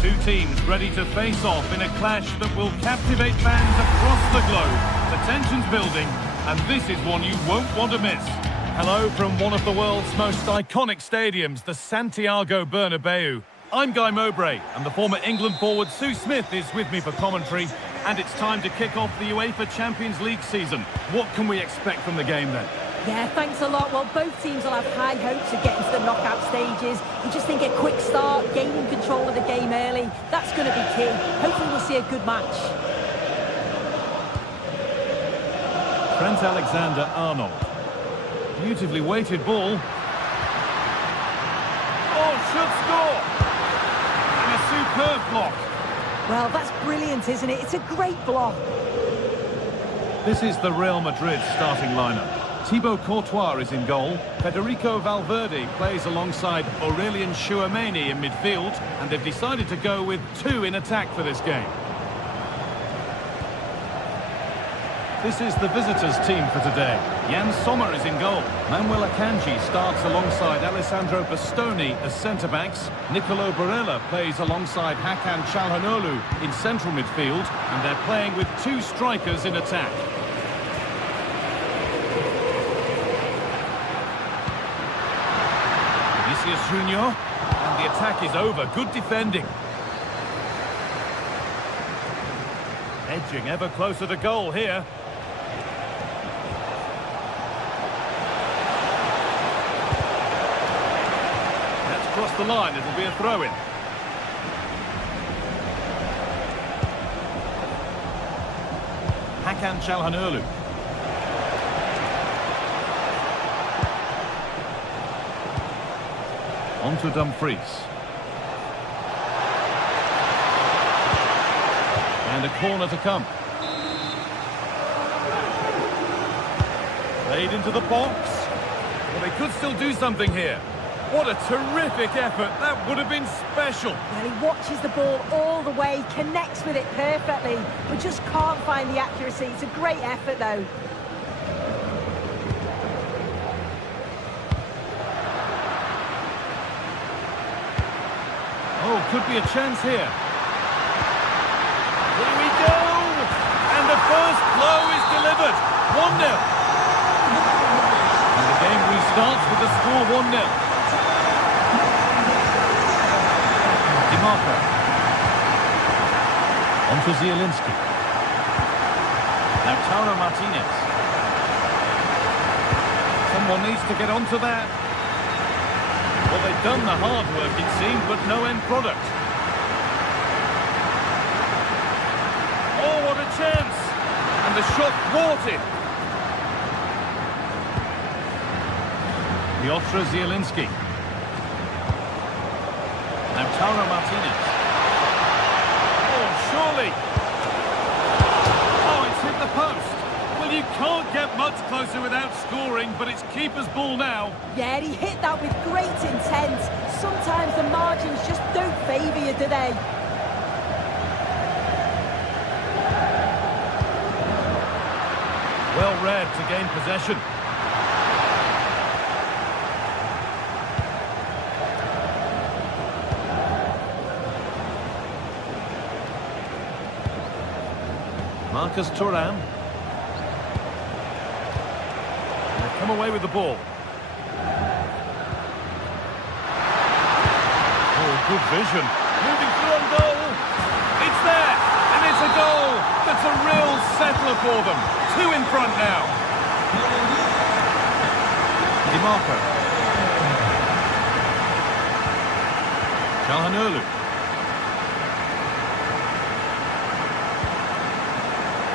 Two teams ready to face off in a clash that will captivate fans across the globe. The tension's building, and this is one you won't want to miss. Hello from one of the world's most iconic stadiums, the Santiago Bernabeu. I'm Guy Mowbray, and the former England forward Sue Smith is with me for commentary. And it's time to kick off the UEFA Champions League season. What can we expect from the game then? Yeah, thanks a lot. Well, both teams will have high hopes of getting to the knockout stages. You just think a quick start, gaining control of the game early, that's going to be key. Hopefully we'll see a good match. Trent Alexander-Arnold. Beautifully weighted ball. Oh, should score! And a superb block. Well, that's brilliant, isn't it? It's a great block. This is the Real Madrid starting lineup. Thibaut Courtois is in goal. Federico Valverde plays alongside Aurelien Tchouameni in midfield, and they've decided to go with two in attack for this game. This is the visitors' team for today. Jan Sommer is in goal. Manuel Akanji starts alongside Alessandro Bastoni as centre-backs. Nicolo Barella plays alongside Hakan Çalhanoğlu in central midfield, and they're playing with two strikers in attack. Vinicius Junior, and the attack is over. Good defending. Edging ever closer to goal here. Across the line, it'll be a throw-in. Hakan Çalhanoğlu. On to Dumfries. And a corner to come. Played into the box. Well, they could still do something here. What a terrific effort. That would have been special. Well, he watches the ball all the way, connects with it perfectly, but just can't find the accuracy. It's a great effort, though. Oh, could be a chance here. Here we go! And the first blow is delivered. 1-0. And the game restarts with the score 1-0. Marco. On to Zielinski. Now Tauro Martinez. Someone needs to get onto that. Well, they've done the hard work, it seemed, but no end product. Oh, what a chance! And the shot thwarted. Piotr Zielinski. Now Tauro Martinez. Oh, surely. Oh, it's hit the post. Well, you can't get much closer without scoring, but it's keeper's ball now. Yeah, he hit that with great intent. Sometimes the margins just don't favour you, do they? Well read to gain possession. Marcus Thuram. And they've come away with the ball. Oh, good vision. Moving through on goal. It's there, and it's a goal. That's a real settler for them. Two in front now. Di Marco. Çalhanoğlu.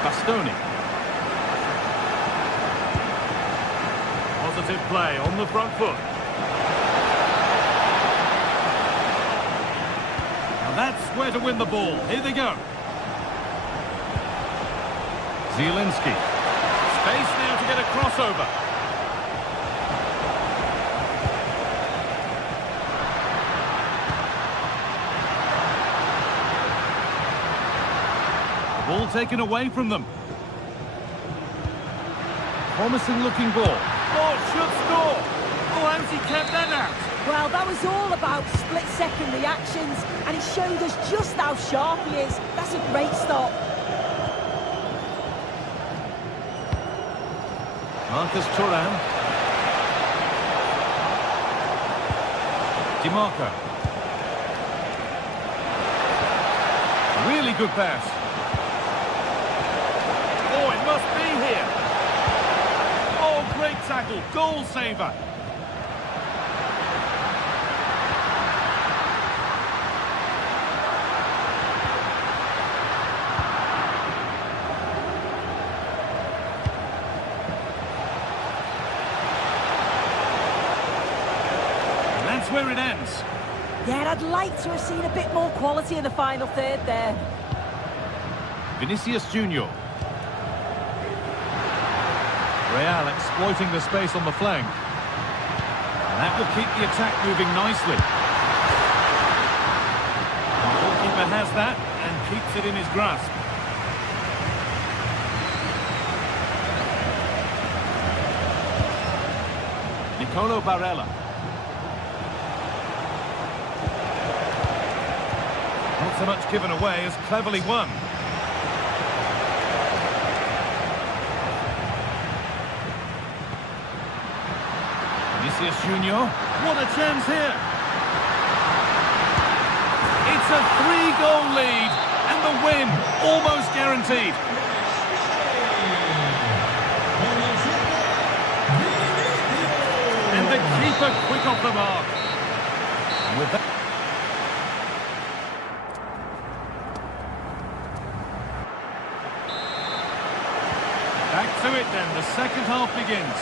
Bastoni. Positive play on the front foot. Now that's where to win the ball. Here they go. Zielinski. Space now to get a crossover. Ball taken away from them. Promising looking ball. Oh, should score. Oh, how's he kept that out? Well, that was all about split-second reactions, and it showed us just how sharp he is. That's a great stop. Marcus Thuram. DiMarco. Really good pass. Oh, it must be here. Oh, great tackle. Goal saver. Where it ends. Yeah, I'd like to have seen a bit more quality in the final third there. Vinicius Junior. Real exploiting the space on the flank. And that will keep the attack moving nicely. The goalkeeper has that and keeps it in his grasp. Nicolo Barella. Not so much given away as cleverly won. Vinicius Junior. What a chance here. It's a 3-goal lead and the win almost guaranteed. And the keeper quick off the mark. And with that, back to it then, the second half begins.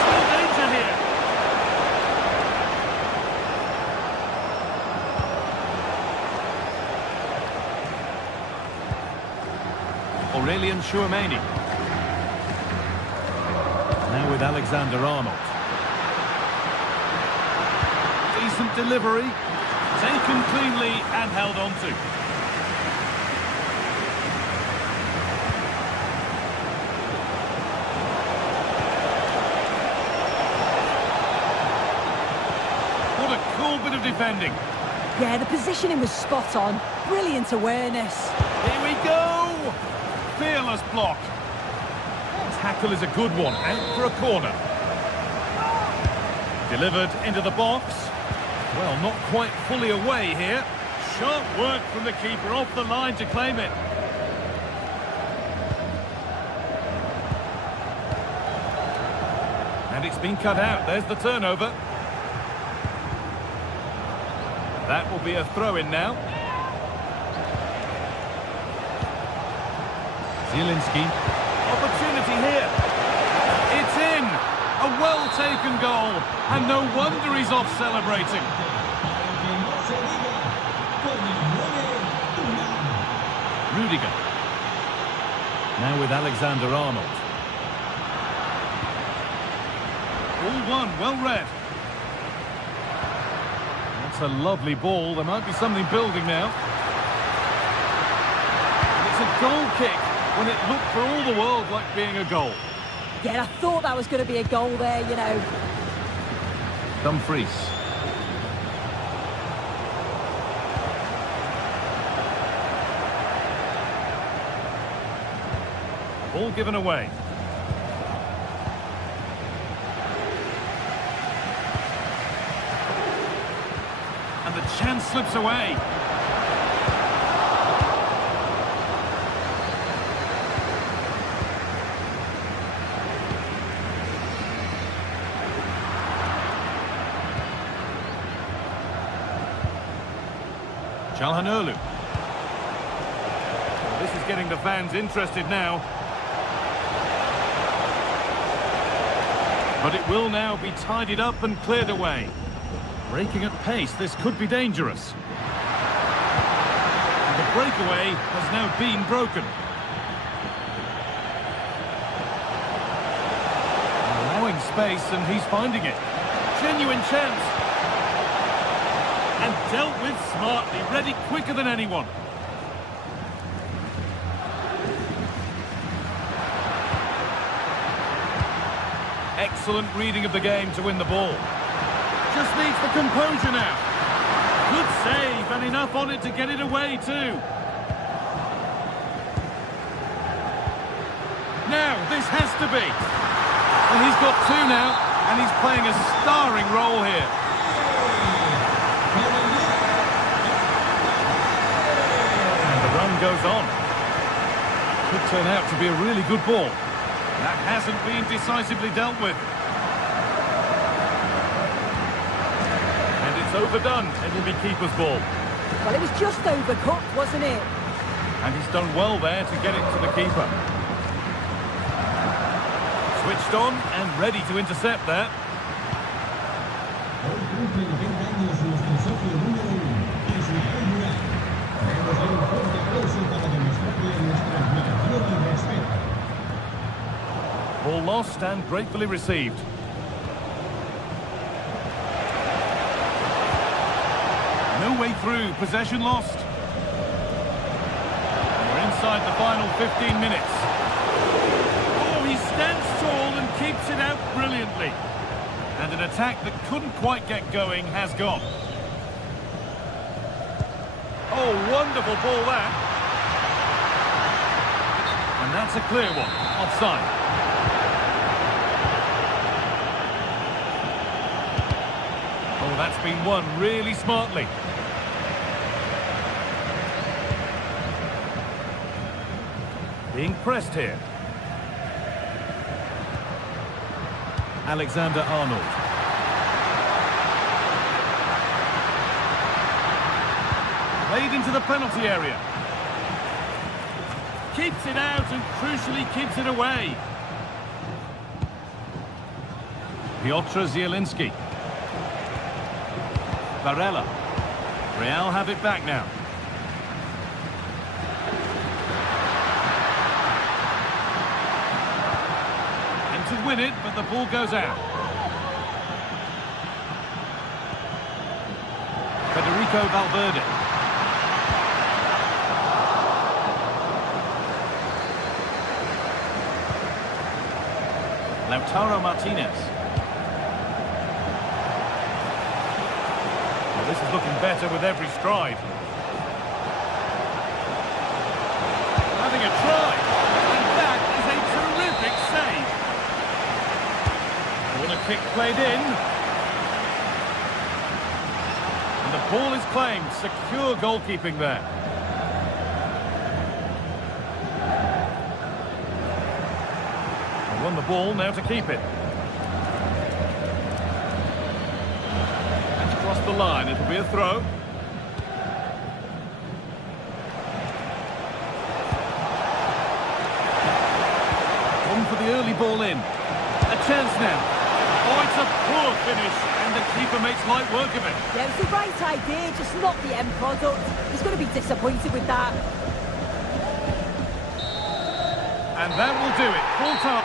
Still danger here. Aurelian Tchouameni. Now with Alexander-Arnold. Decent delivery. Taken cleanly and held on to. What a cool bit of defending. Yeah, the positioning was spot on. Brilliant awareness. Here we go. Fearless block. Tackle is a good one. Out for a corner. Delivered into the box. Well, not quite fully away here. Sharp work from the keeper off the line to claim it. And it's been cut out. There's the turnover. That will be a throw-in now. Zielinski. Opportunity here. It's in. A well-taken goal. And no wonder he's off celebrating. Rudiger. Now with Alexander-Arnold. All one, well read. That's a lovely ball. There might be something building now. And it's a goal kick when it looked for all the world like being a goal. Yeah, I thought that was going to be a goal there, you know. Dumfries. Ball given away. And the chance slips away. Çalhanoğlu. This is getting the fans interested now. But it will now be tidied up and cleared away. Breaking at pace, this could be dangerous. And the breakaway has now been broken. Allowing space, and he's finding it. Genuine chance. And dealt with smartly, ready quicker than anyone. Excellent reading of the game to win the ball. Just needs the composure now. Good save, and enough on it to get it away too. Now, this has to be. And he's got two now, and he's playing a starring role here. And the run goes on. Could turn out to be a really good ball. That hasn't been decisively dealt with. And it's overdone. It'll be keeper's ball. Well, it was just overcooked, wasn't it? And he's done well there to get it to the keeper. Switched on and ready to intercept there. Ball lost and gratefully received. No way through, possession lost. And we're inside the final 15 minutes. Oh, he stands tall and keeps it out brilliantly. And an attack that couldn't quite get going has gone. Oh, wonderful ball that. And that's a clear one, offside. Oh, that's been won really smartly. Being pressed here. Alexander-Arnold. Played into the penalty area. Keeps it out and crucially keeps it away. Piotr Zielinski. Varela. Real have it back now. To win it, but the ball goes out. Federico Valverde. Lautaro Martinez. Well, this is looking better with every stride. Having a try. And that is a terrific save. Corner kick played in. And the ball is claimed. Secure goalkeeping there. They won the ball, now to keep it. And across the line, it'll be a throw. One for the early ball in. A chance now. Oh, it's a poor finish, and the keeper makes light work of it. Yeah, it's the right idea, just not the end product. He's going to be disappointed with that. And that will do it. Full time.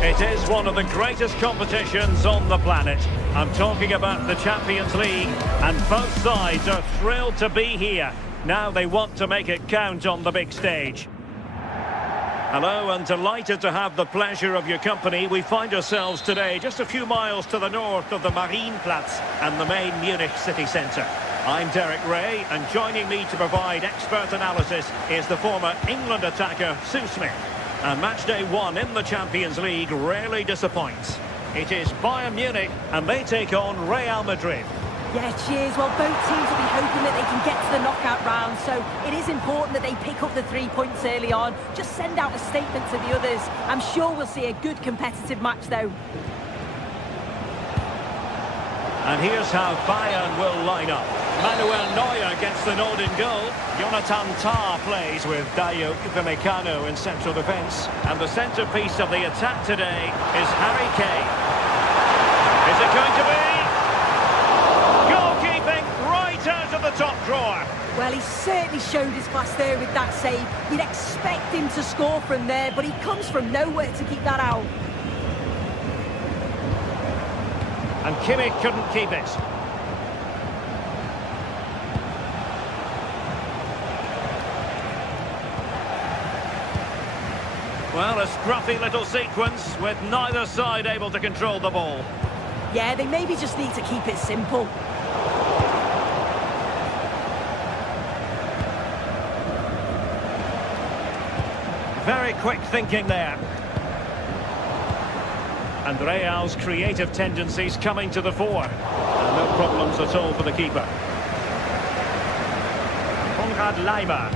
It is one of the greatest competitions on the planet. I'm talking about the Champions League, and both sides are thrilled to be here. Now they want to make it count on the big stage. Hello, and delighted to have the pleasure of your company. We find ourselves today just a few miles to the north of the Marienplatz and the main Munich city centre. I'm Derek Ray, and joining me to provide expert analysis is the former England attacker Sue Smith. And match day one in the Champions League rarely disappoints. It is Bayern Munich, and they take on Real Madrid. Yeah, cheers. Well, both teams will be hoping that they can get to the knockout round, so it is important that they pick up the 3 points early on. Just send out a statement to the others. I'm sure we'll see a good competitive match, though. And here's how Bayern will line up. Manuel Neuer gets the nod in goal. Jonathan Tah plays with Dayo Upamecano in central defence. And the centrepiece of the attack today is Harry Kane. Is it going to be? Out of the top drawer. Well, he certainly showed his class there with that save. You'd expect him to score from there, but he comes from nowhere to keep that out. And Kimmich couldn't keep it. Well, a scruffy little sequence with neither side able to control the ball. Yeah, they maybe just need to keep it simple. Very quick thinking there. And Real's creative tendencies coming to the fore. And no problems at all for the keeper. Konrad Laimer.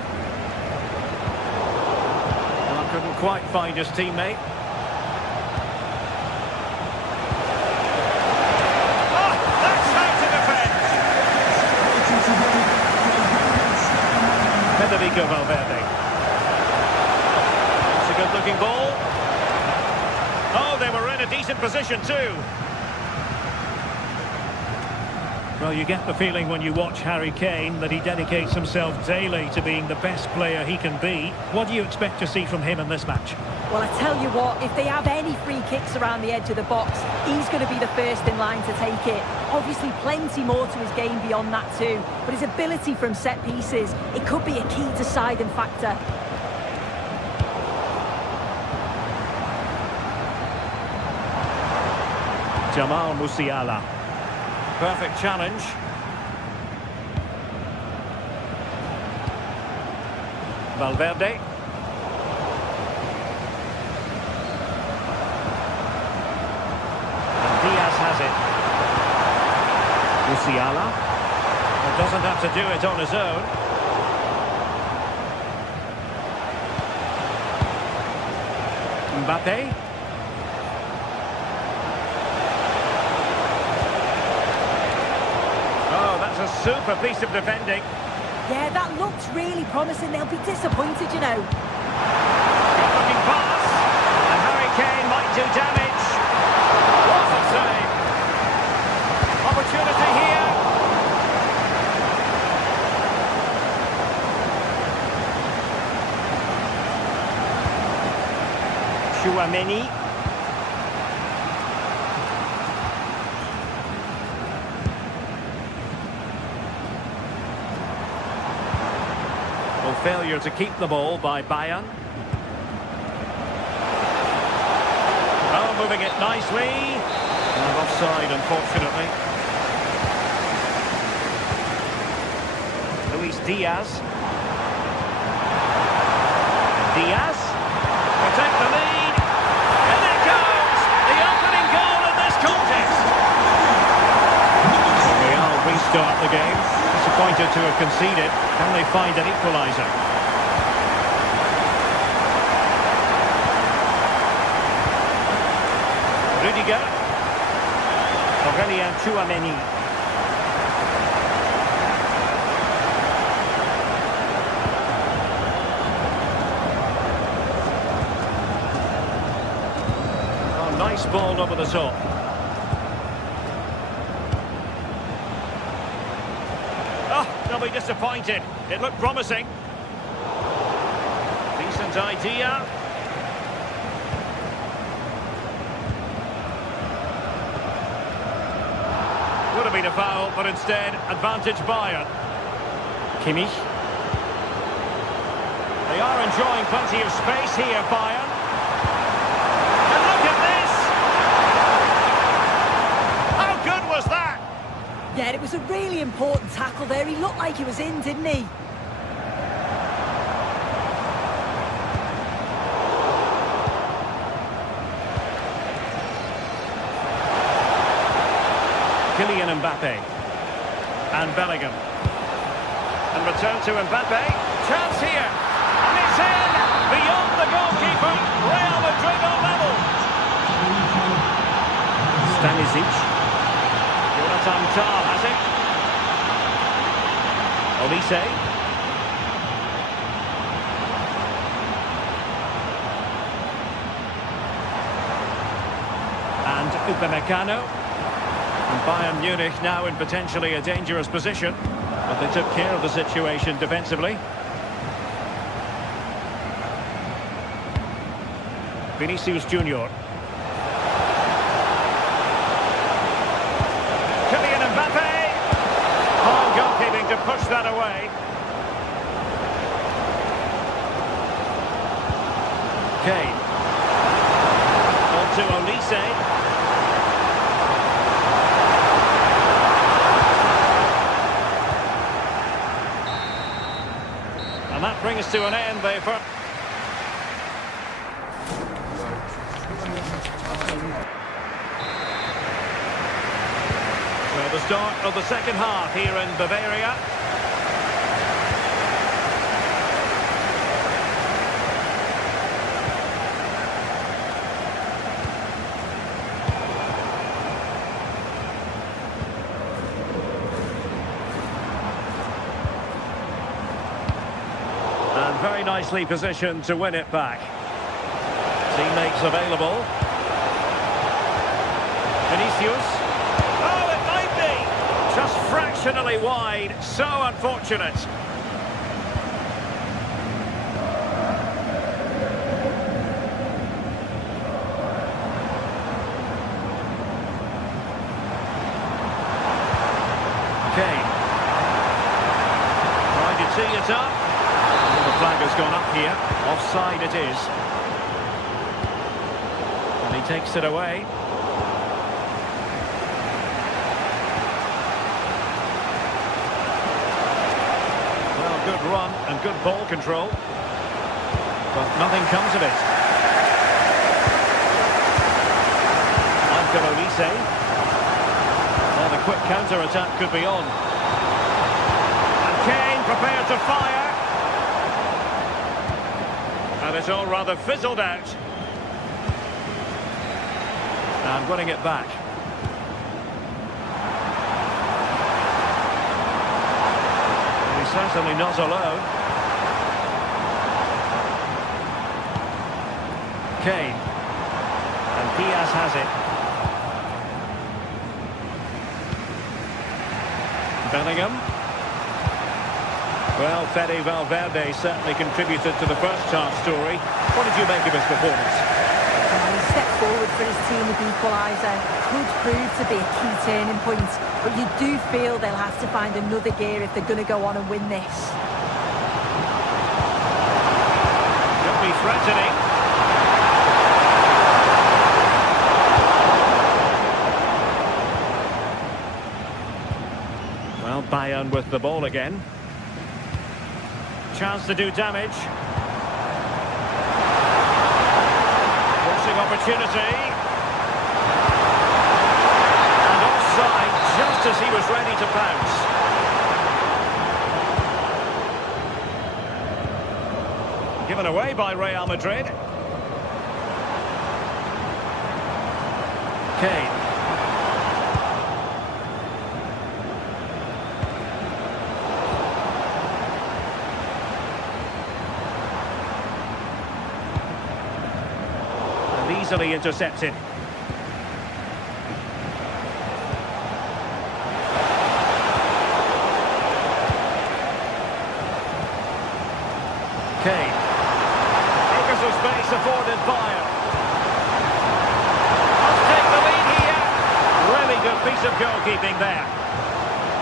Well, couldn't quite find his teammate. Oh, that's how to defend! Federico Valverde. Good-looking ball. Oh, they were in a decent position too. Well, you get the feeling when you watch Harry Kane that he dedicates himself daily to being the best player he can be. What do you expect to see from him in this match? Well, I tell you what, if they have any free kicks around the edge of the box, he's going to be the first in line to take it. Obviously, plenty more to his game beyond that too. But his ability from set pieces, it could be a key deciding factor. Jamal Musiala. Perfect challenge. Valverde. And Diaz has it. Musiala. But doesn't have to do it on his own. Mbappe. A super piece of defending. Yeah, that looks really promising. They'll be disappointed, you know. Good-looking pass. And Harry Kane might do damage. What a save. Opportunity here. Chouameni. Failure to keep the ball by Bayern. Oh, moving it nicely. And offside, unfortunately. Luis Diaz. Diaz. Protect the lead. And it goes! The opening goal in this contest. Real restart the game. Disappointed to have conceded. Can they find an equaliser? Rudiger. Aurélien Chouameni. Oh, nice ball over the top. They'll be disappointed. It looked promising. Decent idea. have been a foul, but instead, advantage Bayern. Kimmich. They are enjoying plenty of space here, Bayern. And look at this! How good was that? Yeah, it was a really important tackle there. He looked like he was in, didn't he? Kylian Mbappe. And Bellingham. And return to Mbappe. Chance here. And it's in! Beyond the goalkeeper. Real Madrid on level. Stanisic. Jonathan Tah has it. Olise. And Upamecano. And Bayern Munich now in potentially a dangerous position. But they took care of the situation defensively. Vinicius Junior. Kylian Mbappe. Fine goalkeeping to push that away. Kane. On to Olise. And that brings to an end the first. Well, the start of the second half here in Bavaria. And very nicely positioned to win it back. Teammates available. Vinicius. Oh, it might be! Just fractionally wide. So unfortunate. Kane. Trying to tee it up. The flag has gone up here. Offside it is. And he takes it away. Well, good run and good ball control. But nothing comes of it. Michael Olise. Well, the quick counter-attack could be on. And Kane prepared to fire. And it's all rather fizzled out. And winning it back. He's certainly not alone. Kane. And Diaz has it. Bellingham. Well, Fede Valverde certainly contributed to the first half story. What did you make of his performance? He stepped forward for his team with equaliser. Could prove to be a key turning point. But you do feel they'll have to find another gear if they're going to go on and win this. Could be threatening. Well, Bayern with the ball again. Chance to do damage. Forcing opportunity. And offside just as he was ready to pounce. Given away by Real Madrid. Kane. Easily intercepted. Kane. Acres of space afforded Bayern. Must take the lead here. Really good piece of goalkeeping there.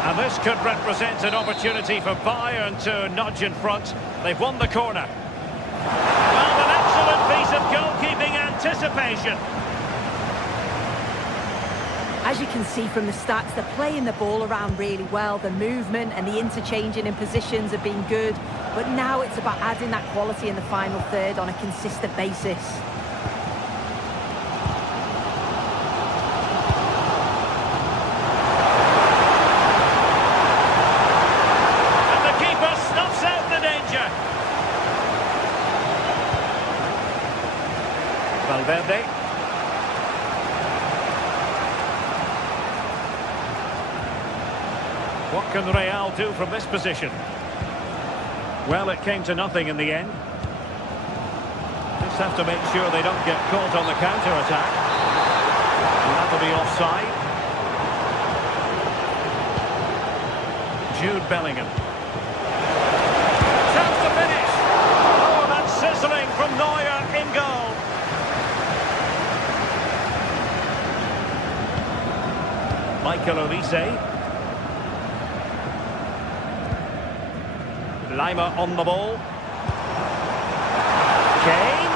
And this could represent an opportunity for Bayern to nudge in front. They've won the corner. Well, an excellent piece of goalkeeping anticipation. As you can see from the stats, they're playing the ball around really well. The movement and the interchanging in positions have been good. But now it's about adding that quality in the final third on a consistent basis. And the keeper snuffs out the danger. Valverde. What can Real do from this position? Well, it came to nothing in the end. Just have to make sure they don't get caught on the counter-attack. That'll be offside. Jude Bellingham. Chance to finish. Oh, that's sizzling from Neuer in goal. Michael Olise. Lima on the ball. Kane.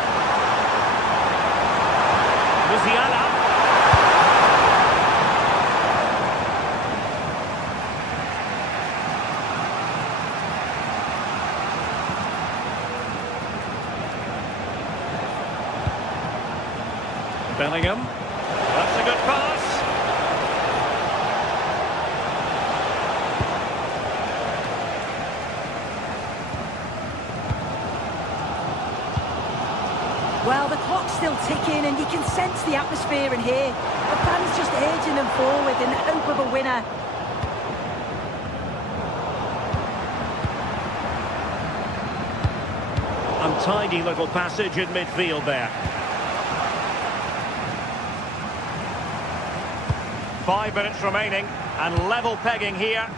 Musiala. Bellingham. That's a good pass. Well, the clock's still ticking and you can sense the atmosphere in here. The fans just urging them forward in the hope of a winner. Untidy little passage in midfield there. 5 minutes remaining and level pegging here.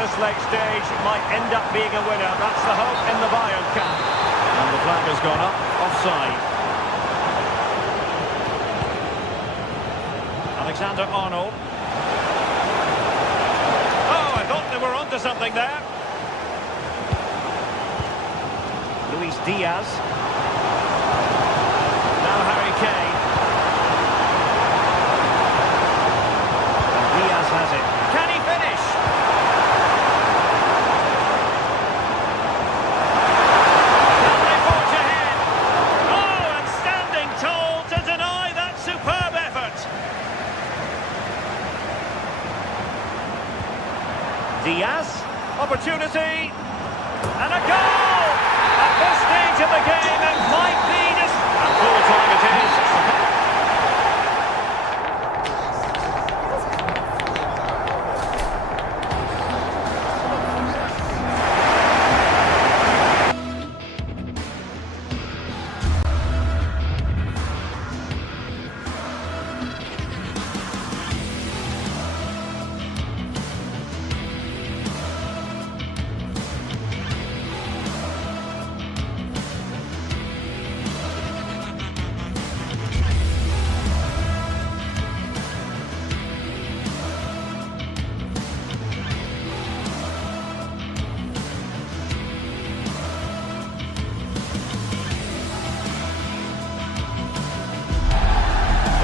This late stage might end up being a winner. That's the hope in the Bayern camp. And the flag has gone up, offside. Alexander-Arnold. Oh, I thought they were onto something there. Luis Diaz. Now Harry Kane. And Diaz has it. Can he finish? Diaz, opportunity, and a goal! At this stage of the game, it might be just... And full time it is.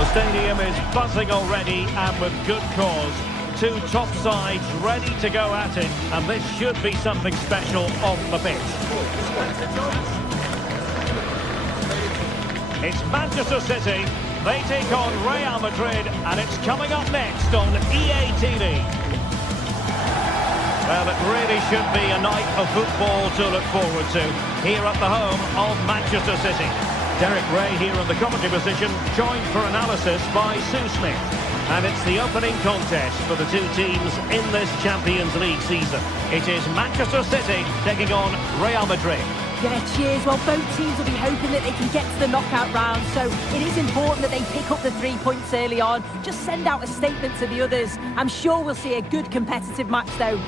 The stadium is buzzing already, and with good cause. Two top sides ready to go at it, and this should be something special on the pitch. It's Manchester City. They take on Real Madrid, and it's coming up next on EA TV. Well, it really should be a night of football to look forward to, here at the home of Manchester City. Derek Ray here in the commentary position, joined for analysis by Sue Smith. And it's the opening contest for the two teams in this Champions League season. It is Manchester City taking on Real Madrid. Yeah, cheers. Well, both teams will be hoping that they can get to the knockout round, so it is important that they pick up the 3 points early on. Just send out a statement to the others. I'm sure we'll see a good competitive match, though.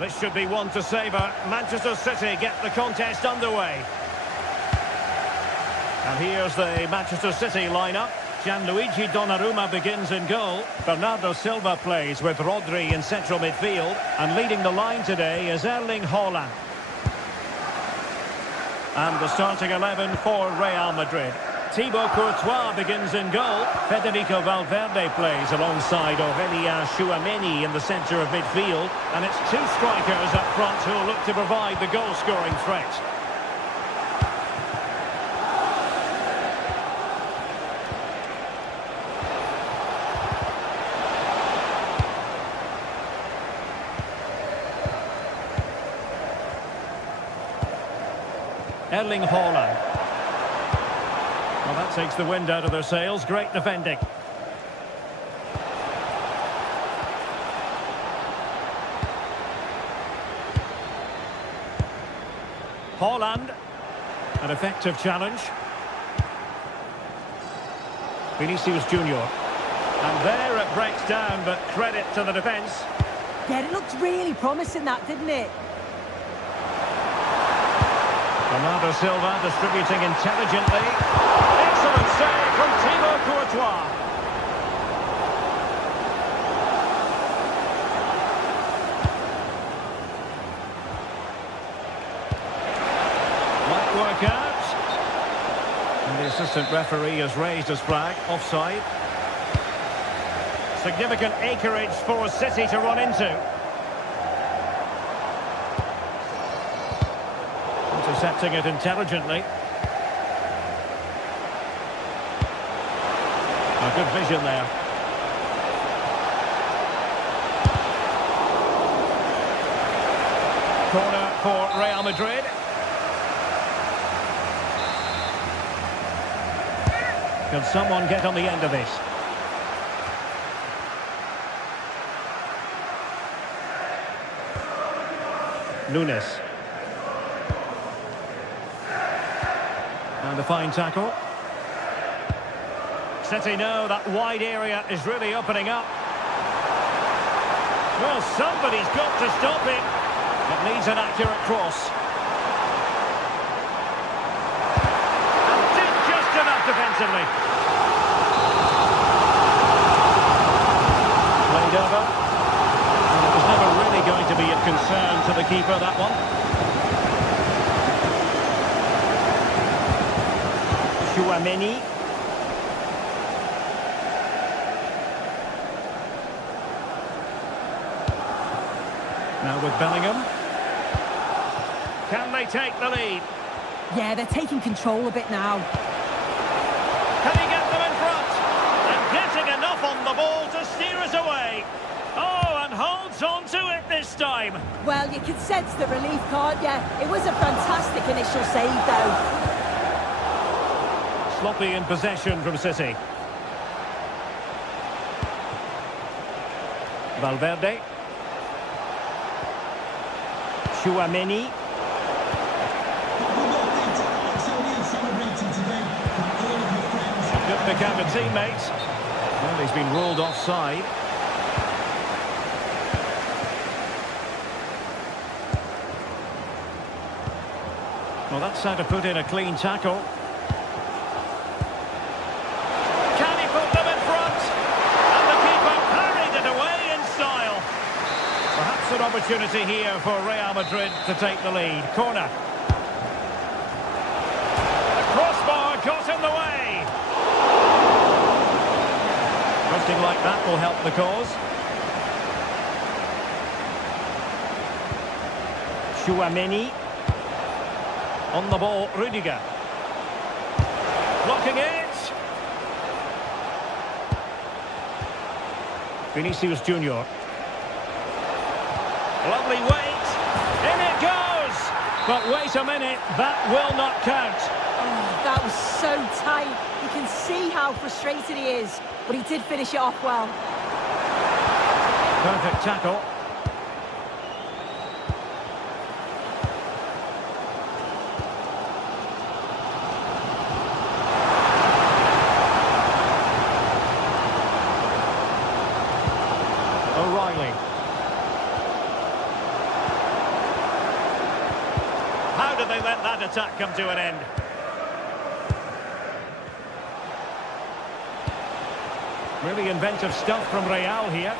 This should be one to savour. Manchester City get the contest underway. And here's the Manchester City lineup. Gianluigi Donnarumma begins in goal. Bernardo Silva plays with Rodri in central midfield. And leading the line today is Erling Haaland. And the starting 11 for Real Madrid. Thibaut Courtois begins in goal. Federico Valverde plays alongside Aurélien Tchouameni in the centre of midfield. And it's two strikers up front who will look to provide the goal-scoring threat. Erling Haaland. Well, that takes the wind out of their sails. Great defending. Haaland. An effective challenge. Vinicius Junior. And there it breaks down, but credit to the defence. Yeah, it looked really promising, that, didn't it? Bernardo Silva distributing intelligently. Excellent save from Thibaut Courtois. Might work out. And the assistant referee has raised his flag. Offside. Significant acreage for City to run into. Intercepting it intelligently. A good vision there. Corner for Real Madrid. Can someone get on the end of this? Nunes. And a fine tackle. City know that wide area is really opening up. Well, somebody's got to stop it. It needs an accurate cross. And did just enough defensively. Played over. And it was never really going to be a concern to the keeper, that one. Tchouameni. Now with Bellingham. Can they take the lead? Yeah, they're taking control a bit now. Can he get them in front? And getting enough on the ball to steer us away. Oh, and holds on to it this time. Well, you can sense the relief, can't you? It was a fantastic initial save, though. Sloppy in possession from City. Valverde. Tchouameni. Good pick out of teammates. Well, he's been ruled offside. Well, that's how to put in a clean tackle. Can he put them in front? And the keeper parried it away in style. Perhaps an opportunity here for Real Madrid to take the lead. Corner. The crossbar got in the way. Something like that will help the cause. Tchouameni. On the ball, Rudiger. Blocking it. Vinicius Junior. Lovely weight. In it goes. But wait a minute, that will not count. Oh, that was so tight. You can see how frustrated he is. But he did finish it off well. Perfect tackle. O'Reilly. they let that attack come to an end. Really inventive stuff from Real here.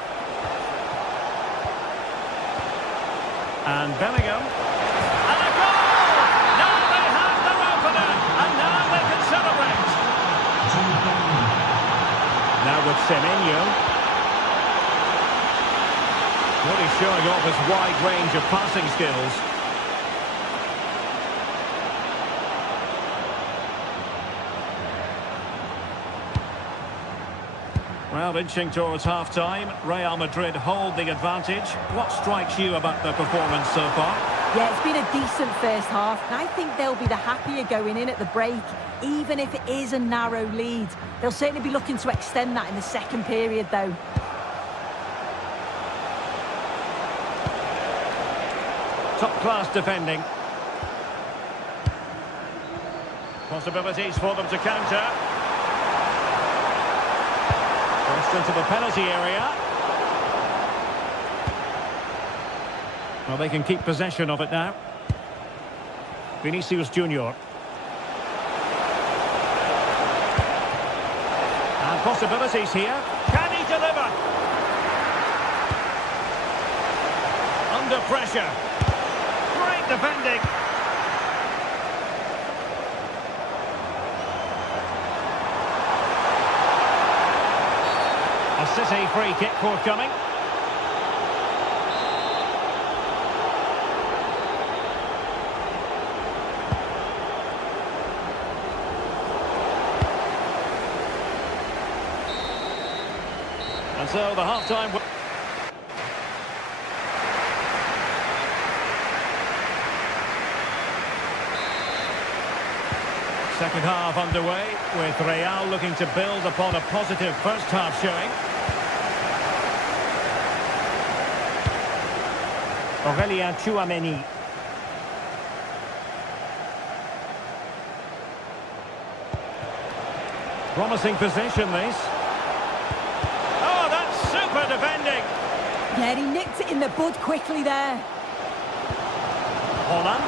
And Bellingham. And a goal! Now they have their opener, and now they can celebrate. Now with Semenyo. Really showing off his wide range of passing skills. Well, inching towards half-time, Real Madrid hold the advantage. What strikes you about their performance so far? Yeah, it's been a decent first half, and I think they'll be the happier going in at the break, even if it is a narrow lead. They'll certainly be looking to extend that in the second period, though. Top-class defending. Possibilities for them to counter. Crossed into the penalty area. Well, they can keep possession of it now. Vinicius Junior. And possibilities here. Can he deliver? Under pressure. Great defending. A City free kick forthcoming. And so the half-time... Second half underway, with Real looking to build upon a positive first half showing. Aurélien Tchouaméni. Promising position, this. Oh, that's super defending. Yeah, he nicked it in the bud quickly there. Holland.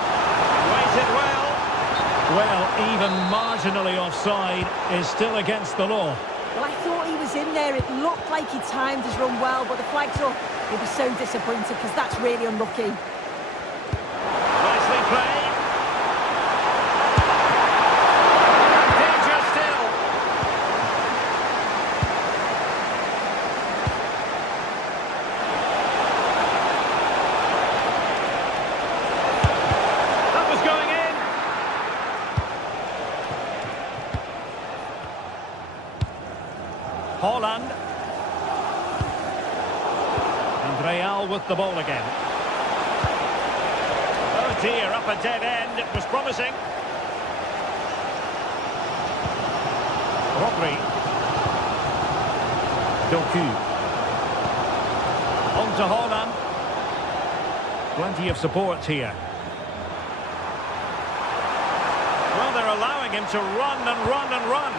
Waited well. Well, even marginally offside is still against the law. Well, I thought he was in there. It looked like he timed his run well, but the flag's up. He'll be so disappointed because that's really unlucky. Nicely played. Danger still. That was going in. Holland. Real with the ball again. Oh dear, up a dead end. It was promising. Rodri. Doku. On to Holland. Plenty of support here. Well, they're allowing him to run and run and run.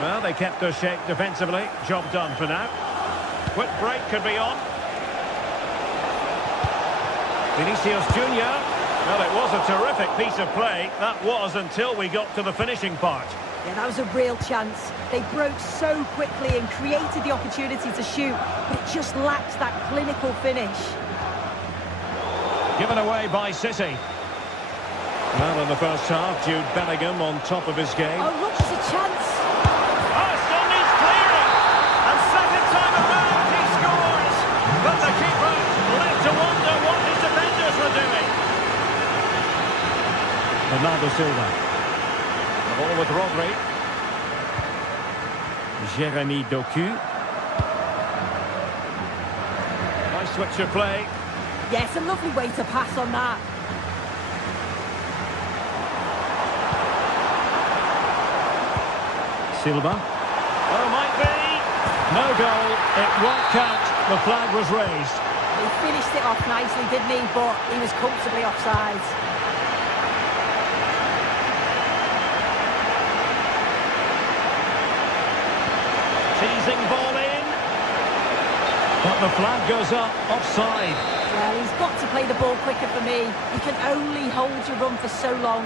Well, they kept their shape defensively. Job done for now. Quick break could be on. Vinicius Junior. Well, it was a terrific piece of play. That was until we got to the finishing part. Yeah, that was a real chance. They broke so quickly and created the opportunity to shoot, but it just lacks that clinical finish. Given away by City. Well, in the first half, Jude Bellingham on top of his game. Oh, look, there's a chance. Oh, still needs clearing. And second time around, he scores. But the keeper left to wonder what his defenders were doing. Bernardo Silva. The ball with Rodri. Jeremy Doku. Nice switch of play. Yes, a lovely way to pass on that. Silva. Oh, might be. No goal. It won't count. The flag was raised. He finished it off nicely, didn't he? But he was comfortably offside. Teasing ball in. But the flag goes up, offside. Well, he's got to play the ball quicker for me. You can only hold your run for so long.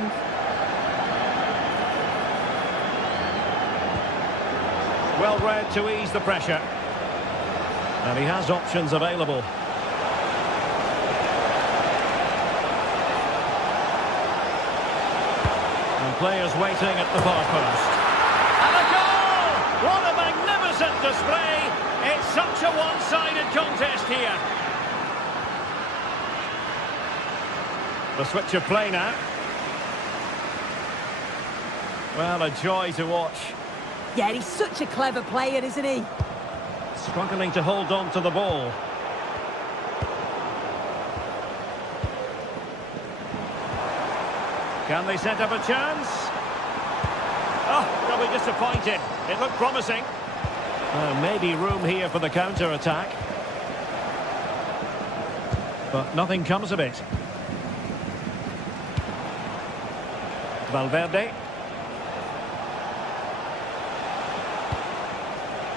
Well read to ease the pressure. And he has options available. And players waiting at the far post. And a goal! What a magnificent display! It's such a one-sided contest here. The switch of play now. Well, a joy to watch. Yeah, he's such a clever player, isn't he? Struggling to hold on to the ball. Can they set up a chance? Oh, they'll be disappointed. It looked promising. Maybe room here for the counter-attack. But nothing comes of it. Valverde.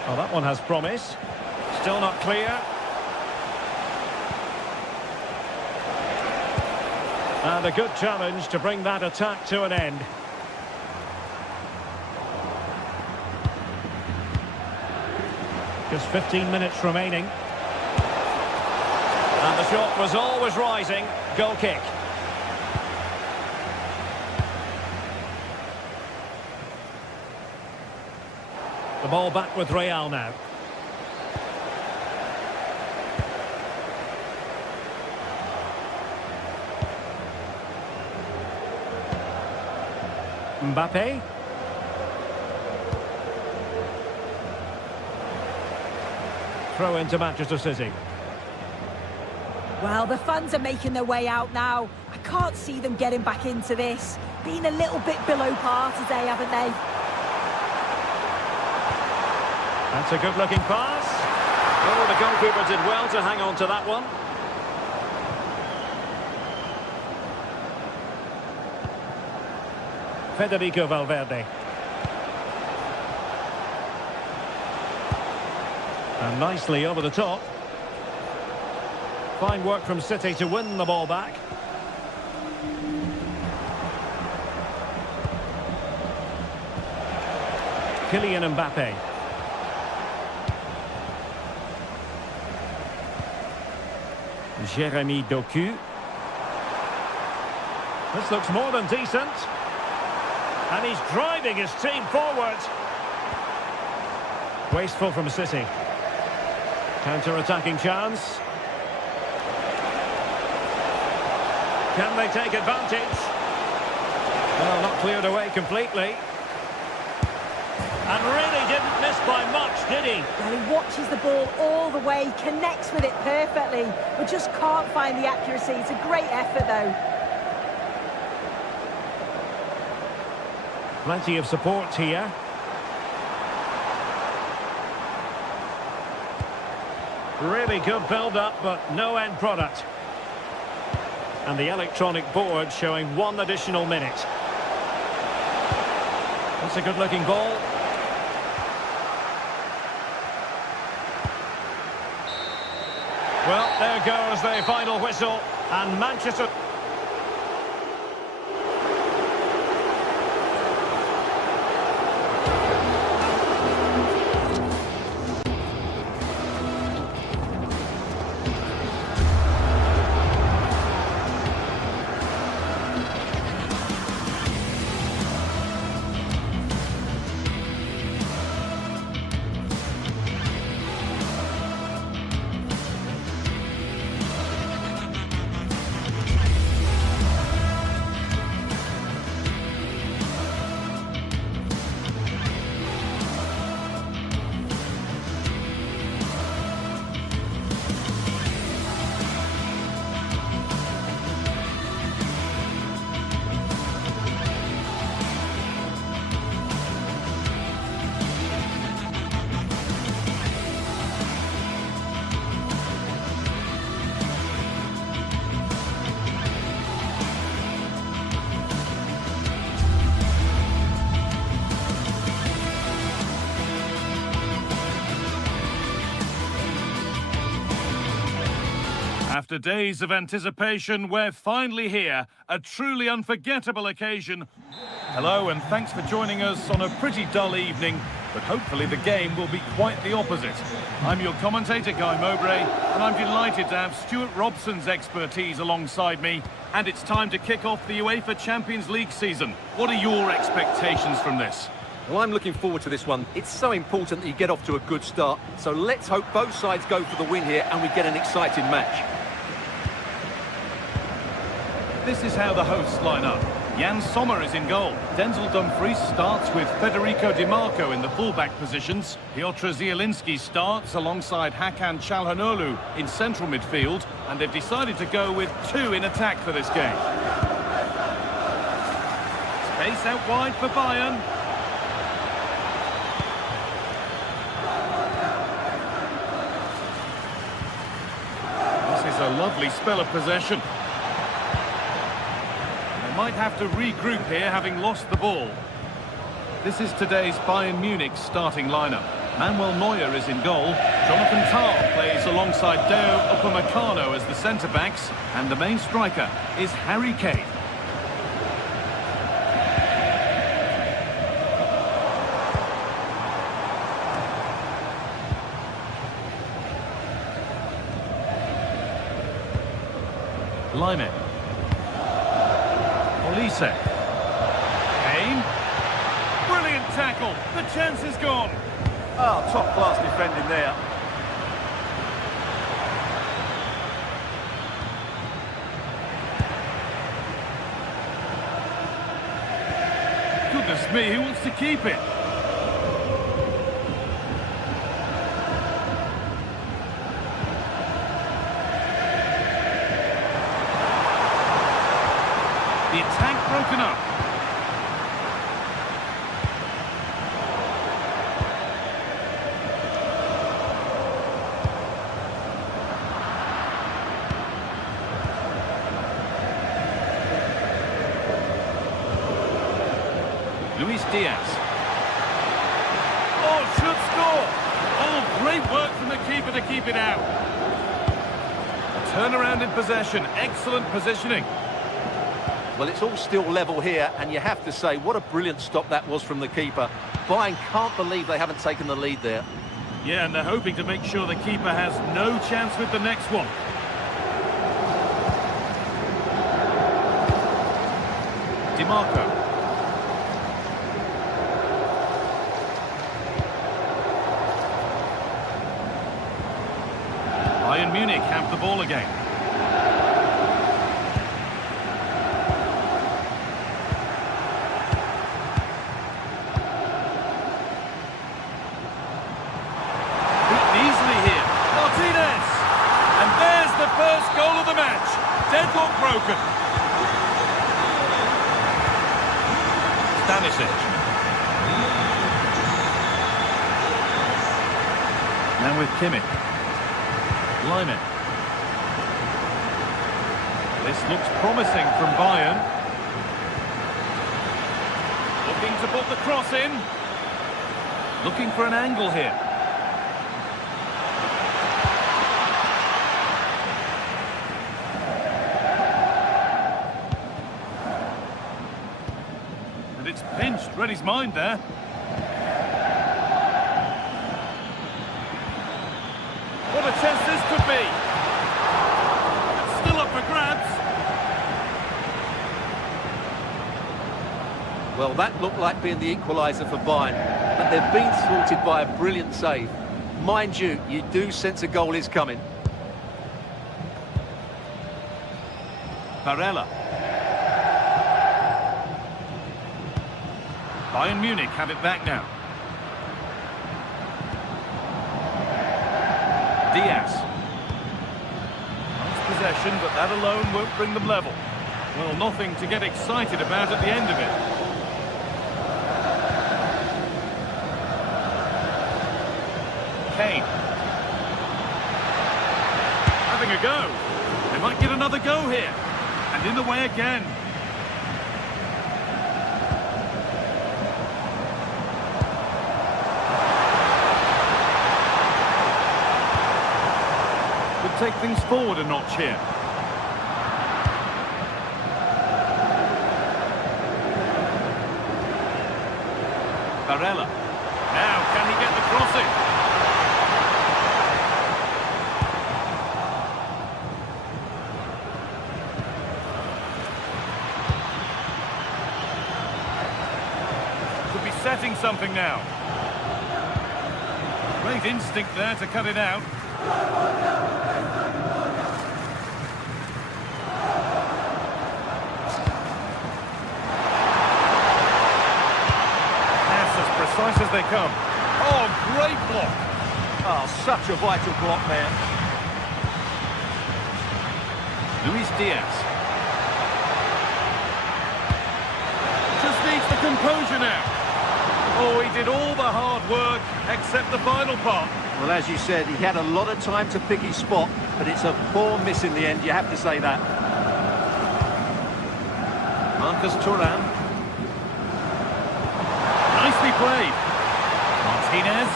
Oh, that one has promise. Still not clear. And a good challenge to bring that attack to an end. Just 15 minutes remaining. And the shot was always rising. Goal kick. The ball back with Real now. Mbappe. Throw into Manchester City. Well, the fans are making their way out now. I can't see them getting back into this. Been a little bit below par today, haven't they? That's a good-looking pass. Oh, the goalkeeper did well to hang on to that one. Federico Valverde. And nicely over the top. Fine work from City to win the ball back. Kylian Mbappe. Jeremy Doku. This looks more than decent. And he's driving his team forward. Wasteful from City. Counter-attacking chance. Can they take advantage? Well, not cleared away completely. And really didn't miss by much, did he? Well, he watches the ball all the way, connects with it perfectly, but just can't find the accuracy. It's a great effort, though. Plenty of support here. Really good build-up, but no end product. And the electronic board showing 1 additional minute. That's a good-looking ball. Well, there goes the final whistle, and Manchester... After days of anticipation, we're finally here. A truly unforgettable occasion. Hello, and thanks for joining us on a pretty dull evening, but hopefully the game will be quite the opposite. I'm your commentator, Guy Mowbray, and I'm delighted to have Stuart Robson's expertise alongside me. And it's time to kick off the UEFA Champions League season. What are your expectations from this? Well, I'm looking forward to this one. It's so important that you get off to a good start. So let's hope both sides go for the win here and we get an exciting match. This is how the hosts line up. Jan Sommer is in goal. Denzel Dumfries starts with Federico Di Marco in the fullback positions. Piotr Zielinski starts alongside Hakan Çalhanoğlu in central midfield. And they've decided to go with two in attack for this game. Space out wide for Bayern. This is a lovely spell of possession. Might have to regroup here, having lost the ball. This is today's Bayern Munich starting lineup. Manuel Neuer is in goal. Jonathan Tah plays alongside Deo Upamecano as the centre-backs. And the main striker is Harry Kane. Lyman. Olise. Kane. Brilliant tackle. The chance is gone. Oh, top-class defending there. Goodness me, who wants to keep it? The attack broken up. Luis Diaz. Oh, should score. Oh, great work from the keeper to keep it out. A turnaround in possession. Excellent positioning. Well, it's all still level here, and you have to say, what a brilliant stop that was from the keeper. Bayern can't believe they haven't taken the lead there. Yeah, and they're hoping to make sure the keeper has no chance with the next one. Di Marco. Bayern Munich have the ball again. First goal of the match. Deadlock broken. Stanisic. Now with Kimmich. Lyman. This looks promising from Bayern. Looking to put the cross in. Looking for an angle here. It's pinched, read his mind there. What a chance this could be. It's still up for grabs. Well, that looked like being the equaliser for Bayern, but they've been thwarted by a brilliant save. Mind you, you do sense a goal is coming. Barella. Bayern Munich have it back now. Diaz. Nice possession, but that alone won't bring them level. Well, nothing to get excited about at the end of it. Kane. Having a go. They might get another go here. And in the way again. Could take things forward a notch here. Barella. Now, can he get the crossing? Could be setting something now. Great instinct there to cut it out. Precise as they come. Oh, great block. Oh, such a vital block there. Luis Diaz. Just needs the composure now. Oh, he did all the hard work, except the final part. Well, as you said, he had a lot of time to pick his spot, but it's a poor miss in the end, you have to say that. Marcus Thuram. Nicely played. Martinez.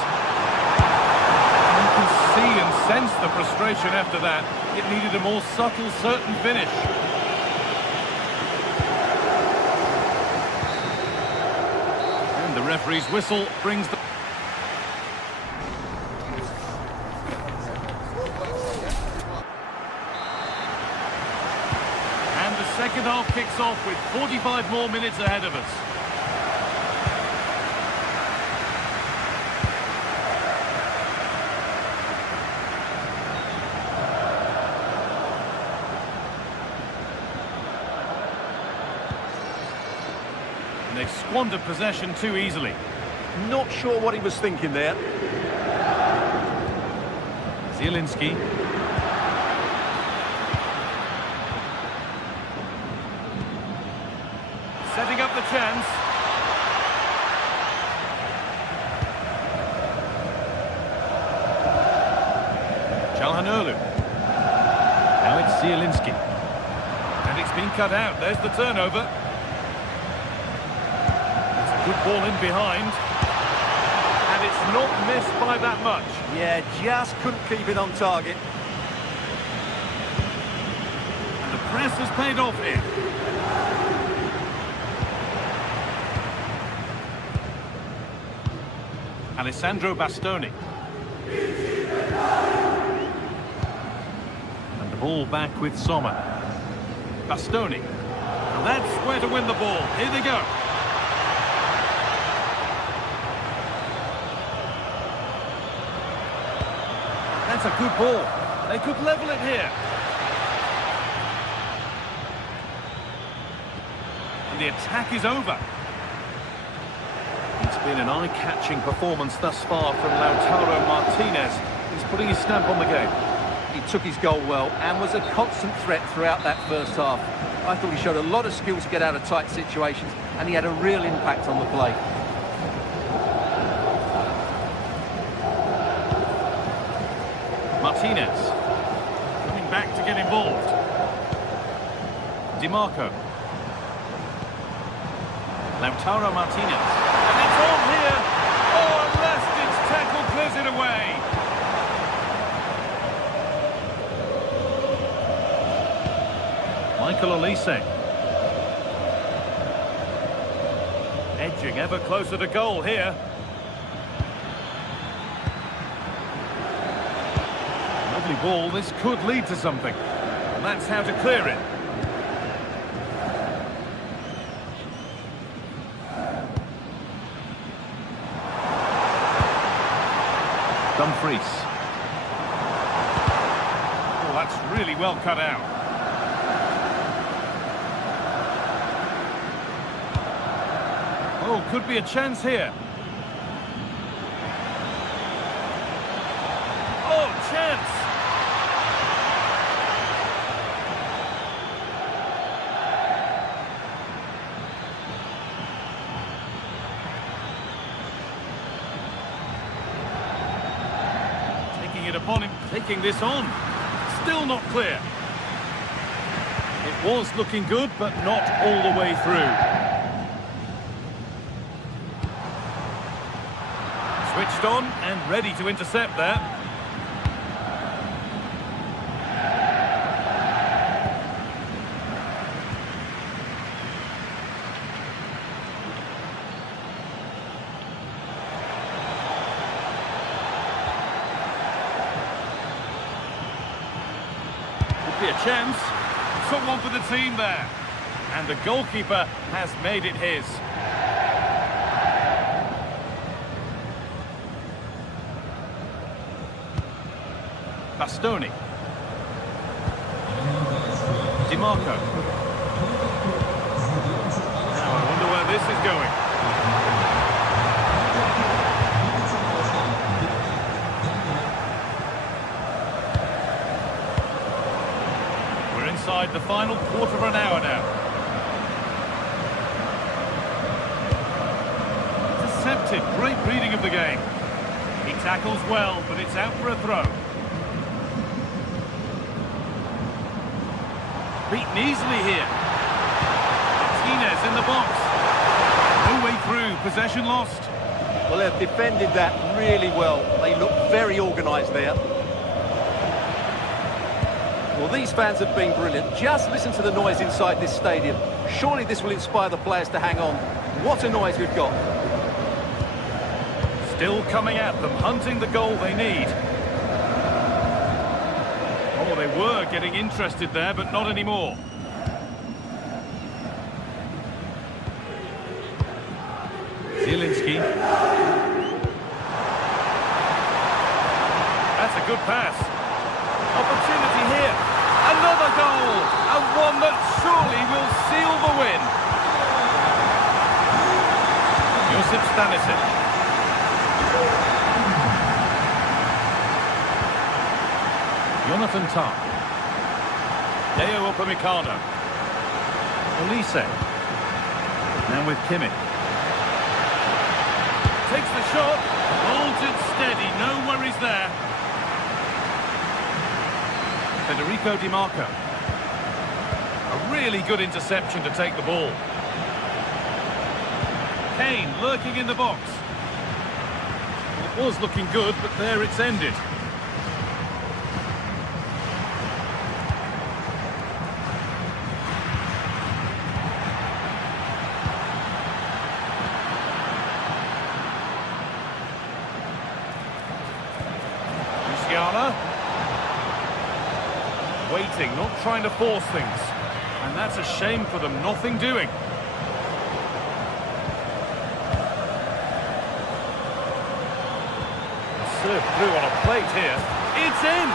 You can see and sense the frustration after that. It needed a more subtle, certain finish. And the referee's whistle brings the... And the second half kicks off with 45 more minutes ahead of us. They've squandered possession too easily. Not sure what he was thinking there. Zielinski. Setting up the chance. Çalhanoğlu. Now it's Zielinski. And it's been cut out. There's the turnover. Good ball in behind. And it's not missed by that much. Yeah, just couldn't keep it on target. And the press has paid off here. Alessandro Bastoni. And the ball back with Sommer. Bastoni. And that's where to win the ball. Here they go. That's a good ball. They could level it here. And the attack is over. It's been an eye-catching performance thus far from Lautaro Martinez. He's putting his stamp on the game. He took his goal well and was a constant threat throughout that first half. I thought he showed a lot of skill to get out of tight situations, and he had a real impact on the play. Martinez coming back to get involved. Di Marco. Lautaro Martinez. And it's on here. Oh, and Lastic's tackle clears it away. Michael Olise. Edging ever closer to goal here. Ball, this could lead to something. And that's how to clear it. Dumfries. Oh, that's really well cut out. Oh, could be a chance here. Oh, chance! It upon him, taking this on. Still not clear. It was looking good, but not all the way through. Switched on and ready to intercept there. Could be a chance. Someone for the team there. And the goalkeeper has made it his. Bastoni. DiMarco. Now I wonder where this is going. We're inside the final quarter of an hour now. Intercepted. Great reading of the game. He tackles well, but it's out for a throw. Beaten easily here. Martinez in the box. No way through. Possession lost. Well, they've defended that really well. They look very organised there. Well, these fans have been brilliant. Just listen to the noise inside this stadium. Surely this will inspire the players to hang on. What a noise we've got. Still coming at them, hunting the goal they need. Oh, they were getting interested there, but not anymore. Zielinski. That's a good pass. Opportunity here. Another goal! And one that surely will seal the win. Josip Stanisic. Jonathan Tah. Deo Upamecano. Olise. Now with Kimmich. Takes the shot. Holds it steady. No worries there. Federico DiMarco. A really good interception to take the ball. Kane lurking in the box. It was looking good, but there it's ended. Waiting, not trying to force things. And that's a shame for them, nothing doing. Served through on a plate here. It's in!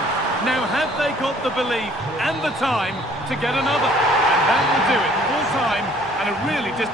Now have they got the belief and the time to get another? And that will do it. Full time and a really just...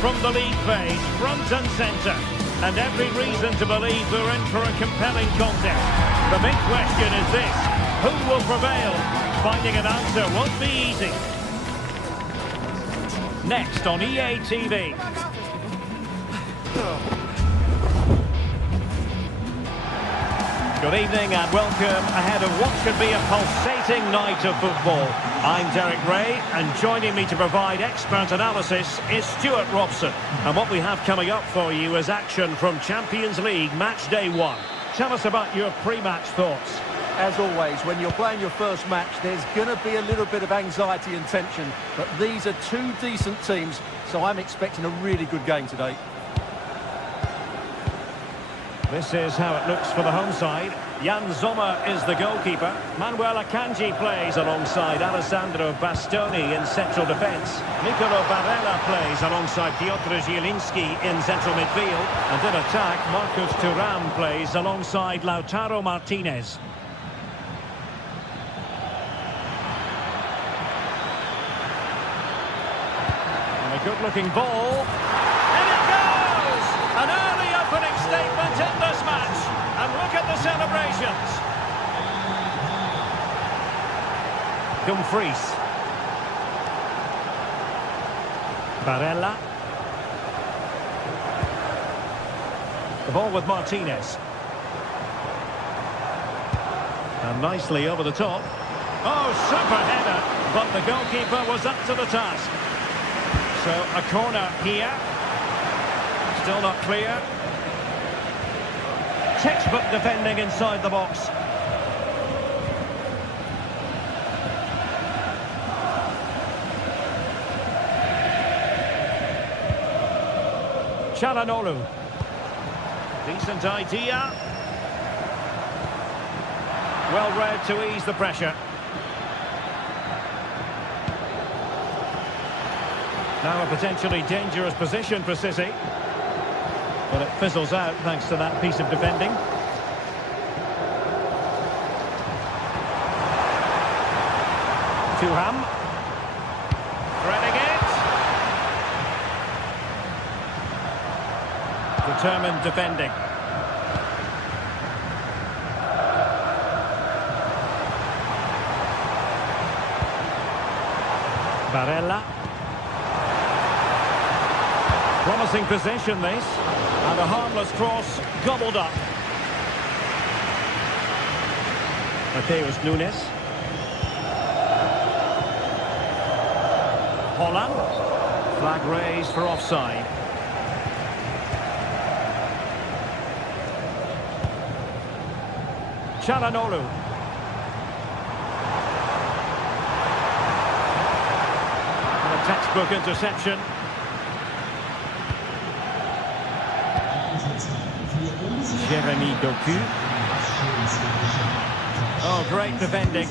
From the lead phase, front and centre. And every reason to believe we're in for a compelling contest. The big question is this: who will prevail? Finding an answer won't be easy. Next on EA TV. Good evening and welcome ahead of what should be a pulsating night of football. I'm Derek Ray, and joining me to provide expert analysis is Stuart Robson. And what we have coming up for you is action from Champions League Match Day 1. Tell us about your pre-match thoughts. As always, when you're playing your first match, there's going to be a little bit of anxiety and tension. But these are two decent teams, so I'm expecting a really good game today. This is how it looks for the home side. Jan Sommer is the goalkeeper. Manuel Akanji plays alongside Alessandro Bastoni in central defence. Nicolo Barella plays alongside Piotr Zielinski in central midfield. And in attack, Marcus Thuram plays alongside Lautaro Martinez. And a good-looking ball. And it goes! An early opening statement in this match. And look at the celebrations. Dumfries. Barella. The ball with Martinez. And nicely over the top. Oh, super header. But the goalkeeper was up to the task. So a corner here. Still not clear. Textbook defending inside the box. Çalhanoğlu. Decent idea. Well read to ease the pressure. Now a potentially dangerous position for City. But it fizzles out thanks to that piece of defending. Thuram. Threading it. Determined defending. Barella. Promising position this. And a harmless cross gobbled up. Mateus Nunes. Holland. Flag raised for offside. Çalhanoğlu. And a textbook interception. Jeremy Doku. Oh, great defending.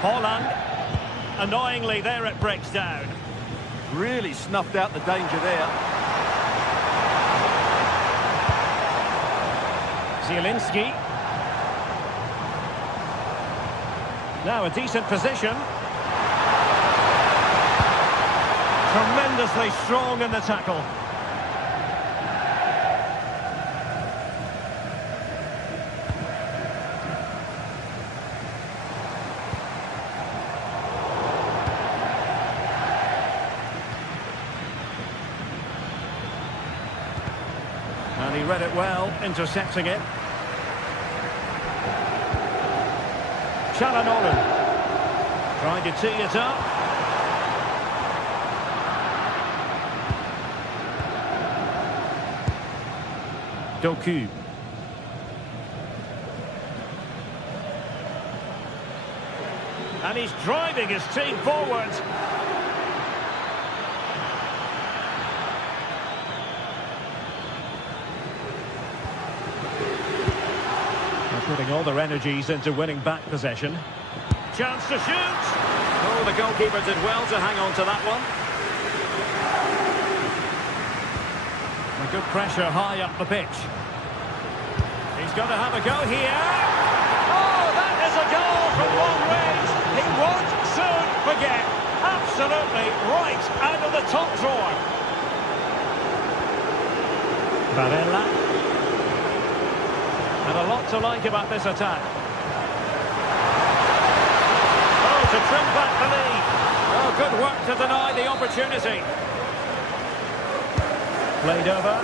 Holland. Annoyingly, there it breaks down. Really snuffed out the danger there. Zielinski. Now a decent position. Tremendously strong in the tackle. And he read it well, intercepting it. Çalhanoğlu. Trying to tee it up. Doku. And he's driving his team forward. They're putting all their energies into winning back possession. Chance to shoot. Oh, the goalkeeper did well to hang on to that one. A good pressure high up the pitch. He's got to have a go here. Oh, that is a goal from long range. He won't soon forget. Absolutely right out of the top drawer. Barella. And a lot to like about this attack. Oh, to trim back the lead. Oh, good work to deny the opportunity. Played over.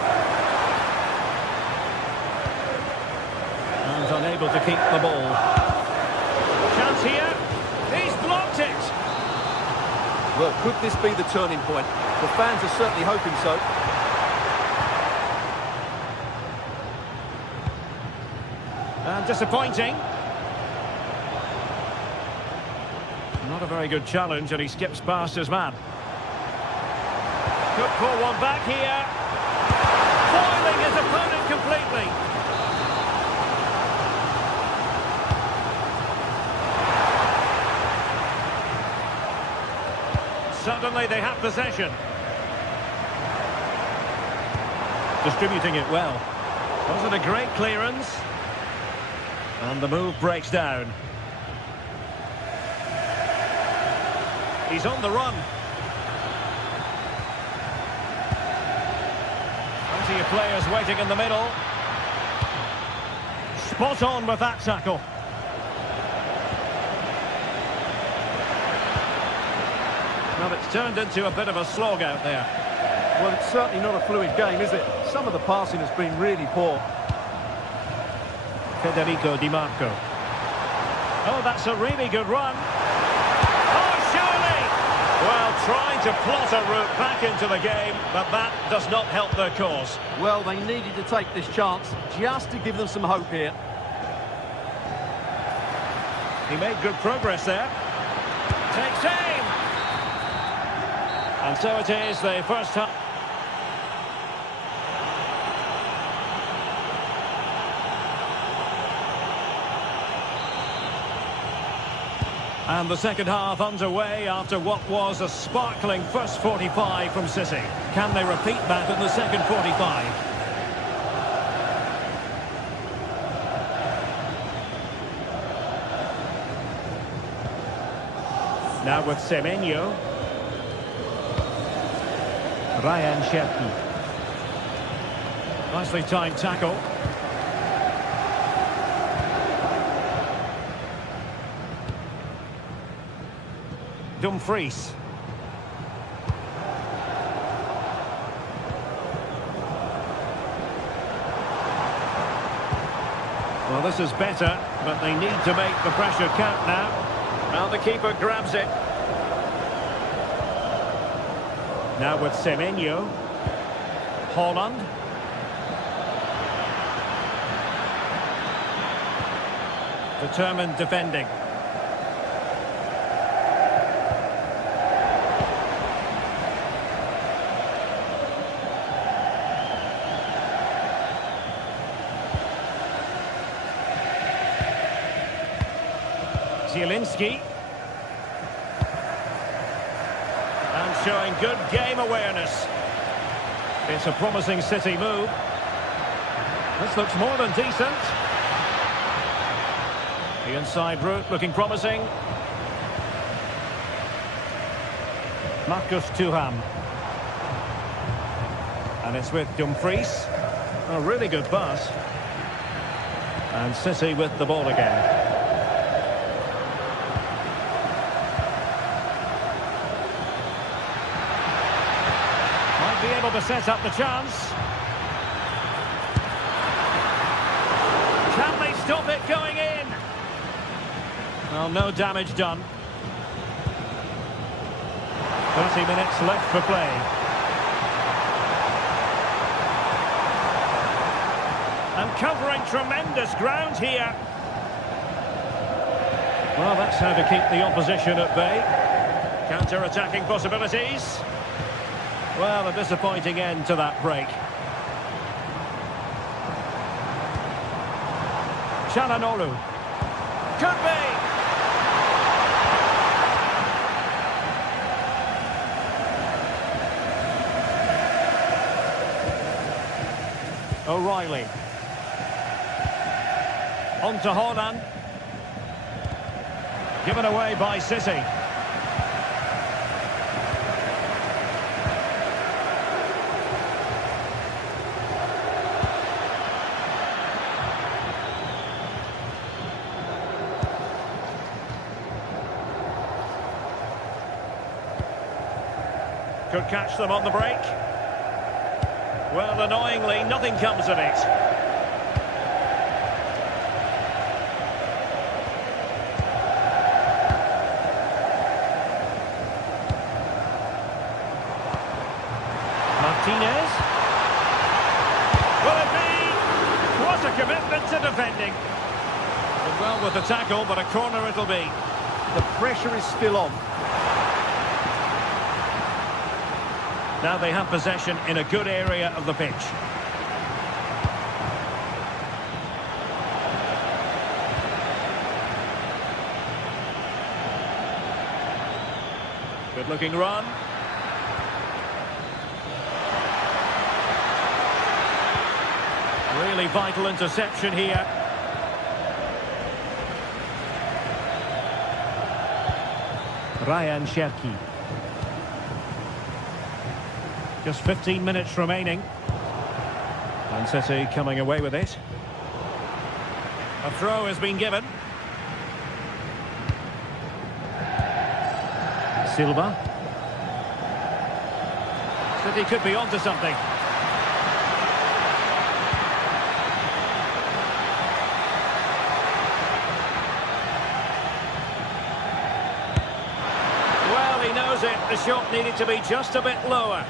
And unable to keep the ball. Chance here. He's blocked it. Well, could this be the turning point? The fans are certainly hoping so. And disappointing. Not a very good challenge, and he skips past his man. Could pull one back here. Foiling his opponent completely. Suddenly they have possession. Distributing it well. Wasn't a great clearance. And the move breaks down. He's on the run. Plenty of players waiting in the middle. Spot on with that tackle. Well, it's turned into a bit of a slog out there. Well, it's certainly not a fluid game, is it? Some of the passing has been really poor. Federico Di Marco. Oh, that's a really good run. Oh, surely! Well, trying to plot a route back into the game, but that does not help their cause. Well, they needed to take this chance just to give them some hope here. He made good progress there. Takes aim! And so it is, the first half. And the second half underway after what was a sparkling first 45 from City. Can they repeat that in the second 45? Now with Semenyo. Ryan Cherki. Nicely timed tackle. Dumfries. Well, this is better, but they need to make the pressure count now. Well, the keeper grabs it. Now with Semenyo. Holland. Determined defending. Zielinski. And showing good game awareness. It's a promising City move. This looks more than decent. The inside route looking promising. Marcus Thuram. And it's with Dumfries. A really good pass. And City with the ball again. Be able to set up the chance. Can they stop it going in? Well, no damage done. 30 minutes left for play. And covering tremendous ground here. Well, that's how to keep the opposition at bay. Counter-attacking possibilities. Well, a disappointing end to that break. Çalhanoğlu. Could be! O'Reilly. On to Holland. Given away by City. Could catch them on the break. Well, annoyingly, nothing comes of it. Martinez. Will it be? What a commitment to defending. Did well with the tackle, but a corner it'll be. The pressure is still on. Now they have possession in a good area of the pitch. Good looking run. Really vital interception here. Ryan Cherki. Just 15 minutes remaining. And City coming away with it. A throw has been given. Silva. City could be onto something. Well, he knows it. The shot needed to be just a bit lower.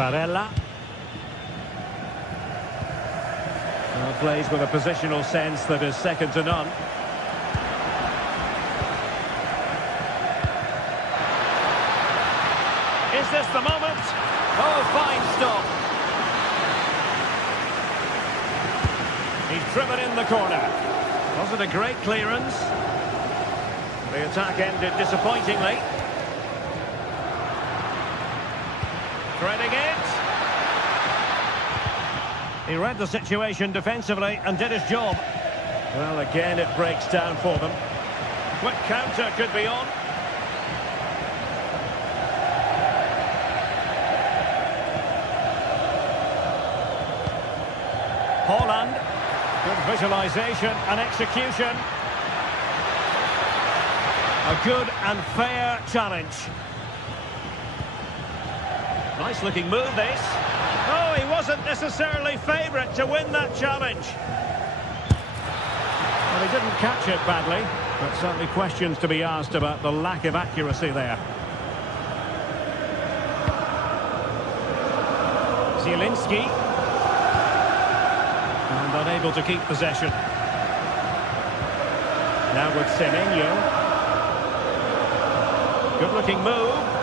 Barella. Well, plays with a positional sense that is second to none. Is this the moment? Oh, fine stop. He's driven in the corner. Was it a great clearance? The attack ended disappointingly. Threading it. He read the situation defensively and did his job. Well, again, it breaks down for them. Quick counter could be on. Holland. Good visualisation and execution. A good and fair challenge. Nice looking move, this. Oh, he wasn't necessarily favourite to win that challenge. Well, he didn't catch it badly, but certainly questions to be asked about the lack of accuracy there. Zielinski. And unable to keep possession. Now with Semenyo. Good looking move.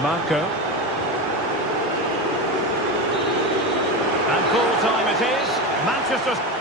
Marco. And full time it is. Manchester.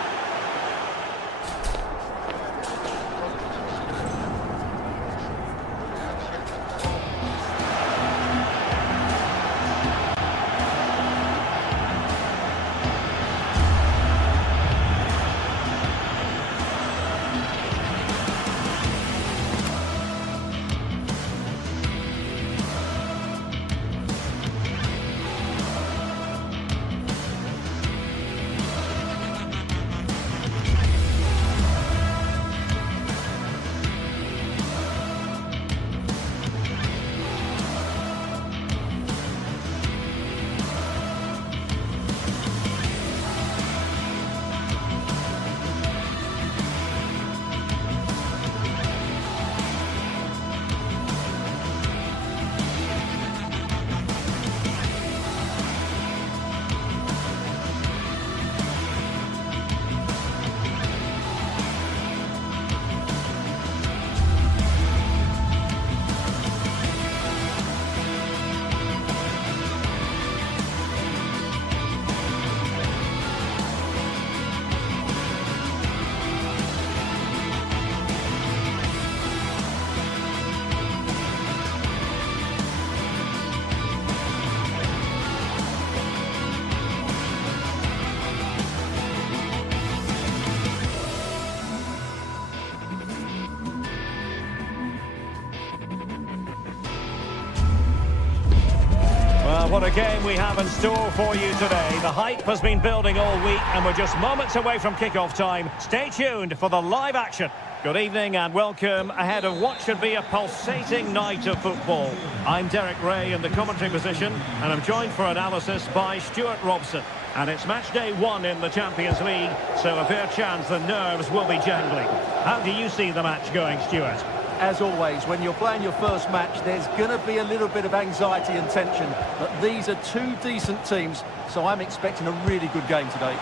What a game we have in store for you today. The hype has been building all week and we're just moments away from kickoff time. Stay tuned for the live action. Good evening and welcome ahead of what should be a pulsating night of football. I'm Derek Ray in the commentary position and I'm joined for analysis by Stuart Robson. And it's match day 1 in the Champions League, so a fair chance the nerves will be jangling. How do you see the match going, Stuart? As always, when you're playing your first match, there's going to be a little bit of anxiety and tension. But these are two decent teams, so I'm expecting a really good game today.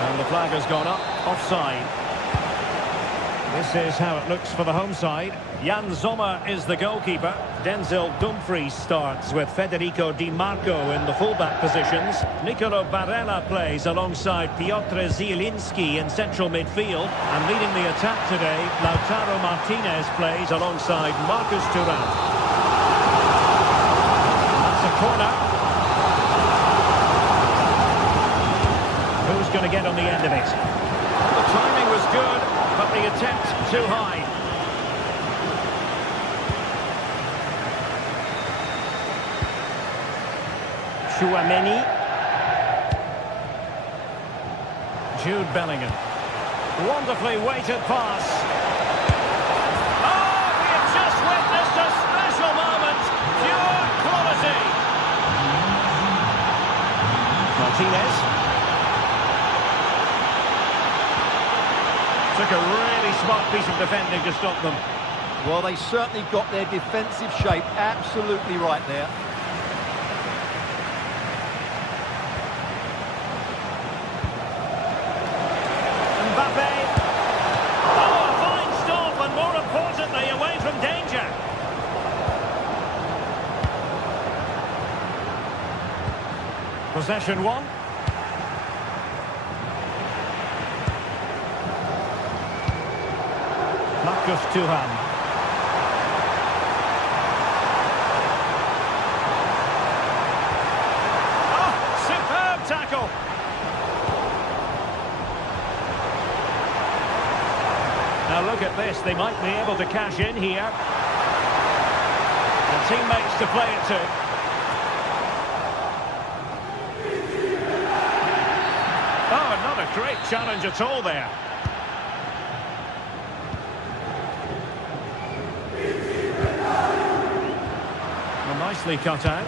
And the flag has gone up, offside. This is how it looks for the home side. Jan Sommer is the goalkeeper. Denzel Dumfries starts with Federico Di Marco in the fullback positions. Nicolo Barella plays alongside Piotr Zielinski in central midfield. And leading the attack today, Lautaro Martinez plays alongside Marcus Thuram. That's a corner. Who's going to get on the end of it? The timing was good, but the attempt too high. Chouameni. Jude Bellingham. Wonderfully weighted pass. Oh, we have just witnessed a special moment. Pure quality. Martinez. Took a really smart piece of defending to stop them. Well, they certainly got their defensive shape absolutely right there. Mbappe. Oh, a fine stop, and more importantly, away from danger. Possession 1. Marcus Thuram. Oh, superb tackle. Now look at this, they might be able to cash in here. And teammates to play it to. Oh, not a great challenge at all there. Nicely cut out.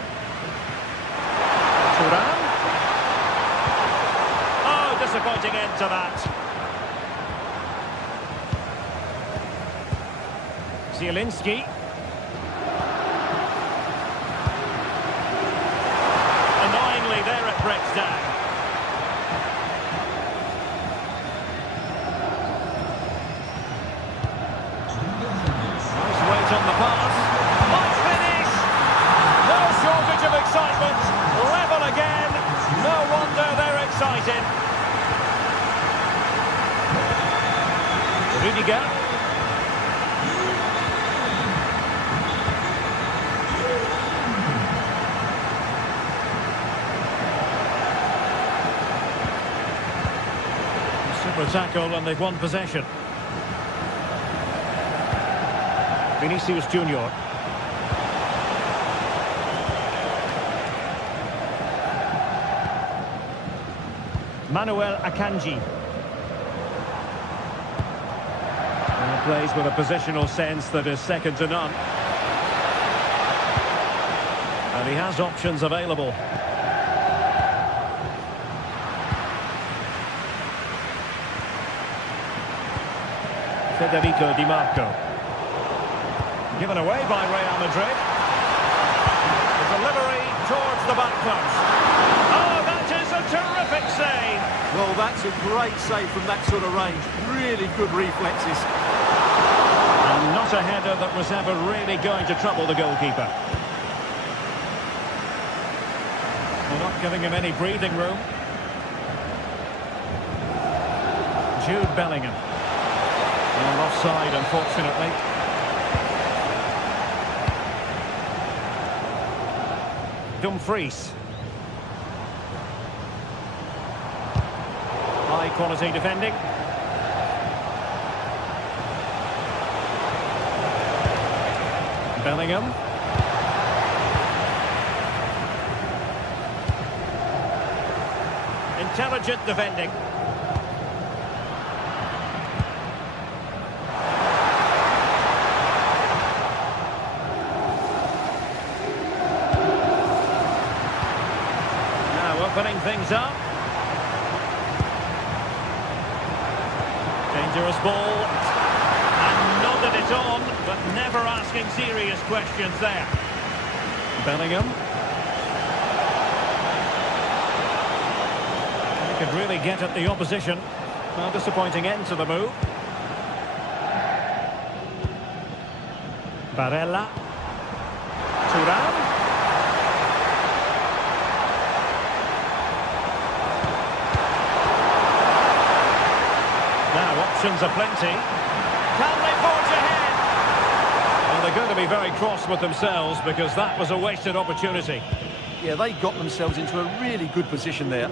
Thuram. Oh, disappointing end to that. Zielinski. Annoyingly, there it breaks down. Nice weight on the pass. Nice finish. No shortage of excitement. Level again. No wonder they're excited. Rudiger. Super tackle, and they've won possession. Vinicius Junior. Manuel Akanji. And plays with a positional sense that is second to none. And he has options available. Federico Di Marco. Given away by Real Madrid. The delivery towards the back post. Oh, that is a terrific save. Well, that's a great save from that sort of range. Really good reflexes. And not a header that was ever really going to trouble the goalkeeper. Well, not giving him any breathing room. Jude Bellingham. And offside, unfortunately. Dumfries. High quality defending. Bellingham. Intelligent defending. opening things up. Dangerous ball. And nodded it on, but never asking serious questions there. Bellingham. He could really get at the opposition. Well, disappointing end to the move. Barella. Thuram. Now options aplenty. Can they forge ahead? Well, they're going to be very cross with themselves because that was a wasted opportunity. Yeah, they got themselves into a really good position there.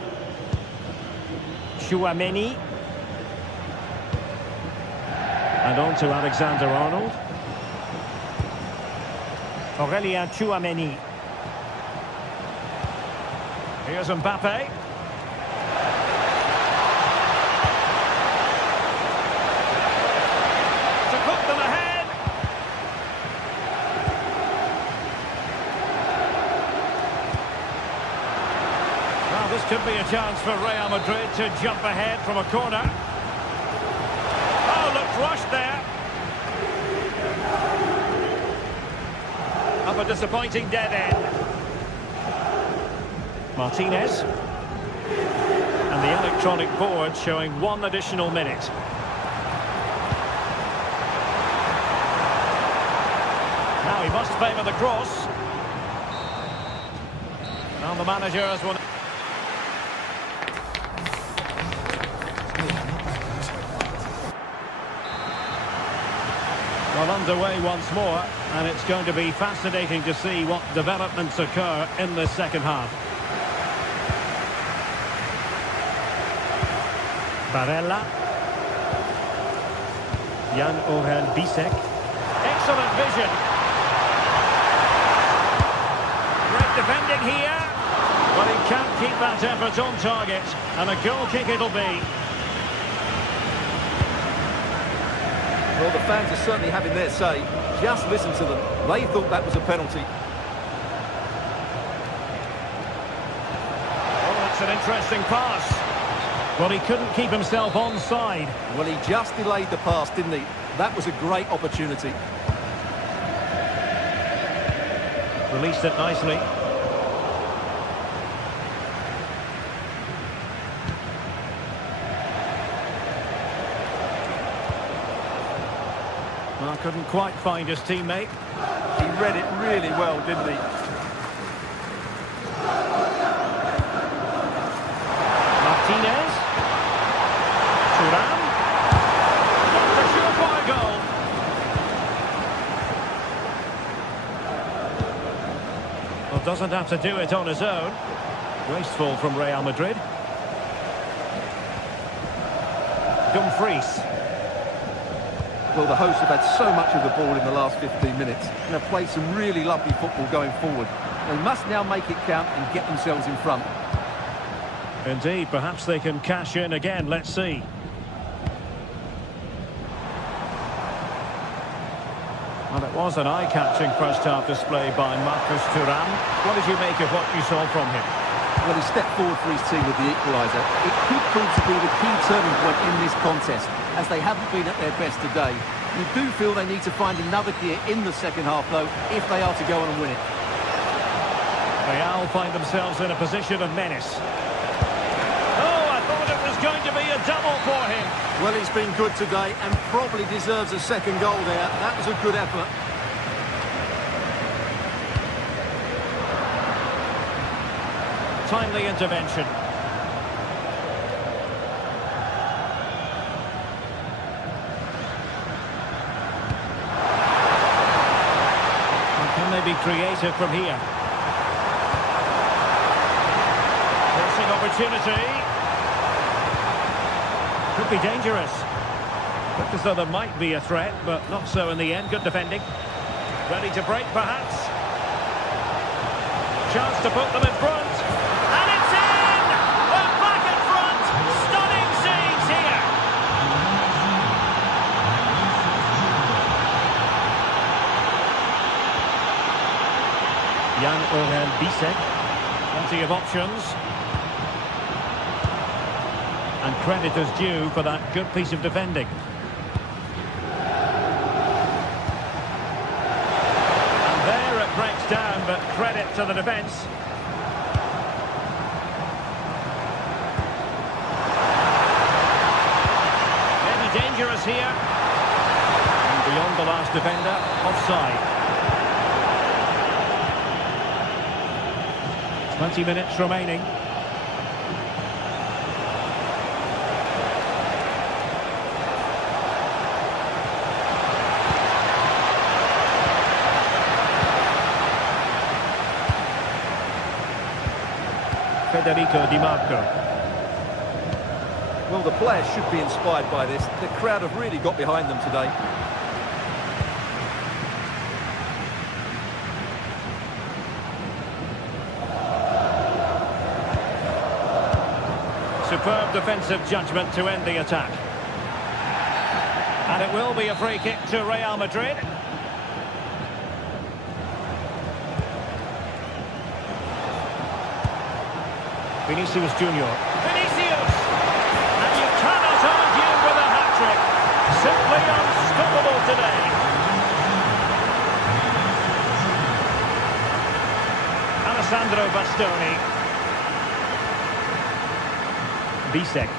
Tchouaméni. And on to Alexander-Arnold. Aurélien Tchouaméni. Here's Mbappe. To put them ahead. Well, this could be a chance for Real Madrid to jump ahead from a corner. Oh, looked rushed there. Up a disappointing dead end. Martinez. And the electronic board showing 1 additional minute. Now he must favour the cross. Now the manager has won. Well, underway once more, and it's going to be fascinating to see what developments occur in the second half. Barella. Jan-Orel Bisek. Excellent vision. Great defending here. But he can't keep that effort on target, and a goal kick it'll be. Well, the fans are certainly having their say. Just listen to them. They thought that was a penalty. Oh, that's an interesting pass. Well, he couldn't keep himself onside. Well, he just delayed the pass, didn't he? That was a great opportunity. Released it nicely. Well, couldn't quite find his teammate. He read it really well, didn't he? Martinez. Thuram. That's a surefire goal. Well, doesn't have to do it on his own. Wasteful from Real Madrid. Dumfries. Well, the hosts have had so much of the ball in the last 15 minutes and have played some really lovely football going forward. They must now make it count and get themselves in front. Indeed, perhaps they can cash in again. Let's see. Well, it was an eye-catching first-half display by Marcus Thuram. What did you make of what you saw from him? Well, he stepped forward for his team with the equaliser. It could prove to be the key turning point in this contest, as they haven't been at their best today. You do feel they need to find another gear in the second half, though, if they are to go on and win it. Real find themselves in a position of menace. Oh, I thought it was going to be a double for him. Well, he's been good today and probably deserves a second goal there. That was a good effort. Timely intervention. Can they be creative from here? Forcing opportunity. Could be dangerous. Looked as though there might be a threat, but not so in the end. Good defending. Ready to break, perhaps. Chance to put them in front. And it's in! They're back in front! Stunning scenes here! Jan-Orel Bisek. Plenty of options. And credit is due for that good piece of defending. And there it breaks down, but credit to the defence. Maybe dangerous here. And beyond the last defender, offside. 20 minutes remaining. Federico Di Marco. Well, the players should be inspired by this. The crowd have really got behind them today. Superb defensive judgment to end the attack. And it will be a free kick to Real Madrid. Vinicius Junior. Vinicius! And you cannot argue with a hat-trick. Simply unstoppable today. Alessandro Bastoni. Bisek.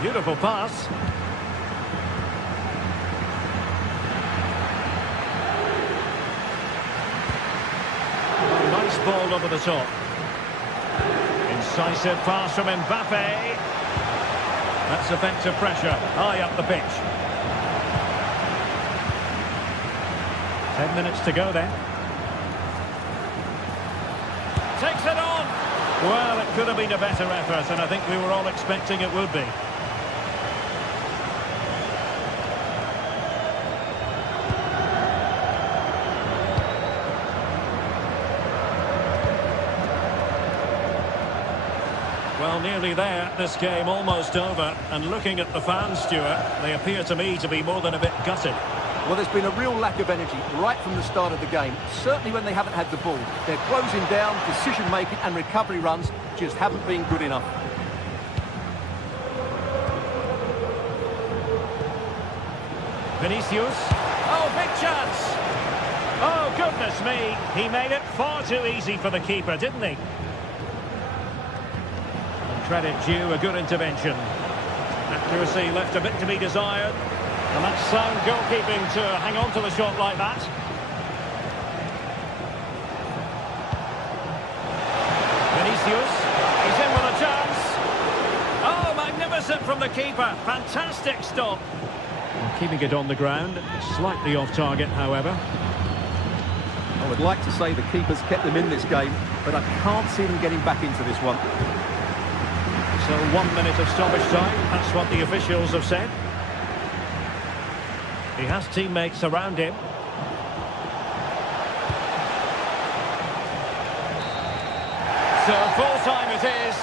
Beautiful pass. Nice ball over the top. Incisive pass from Mbappe. That's effective pressure, high up the pitch. 10 minutes to go then. Takes it on! Well, it could have been a better effort, and I think we were all expecting it would be. Well, nearly there, this game almost over. And looking at the fans, Stuart, they appear to me to be more than a bit gutted. Well, there's been a real lack of energy right from the start of the game. Certainly when they haven't had the ball. They're closing down, decision-making and recovery runs just haven't been good enough. Vinicius. Oh, big chance! Oh, goodness me! He made it far too easy for the keeper, didn't he? Credit due, a good intervention. Accuracy left a bit to be desired. And that's sound goalkeeping to hang on to the shot like that. Vinicius, he's in with a chance. Oh, magnificent from the keeper. Fantastic stop. Well, keeping it on the ground, slightly off target, however. I would like to say the keeper's kept them in this game, but I can't see them getting back into this one. So 1 minute of stoppage time, that's what the officials have said. He has teammates around him. So full time it is.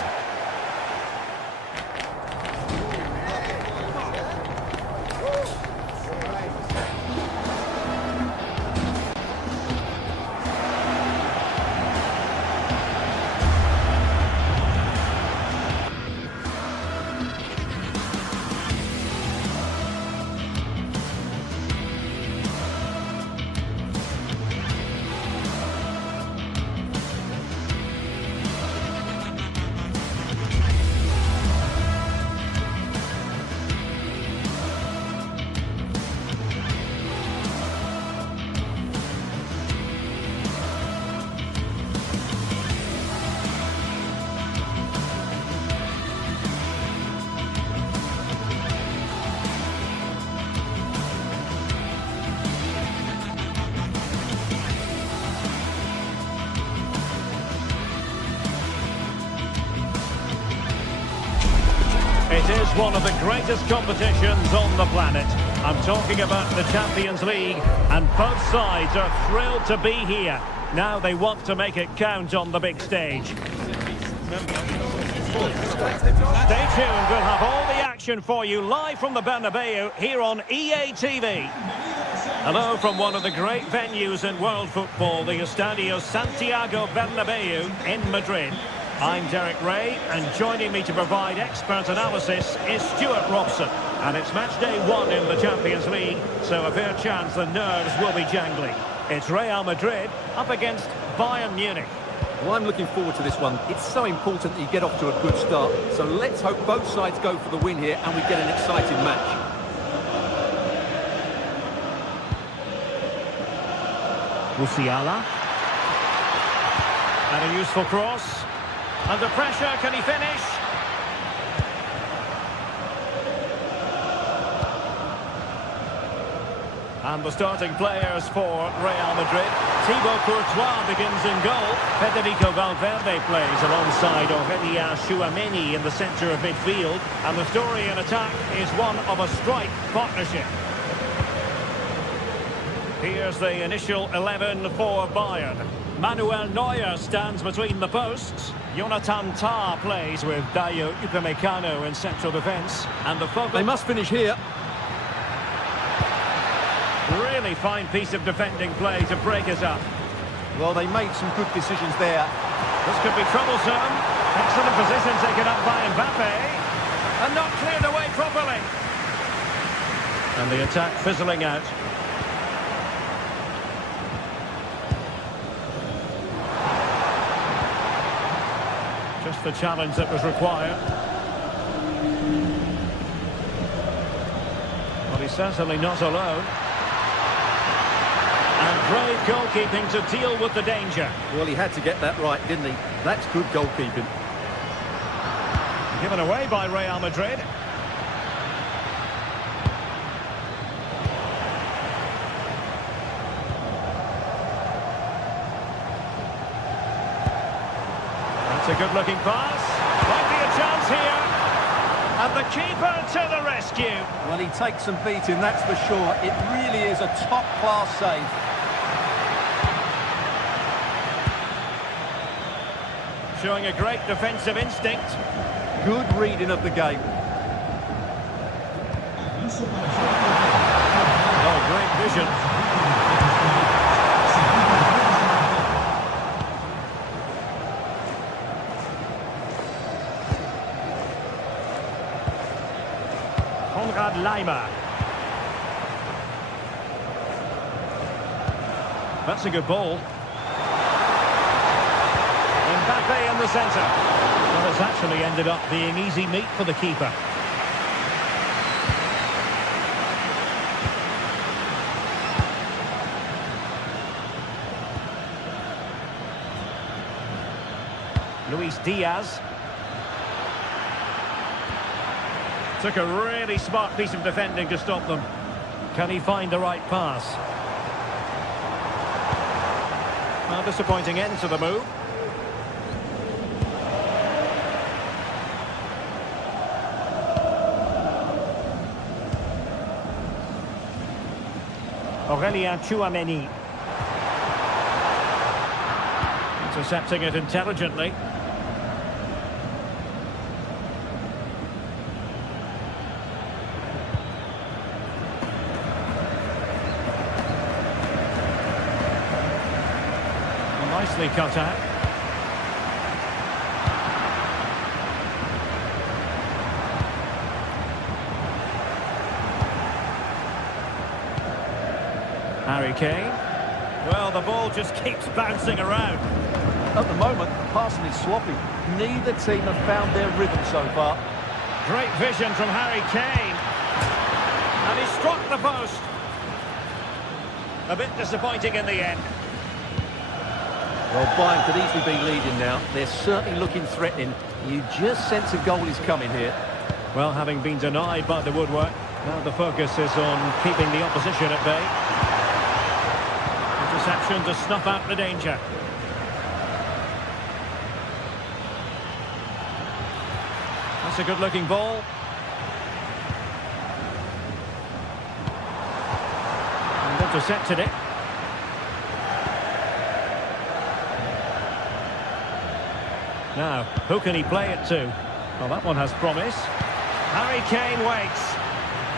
It is one of the greatest competitions on the planet. I'm talking about the Champions League, and both sides are thrilled to be here. Now they want to make it count on the big stage. Stay tuned, we'll have all the action for you live from the Bernabeu here on EA TV. Hello from one of the great venues in world football, the Estadio Santiago Bernabeu in Madrid. I'm Derek Ray, and joining me to provide expert analysis is Stuart Robson. And it's match day 1 in the Champions League, so a fair chance the nerves will be jangling. It's Real Madrid up against Bayern Munich. Well, I'm looking forward to this one. It's so important that you get off to a good start. So let's hope both sides go for the win here and we get an exciting match. Musiala. And a useful cross. Under pressure, can he finish? And the starting players for Real Madrid. Thibaut Courtois begins in goal. Federico Valverde plays alongside Aurélien Tchouameni in the centre of midfield. And the story in attack is one of a strike partnership. Here's the initial 11 for Bayern. Manuel Neuer stands between the posts. Jonathan Tah plays with Dayo Upamecano in central defence. And the focus... They must finish here. Really fine piece of defending play to break us up. Well, they made some good decisions there. This could be troublesome. Excellent position taken up by Mbappe. And not cleared away properly. And the attack fizzling out. Just the challenge that was required. Well, he's certainly not alone. And brave goalkeeping to deal with the danger. Well, he had to get that right, didn't he? That's good goalkeeping. Given away by Real Madrid. That's a good-looking pass. Might be a chance here. And the keeper to the rescue. Well, he takes some beating, that's for sure. It really is a top-class save. Showing a great defensive instinct. Good reading of the game. Oh, great vision. Konrad Laimer. That's a good ball. Mbappe in the centre. Well, it's actually ended up being easy meat for the keeper. Luis Diaz. Took a really smart piece of defending to stop them. Can he find the right pass? Well, disappointing end to the move. Aurélien Tchouameni. Intercepting it intelligently. Nicely cut out. Harry Kane. Well, the ball just keeps bouncing around. At the moment, the passing is sloppy. Neither team have found their rhythm so far. Great vision from Harry Kane. And he struck the post. A bit disappointing in the end. Well, Bayern could easily be leading now. They're certainly looking threatening. You just sense a goal is coming here. Well, having been denied by the woodwork, now the focus is on keeping the opposition at bay. Interception to snuff out the danger. That's a good-looking ball. And intercepted it. Now, who can he play it to? Well, that one has promise. Harry Kane waits.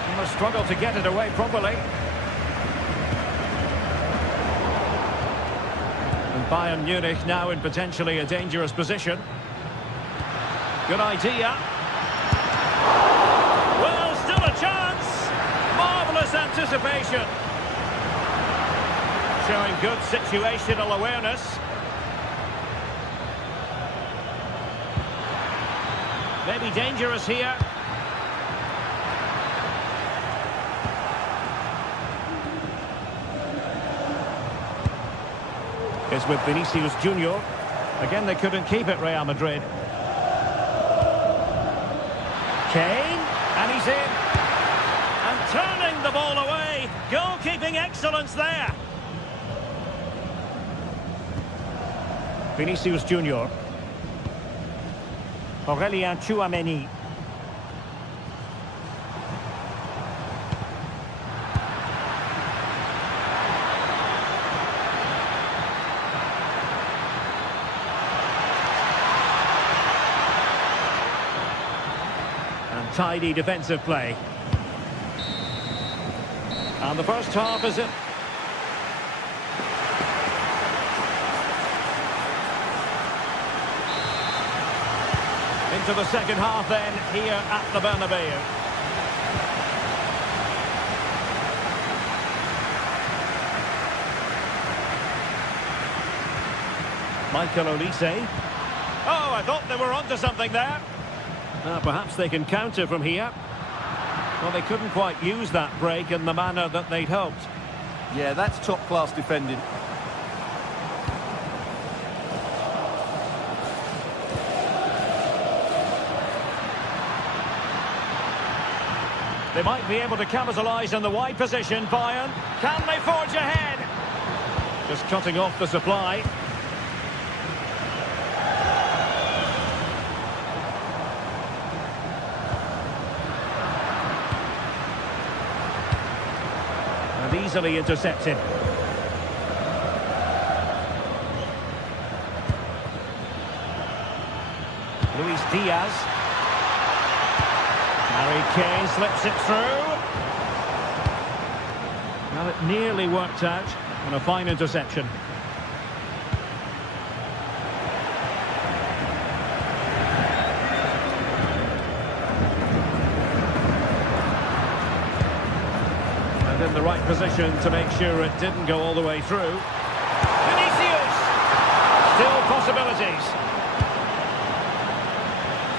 He must struggle to get it away properly. And Bayern Munich now in potentially a dangerous position. Good idea. Well, still a chance. Marvellous anticipation. Showing good situational awareness. Maybe dangerous here. Is with Vinicius Junior. Again, they couldn't keep it, Real Madrid. Kane, and he's in. And turning the ball away. Goalkeeping excellence there. Vinicius Junior. Aurelien Tchouameni. And tidy defensive play. And the first half is in. Into the second half then, here at the Bernabeu. Michael Olise. Oh, I thought they were onto something there. Perhaps they can counter from here. Well, they couldn't quite use that break in the manner that they'd hoped. Yeah, that's top-class defending. They might be able to capitalise on the wide position, Bayern. Can they forge ahead? Just cutting off the supply. And easily intercepted. Luis Diaz. Harry Kane slips it through. Well, it nearly worked out on a fine interception. And in the right position to make sure it didn't go all the way through. Vinicius! Still possibilities.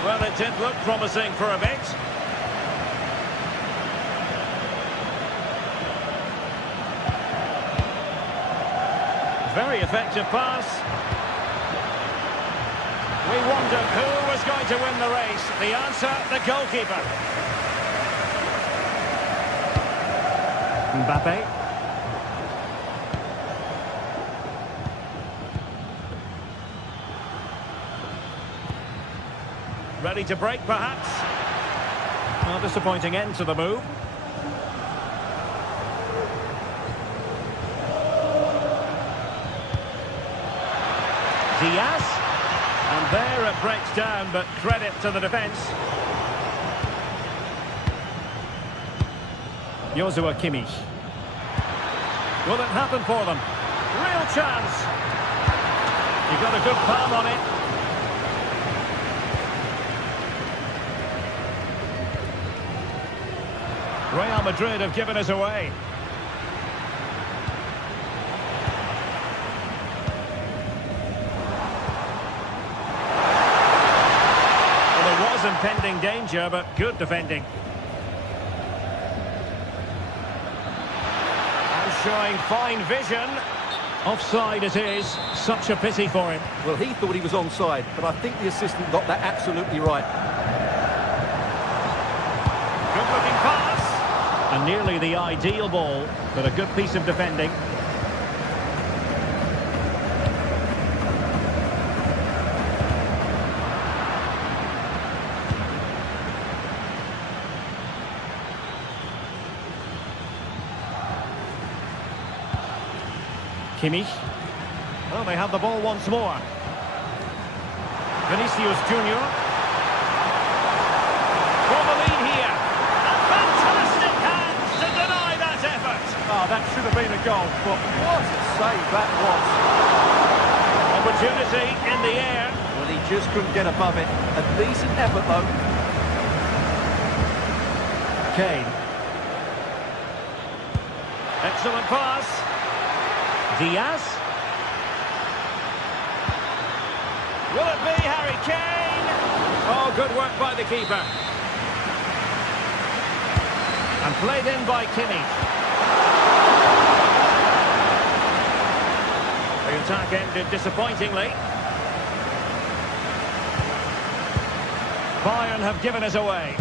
Well, it did look promising for a bit. Very effective pass. We wondered who was going to win the race. The answer, the goalkeeper. Mbappe. Ready to break, perhaps. Well, disappointing end to the move. Diaz, and there it breaks down, but credit to the defence. Joshua Kimmich. Will it happen for them? Real chance. He got a good palm on it. Real Madrid have given us away. Impending danger, but good defending. And showing fine vision. Offside it is. Such a pity for him. Well, he thought he was onside, but I think the assistant got that absolutely right. Good looking pass. And nearly the ideal ball, but a good piece of defending. Kimmich. Well, they have the ball once more. Vinicius Junior. For the lead here. And fantastic hands to deny that effort. Oh, that should have been a goal, but what a save that was. Opportunity in the air. and he just couldn't get above it. A decent effort, though. Kane. Excellent pass. Diaz. Will it be Harry Kane? Oh, good work by the keeper. And played in by Kimmich. The attack ended disappointingly. Bayern have given us away.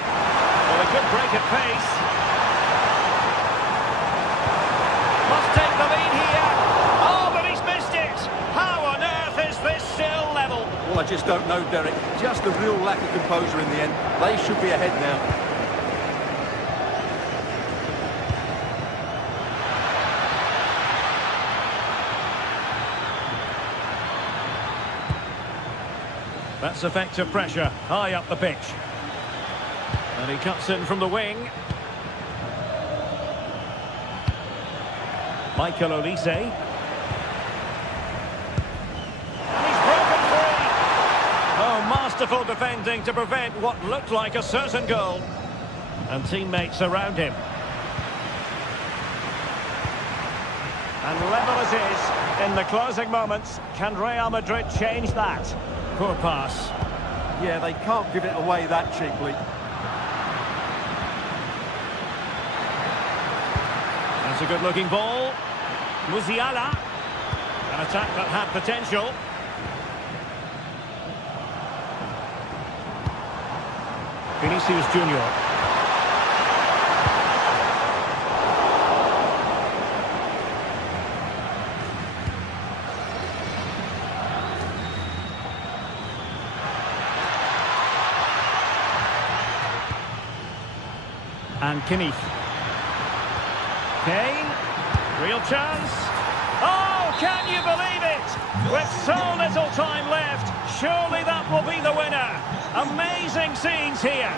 Well, a good break at pace. Must take the lead here. Oh, but he's missed it. How on earth is this still level? Well, I just don't know, Derek. Just a real lack of composure in the end. They should be ahead now. That's effective pressure, high up the pitch. And he cuts in from the wing. Michael Olise. And he's broken free. Oh, masterful defending to prevent what looked like a certain goal. And teammates around him. And level as is, in the closing moments, can Real Madrid change that? Poor pass. Yeah, they can't give it away that cheaply. That's a good-looking ball. Musiala. An attack that had potential. Vinicius Junior. And Kimmich. Kane. Real chance. Oh, can you believe it? With so little time left, surely that will be the winner. Amazing scenes here.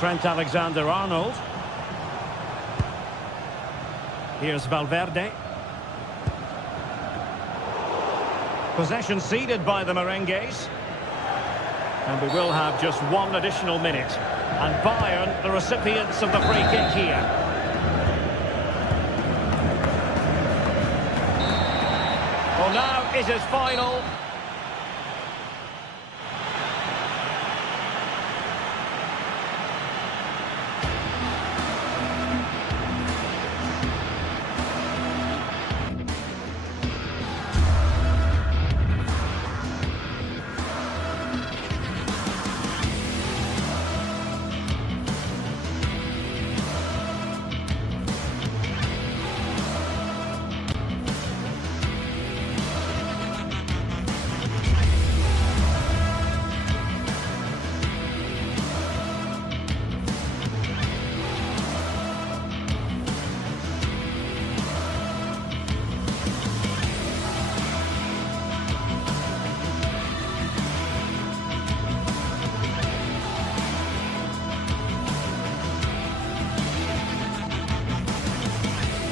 Trent Alexander-Arnold. Here's Valverde. Possession ceded by the Merengues. And we will have just one additional minute. And Bayern, the recipients of the free kick here. Well, now it is final.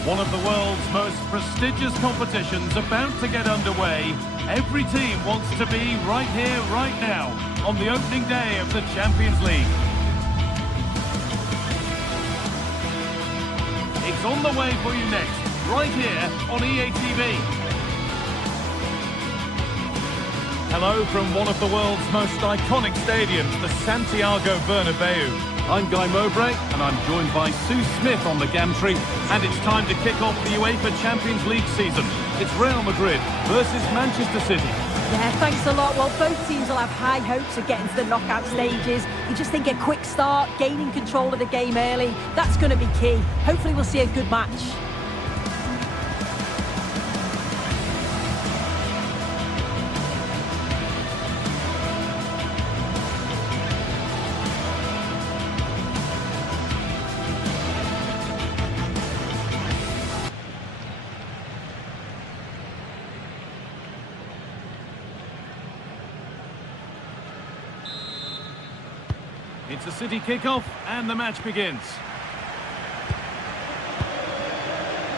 One of the world's most prestigious competitions about to get underway. Every team wants to be right here, right now, on the opening day of the Champions League. It's on the way for you next, right here on EA TV. Hello from one of the world's most iconic stadiums, the Santiago Bernabeu. I'm Guy Mowbray, and I'm joined by Sue Smith on the gantry, and it's time to kick off the UEFA Champions League season. It's Real Madrid versus Manchester City. Yeah, thanks a lot. Well, both teams will have high hopes of getting to the knockout stages. You just think a quick start, gaining control of the game early, that's going to be key. Hopefully we'll see a good match. It's a City kickoff, and the match begins.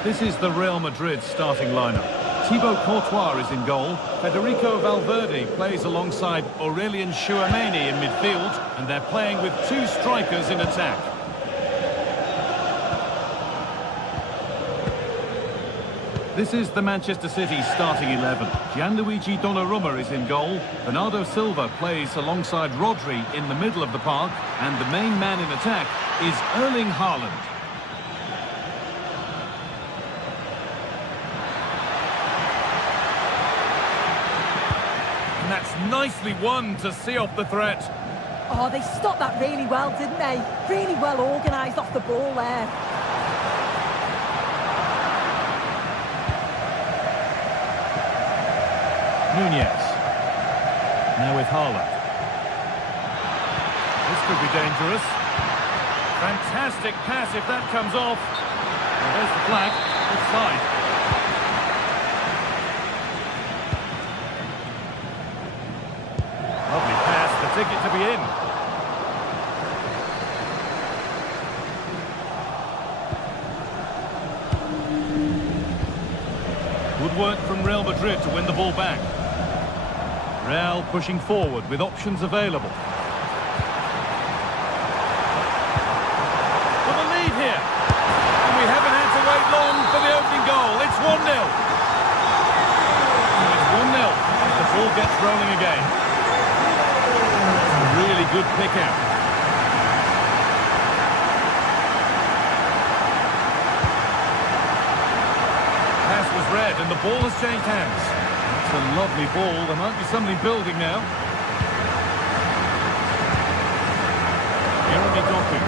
This is the Real Madrid starting lineup. Thibaut Courtois is in goal. Federico Valverde plays alongside Aurelien Tchouameni in midfield, and they're playing with two strikers in attack. This is the Manchester City starting 11. Gianluigi Donnarumma is in goal. Bernardo Silva plays alongside Rodri in the middle of the park, and the main man in attack is Erling Haaland. And that's nicely won to see off the threat. Oh, they stopped that really well, didn't they? Really well organised off the ball there. Nunez. Now with Haaland. This could be dangerous. Fantastic pass if that comes off. Well, there's the flag. Offside. Lovely pass. The ticket to be in. Good work from Real Madrid to win the ball back. Real pushing forward with options available. For the lead here. And we haven't had to wait long for the opening goal. It's 1-0. It's 1-0 as the ball gets rolling again. It's a really good pick out. Pass was read and the ball has changed hands. It's a lovely ball. There might be something building now. Jeremy Doku.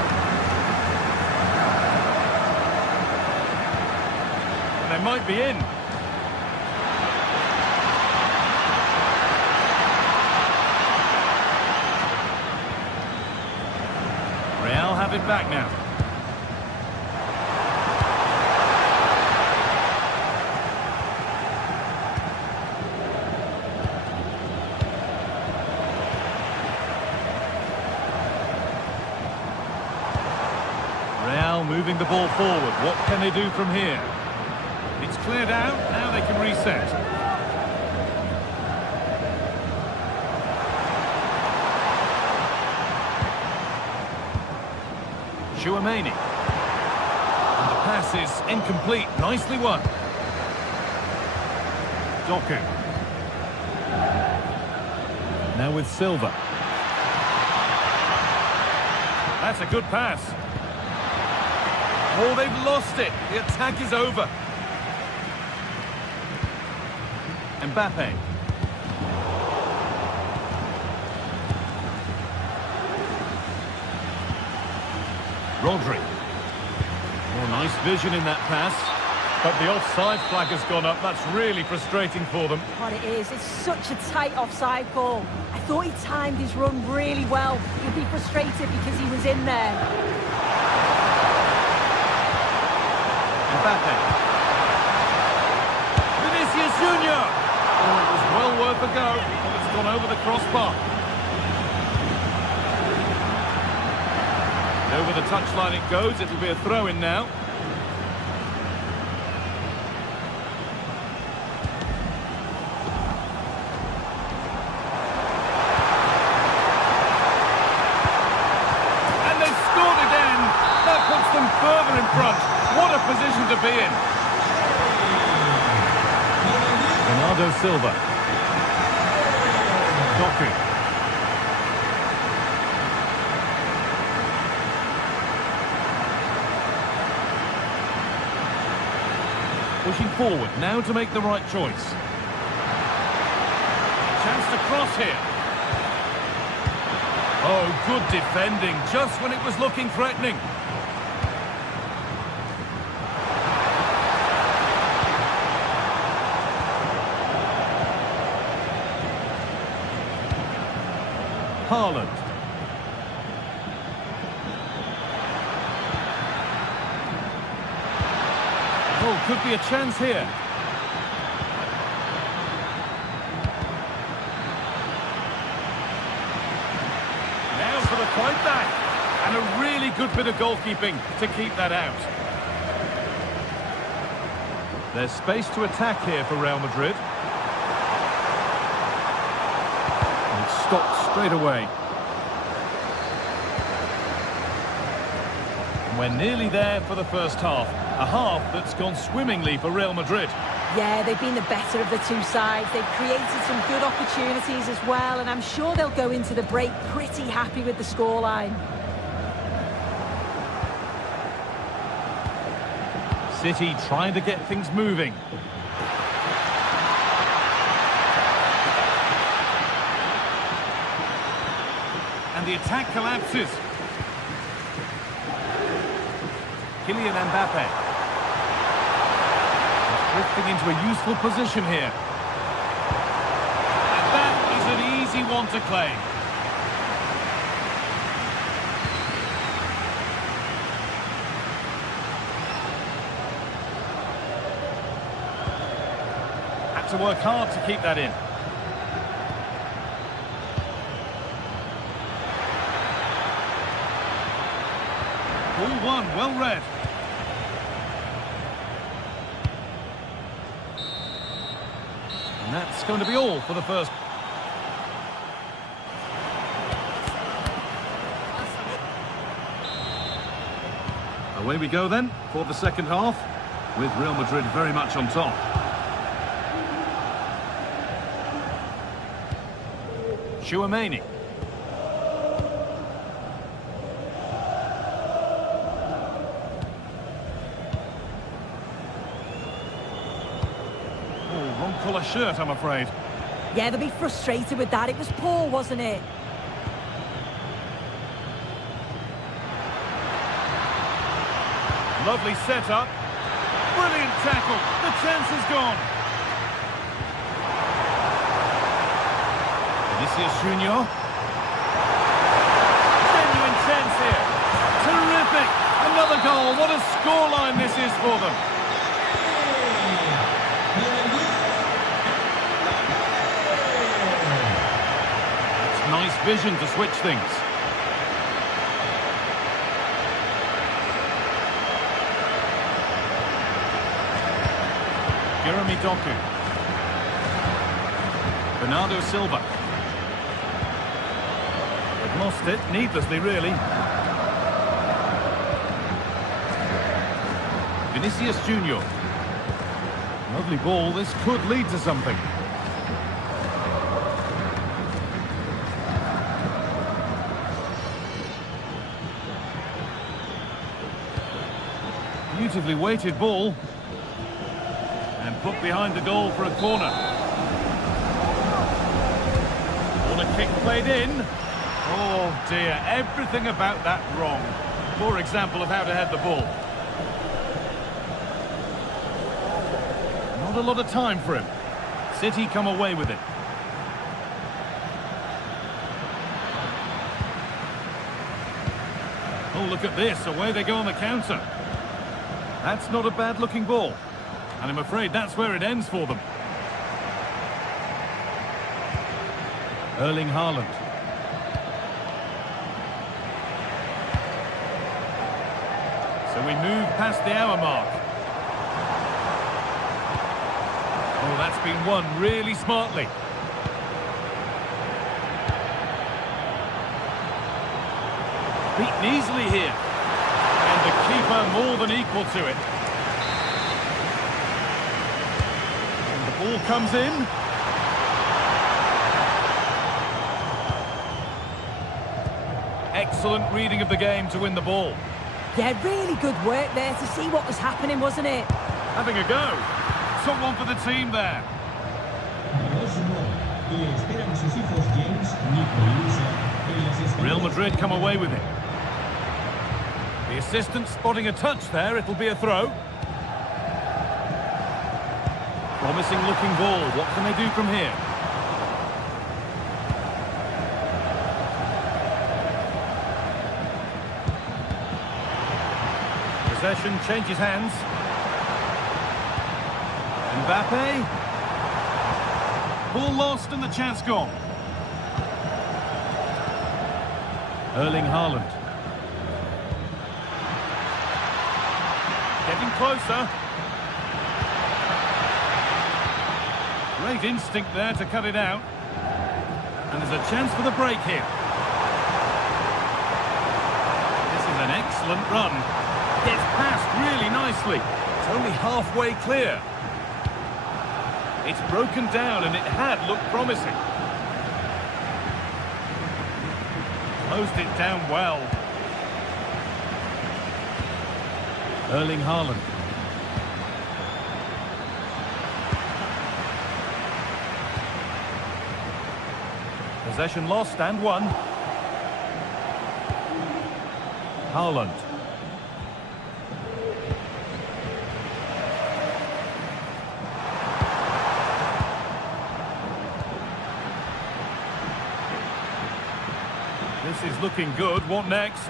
And they might be in. Real have it back now. Moving the ball forward. What can they do from here? It's cleared out. Now they can reset. Tchouameni. And the pass is incomplete. Nicely won. Doku. Now with Silva. That's a good pass. Oh, they've lost it. The attack is over. Mbappe. Rodri. Oh, nice vision in that pass. But the offside flag has gone up. That's really frustrating for them. What it is, it's such a tight offside call. I thought he timed his run really well. He'd be frustrated because he was in there. Mbappe. Vinicius Junior. Oh, it was well worth a go, but it's gone over the crossbar. And over the touchline it goes. It'll be a throw-in now. And they've scored again. That puts them further in front. What a position to be in. Bernardo Silva. Doku. Pushing forward now to make the right choice. Chance to cross here. Oh, good defending just when it was looking threatening. Haaland. Oh, could be a chance here. Now for the fight back. And a really good bit of goalkeeping to keep that out. There's space to attack here for Real Madrid. And it's stopped straight away. And we're nearly there for the first half. A half that's gone swimmingly for Real Madrid. Yeah, they've been the better of the two sides. They've created some good opportunities as well, and I'm sure they'll go into the break pretty happy with the scoreline. City trying to get things moving. And the attack collapses. Kylian Mbappe. Drifting into a useful position here. And that is an easy one to claim. Had to work hard to keep that in. Ball one, well read. And that's going to be all for the first. Away we go then for the second half, with Real Madrid very much on top. Tchouaméni. Wrong colour shirt, I'm afraid. Yeah, they'll be frustrated with that. It was poor, wasn't it? Lovely setup. Brilliant tackle. The chance is gone. Vinicius Junior. Genuine chance here. Terrific. Another goal. What a scoreline this is for them. Nice vision to switch things. Jeremy Doku. Bernardo Silva. They've lost it needlessly, really. Vinicius Junior. Lovely ball. This could lead to something. Beautifully weighted ball. And put behind the goal for a corner. Corner kick played in. Oh dear, everything about that wrong. Poor example of how to head the ball. Not a lot of time for him. City come away with it. Oh, look at this. Away they go on the counter. That's not a bad-looking ball. And I'm afraid that's where it ends for them. Erling Haaland. So we move past the hour mark. Oh, that's been won really smartly. Beaten easily here. And the keeper more than equal to it. And the ball comes in. Excellent reading of the game to win the ball. Yeah, really good work there to see what was happening, wasn't it? Having a go. Someone for the team there. Real Madrid come away with it. The assistant spotting a touch there. It'll be a throw. Promising looking ball. What can they do from here? Possession changes hands. Mbappe. Ball lost and the chance gone. Erling Haaland. Getting closer. Great instinct there to cut it out. And there's a chance for the break here. This is an excellent run. Gets past really nicely. It's only halfway clear. It's broken down and it had looked promising. Closed it down well. Erling Haaland. Possession lost and won. Haaland. This is looking good. What next?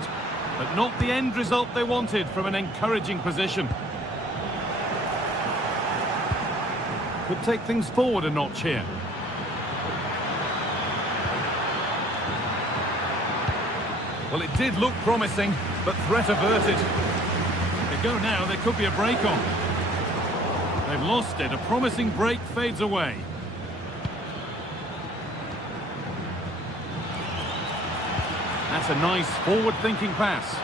But not the end result they wanted from an encouraging position. Could take things forward a notch here. Well, it did look promising, but threat averted. They go now, there could be a break on. They've lost it. A promising break fades away. That's a nice forward-thinking pass.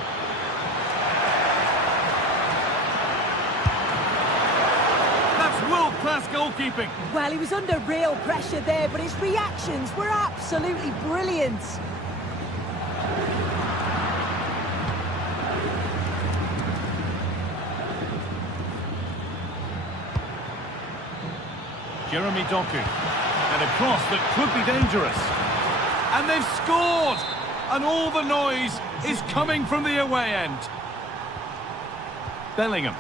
That's world-class goalkeeping. Well, he was under real pressure there, but his reactions were absolutely brilliant. Jeremy Doku. And a cross that could be dangerous. And they've scored! And all the noise is coming from the away end. Bellingham.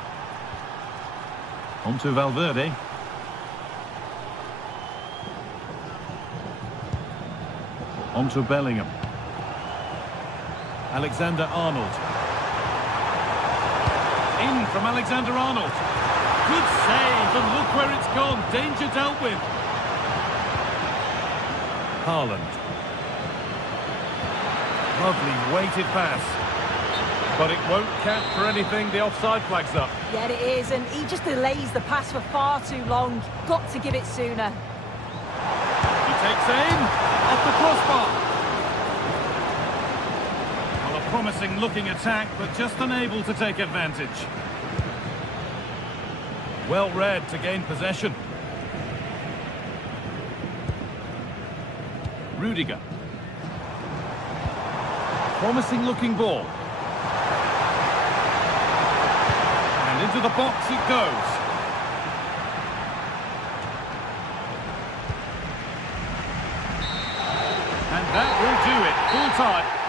On to Valverde. On to Bellingham. Alexander-Arnold. In from Alexander-Arnold. Good save, and look where it's gone. Danger dealt with. Haaland. Lovely weighted pass. But it won't count for anything. The offside flag's up. Yeah, it is, and he just delays the pass for far too long. Got to give it sooner. He takes aim. Off the crossbar. Well, a promising looking attack, but just unable to take advantage. Well read to gain possession. Rudiger. Promising looking ball. And into the box it goes. And that will do it. Full time.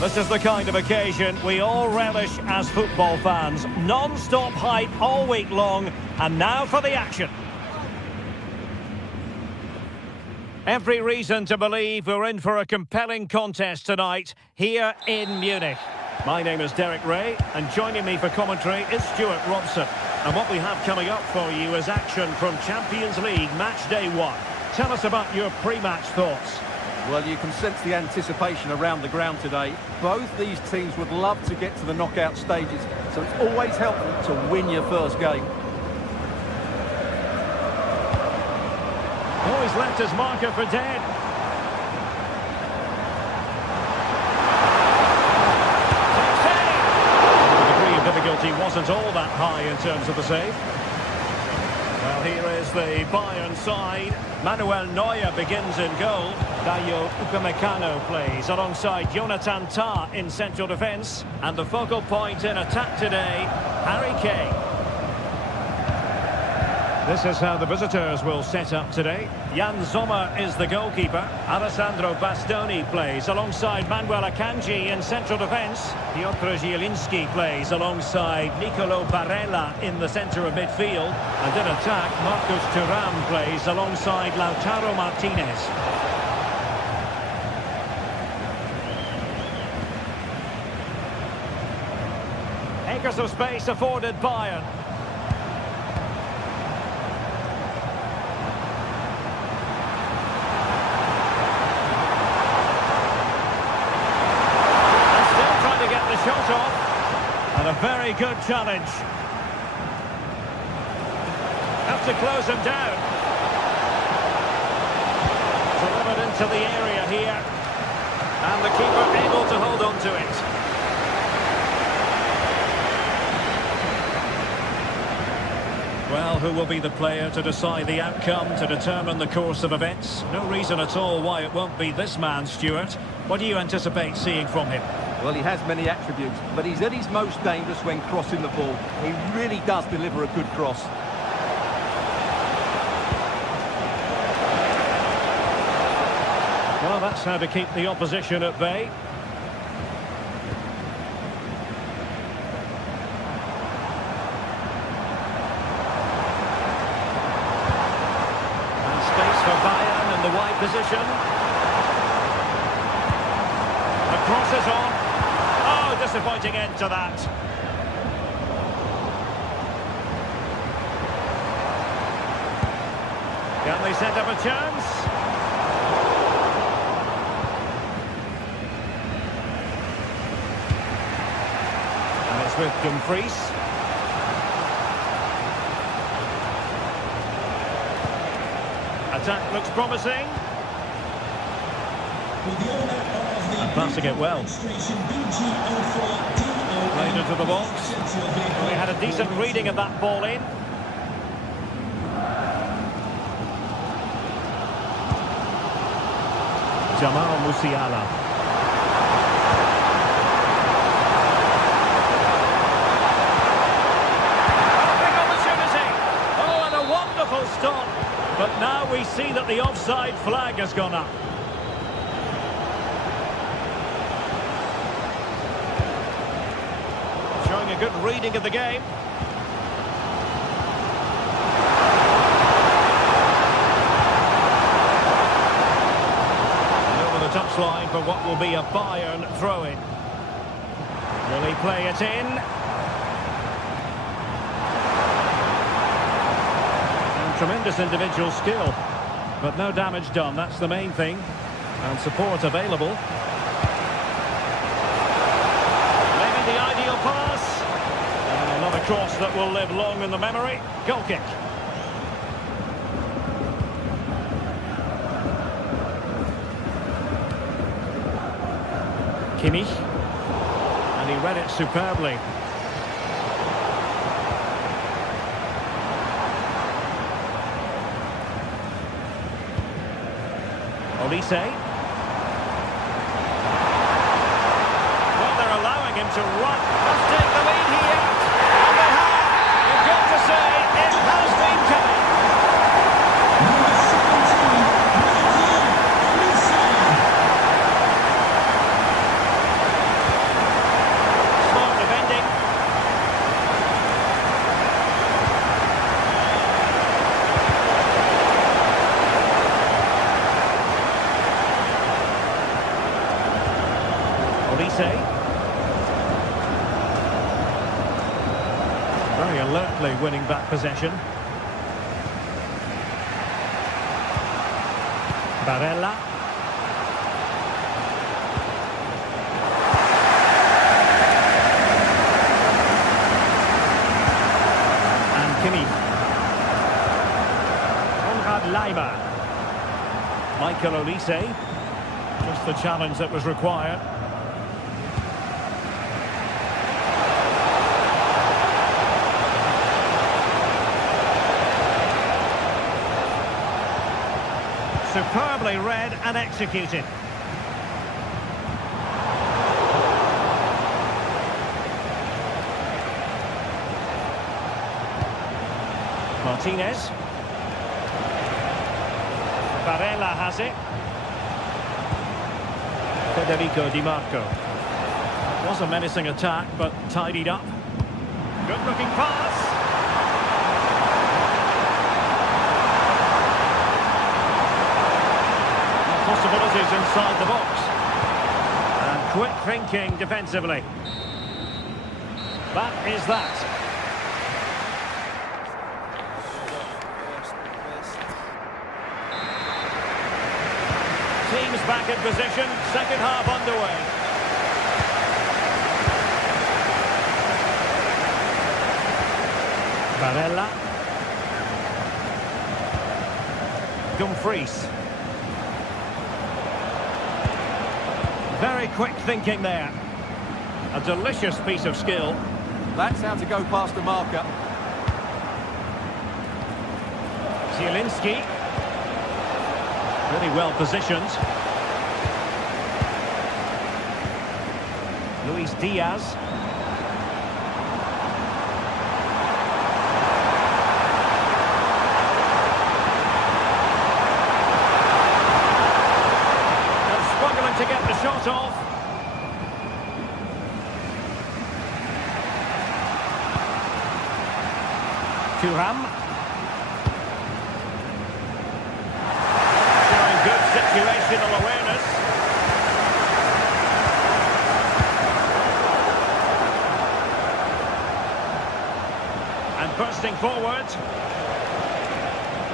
This is the kind of occasion we all relish as football fans. Non-stop hype all week long, and now for the action. Every reason to believe we're in for a compelling contest tonight here in Munich. My name is Derek Ray, and joining me for commentary is Stuart Robson. And what we have coming up for you is action from Champions League Match Day 1. Tell us about your pre-match thoughts. Well, you can sense the anticipation around the ground today. Both these teams would love to get to the knockout stages, so it's always helpful to win your first game. Oh, he's left his marker for dead. The degree of difficulty wasn't all that high in terms of the save. Well, here is the Bayern side. Manuel Neuer begins in goal. Dayo Upamecano plays alongside Jonathan Tah in central defence. And the focal point in attack today, Harry Kane. This is how the visitors will set up today. Jan Sommer is the goalkeeper. Alessandro Bastoni plays alongside Manuel Akanji in central defence. Piotr Zielinski plays alongside Nicolo Barella in the centre of midfield. And in attack, Marcus Thuram plays alongside Lautaro Martinez. Acres of space afforded Bayern. Shot off, and a very good challenge. Have to close him down. Delivered into the area here, and the keeper able to hold on to it. Well, who will be the player to decide the outcome, to determine the course of events? No reason at all why it won't be this man, Stuart. What do you anticipate seeing from him? Well, he has many attributes, but he's at his most dangerous when crossing the ball. He really does deliver a good cross. Well, that's how to keep the opposition at bay. And space for Bayern in the wide position. The cross is on. Oh, disappointing end to that. Can they set up a chance? And it's with Dumfries. Attack looks promising. And passing it well. Played into the box. Well, he had a decent reading of that ball in. Jamal Musiala. Big opportunity. Oh, and a wonderful stop. But now we see that the offside flag has gone up. Showing a good reading of the game. And over the touchline for what will be a Bayern throw-in. Will he play it in? And tremendous individual skill. But no damage done, that's the main thing. And support available. The ideal pass. And another cross that will live long in the memory. Goal kick. Kimmich. And he read it superbly. Olise. To run, must take the lead here, and they have. You've got to say it has been coming. Smart defending. Olise. Very alertly winning back possession. Barella. And Kimi. Konrad Laimer. Michael Olise. Just the challenge that was required. Superbly read and executed. Martinez. Barella has it. Federico Di Marco. It was a menacing attack, but tidied up. Good-looking pass. Possibilities inside the box. And quick thinking defensively. That is that. Teams back in position, second half underway. Barella. Dumfries. Very quick thinking there. A delicious piece of skill. That's how to go past the marker. Zielinski. Really well positioned. Luis Diaz. To get the shot off. Thuram. Showing good situational awareness. And bursting forward.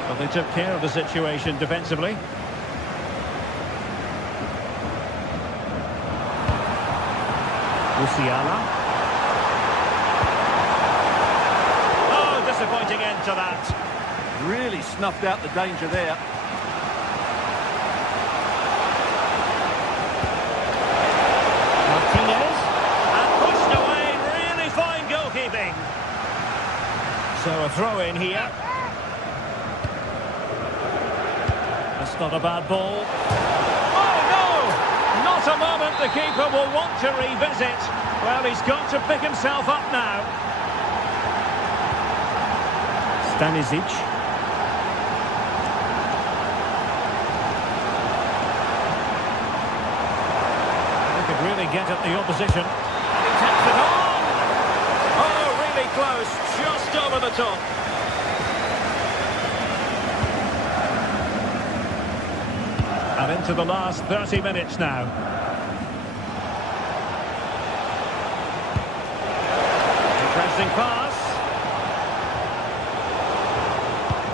Well, they took care of the situation defensively. Musiala. Oh, disappointing end to that. Really snuffed out the danger there. Martinez. And pushed away. Really fine goalkeeping. So a throw in here. That's not a bad ball. Not a moment the keeper will want to revisit. Well, he's got to pick himself up now. Stanisic. He could really get at the opposition. And he takes it on. Oh, really close. Just over the top. And into the last 30 minutes now. Pressing pass.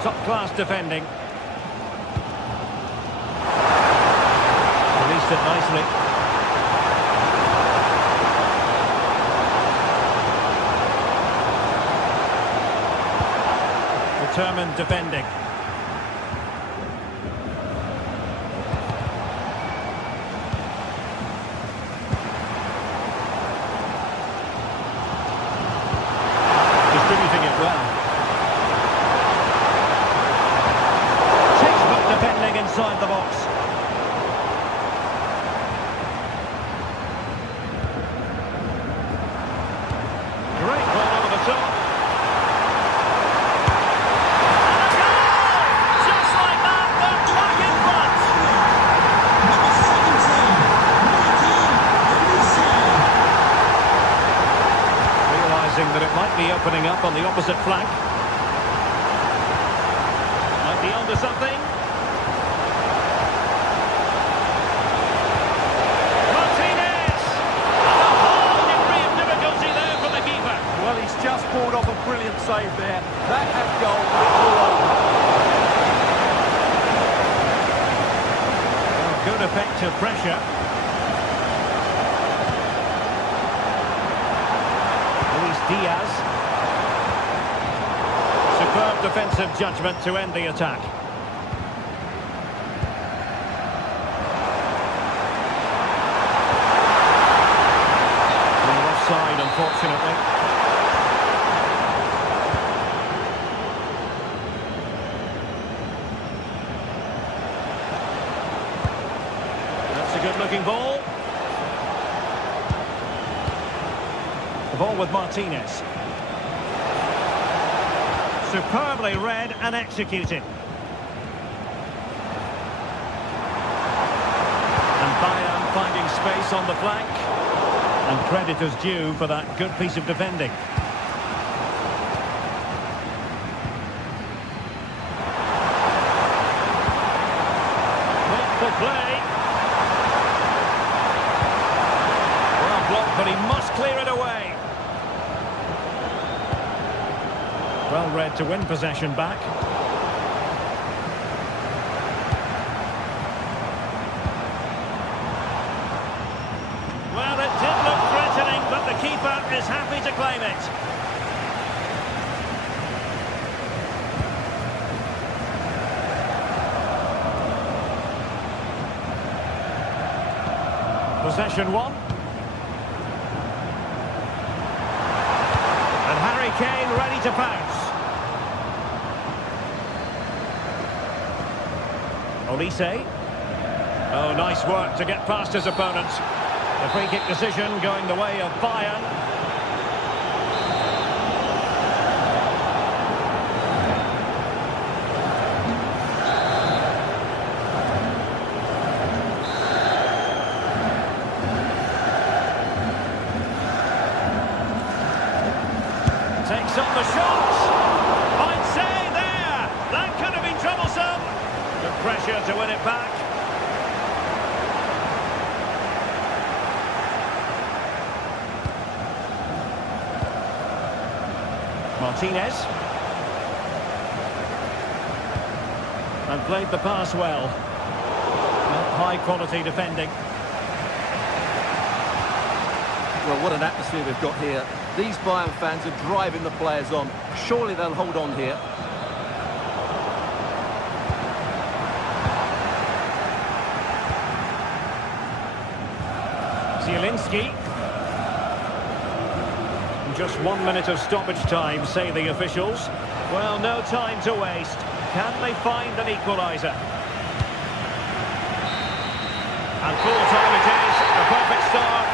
Top-class defending. Released it nicely. Determined defending. Distributing it well. Textbook defending inside the box. Great ball over the top. And a goal! Just like that, they're back in front. Realising that it might be opening up on the opposite flank. Might be onto something. Martinez! And a whole degree of difficulty there for the keeper. Well, he's just pulled off a brilliant of pressure. Luis Diaz. Superb defensive judgment to end the attack. The offside, unfortunately. Good-looking ball. The ball with Martinez. Superbly read and executed. And Bayern finding space on the flank. And credit is due for that good piece of defending. Not for play. But he must clear it away. Well read to win possession back. Well, it did look threatening, but the keeper is happy to claim it. Possession one. Kane ready to pounce. Olise. Oh, nice work to get past his opponent. The free kick decision going the way of Bayern. Takes on the shot. I'd say there. That could have been troublesome. Good pressure to win it back. Martinez. And played the pass well. High quality defending. Well, what an atmosphere we've got here. These Bayern fans are driving the players on. Surely they'll hold on here. Zielinski. Just 1 minute of stoppage time, say the officials. Well, no time to waste. Can they find an equaliser? And full time it is. A perfect start.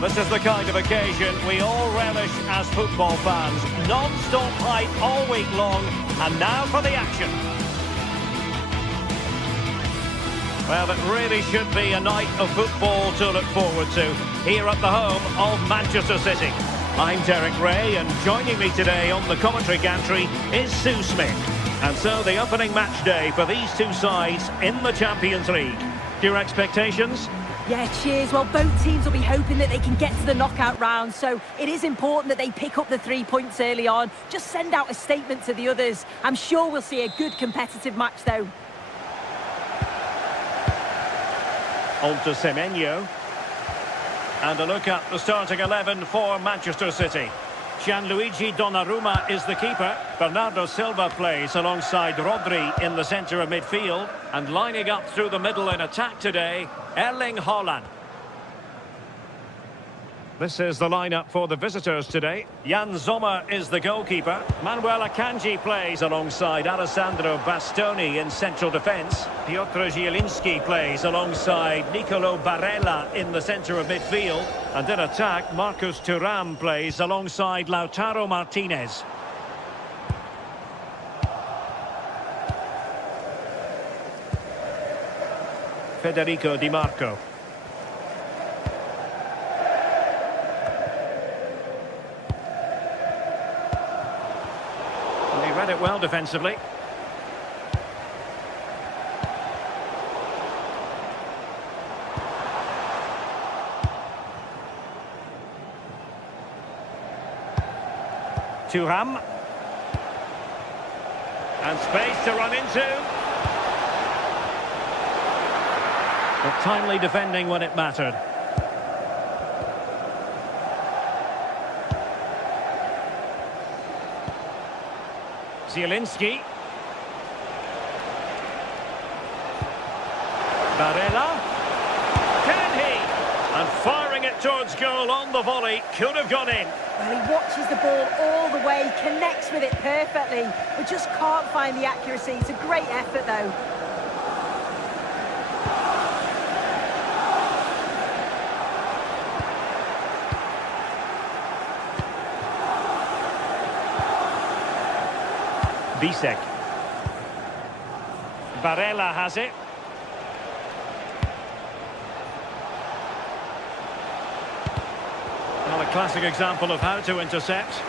This is the kind of occasion we all relish as football fans. Non-stop hype all week long, and now for the action. Well, it really should be a night of football to look forward to, here at the home of Manchester City. I'm Derek Ray, and joining me today on the commentary gantry is Sue Smith. And so the opening match day for these two sides in the Champions League. Your expectations? Yeah, cheers. Well, both teams will be hoping that they can get to the knockout round, so it is important that they pick up the 3 points early on. Just send out a statement to the others. I'm sure we'll see a good competitive match, though. On to Semenyo. And a look at the starting 11 for Manchester City. Gianluigi Donnarumma is the keeper. Bernardo Silva plays alongside Rodri in the centre of midfield. And lining up through the middle in attack today, Erling Haaland. This is the lineup for the visitors today. Jan Sommer is the goalkeeper. Manuel Akanji plays alongside Alessandro Bastoni in central defence. Piotr Zielinski plays alongside Nicolo Barella in the centre of midfield. And in attack, Marcus Thuram plays alongside Lautaro Martinez. Federico Di Marco. Read it well defensively. Thuram. And space to run into. But timely defending when it mattered. Zielinski. Barella. Can he? And firing it towards goal on the volley. Could have gone in. Well, he watches the ball all the way, connects with it perfectly, but just can't find the accuracy. It's a great effort, though. Bisek. Barella has it. Well, a classic example of how to intercept.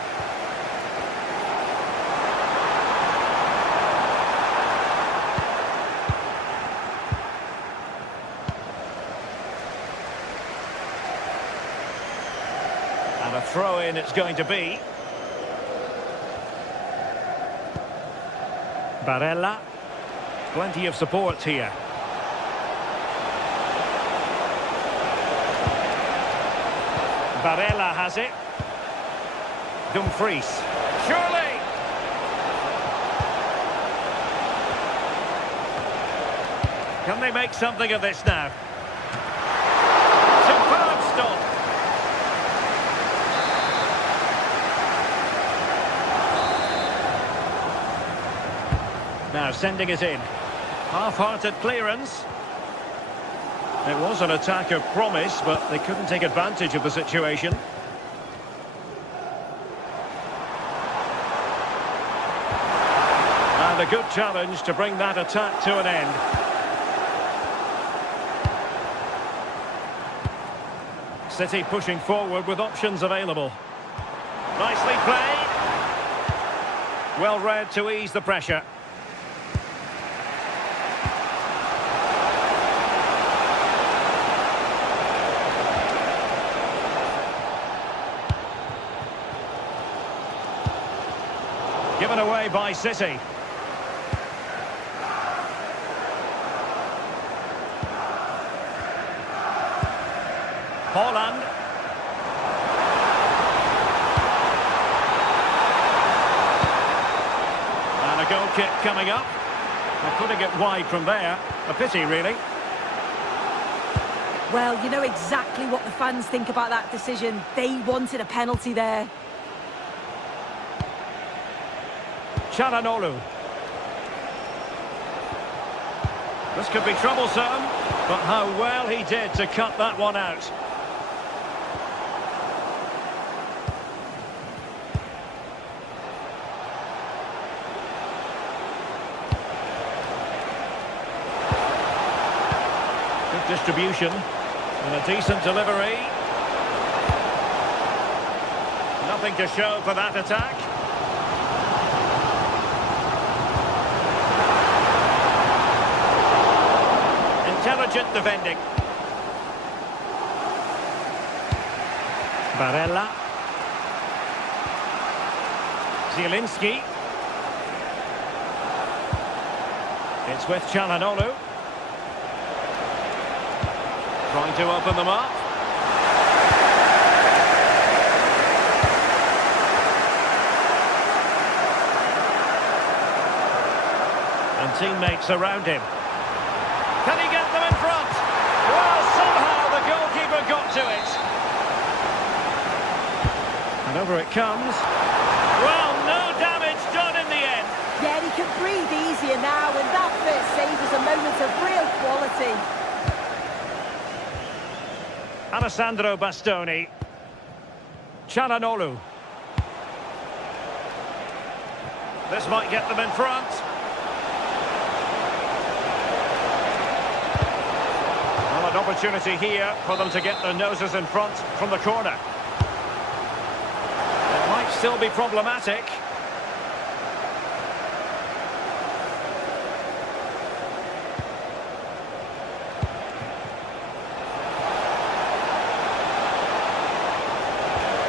And a throw-in it's going to be. Barella. Plenty of support here. Barella has it. Dumfries. Surely! Can they make something of this now? Superb stop. Now sending it in. Half-hearted clearance. It was an attack of promise, but they couldn't take advantage of the situation. And a good challenge to bring that attack to an end. City pushing forward with options available. Nicely played. Well read to ease the pressure. Given away by City. Haaland. And a goal kick coming up. They're putting it wide from there. A pity, really. Well, you know exactly what the fans think about that decision. They wanted a penalty there. Çalhanoğlu. This could be troublesome, but how well he did to cut that one out. Good distribution and a decent delivery. Nothing to show for that attack. Intelligent defending. Barella. Zielinski. It's with Çalhanoğlu. Trying to open them up. And teammates around him. Can he get them in front? Well, somehow the goalkeeper got to it. And over it comes. Well, no damage done in the end. Yeah, he can breathe easier now, and that first save was a moment of real quality. Alessandro Bastoni. Çalhanoğlu. This might get them in front. Well, an opportunity here for them to get their noses in front from the corner. It might still be problematic.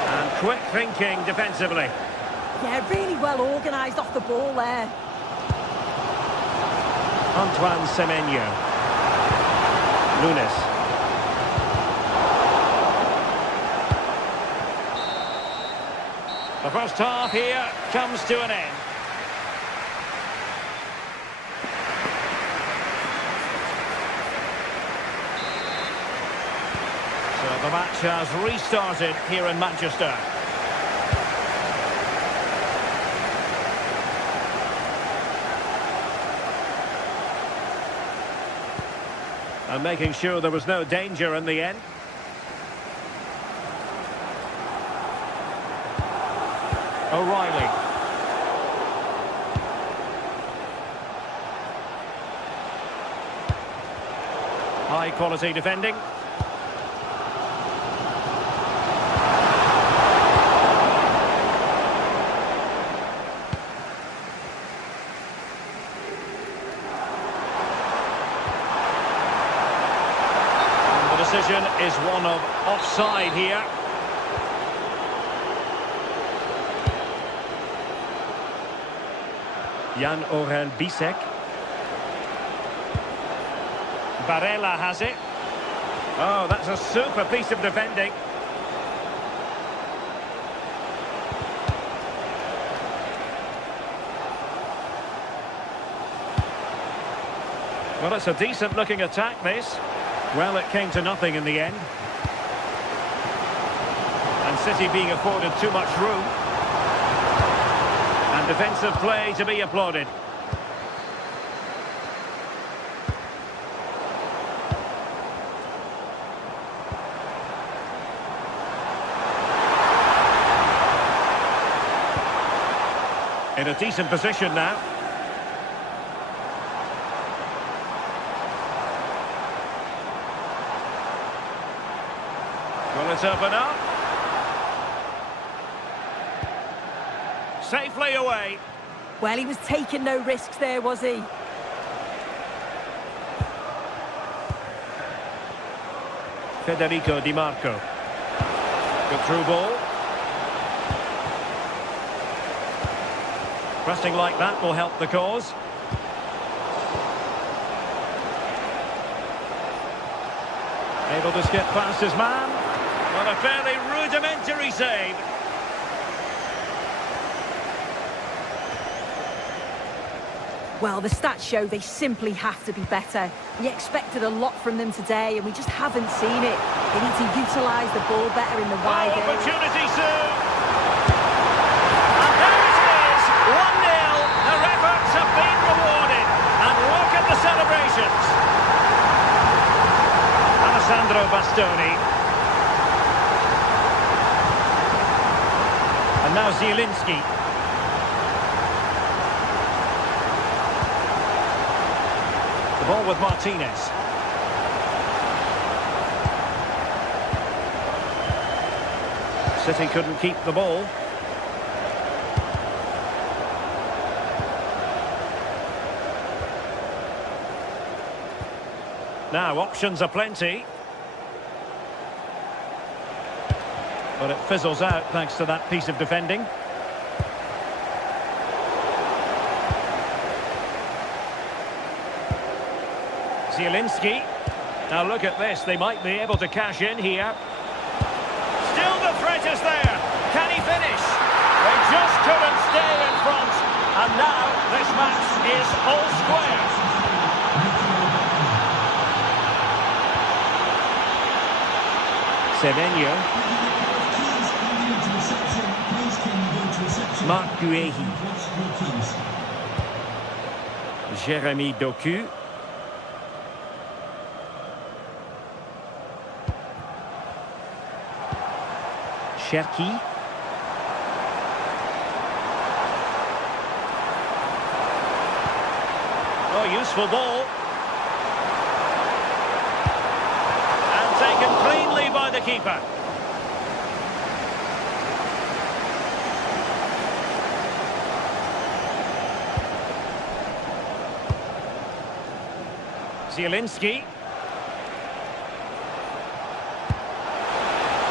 And quick thinking defensively. Yeah, really well organised off the ball there. Antoine Semenyo. Nunes. The first half here comes to an end. So the match has restarted here in Manchester. And making sure there was no danger in the end. O'Reilly. High quality defending. Decision is one of offside here. Jan Orel Bisek. Barella has it. Oh, that's a super piece of defending. Well, it's a decent looking attack, this. Well, it came to nothing in the end. And City being afforded too much room. And defensive play to be applauded. In a decent position now. Will it open up? Safely away. Well, he was taking no risks there, was he? Federico Di Marco. Good through ball. Pressing like that will help the cause. Able to skip past his man. Well, a fairly rudimentary save. Well, the stats show they simply have to be better. We expected a lot from them today, and we just haven't seen it. They need to utilise the ball better in the wide area. Opportunity soon. And there it is, 1-0. Their efforts have been rewarded. And look at the celebrations. Alessandro Bastoni. And now Zielinski. The ball with Martinez. City couldn't keep the ball. Now, options are plenty. But it fizzles out thanks to that piece of defending. Zielinski. Now look at this, they might be able to cash in here. Still the threat is there. Can he finish? They just couldn't stay in front. And And now this match is all square. Semenyo. Marc Guehi. Jérémy Doku. Cherki. Oh, useful ball. And taken cleanly by the keeper. Zielinski.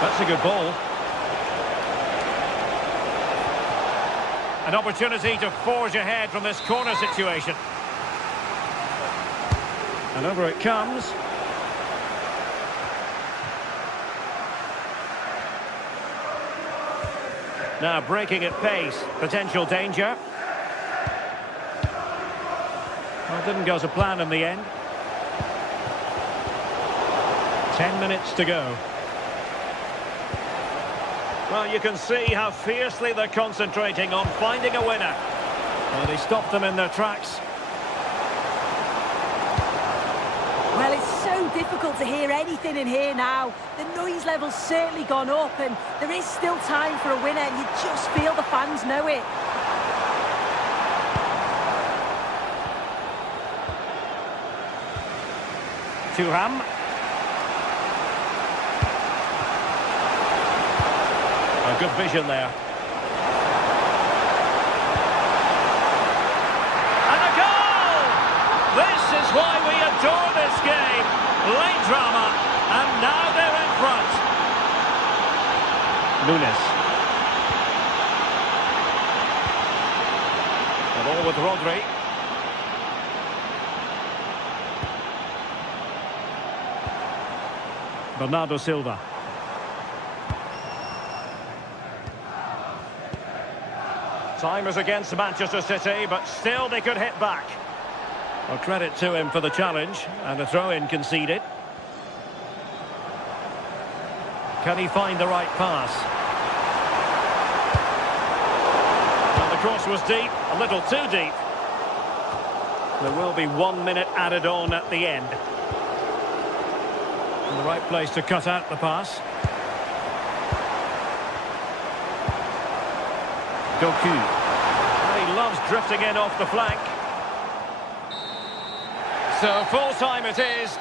That's a good ball. An opportunity to forge ahead from this corner situation. And over it comes. Now breaking at pace. Potential danger. Well, it didn't go to plan in the end. 10 minutes to go. Well, you can see how fiercely they're concentrating on finding a winner. Well, they stopped them in their tracks. Well, it's so difficult to hear anything in here now. The noise level's certainly gone up, and there is still time for a winner, and you just feel the fans know it. Thuram. A good vision there. And a goal! This is why we adore this game. Late drama, and now they're in front. Nunes. The ball with Rodri. Bernardo Silva. Time is against Manchester City, but still they could hit back. Well, credit to him for the challenge, and a throw-in conceded. Can he find the right pass? And the cross was deep, a little too deep. There will be 1 minute added on at the end. In the right place to cut out the pass. Doku. And he loves drifting in off the flank. So full time it is.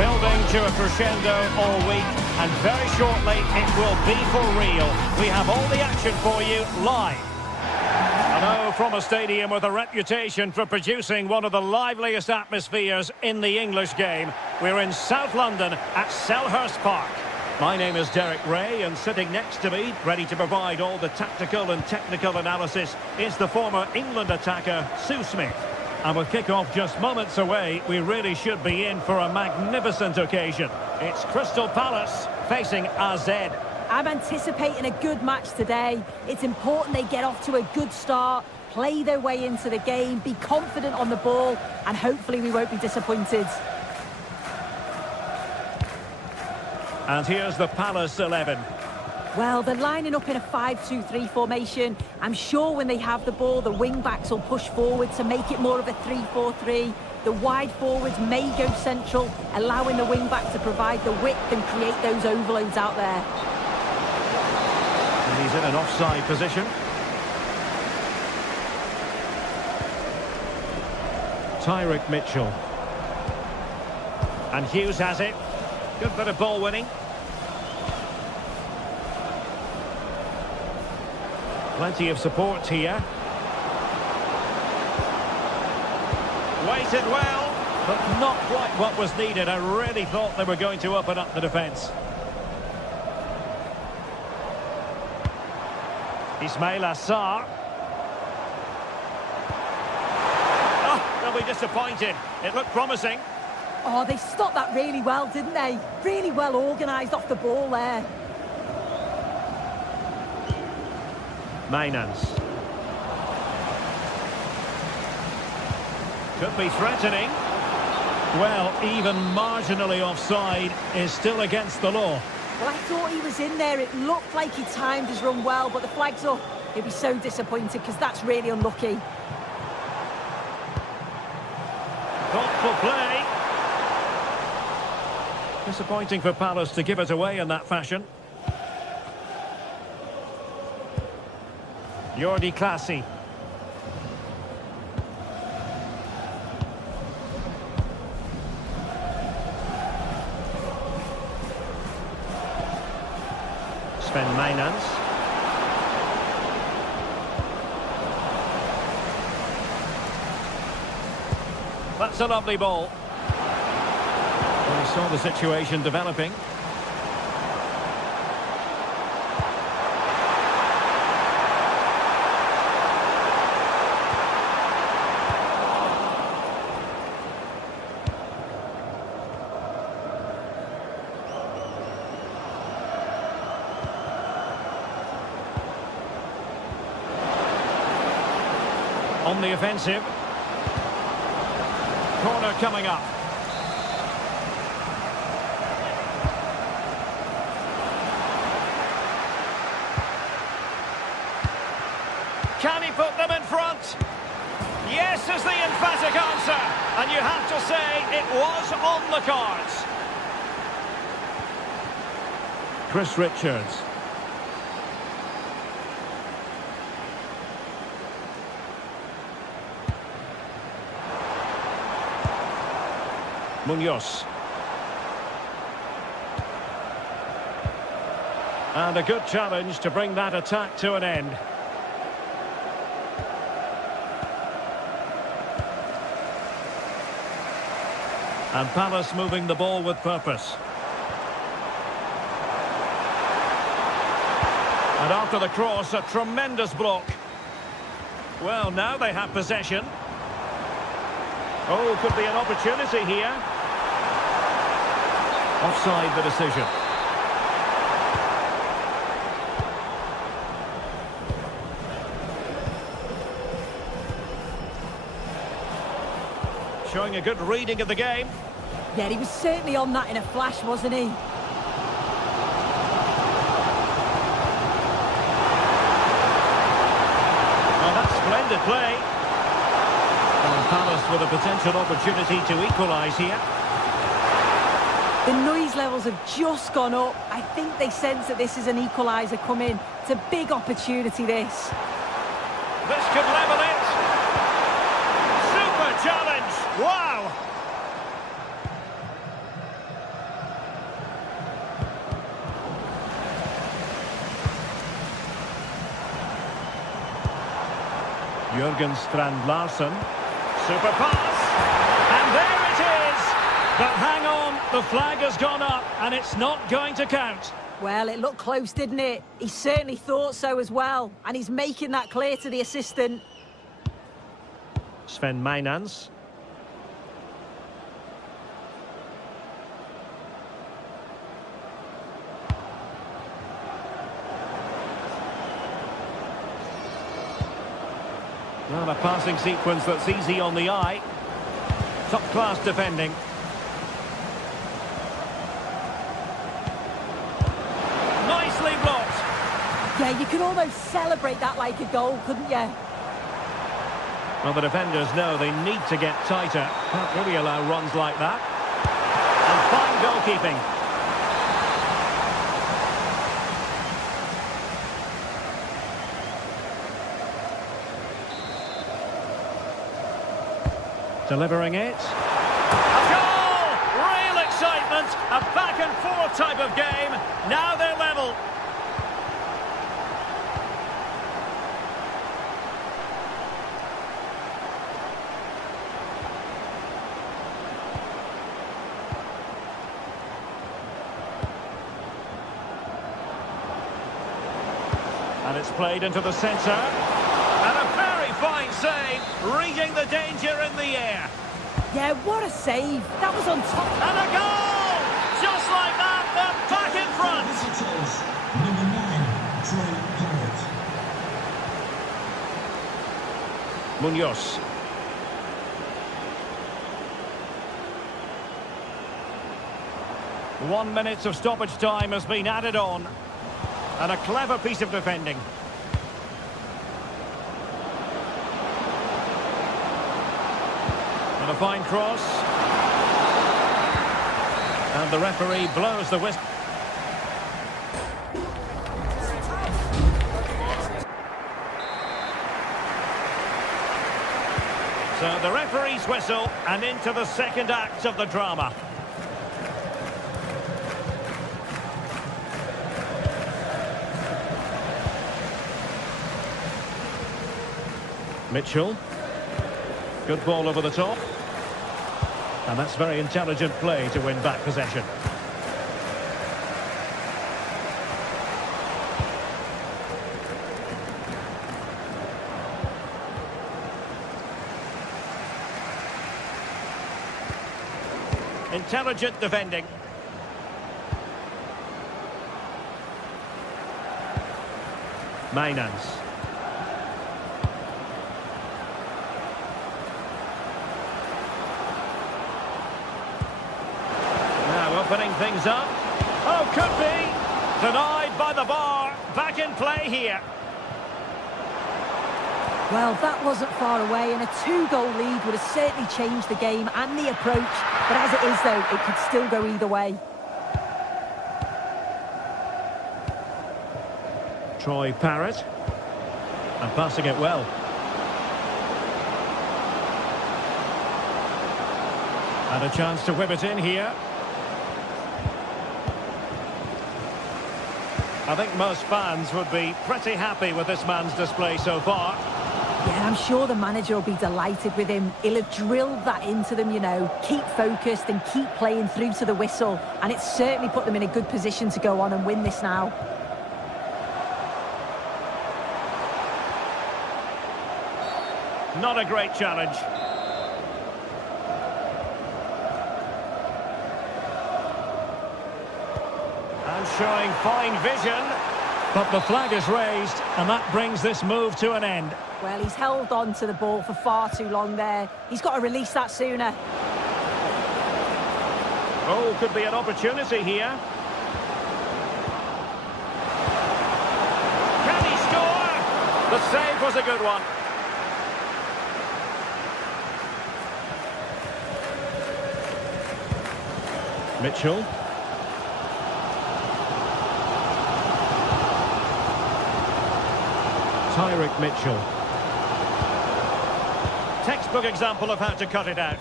Building to a crescendo all week, and very shortly it will be for real. We have all the action for you live. Hello from a stadium with a reputation for producing one of the liveliest atmospheres in the English game. We're in South London at Selhurst Park. My name is Derek Ray, and sitting next to me, ready to provide all the tactical and technical analysis, is the former England attacker, Sue Smith. And with kick-off just moments away, we really should be in for a magnificent occasion. It's Crystal Palace facing AZ. I'm anticipating a good match today. It's important they get off to a good start, play their way into the game, be confident on the ball, and hopefully we won't be disappointed. And here's the Palace 11. Well, they're lining up in a 5-2-3 formation. I'm sure when they have the ball, the wing-backs will push forward to make it more of a 3-4-3. The wide forwards may go central, allowing the wing-back to provide the width and create those overloads out there. And he's in an offside position. Tyrick Mitchell. And Hughes has it. Good bit of ball winning. Plenty of support here. Waited well, but not quite what was needed. I really thought they were going to open up the defence. Ismail Assar. Oh, they'll be disappointed. It looked promising. Oh, they stopped that really well, didn't they? Really well organised off the ball there. Mainans. Could be threatening. Well, even marginally offside is still against the law. Well, I thought he was in there. It looked like he timed his run well, but the flag's up. He'll be so disappointed because that's really unlucky. Thoughtful play. Disappointing for Palace to give it away in that fashion. Jordi Clasie. Sven Mainans. That's a lovely ball. We saw the situation developing. On the offensive. Corner coming up. Can he put them in front? Yes is the emphatic answer. And you have to say it was on the cards. Chris Richards. Munoz. And a good challenge to bring that attack to an end. And Palace moving the ball with purpose. And after the cross, a tremendous block. Well, now they have possession. Oh, could be an opportunity here. Offside the decision. Showing a good reading of the game. Yeah, he was certainly on that in a flash, wasn't he? Well, that's splendid play. And Palace with a potential opportunity to equalise here. The noise levels have just gone up. I think they sense that this is an equaliser coming. It's a big opportunity, this. This could level it. Super challenge. Wow. Jürgen Strand-Larsen. Super pass. And there it is. But hang on, the flag has gone up and it's not going to count. Well, it looked close, didn't it? He certainly thought so as well. And he's making that clear to the assistant. Sven Mainans. Well, a passing sequence that's easy on the eye. Top-class defending. Nicely blocked. Yeah, you could almost celebrate that like a goal, couldn't you? Well, the defenders know they need to get tighter. Can't really allow runs like that. And fine goalkeeping. Delivering it. A goal! Real excitement. A back-and-forth type of game. Now they're level. And it's played into the centre. And a very fine save, reading the danger in the air. Yeah, what a save. That was on top. And a goal! Just like that, they're back in front. Visitors, number 9, Troy Parrott. Munoz. One minute of stoppage time has been added on. And a clever piece of defending. And a fine cross. And the referee blows the whistle. So the referee's whistle, and into the second act of the drama. Mitchell. Good ball over the top. And that's very intelligent play to win back possession. Intelligent defending. Mainans. Opening things up. Oh, could be. Denied by the bar. Back in play here. Well, that wasn't far away, and a 2-goal lead would have certainly changed the game and the approach. But as it is, though, it could still go either way. Troy Parrott. And passing it well. And a chance to whip it in here. I think most fans would be pretty happy with this man's display so far. Yeah, I'm sure the manager will be delighted with him. He'll have drilled that into them, you know. Keep focused and keep playing through to the whistle. And it's certainly put them in a good position to go on and win this now. Not a great challenge. And showing fine vision. But the flag is raised, and that brings this move to an end. Well, he's held on to the ball for far too long there. He's got to release that sooner. Oh, could be an opportunity here. Can he score? The save was a good one. Mitchell. Tyrick Mitchell. Textbook example of how to cut it out.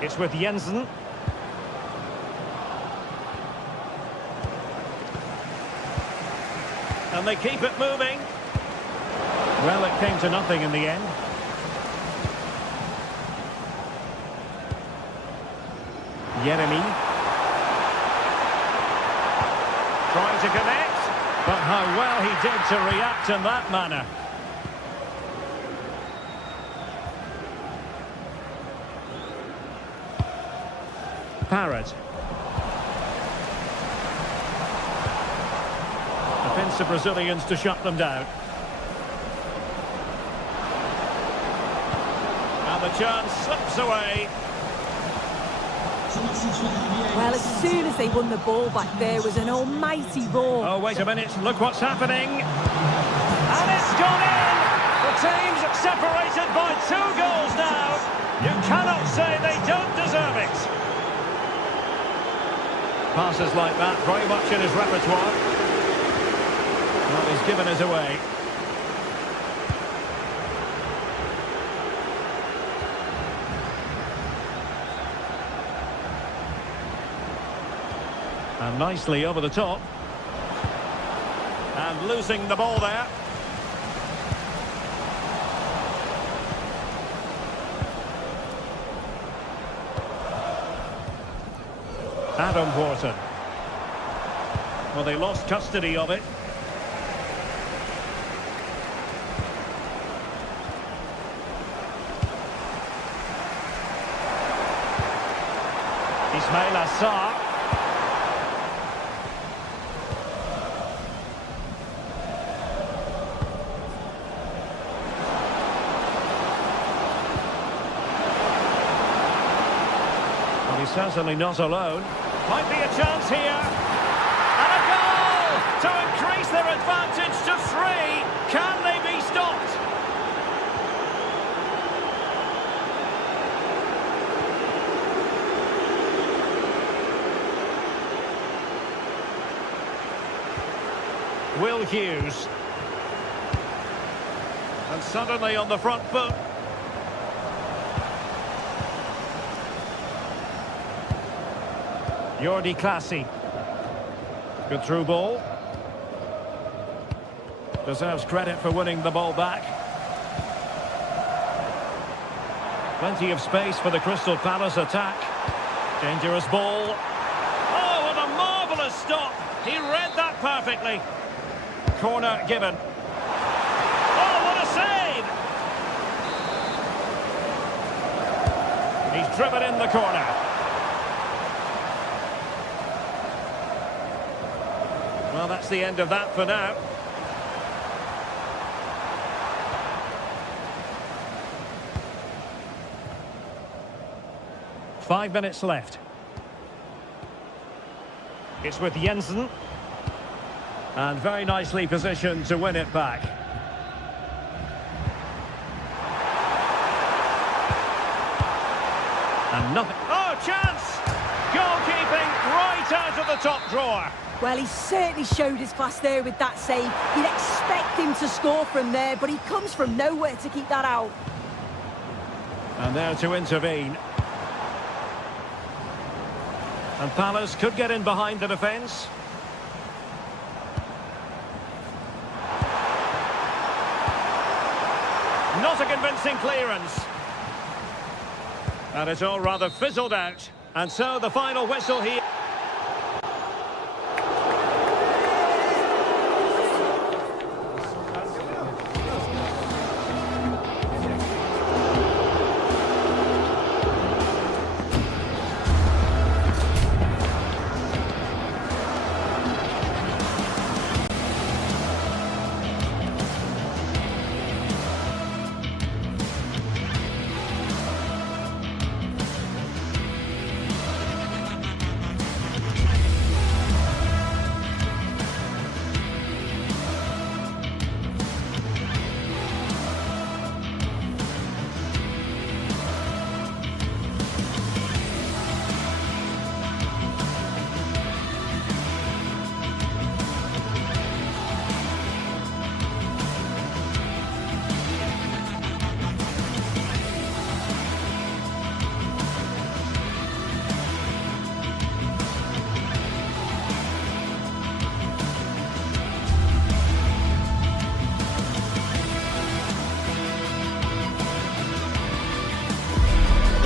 It's with Jensen. And they keep it moving. Well, it came to nothing in the end. Jeremy. Trying to connect. But how well he did to react in that manner. Parrott. Defensive Brazilians to shut them down. And the chance slips away. Well, as soon as they won the ball back, there was an almighty roar. Oh, wait a minute, look what's happening. And it's gone in! The team's separated by 2 goals now. You cannot say they don't deserve it. Passes like that, very much in his repertoire. Well, he's given us away. And nicely over the top. And losing the ball there. Adam Wharton. Well, they lost custody of it. Ismail Assar. Well, he's certainly not alone. Might be a chance here. And a goal to increase their advantage to 3. Can they be stopped? Will Hughes. And suddenly on the front foot. Jordi Clasie. Good through ball. Deserves credit for winning the ball back. Plenty of space for the Crystal Palace attack. Dangerous ball. Oh, and a marvellous stop. He read that perfectly. Corner given. Oh, what a save! He's driven in the corner. Well, that's the end of that for now. Five minutes left. It's with Jensen. And very nicely positioned to win it back. And nothing. Oh, chance! Goalkeeping right out of the top drawer. Well, he certainly showed his class there with that save. You'd expect him to score from there, but he comes from nowhere to keep that out. And there to intervene. And Palace could get in behind the defence. Not a convincing clearance. And it's all rather fizzled out. And so the final whistle here.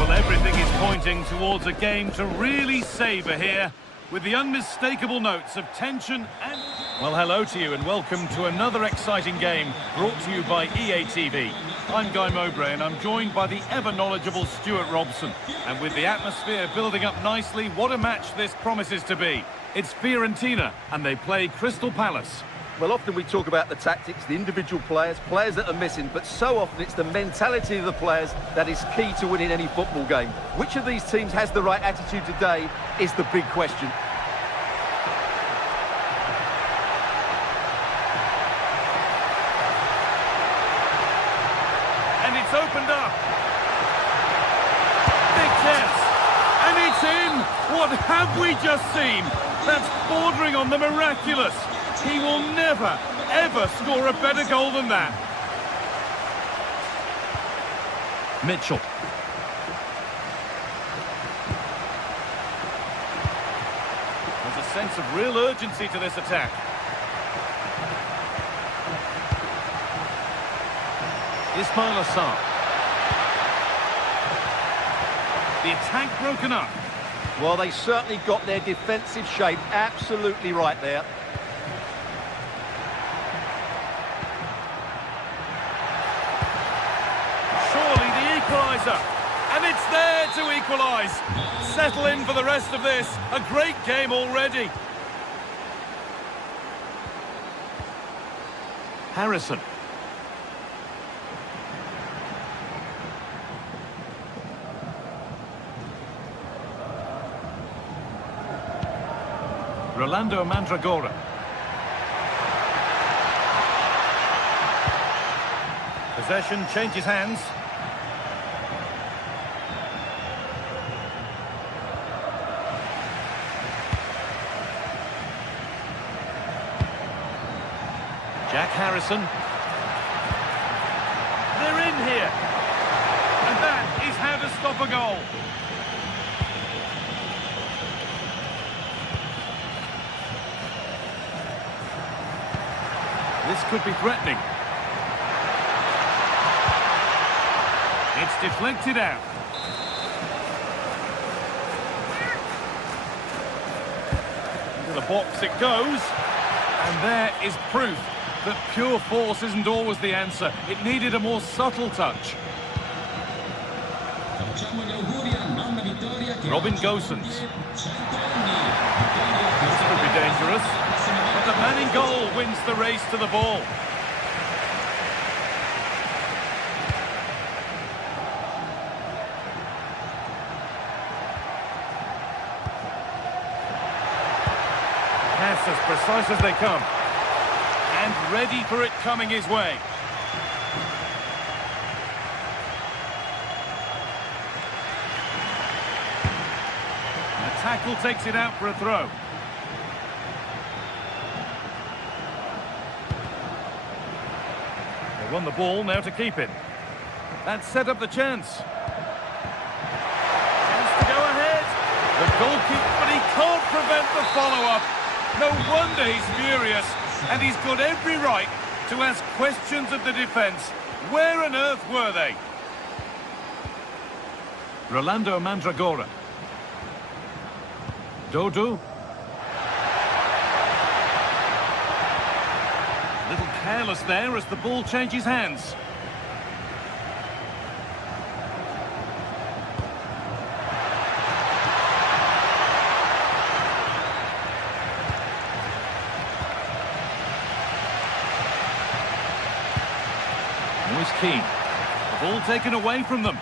Everything is pointing towards a game to really savour here, with the unmistakable notes of tension and... Well, hello to you and welcome to another exciting game brought to you by EA TV. I'm Guy Mowbray and I'm joined by the ever-knowledgeable Stuart Robson. And with the atmosphere building up nicely, what a match this promises to be. It's Fiorentina and they play Crystal Palace. Well, often we talk about the tactics, the individual players that are missing, but so often it's the mentality of the players that is key to winning any football game. Which of these teams has the right attitude today is the big question. And it's opened up. Big chance. And it's in. What have we just seen? That's bordering on the miraculous. He will never, ever score a better goal than that. Mitchell. There's a sense of real urgency to this attack. Ismail Assar. The attack broken up. Well, they certainly got their defensive shape absolutely right there. Surely the equaliser. And it's there to equalise. Settle in for the rest of this. A great game already. Harrison. Rolando Mandragora. Possession changes hands. Jack Harrison. They're in here. And that is how to stop a goal. This could be threatening. It's deflected out. Into the box it goes. And there is proof that pure force isn't always the answer. It needed a more subtle touch. Robin Gosens. This could be dangerous. But the man in goal wins the race to the ball. Pass as precise as they come. And ready for it coming his way. The tackle takes it out for a throw. They won the ball, now to keep it. That set up the chance. Chance to go ahead. The goalkeeper, but he can't prevent the follow-up. No wonder he's furious. And he's got every right to ask questions of the defence. Where on earth were they? Rolando Mandragora. Dodo. A little careless there as the ball changes hands. Moise Keane. The ball taken away from them.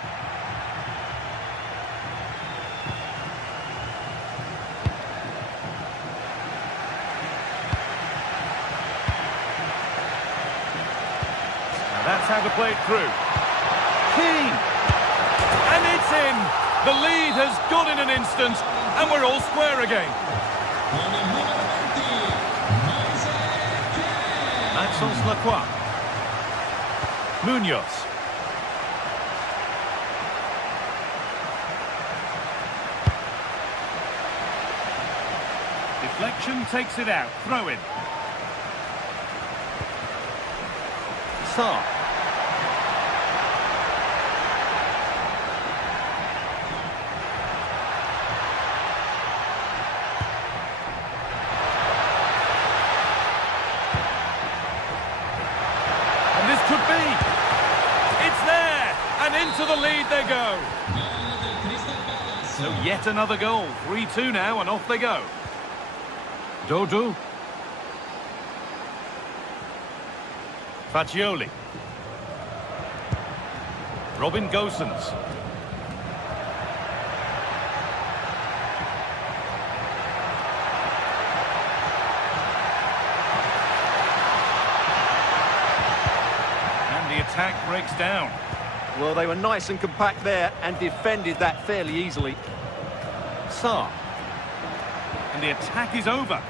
That's how to play it through. Keane! And it's in! The lead has gone in an instant, and we're all square again. Maxence Lacroix. Munoz. Deflection takes it out. Throw in. Sarr. to the lead they go. So yet another goal. 3-2 now, and off they go. Dodo. Faccioli. Robin Gosens. And the attack breaks down. Well, they were nice and compact there and defended that fairly easily. Sarr. And the attack is over.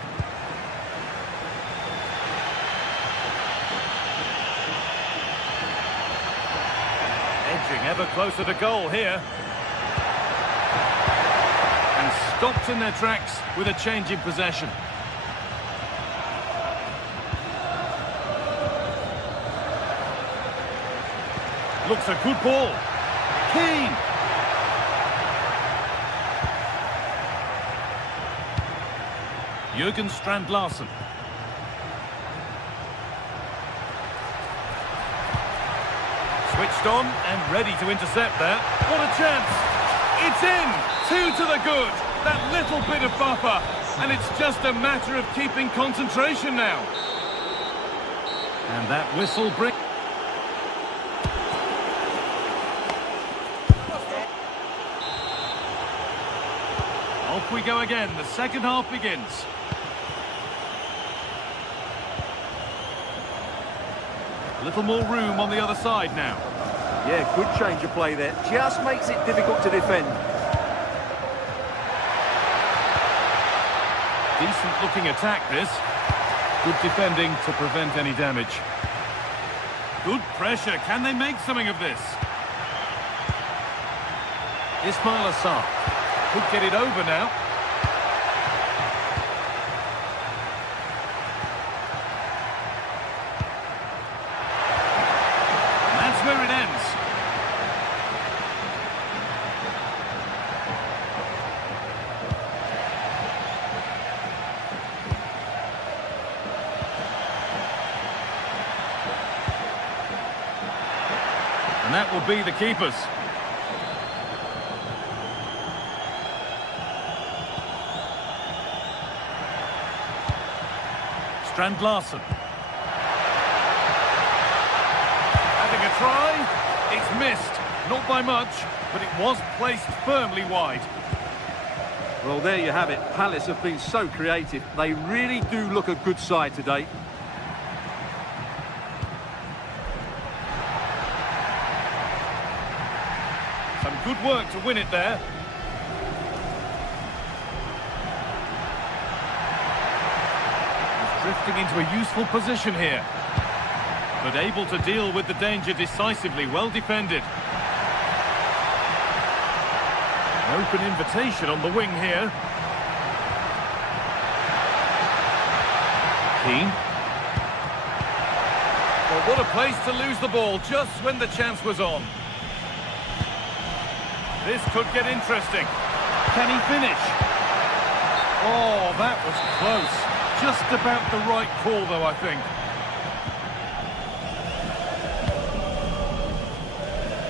Edging ever closer to goal here. And stopped in their tracks with a change in possession. Looks a good ball. Keane. Jürgen Strand-Larsen. Switched on and ready to intercept there. What a chance! It's in! 2 to the good. That little bit of buffer. And it's just a matter of keeping concentration now. And that whistle brings... Off we go again. The second half begins. A little more room on the other side now. Yeah, good change of play there. Just makes it difficult to defend. Decent looking attack this. Good defending to prevent any damage. Good pressure. Can they make something of this? Ismail Assar could get it over now. And that's where it ends. And that will be the keepers. Strand-Larsen. Having a try. It's missed. Not by much, but it was placed firmly wide. Well, there you have it. Palace have been so creative. They really do look a good side today. Some good work to win it there. Drifting into a useful position here. But able to deal with the danger decisively. Well defended. An open invitation on the wing here. Keane. Well, what a place to lose the ball just when the chance was on. This could get interesting. Can he finish? Oh, that was close. Just about the right call, though, I think.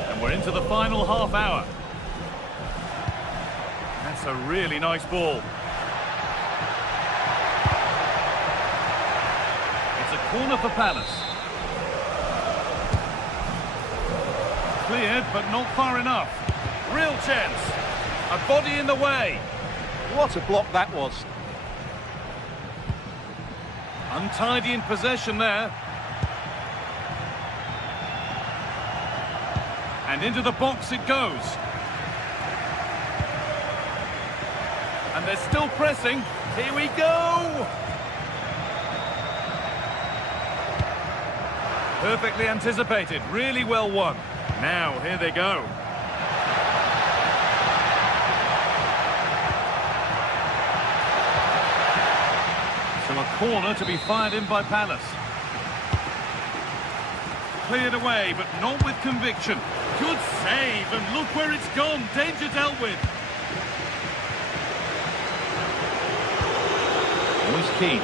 And we're into the final half hour. That's a really nice ball. It's a corner for Palace. Cleared, but not far enough. Real chance. A body in the way. What a block that was. Untidy in possession there. And into the box it goes. And they're still pressing. Here we go! Perfectly anticipated. Really well won. Now, here they go. So a corner to be fired in by Palace. Cleared away, but not with conviction. Good save, and look where it's gone. Danger dealt with. Here's Keane.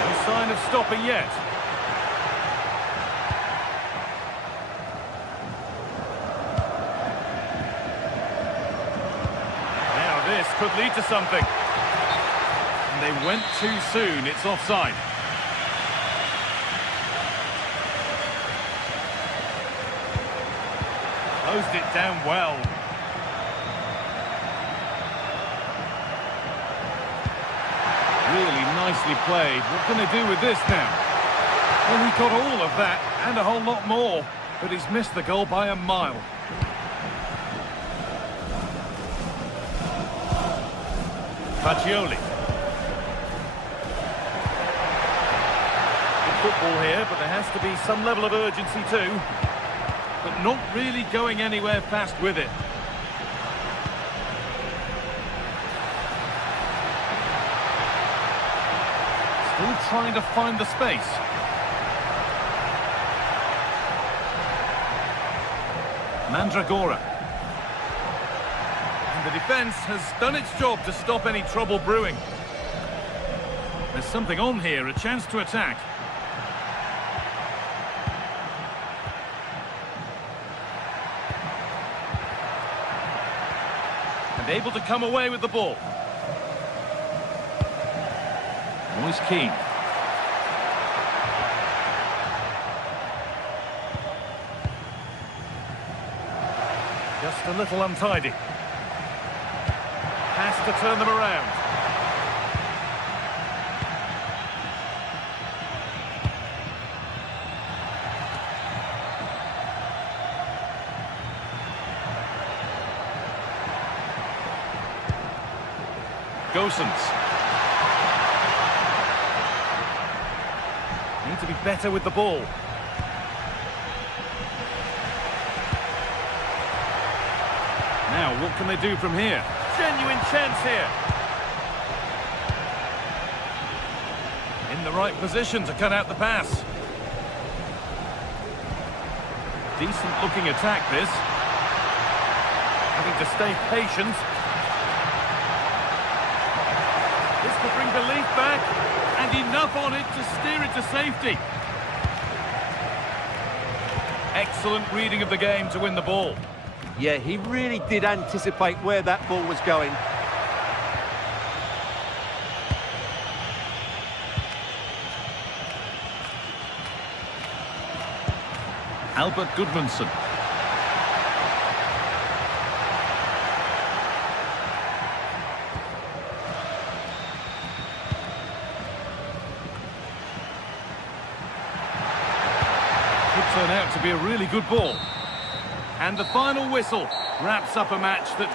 No sign of stopping yet. could lead to something. And they went too soon. It's offside. Closed it down well. Really nicely played. What can they do with this now? Well, he got all of that and a whole lot more, but he's missed the goal by a mile. Fagioli. Good football here, but there has to be some level of urgency too. But not really going anywhere fast with it. Still trying to find the space. Mandragora. And the defence has done its job to stop any trouble brewing. There's something on here, a chance to attack. And able to come away with the ball. Moise Keane. Just a little untidy. Has to turn them around. Gosens. Need to be better with the ball. Now, what can they do from here? Genuine chance here. In the right position to cut out the pass. Decent looking attack, this. Having to stay patient. This could bring belief back, and enough on it to steer it to safety. Excellent reading of the game to win the ball. Yeah, he really did anticipate where that ball was going. Albert Gudmundsson. Could turn out to be a really good ball. And the final whistle wraps up a match that...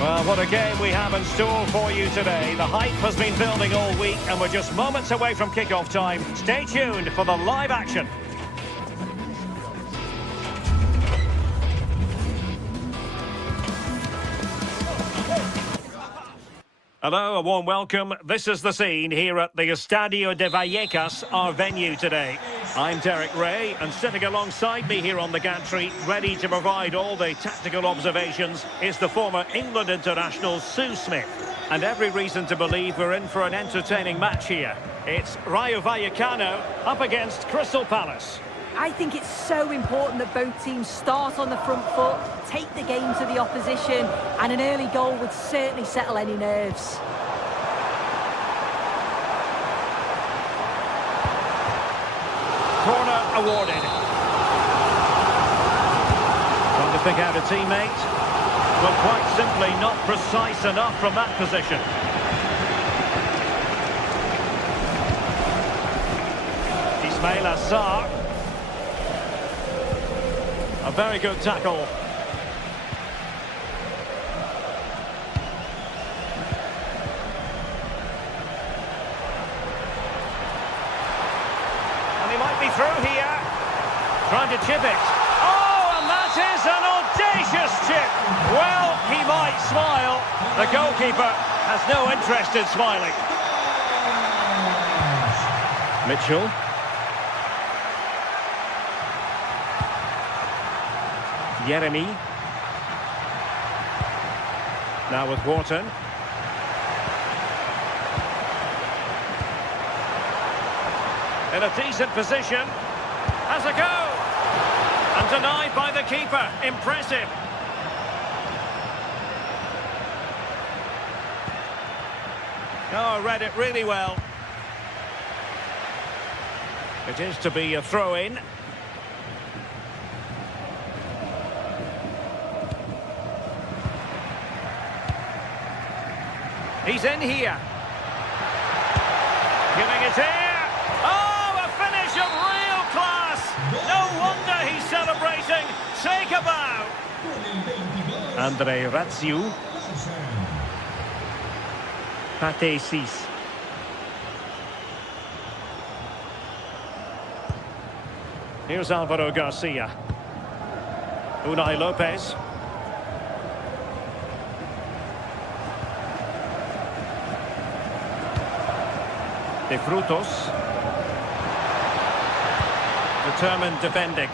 Well, what a game we have in store for you today. The hype has been building all week and we're just moments away from kick-off time. Stay tuned for the live action. Hello, a warm welcome. This is the scene here at the Estadio de Vallecas, our venue today. I'm Derek Ray, and sitting alongside me here on the gantry, ready to provide all the tactical observations, is the former England international Sue Smith. And every reason to believe we're in for an entertaining match here. It's Rayo Vallecano up against Crystal Palace. I think it's so important that both teams start on the front foot, take the game to the opposition, and an early goal would certainly settle any nerves. Corner awarded. Trying to pick out a teammate. Well, quite simply not precise enough from that position. Ismail Assar. A very good tackle. And he might be through here. Trying to chip it. Oh, and that is an audacious chip. Well, he might smile. The goalkeeper has no interest in smiling. Mitchell. Jeremy. Now with Wharton. In a decent position. Has a go. And denied by the keeper. Impressive. Oh, read it really well. It is to be a throw-in. He's in here. Giving it here. Oh, a finish of real class. No wonder he's celebrating. Take a bow. Andre Raziu. Pate Cis. Here's Alvaro Garcia. Unai Lopez. De Frutos. Determined defending.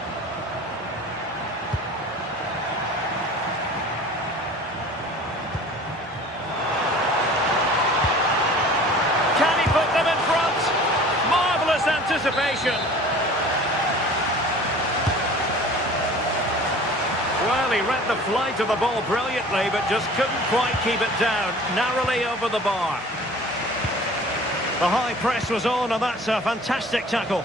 Can he put them in front? Marvellous anticipation. Well, he read the flight of the ball brilliantly, but just couldn't quite keep it down. Narrowly over the bar. The high press was on, and that's a fantastic tackle.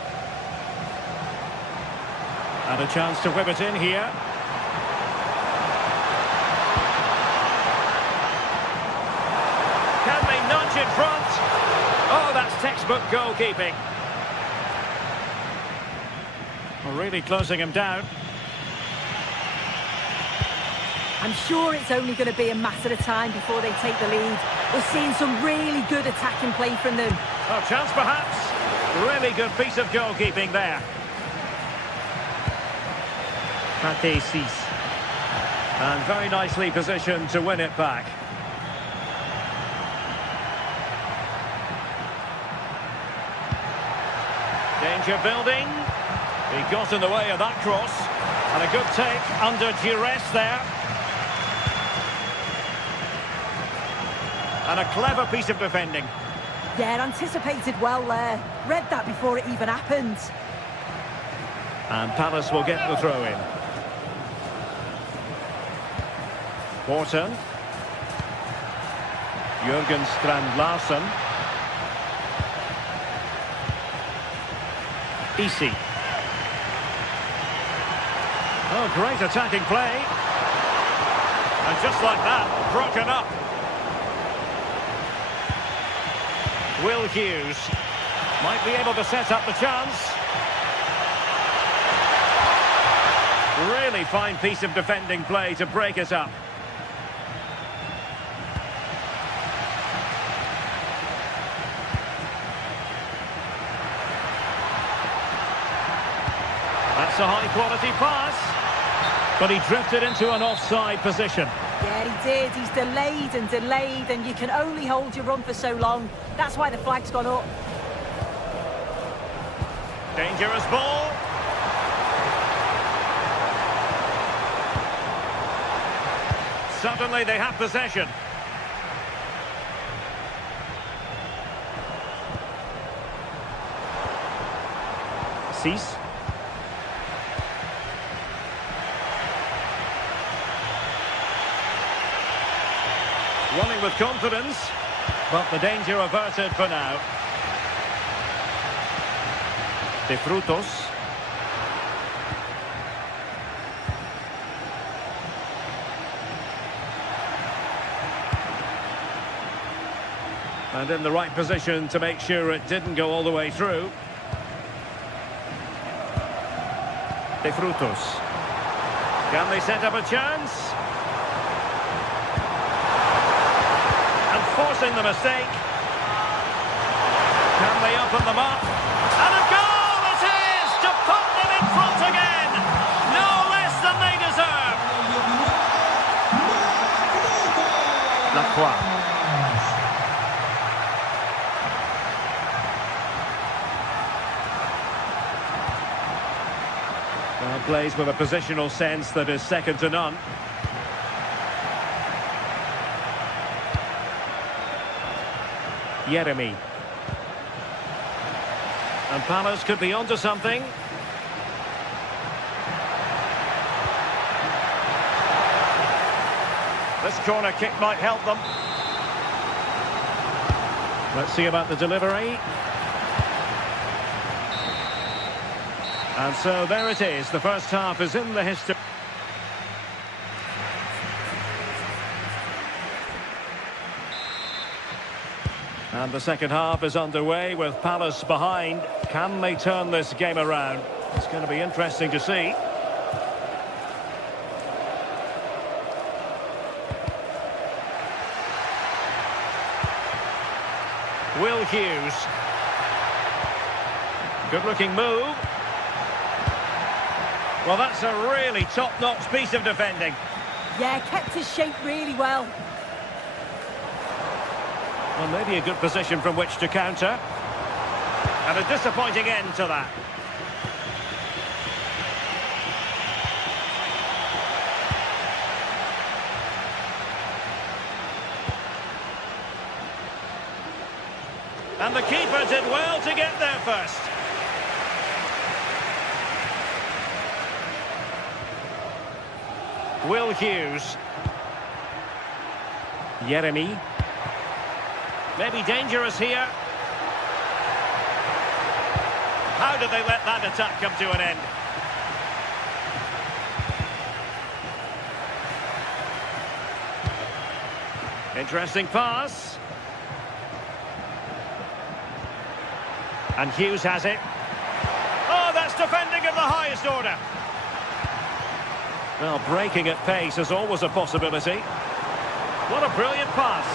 And a chance to whip it in here. Can they nudge in front? Oh, that's textbook goalkeeping. Well, really closing him down. I'm sure it's only going to be a matter of time before they take the lead. We're seeing some really good attacking play from them. Oh, chance perhaps. Really good piece of goalkeeping there. Pate Cis. And very nicely positioned to win it back. Danger building. He got in the way of that cross. And a good take under duress there. And a clever piece of defending. Yeah, anticipated well there. Read that before it even happened. And Palace will get the throw-in. Wharton. Jürgen Strand-Larsen. Isi. Oh, great attacking play. And just like that, broken up. Will Hughes might be able to set up the chance. Really fine piece of defending play to break it up. That's a high-quality pass, but he drifted into an offside position. Yeah, he did. He's delayed, and you can only hold your run for so long. That's why the flag's gone up. Dangerous ball. Suddenly they have possession. Cease. Running with confidence, but the danger averted for now. De Frutos. And in the right position to make sure it didn't go all the way through. De Frutos. Can they set up a chance? And forcing the mistake. Can they open them up? And a goal it is to put them in front again. No less than they deserve. Lacroix. Well, plays with a positional sense that is second to none. Jeremy. And Palace could be onto something. This corner kick might help them. Let's see about the delivery. And so there it is. The first half is in the history. And the second half is underway with Palace behind. Can they turn this game around? It's going to be interesting to see. Will Hughes. Good-looking move. Well, that's a really top-notch piece of defending. Yeah, kept his shape really well. Well, maybe a good position from which to counter. And a disappointing end to that. And the keeper did well to get there first. Will Hughes. Jeremy. Maybe dangerous here. How did they let that attack come to an end? Interesting pass. And Hughes has it. Oh, that's defending of the highest order. Well, breaking at pace is always a possibility. What a brilliant pass.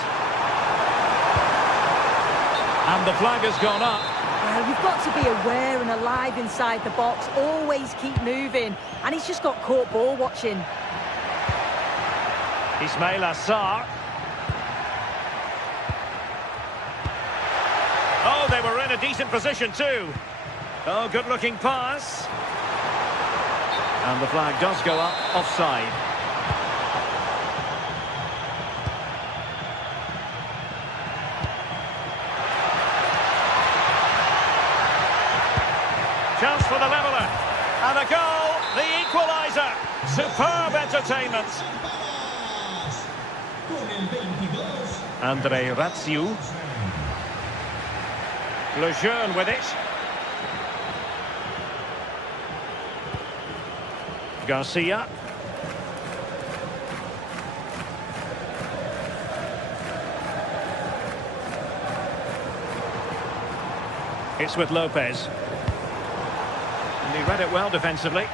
And the flag has gone up. Well, you've got to be aware and alive inside the box. Always keep moving. And he's just got caught ball watching. Ismail Assar. Oh, they were in a decent position too. Oh, good-looking pass. And the flag does go up, offside. Chance for the leveller. And a goal, the equaliser. Superb entertainment. Andre Ratsiu. Lejeune with it. Garcia. It's with Lopez. And he read it well defensively.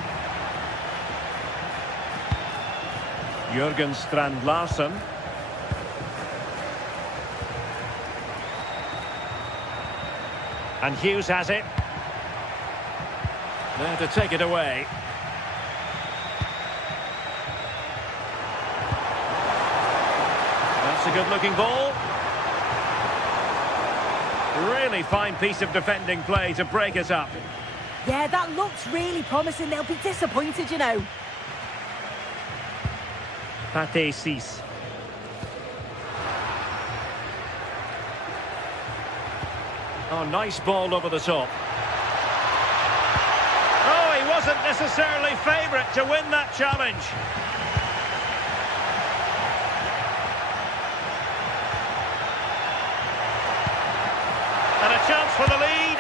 Jürgen Strand Larsen. And Hughes has it. There to take it away. That's a good-looking ball. Really fine piece of defending play to break it up. Yeah, that looks really promising. They'll be disappointed, you know. Pate 6. Oh, nice ball over the top. Oh, he wasn't necessarily favourite to win that challenge. And a chance for the lead.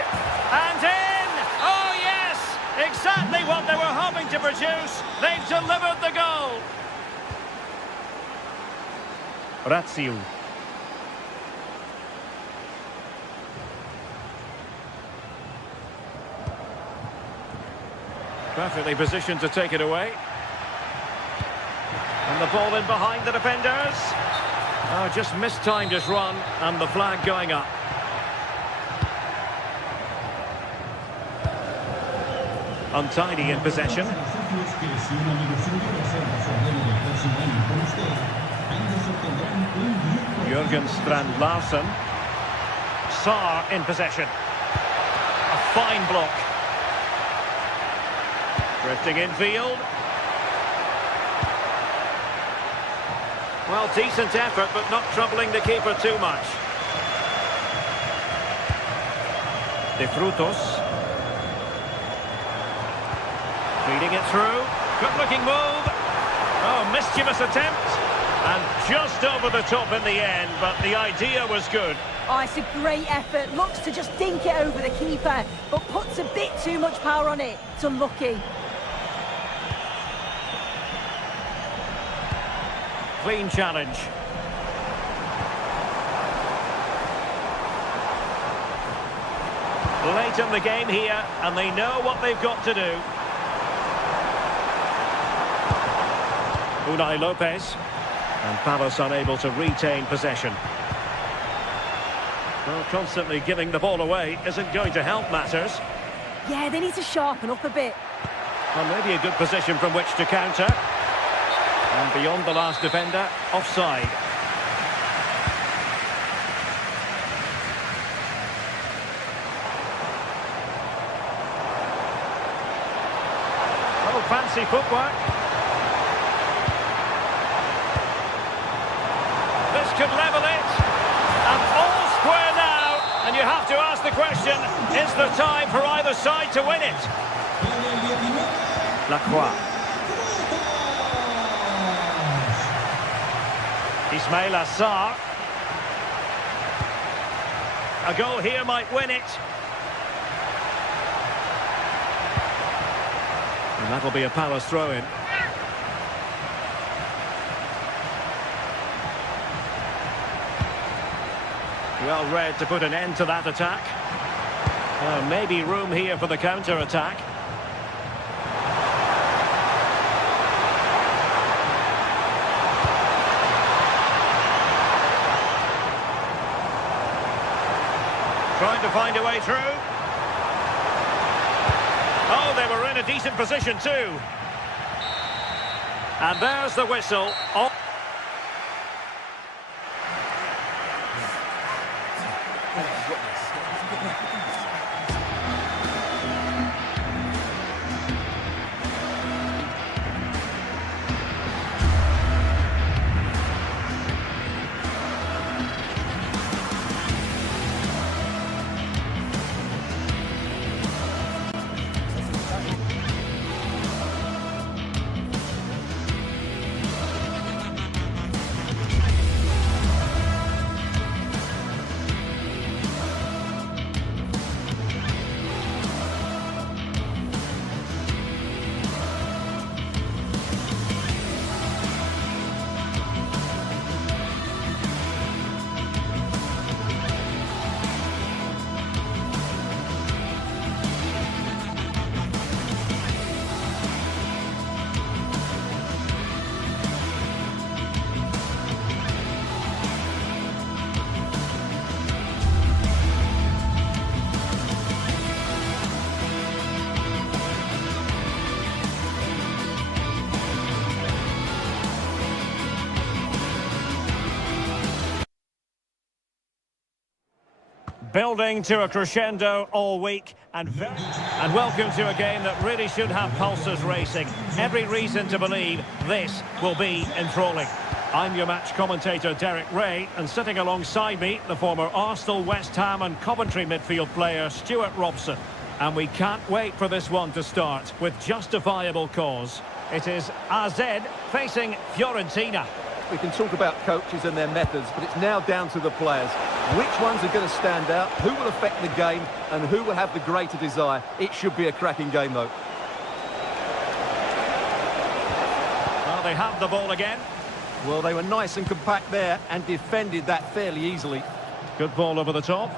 And in! Oh, yes! Exactly what they were hoping to produce. They've delivered the goal. Razziu. Perfectly positioned to take it away. And the ball in behind the defenders. Oh, just mistimed his run, and the flag going up. Untidy in possession. Jurgen Strand Larsen. Saar in possession. A fine block. Drifting infield. Well, decent effort, but not troubling the keeper too much. De Frutos. Feeding it through. Good-looking move. Oh, mischievous attempt. And just over the top in the end, but the idea was good. Oh, it's a great effort. Looks to just dink it over the keeper, but puts a bit too much power on it. It's unlucky. Clean challenge. Late in the game here, and they know what they've got to do. Unai Lopez. And Palace unable to retain possession. Well, constantly giving the ball away isn't going to help matters. Yeah, they need to sharpen up a bit. Well, maybe a good position from which to counter. And beyond the last defender, offside. Oh, fancy footwork. This could level it. And all square now. And you have to ask the question, is there time for either side to win it? Lacroix. Ismail Assar. A goal here might win it. And that'll be a Palace throw-in. Well read to put an end to that attack. Maybe room here for the counter-attack. Trying to find a way through. Oh, they were in a decent position too. And there's the whistle. Oh. Building to a crescendo all week, and welcome to a game that really should have pulses racing. Every reason to believe this will be enthralling. I'm your match commentator Derek Ray, and sitting alongside me, the former Arsenal, West Ham and Coventry midfield player Stuart Robson. And we can't wait for this one to start with justifiable cause. It is AZ facing Fiorentina. We can talk about coaches and their methods, but it's now down to the players. Which ones are going to stand out, who will affect the game, and who will have the greater desire. It should be a cracking game, though. Well, they have the ball again. Well, they were nice and compact there and defended that fairly easily. Good ball over the top.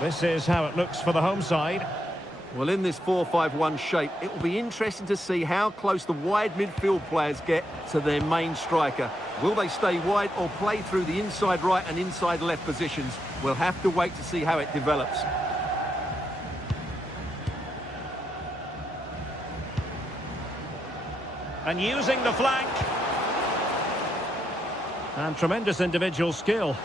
This is how it looks for the home side. Well, in this 4-5-1 shape, it will be interesting to see how close the wide midfield players get to their main striker. Will they stay wide or play through the inside right and inside left positions? We'll have to wait to see how it develops. And using the flank. And tremendous individual skill.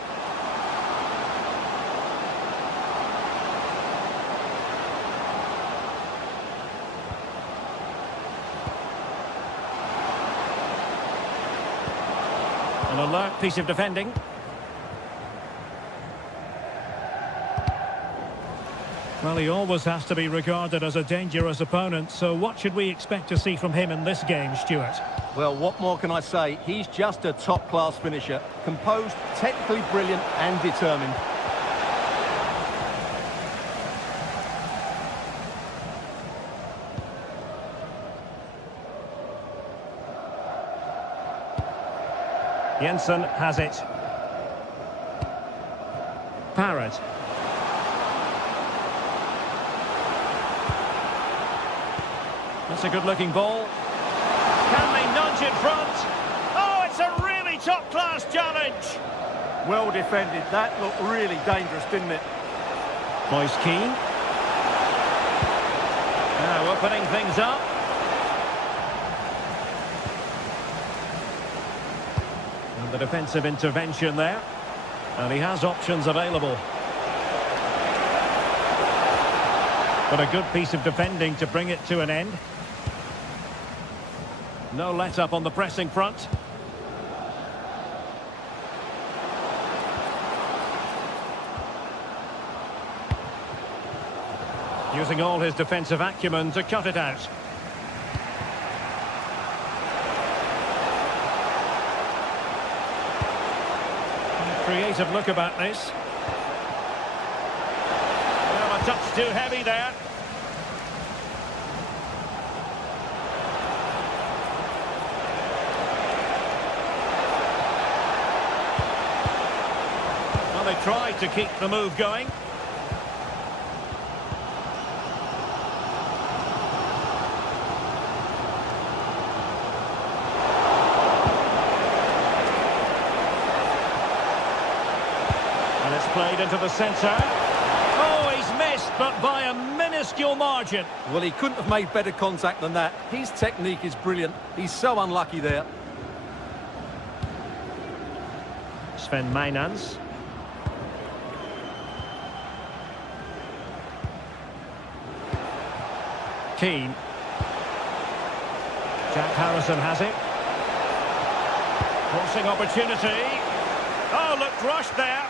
An alert piece of defending. Well, he always has to be regarded as a dangerous opponent, so what should we expect to see from him in this game, Stuart? Well, what more can I say? He's just a top-class finisher. Composed, technically brilliant and determined. Jensen has it. Parrott. That's a good-looking ball. Can they nudge in front? Oh, it's a really top-class challenge. Well defended. That looked really dangerous, didn't it? Moise Keane. Now opening things up. And the defensive intervention there. And he has options available. But a good piece of defending to bring it to an end. No let-up on the pressing front. Using all his defensive acumen to cut it out. Creative look about this. Well, a touch too heavy there. Well, they tried to keep the move going. And it's played into the centre. Oh, he's missed, but by a minuscule margin. Well, he couldn't have made better contact than that. His technique is brilliant. He's so unlucky there. Sven Mainans. Keane. Jack Harrison has it. Crossing opportunity. Oh, looked rushed there.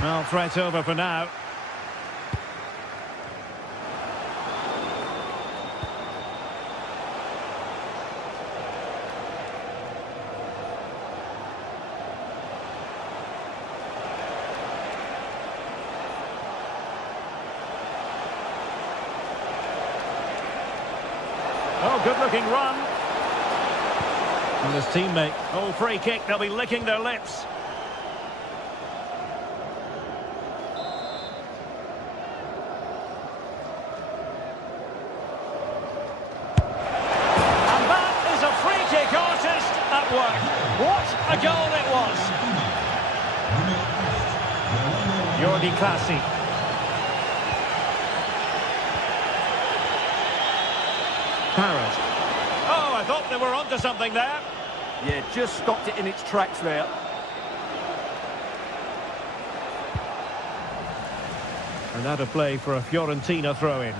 Well, threat over for now. Oh, good-looking run. And his teammate. Oh, free kick. They'll be licking their lips. And that is a free kick artist at work. What a goal it was. Jordi Clasie. Parrott. Oh, I thought they were onto something there. Yeah, just stopped it in its tracks there. And out of play for a Fiorentina throw-in.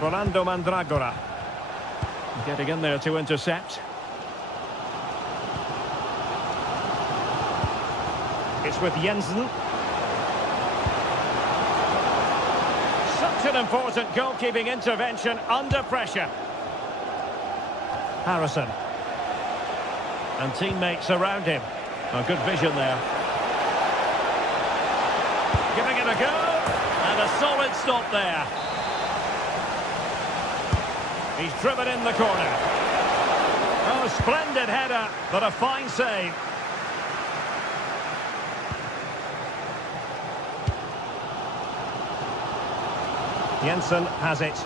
Rolando Mandragora. Getting in there to intercept. It's with Jensen. Such an important goalkeeping intervention under pressure. Harrison. And teammates around him. A good vision there. Giving it a go. And a solid stop there. He's driven in the corner. Oh, splendid header, but a fine save. Jensen has it.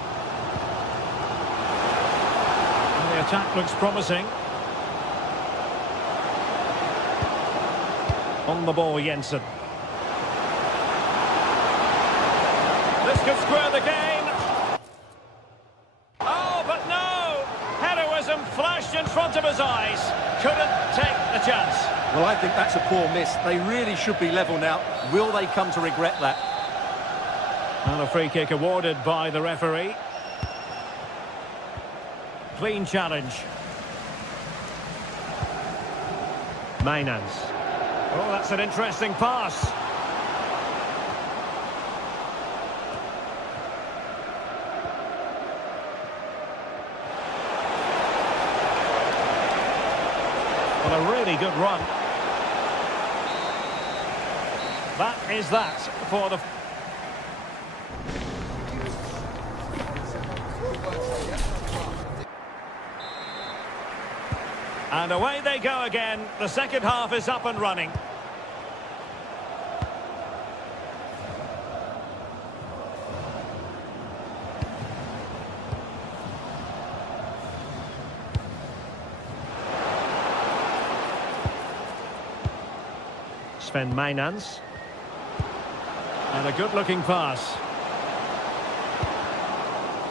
And the attack looks promising. On the ball, Jensen. This could square the game. Oh, but no! Heroism flashed in front of his eyes. Couldn't take the chance. Well, I think that's a poor miss. They really should be level now. Will they come to regret that? And a free kick awarded by the referee. Clean challenge. Mainans. Oh, that's an interesting pass. Well, a really good run. That is that for the... And away they go again. The second half is up and running. Sven Mainans. And a good-looking pass.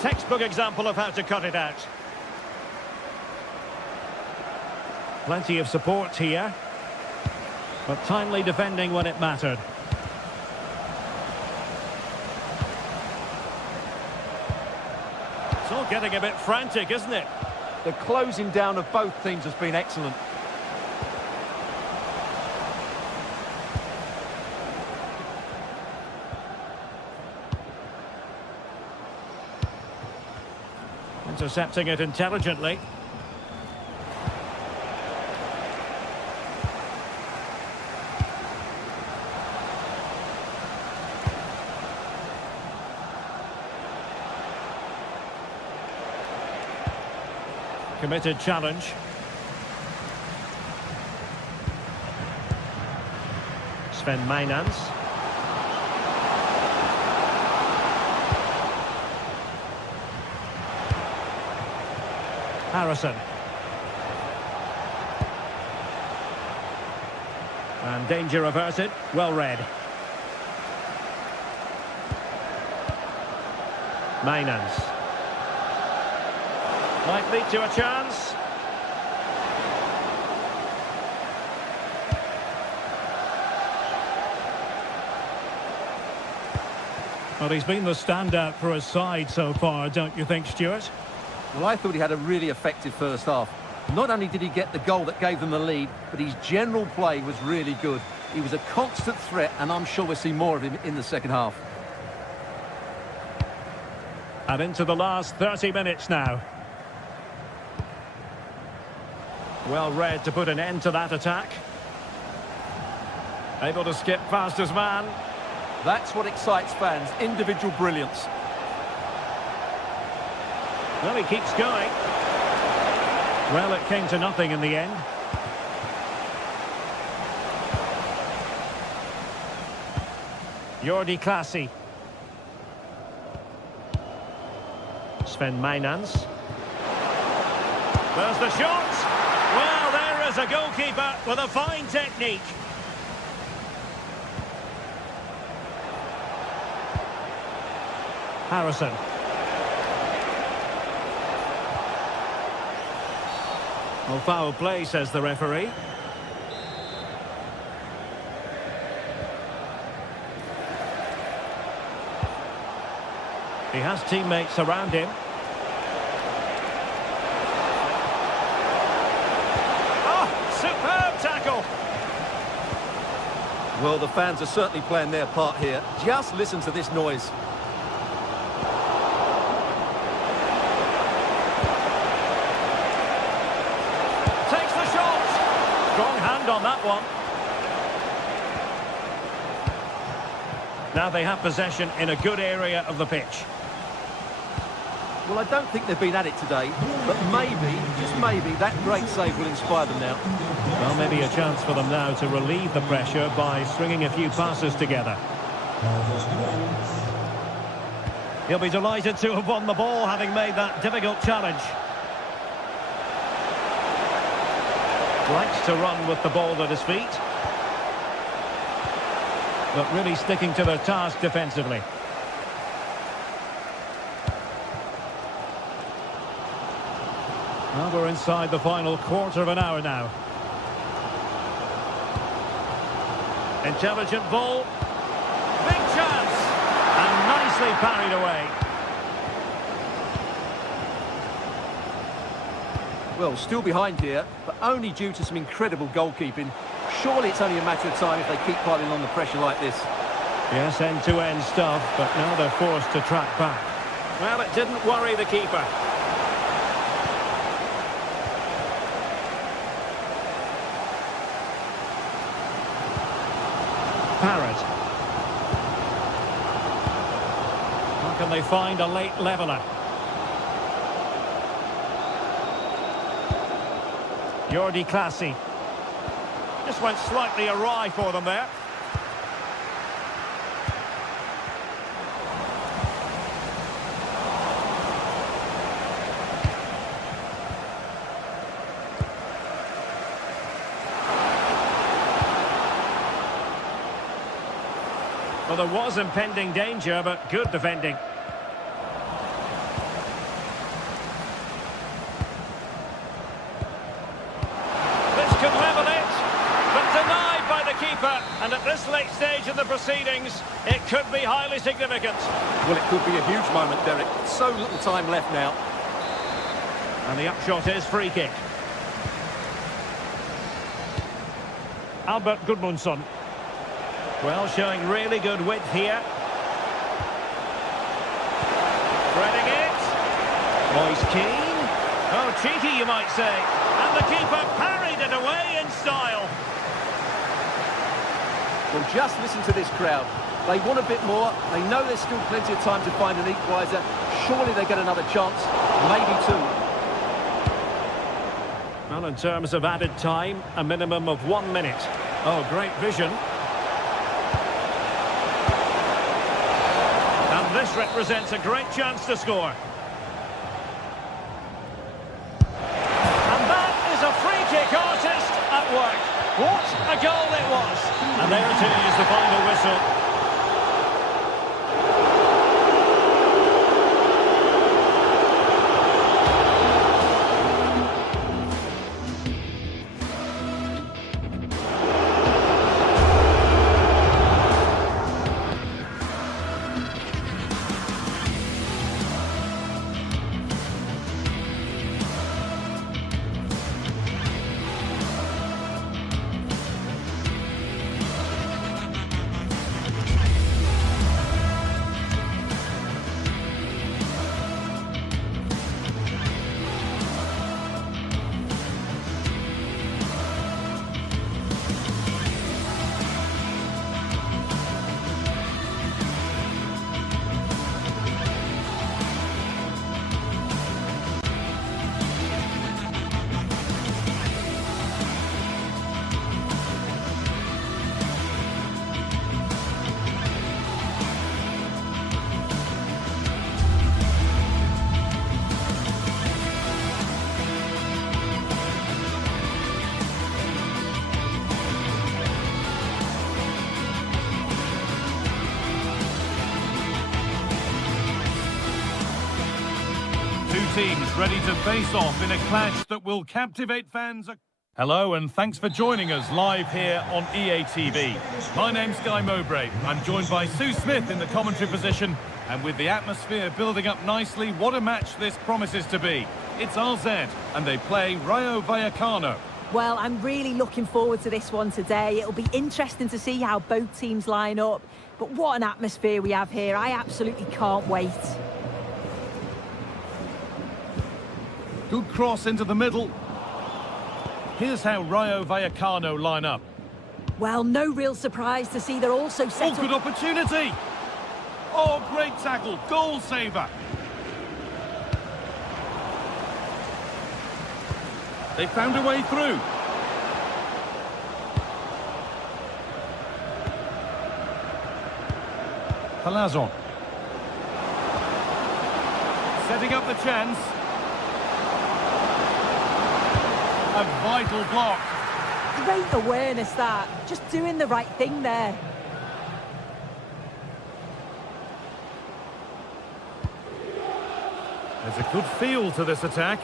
Textbook example of how to cut it out. Plenty of support here, but timely defending when it mattered. It's all getting a bit frantic, isn't it? The closing down of both teams has been excellent. Intercepting it intelligently. Committed challenge. Sven Mainans. Harrison. And danger averted. Well read. Mainans. Might lead to a chance. Well, he's been the standout for his side so far, don't you think, Stuart? Well, I thought he had a really effective first half. Not only did he get the goal that gave them the lead, but his general play was really good. He was a constant threat, and I'm sure we'll see more of him in the second half. And into the last 30 minutes now. Well read to put an end to that attack. Able to skip past his man. That's what excites fans, individual brilliance. Well, he keeps going. Well, it came to nothing in the end. Jordi Clasie. Sven Mainans. There's the shot. Well, there is a goalkeeper with a fine technique. Harrison. Well, foul play, says the referee. He has teammates around him. Oh, superb tackle! Well, the fans are certainly playing their part here. Just listen to this noise. Takes the shot! Strong hand on that one. Now they have possession in a good area of the pitch. Well, I don't think they've been at it today, but maybe, just maybe, that great save will inspire them now. Well, maybe a chance for them now to relieve the pressure by stringing a few passes together. He'll be delighted to have won the ball, having made that difficult challenge. Likes to run with the ball at his feet, but really sticking to their task defensively. Well, we're inside the final quarter of an hour now. Intelligent ball. Big chance. And nicely parried away. Well, still behind here, but only due to some incredible goalkeeping. Surely it's only a matter of time if they keep piling on the pressure like this. Yes, end-to-end stuff, but now they're forced to track back. Well, it didn't worry the keeper. Parrott. How can they find a late leveller? Jordi Classy. Just went slightly awry for them there. Well, there was impending danger, but good defending. This could level it, but denied by the keeper. And at this late stage of the proceedings, it could be highly significant. Well, it could be a huge moment, Derek. So little time left now. And the upshot is free kick. Albert Gudmundsson. Well, showing really good width here. Threading it. Moise Keane. Oh, cheeky, you might say. And the keeper parried it away in style. Well, just listen to this crowd. They want a bit more. They know there's still plenty of time to find an equaliser. Surely they get another chance. Maybe two. Well, in terms of added time, a minimum of 1 minute. Oh, great vision. And this represents a great chance to score. And that is a free kick artist at work. What a goal it was. And there it is, the final whistle. Two teams ready to face off in a clash that will captivate fans. Hello and thanks for joining us live here on EA TV. My name's Guy Mowbray. I'm joined by Sue Smith in the commentary position, and with the atmosphere building up nicely, what a match this promises to be. It's RZ and they play Rayo Vallecano. Well, I'm really looking forward to this one today. It'll be interesting to see how both teams line up, but what an atmosphere we have here. I absolutely can't wait. Good cross into the middle. Here's how Rayo Vallecano line up. Well, no real surprise to see they're also set Oh, good opportunity! Oh, great tackle, goal saver! They found a way through. Palazon. Setting up the chance. A vital block. Great awareness, that. Just doing the right thing there. There's a good feel to this attack.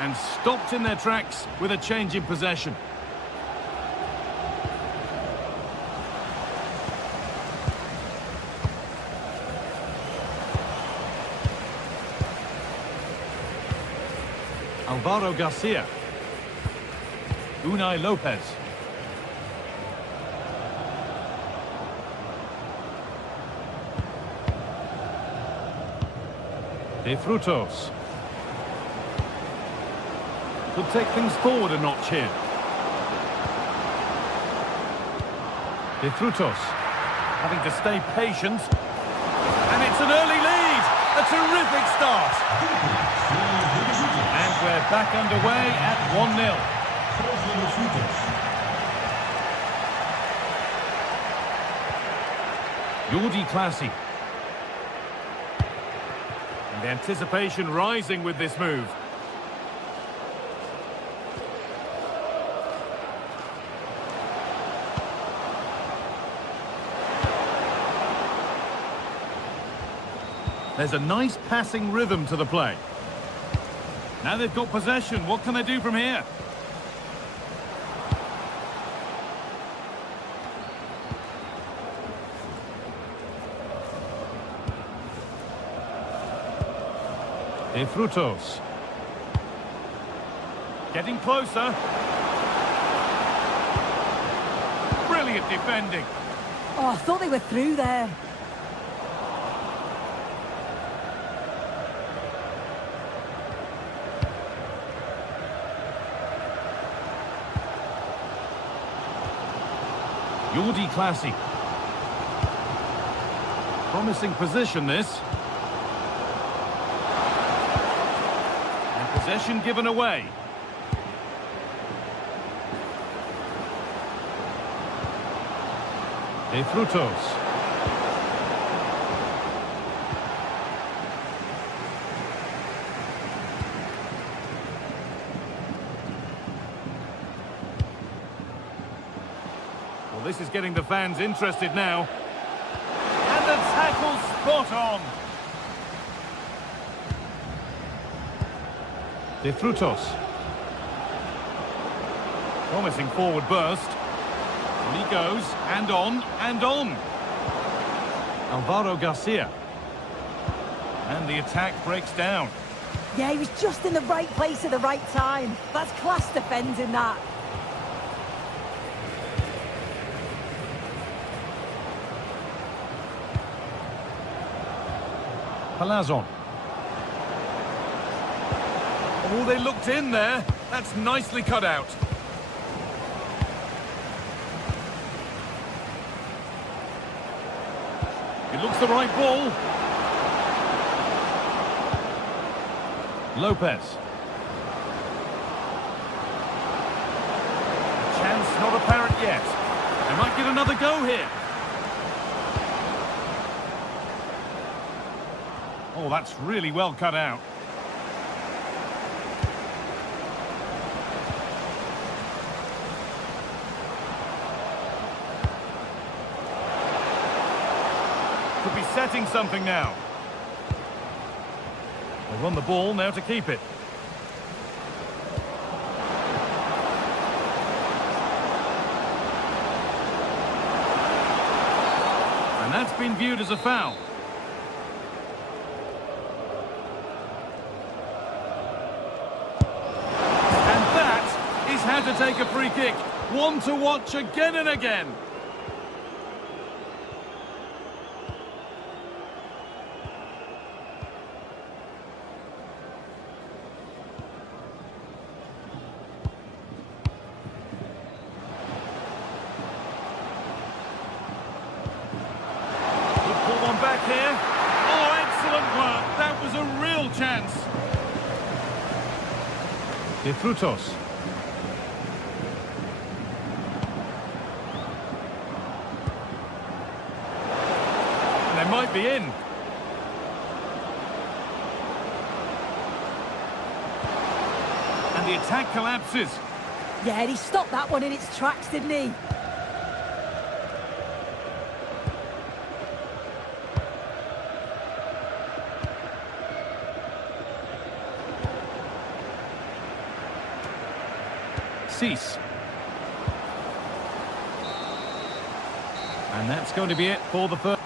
And stopped in their tracks with a change in possession. Alvaro Garcia. Unai Lopez. De Frutos. Could take things forward a notch here. De Frutos. Having to stay patient. And it's an early lead. A terrific start. And we're back underway at 1-0. Jordi Classy. And the anticipation rising with this move. There's a nice passing rhythm to the play. Now they've got possession. What can they do from here? De Frutos. Getting closer. Brilliant defending. Oh, I thought they were through there. Jordi Classy. Promising position, this. And possession given away. De Frutos. Well, this is getting the fans interested now. And the tackle spot on. De Frutos. Promising forward burst. And he goes, and on, and on. Alvaro Garcia. And the attack breaks down. Yeah, he was just in the right place at the right time. That's class defending, that. Palazon. Oh, they looked in there. That's nicely cut out. It looks the right ball. Lopez. Chance not apparent yet. They might get another go here. Oh, that's really well cut out. Could be setting something now. They run the ball now to keep it. That's been viewed as a foul. And that is how to take a free kick. One to watch again and again. Back here. Oh, excellent work. That was a real chance. De Frutos. And they might be in. And the attack collapses. Yeah, he stopped that one in its tracks, didn't he? Cease. And that's going to be it for the first.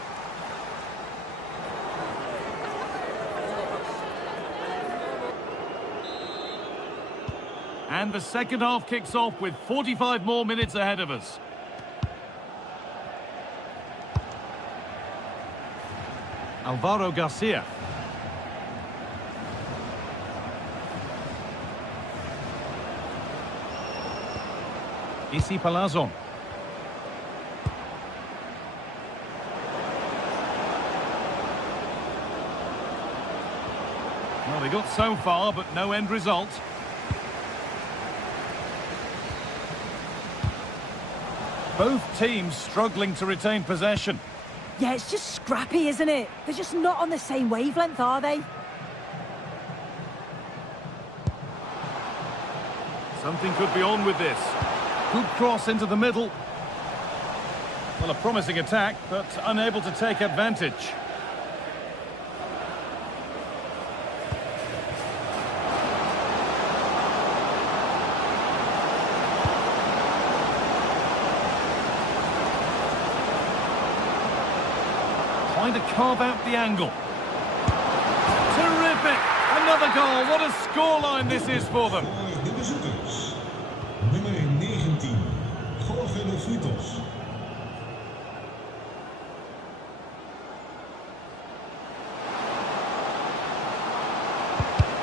And the second half kicks off with 45 more minutes ahead of us. Alvaro Garcia. Isi Palazon. Well, they got so far, but no end result. Both teams struggling to retain possession. Yeah, it's just scrappy, isn't it? They're just not on the same wavelength, are they? Something could be on with this. Good cross into the middle. Well, a promising attack, but unable to take advantage. Trying to carve out the angle. Terrific! Another goal. What a scoreline this is for them. Voor de bezoekers. Nummer 19. Jorge de Frutos.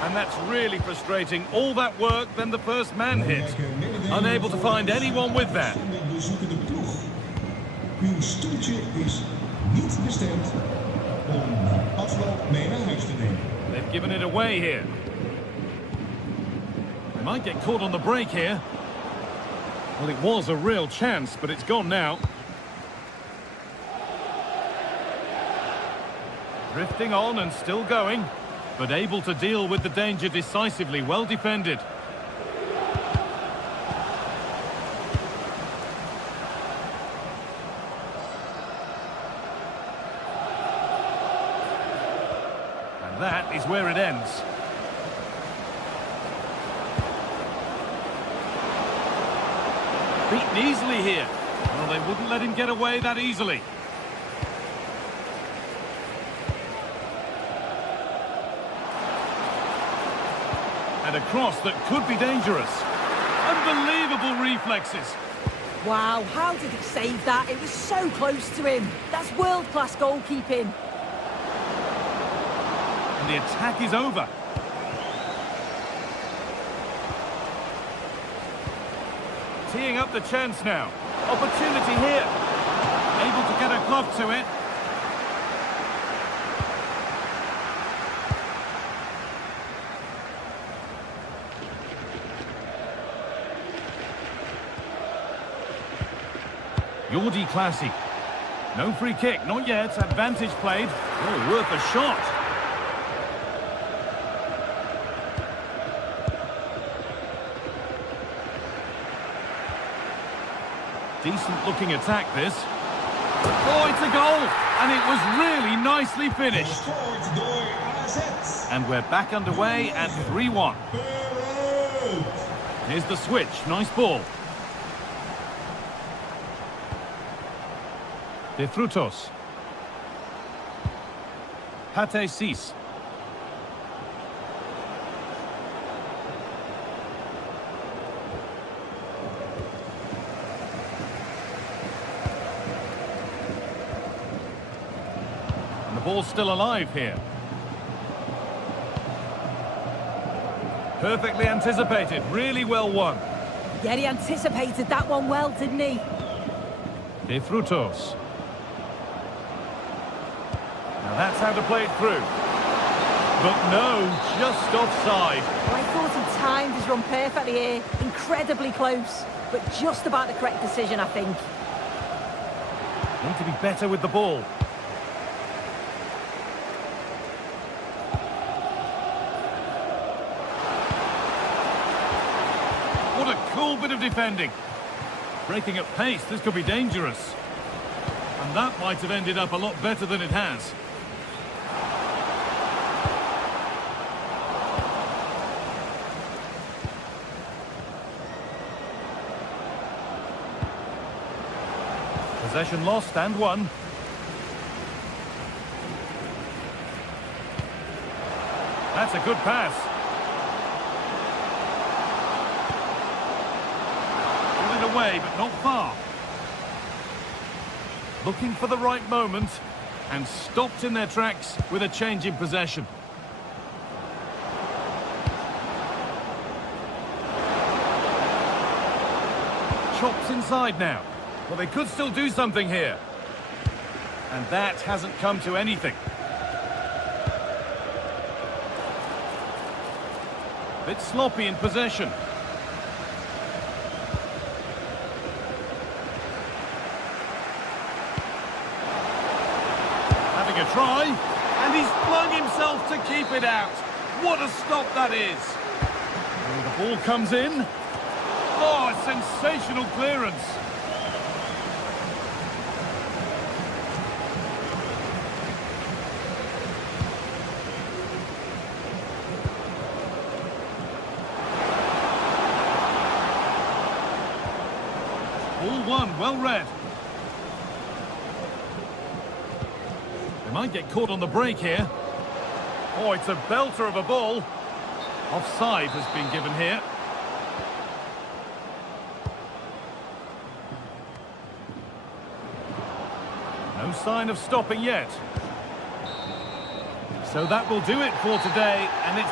And that's really frustrating. All that work, then the first man hit. Unable to find anyone with that. De bezoekende ploeg. Uw stoeltje is niet bestemd om afloop mee naar huis te nemen. They've given it away here. They might get caught on the break here. Well, it was a real chance, but it's gone now. Drifting on and still going, but able to deal with the danger decisively. Well defended. And that is where it ends. Beaten easily here. Well, they wouldn't let him get away that easily. And a cross that could be dangerous. Unbelievable reflexes. Wow, how did he save that? It was so close to him. That's world-class goalkeeping. And the attack is over. Teeing up the chance now. Opportunity here. Able to get a glove to it. Jordi Classy. No free kick, not yet. Advantage played. Oh, worth a shot. Decent looking attack this. Oh, it's a goal! And it was really nicely finished. Gescoord door AZ. And we're back underway at 3-1. Here's the switch. Nice ball. De Frutos. Pate 6. And the ball's still alive here. Perfectly anticipated, really well won. Yeah, he anticipated that one well, didn't he? De Frutos. Now that's how to play it through. But no, just offside. Well, I thought he timed his run perfectly here. Incredibly close, but just about the correct decision, I think. Need to be better with the ball. What a cool bit of defending. Breaking at pace, this could be dangerous. And that might have ended up a lot better than it has. Possession lost and won. That's a good pass. Put it away, but not far. Looking for the right moment and stopped in their tracks with a change in possession. Chops inside now. Well, they could still do something here. And that hasn't come to anything. Bit sloppy in possession. Having a try, and he's flung himself to keep it out. What a stop that is. And the ball comes in. Oh, a sensational clearance. All one, well read. They might get caught on the break here. Oh, it's a belter of a ball. Offside has been given here. No sign of stopping yet. So that will do it for today, and it's...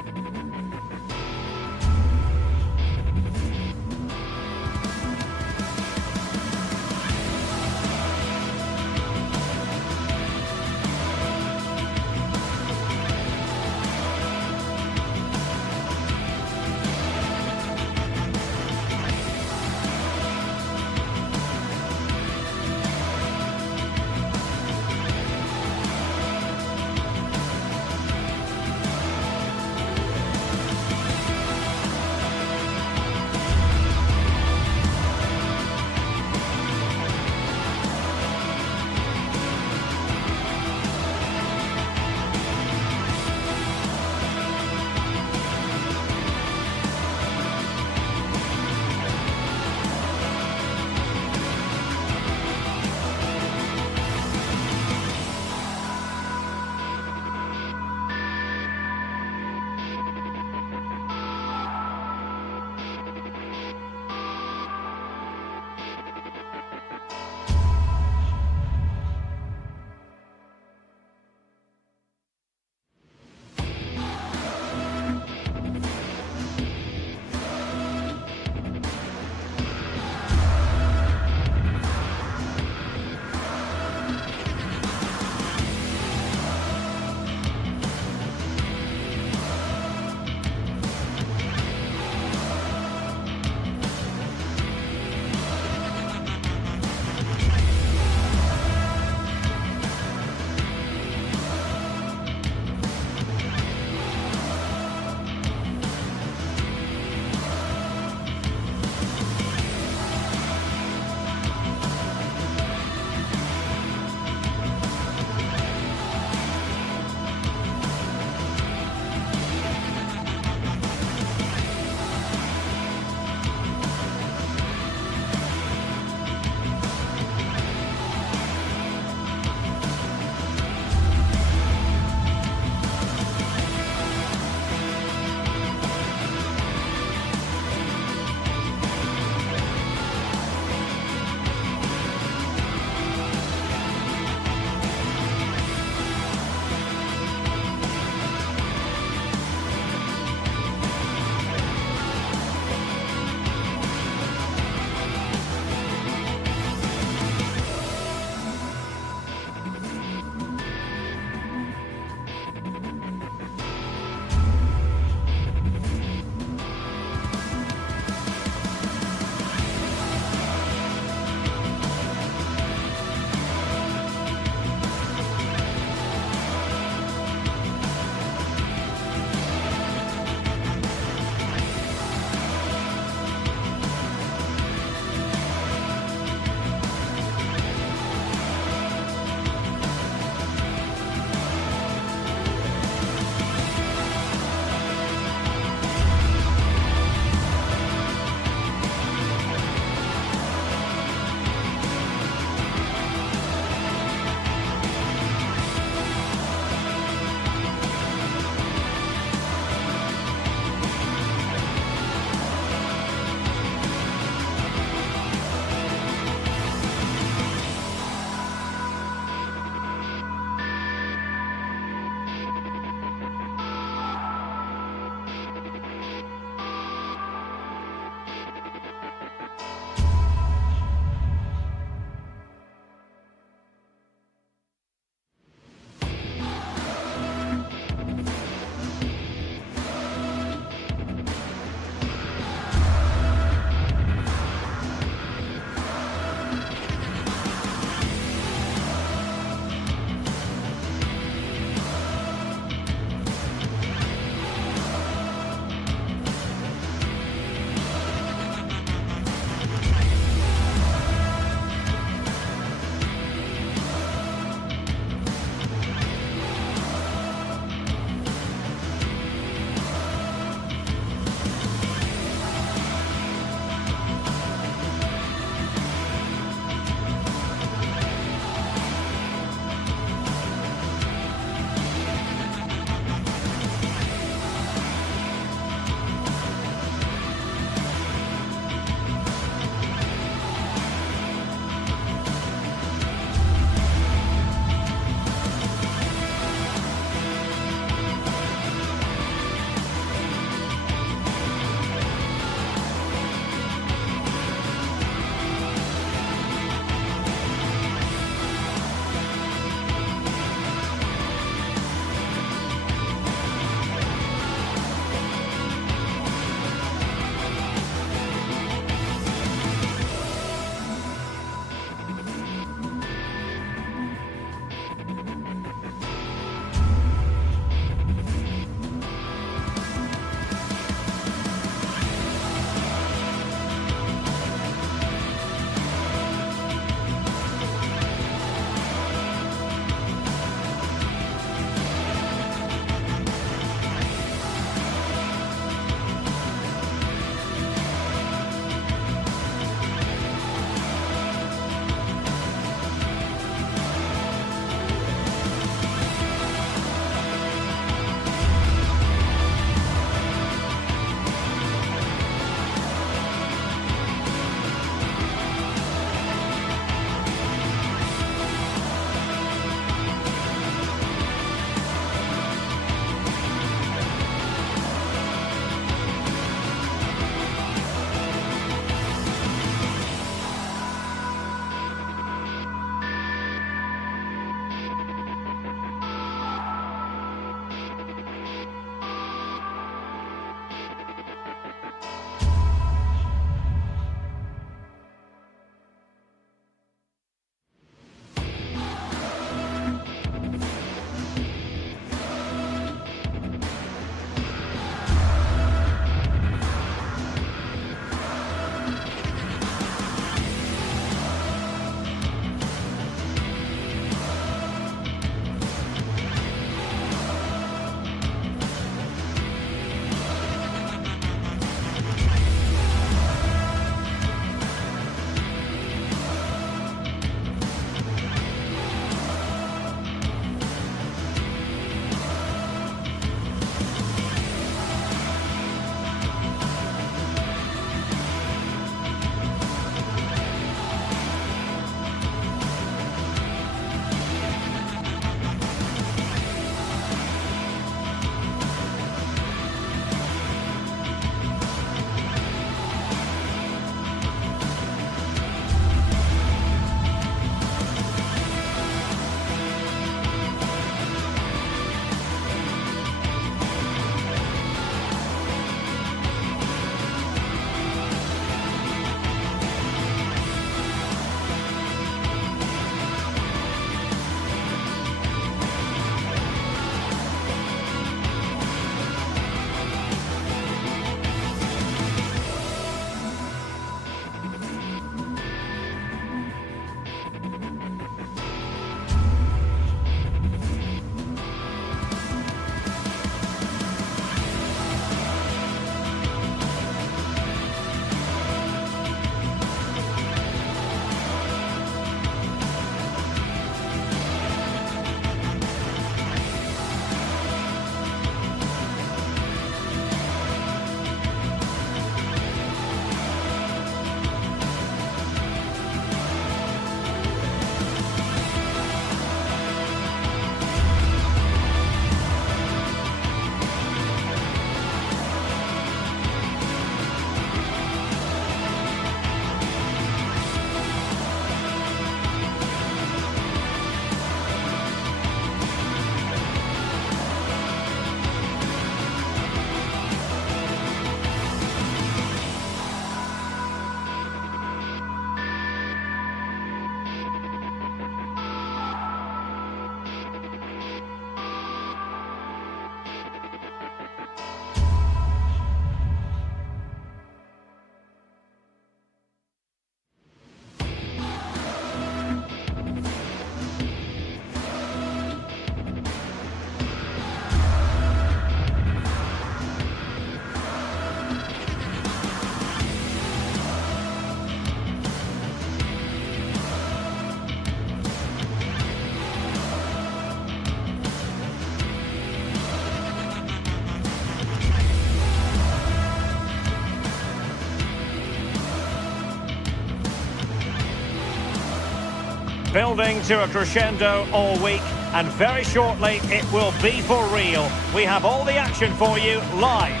Building to a crescendo all week, and very shortly it will be for real. We have all the action for you live.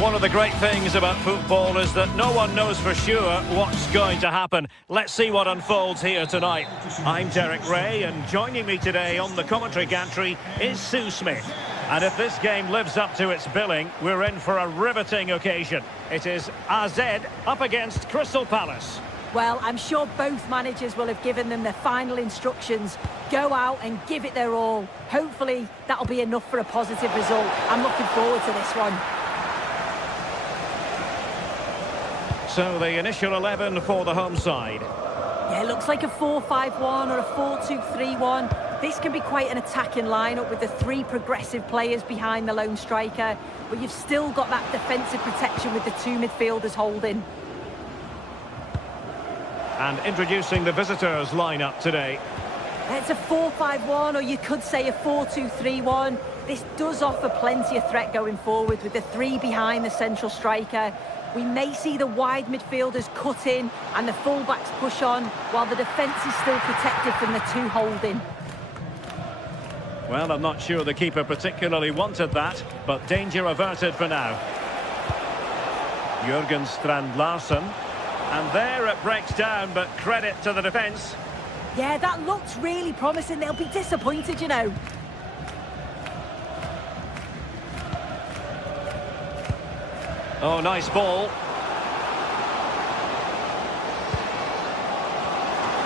One of the great things about football is that no one knows for sure what's going to happen. Let's see what unfolds here tonight. I'm Derek Ray, and joining me today on the commentary gantry is Sue Smith. And if this game lives up to its billing, we're in for a riveting occasion. It is AZ up against Crystal Palace. Well, I'm sure both managers will have given them their final instructions. Go out and give it their all. Hopefully, that'll be enough for a positive result. I'm looking forward to this one. So the initial 11 for the home side. Yeah, it looks like a 4-5-1 or a 4-2-3-1. This can be quite an attacking lineup with the three progressive players behind the lone striker. But you've still got that defensive protection with the two midfielders holding. And introducing the visitors lineup today. It's a 4-5-1, or you could say a 4-2-3-1. This does offer plenty of threat going forward with the three behind the central striker. We may see the wide midfielders cut in and the fullbacks push on, while the defence is still protected from the two holding. Well, I'm not sure the keeper particularly wanted that, but danger averted for now. Jürgen Strand-Larsen. And there it breaks down, but credit to the defence. Yeah, that looks really promising. They'll be disappointed, you know. Oh, nice ball.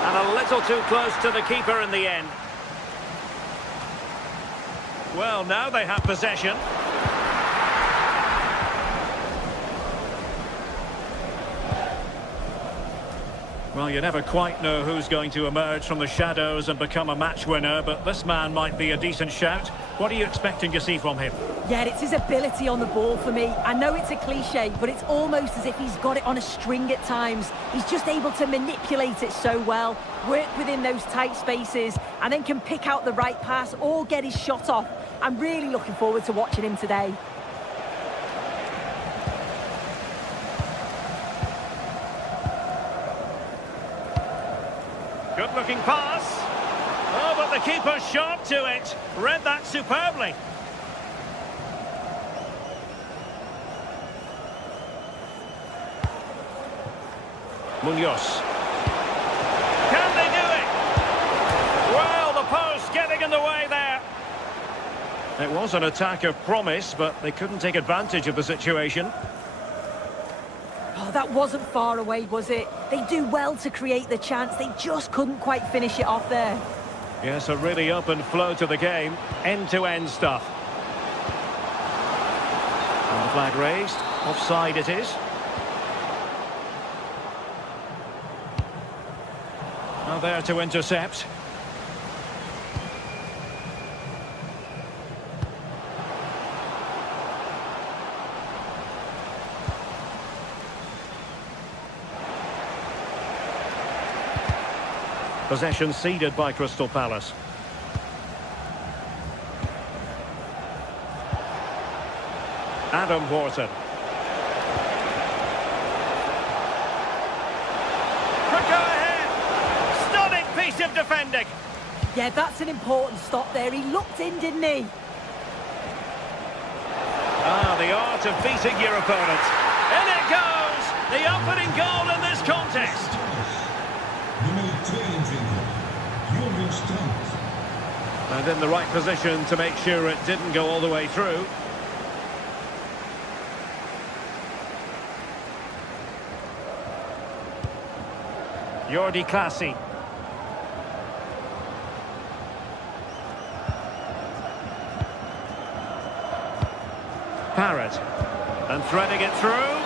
And a little too close to the keeper in the end. Well, now they have possession. Well, you never quite know who's going to emerge from the shadows and become a match winner, but this man might be a decent shout. What are you expecting to see from him? Yeah, it's his ability on the ball for me. I know it's a cliche, but it's almost as if he's got it on a string at times. He's just able to manipulate it so well, work within those tight spaces, and then can pick out the right pass or get his shot off. I'm really looking forward to watching him today. Good-looking pass. Oh, but the keeper sharp to it. Read that superbly. Munoz. Can they do it? Well, the post getting in the way there. It was an attack of promise, but they couldn't take advantage of the situation. Oh, that wasn't far away, was it? They do well to create the chance. They just couldn't quite finish it off there. Yes, a really open flow to the game. End-to-end stuff. And the flag raised. Offside it is. Now there to intercept. Possession ceded by Crystal Palace. Adam Wharton. Could go ahead. Stunning piece of defending. Yeah, that's an important stop there. He looked in, didn't he? Ah, the art of beating your opponent. In it goes! The opening goal in this contest. Nummer 22, Jürgen Strand. And in the right position to make sure it didn't go all the way through. Jordi Clasie. Parrott. And threading it through.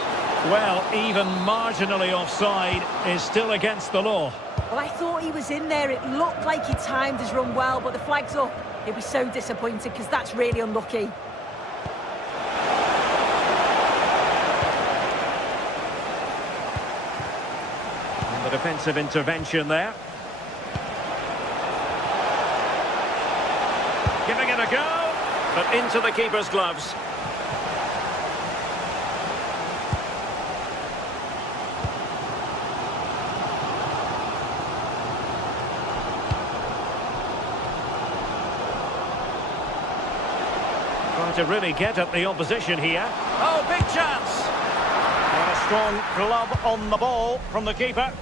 Well, even marginally offside is still against the law. Well, I thought he was in there. It looked like he timed his run well, but the flag's up. He'll be so disappointed because that's really unlucky. And the defensive intervention there. Giving it a go, but into the keeper's gloves. to really get at the opposition here. Oh, big chance! And a strong glove on the ball from the keeper.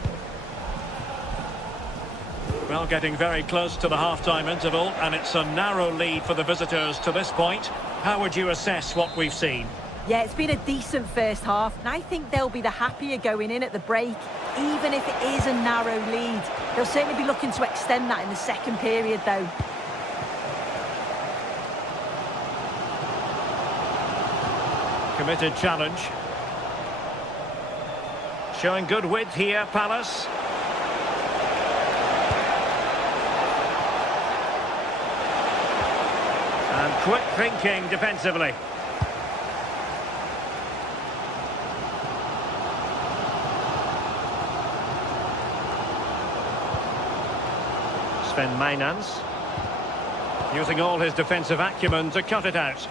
Well, getting very close to the half-time interval, and it's a narrow lead for the visitors to this point. How would you assess what we've seen? Yeah, it's been a decent first half, and I think they'll be the happier going in at the break, even if it is a narrow lead. They'll certainly be looking to extend that in the second period, though. Committed challenge. Showing good width here, Palace. And quick thinking defensively. Sven Mainans using all his defensive acumen to cut it out.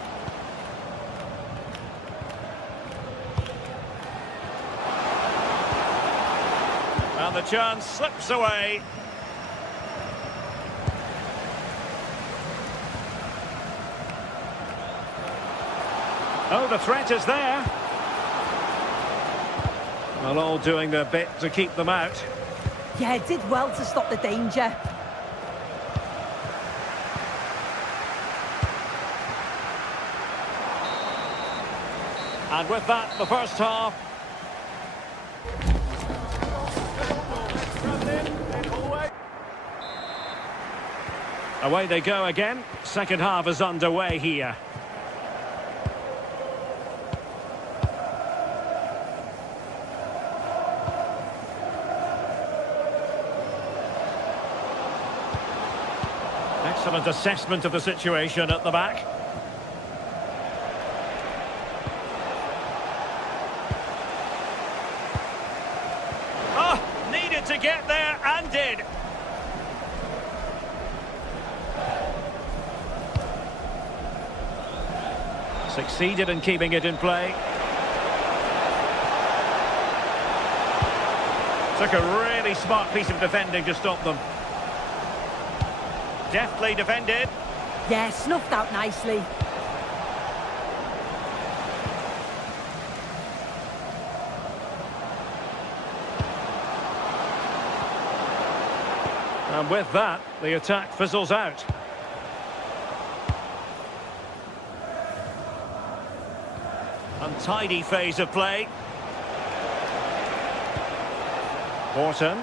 And the chance slips away. Oh, the threat is there. Well, all doing their bit to keep them out. Yeah, it did well to stop the danger. And with that, the first half. Away they go again. Second half is underway here. Excellent assessment of the situation at the back. Oh, needed to get there and did. Succeeded in keeping it in play. Took a really smart piece of defending to stop them. Deftly defended. Yeah, snuffed out nicely. And with that, the attack fizzles out. Untidy phase of play. Horton.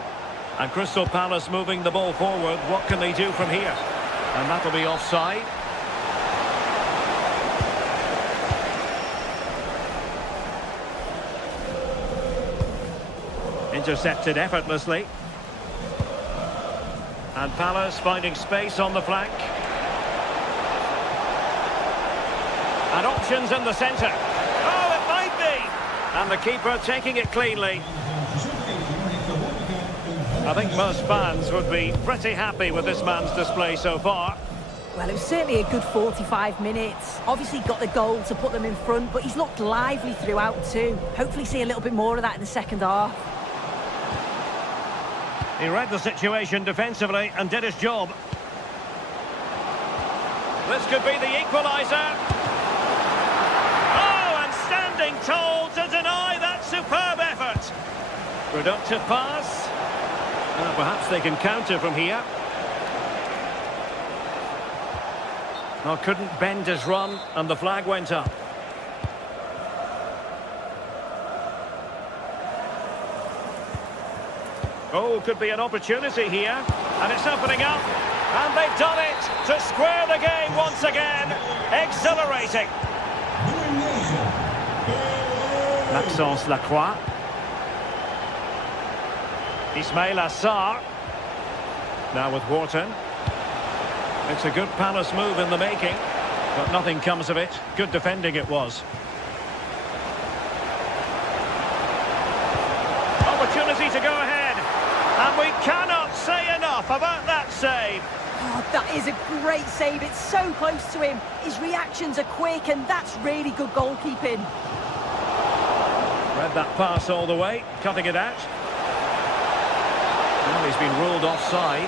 And Crystal Palace moving the ball forward. What can they do from here? And that'll be offside. Intercepted effortlessly. And Palace finding space on the flank. And options in the centre. Oh, it might be! And the keeper taking it cleanly. I think most fans would be pretty happy with this man's display so far. Well, it was certainly a good 45 minutes. Obviously got the goal to put them in front, but he's looked lively throughout too. Hopefully see a little bit more of that in the second half. He read the situation defensively and did his job. This could be the equaliser. Oh, and standing tall to deny that superb effort. Productive pass. Perhaps they can counter from here. Well, couldn't bend his run, and the flag went up. Oh, could be an opportunity here. And it's opening up. And they've done it to square the game once again. Exhilarating. Maxence Lacroix. Ismail Assar. Now with Wharton. It's a good Palace move in the making, but nothing comes of it. Good defending it was. Opportunity to go ahead. And we cannot say enough about that save. Oh, that is a great save. It's so close to him. His reactions are quick, and that's really good goalkeeping. Read that pass all the way, cutting it out. Well, he's been ruled offside.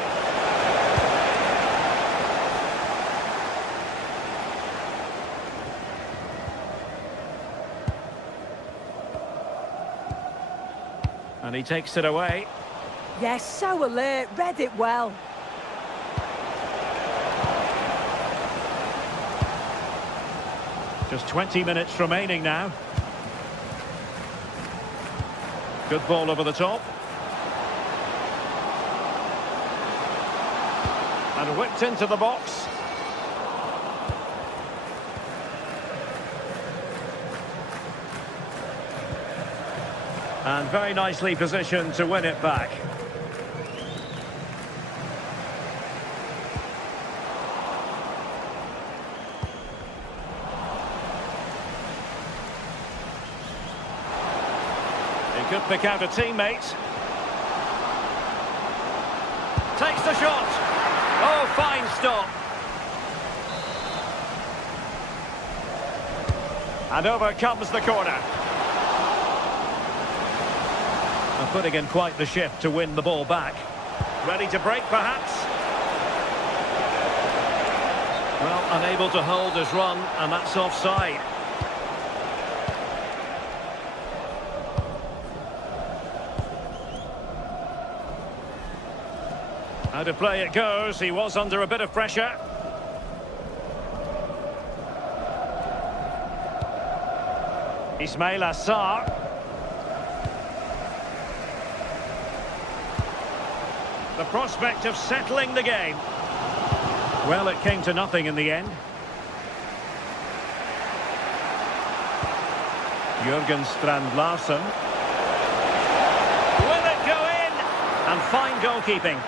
And he takes it away. Yes, so alert, read it well. Just 20 minutes remaining now. Good ball over the top. And whipped into the box. And very nicely positioned to win it back. He could pick out a teammate. Takes the shot. Oh, fine stop. And over comes the corner. And putting in quite the shift to win the ball back. Ready to break, perhaps? Well, unable to hold his run, and that's offside. Out of play it goes. He was under a bit of pressure. Ismail Assar. The prospect of settling the game. Well, it came to nothing in the end. Jürgen Strand-Larsen. Will it go in? And fine goalkeeping.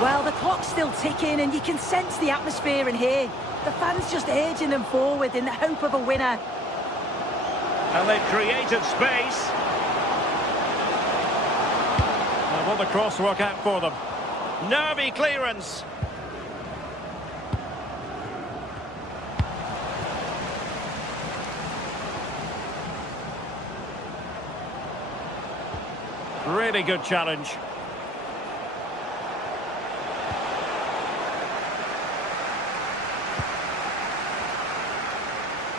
Well, the clock's still ticking and you can sense the atmosphere in here. The fans just urging them forward in the hope of a winner. And they've created space. Now, will the cross work out for them? Nervy clearance. Really good challenge.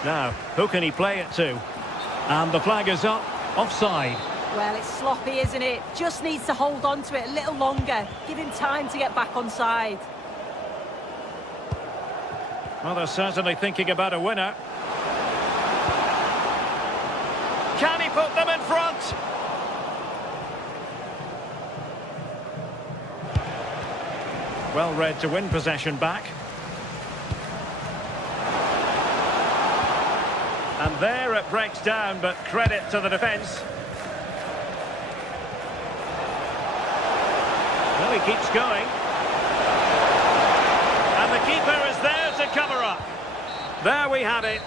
Now, who can he play it to? And the flag is up, offside. Well, it's sloppy, isn't it? Just needs to hold on to it a little longer. Give him time to get back on side. Well, they're certainly thinking about a winner. Can he put them in front? Well read to win possession back. And there it breaks down, but credit to the defence. Well, he keeps going. And the keeper is there to cover up. There we have it.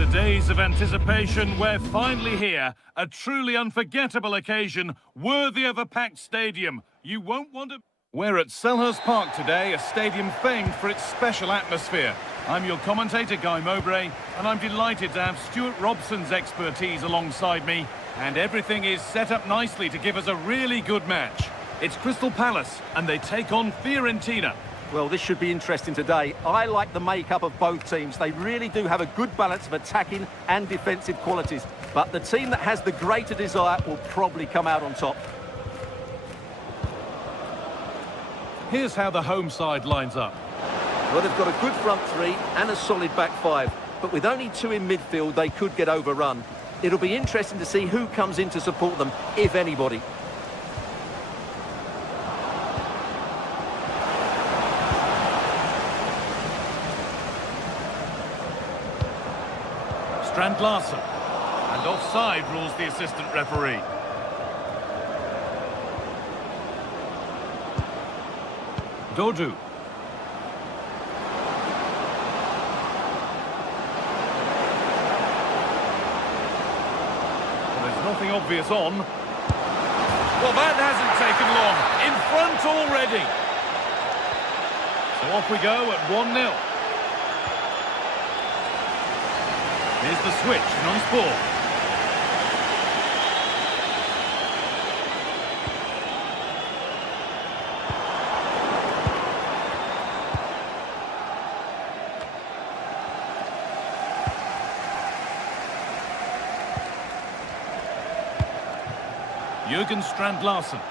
After days of anticipation, we're finally here. A truly unforgettable occasion, worthy of a packed stadium. You won't want to... We're at Selhurst Park today, a stadium famed for its special atmosphere. I'm your commentator, Guy Mowbray, and I'm delighted to have Stuart Robson's expertise alongside me. And everything is set up nicely to give us a really good match. It's Crystal Palace, and they take on Fiorentina. Well, this should be interesting today. I like the makeup of both teams. They really do have a good balance of attacking and defensive qualities. But the team that has the greater desire will probably come out on top. Here's how the home side lines up. Well, they've got a good front three and a solid back five. But with only two in midfield, they could get overrun. It'll be interesting to see who comes in to support them, if anybody. Strand Larsen. And offside rules the assistant referee. Dodu. Well, there's nothing obvious on. Well, that hasn't taken long. In front already. So off we go at 1-0. Here's the switch, nice ball. Jürgen Strand Larsen. Nice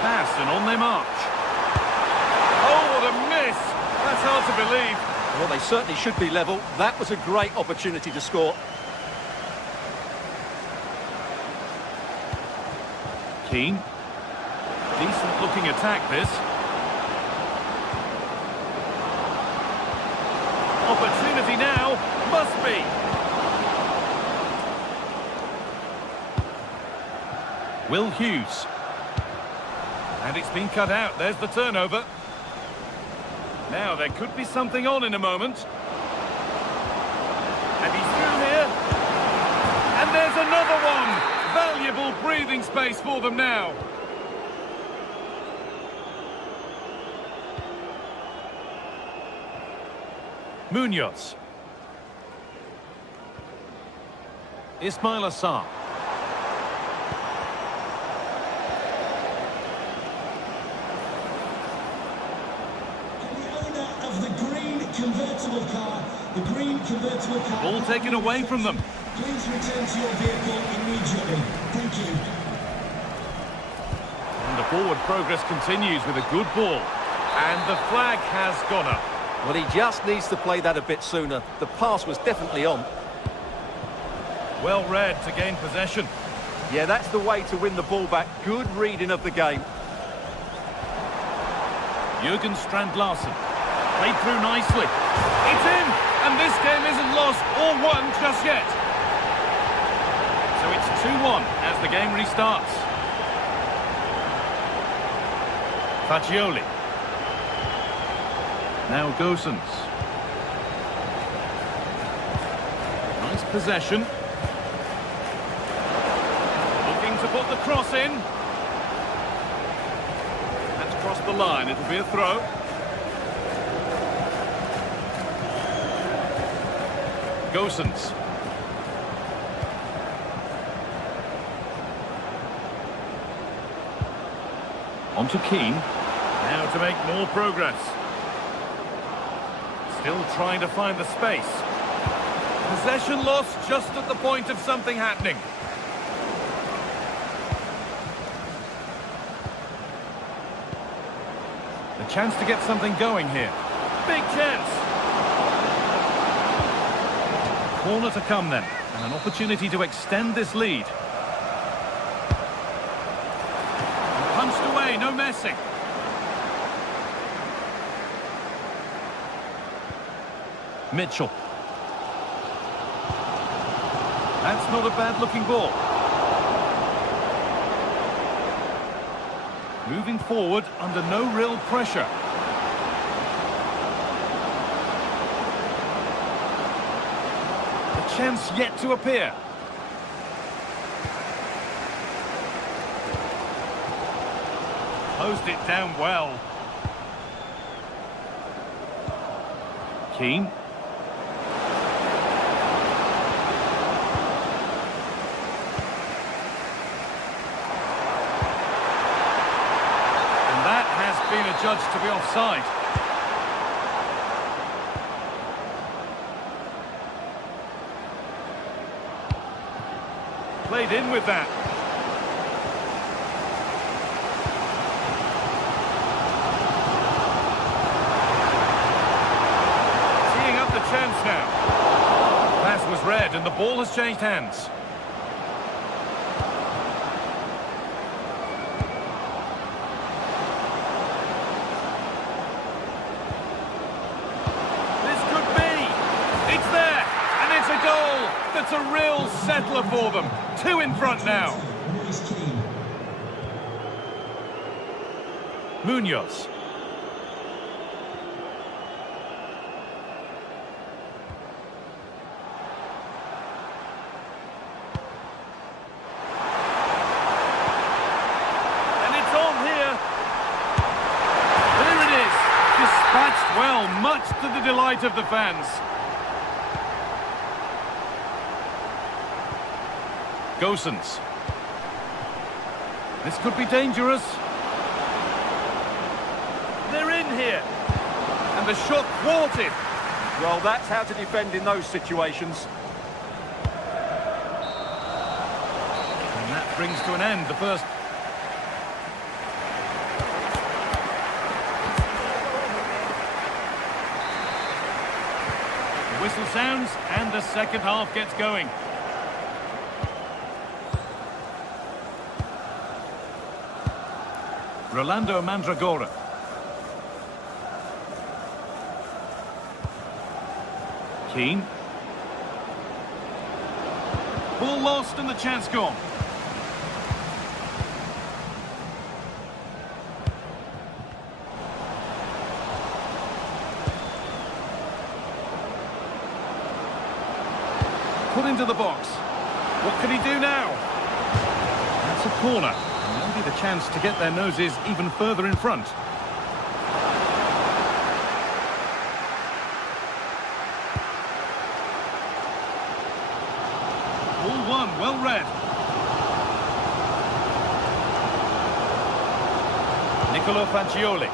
pass and on they march. Oh, what a miss! That's hard to believe. Well, they certainly should be level. That was a great opportunity to score. Keane. Decent looking attack, this. Opportunity now. Must be. Will Hughes. And it's been cut out. There's the turnover. Now, there could be something on in a moment. And he's through here. And there's another one. Valuable breathing space for them now. Munoz. Ismail Assar. Convertible car, the green convertible car. Ball taken away from them. Please return to your vehicle immediately. Thank you. And the forward progress continues with a good ball. And the flag has gone up. Well, he just needs to play that a bit sooner. The pass was definitely on. Well read to gain possession. Yeah, that's the way to win the ball back. Good reading of the game. Jürgen Strand Larsen. Played through nicely. It's in! And this game isn't lost or won just yet. So it's 2-1 as the game restarts. Faccioli. Now Gosens. Nice possession. Looking to put the cross in. That's crossed the line. It'll be a throw. Gosens. On to Keane. Now to make more progress. Still trying to find the space. Possession lost just at the point of something happening. The chance to get something going here. Big chance. Corner to come then, and an opportunity to extend this lead. And punched away, no messing. Mitchell. That's not a bad-looking ball. Moving forward under no real pressure. chance yet to appear. Closed it down well. Keane. And that has been adjudged to be offside. Played in with that. Teeing up the chance now. Pass was read and the ball has changed hands. This could be. It's there. And it's a goal. That's a real settler for them. 2 in front now. Munoz. And it's on here. There it is. Dispatched well, much to the delight of the fans. Gosens. This could be dangerous. They're in here. And the shot thwarted. Well, that's how to defend in those situations. And that brings to an end the first. The whistle sounds and the second half gets going. Rolando Mandragora. Keane. Ball lost and the chance gone. Put into the box. What can he do now? That's a corner. Maybe the chance to get their noses even further in front. All one, well read. Nicolo Fagioli.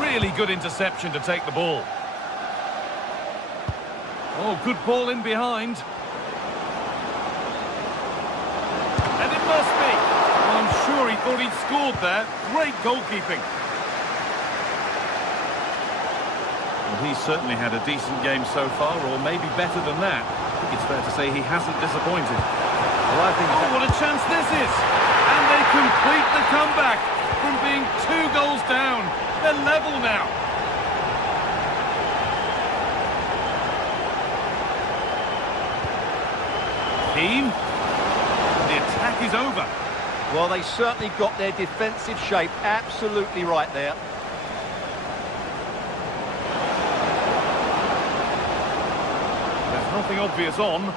Really good interception to take the ball. Oh, good ball in behind. And it must be. Well, I'm sure he thought he'd scored there. Great goalkeeping. Well, he's certainly had a decent game so far, or maybe better than that. I think it's fair to say he hasn't disappointed. Well, I think what a chance this is. And they complete the comeback from being 2 goals down. They're level now. Keane. The attack is over. Well, they certainly got their defensive shape absolutely right there. There's nothing obvious on.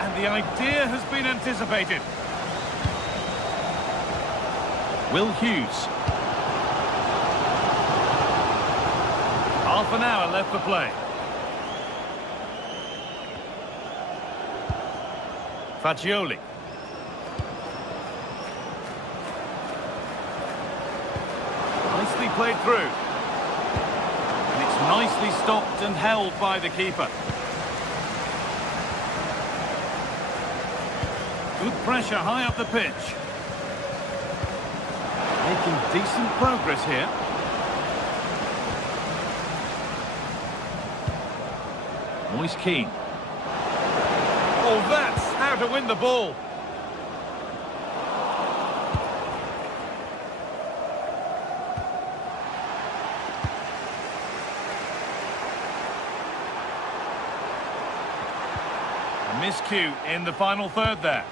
And the idea has been anticipated. Will Hughes. Half an hour left for play. Fagioli. Nicely played through. And it's nicely stopped and held by the keeper. Good pressure high up the pitch. Making decent progress here. Moise Keane. Oh, that's how to win the ball. Miscue in the final third there.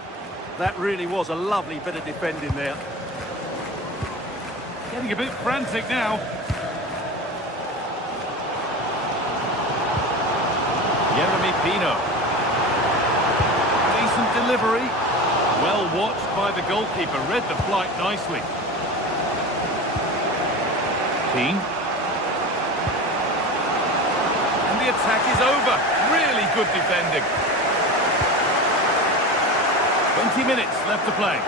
That really was a lovely bit of defending there. Getting a bit frantic now. Jeremy Pino. Decent delivery. Well watched by the goalkeeper. Read the flight nicely. Keane. And the attack is over. Really good defending. 20 minutes left to play.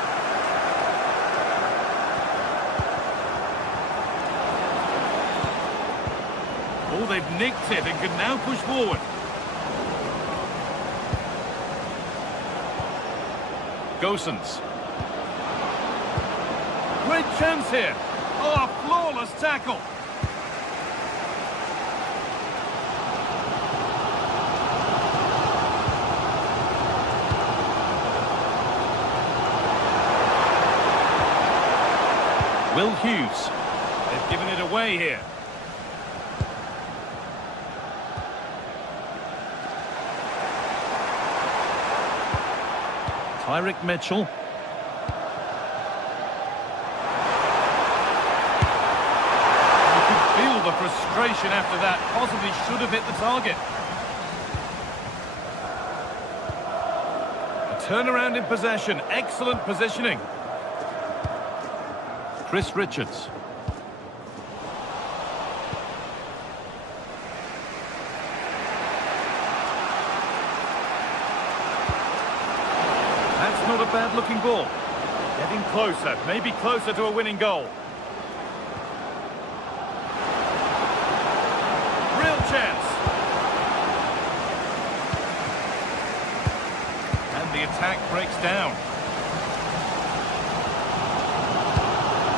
Oh, they've nicked it and can now push forward. Gosens. Great chance here. Oh, a flawless tackle. Will Hughes. They've given it away here. Tyrick Mitchell. You could feel the frustration after that. Possibly should have hit the target. A turnaround in possession. Excellent positioning. Chris Richards. That's not a bad looking ball. Getting closer, maybe closer to a winning goal. Real chance. And the attack breaks down.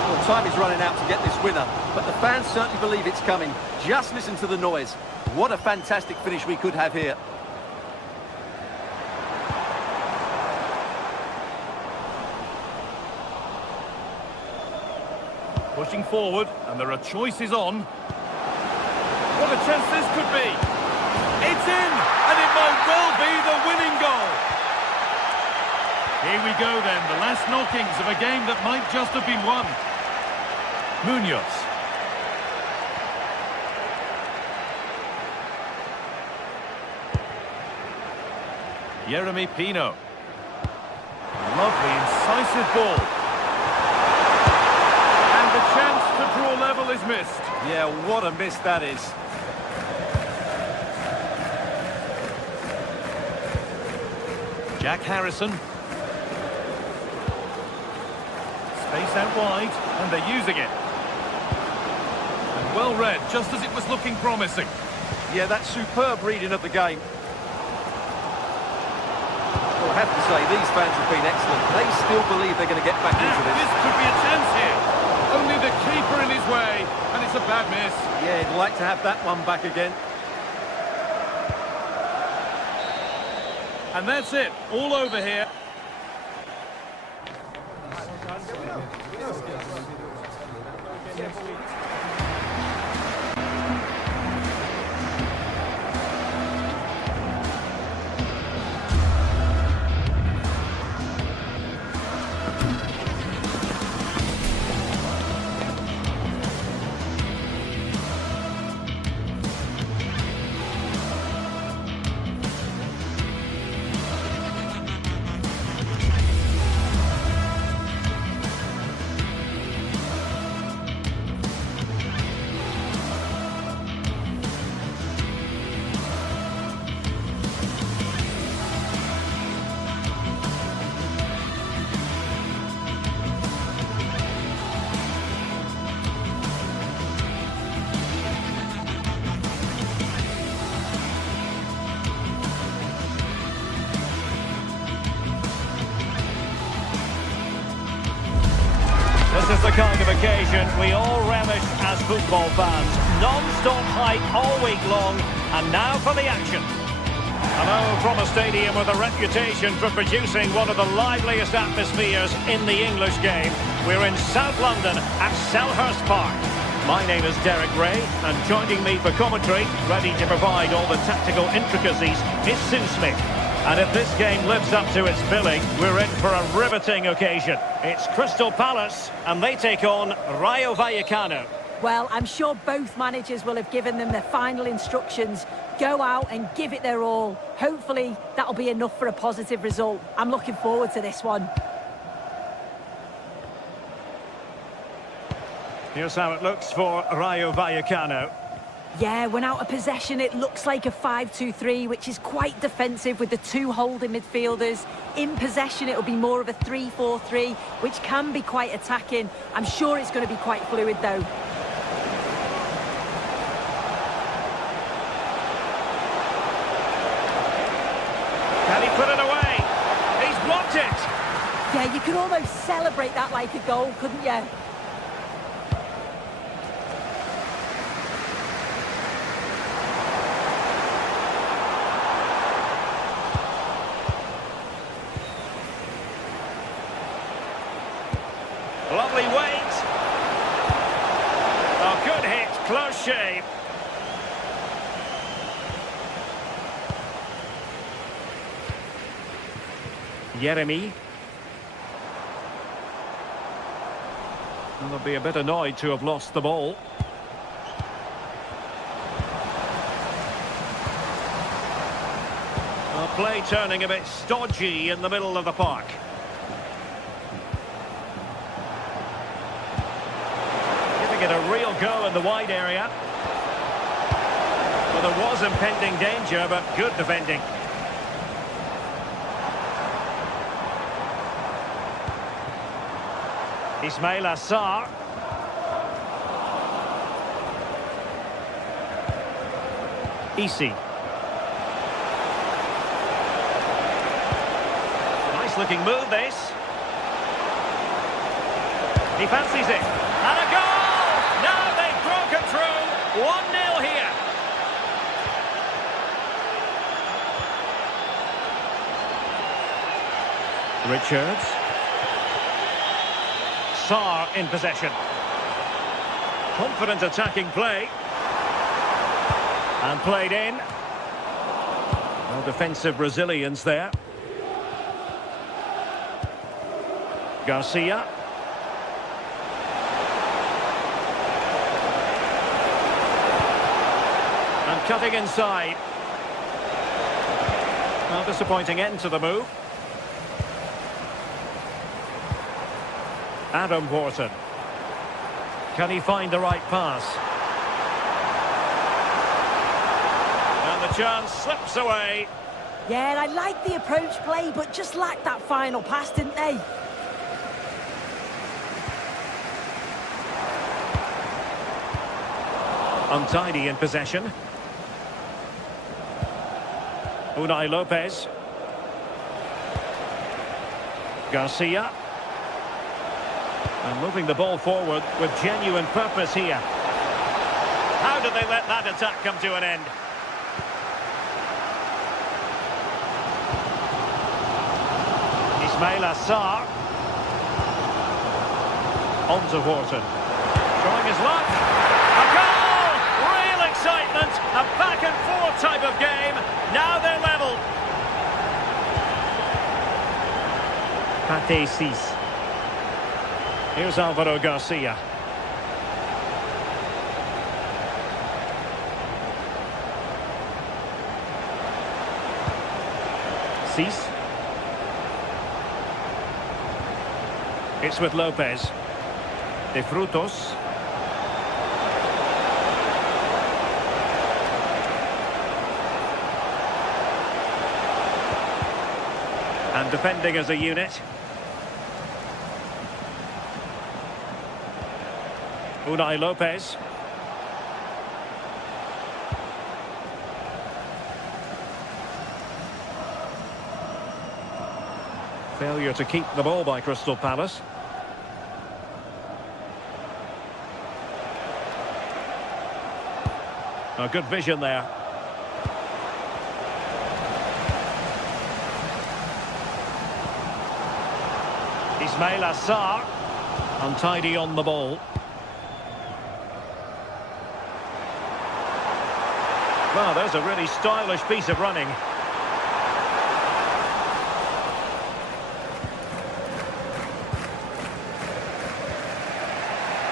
Well, time is running out to get this winner, but the fans certainly believe it's coming. Just listen to the noise. What a fantastic finish we could have here. Pushing forward, and there are choices on. What a chance this could be! It's in, and it might well be the winning goal! Here we go then, the last knockings of a game that might just have been won. Munoz. Jeremy Pino. Lovely, incisive ball. The chance to draw level is missed. Yeah, what a miss that is. Jack Harrison. Space out wide, and they're using it. And well read, just as it was looking promising. Yeah, that's superb reading of the game. Well, I have to say, these fans have been excellent. They still believe they're going to get back into Now, this. this could be a chance here. Only the keeper in his way, and it's a bad miss. Yeah, he'd like to have that one back again. And that's it, all over here. This is the kind of occasion we all relish as football fans. Non-stop hype all week long, and now for the action. Hello from a stadium with a reputation for producing one of the liveliest atmospheres in the English game. We're in South London at Selhurst Park. My name is Derek Ray, and joining me for commentary, ready to provide all the tactical intricacies, is Sue Smith. And if this game lives up to its billing, we're in for a riveting occasion. It's Crystal Palace, and they take on Rayo Vallecano. Well, I'm sure both managers will have given them their final instructions. Go out and give it their all. Hopefully, that'll be enough for a positive result. I'm looking forward to this one. Here's how it looks for Rayo Vallecano. Yeah, when out of possession, it looks like a 5-2-3, which is quite defensive with the two holding midfielders. In possession, it'll be more of a 3-4-3, which can be quite attacking. I'm sure it's going to be quite fluid, though. Can he put it away? He's blocked it! Yeah, you could almost celebrate that like a goal, couldn't you? Lovely weight. Oh, good hit. Close shave. Jeremy. And they'll be a bit annoyed to have lost the ball. Well, play turning a bit stodgy in the middle of the park. Giving it a real go in the wide area. Well, there was impending danger, but good defending. Ismail Assar. Easy. Nice looking move, this. He fancies it. And a goal! Now they've broken through. 1-0 here. Richards. Sarr in possession. Confident attacking play. And played in. No defensive resilience there. Garcia. And cutting inside. Well, disappointing end to the move. Adam Wharton. Can he find the right pass? And the chance slips away. Yeah, I like the approach play, but just lacked that final pass, didn't they? Untidy in possession. Unai Lopez. Garcia. And moving the ball forward with genuine purpose here. How did they let that attack come to an end? Ismail Assar. On to Wharton. Trying his luck. A goal! Real excitement. A back and forth type of game. Now they're level. Pate Cis. Here's Alvaro Garcia. Cis. It's with Lopez. De Frutos. And defending as a unit. Unai Lopez. Failure to keep the ball by Crystal Palace. Oh, good vision there. Ismail Assar. Untidy on the ball. Well, there's a really stylish piece of running.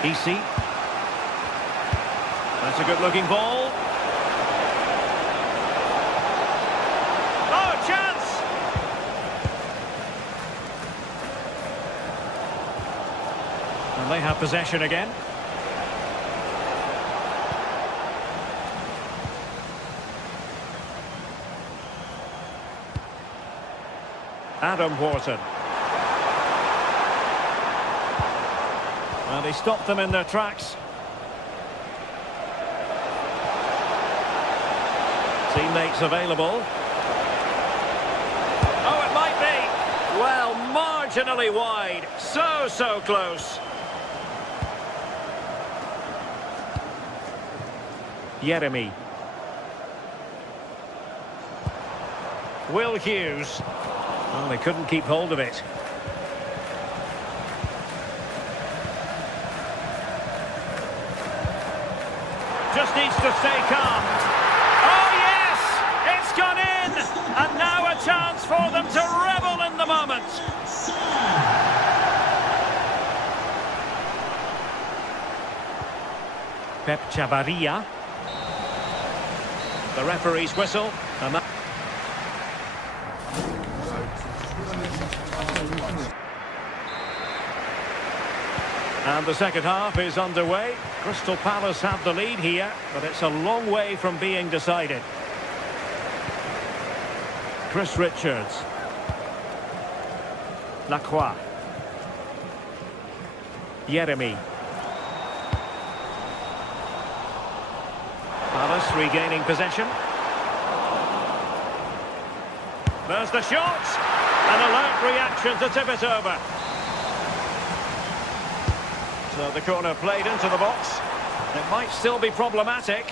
Easy. That's a good-looking ball. Oh, chance! And they have possession again. Adam Wharton. Well, they stopped them in their tracks. Teammates available. Oh, it might be. Well, marginally wide. So close. Jeremy. Will Hughes. Well, they couldn't keep hold of it. Just needs to stay calm. Oh, yes! It's gone in! And now a chance for them to revel in the moment. Pep Chavarria. The referee's whistle. And that... And the second half is underway. Crystal Palace have the lead here, but it's a long way from being decided. Chris Richards. Lacroix. Jeremy. Palace regaining possession. There's the shot. An alert reaction to tip it over. So the corner played into the box. It might still be problematic.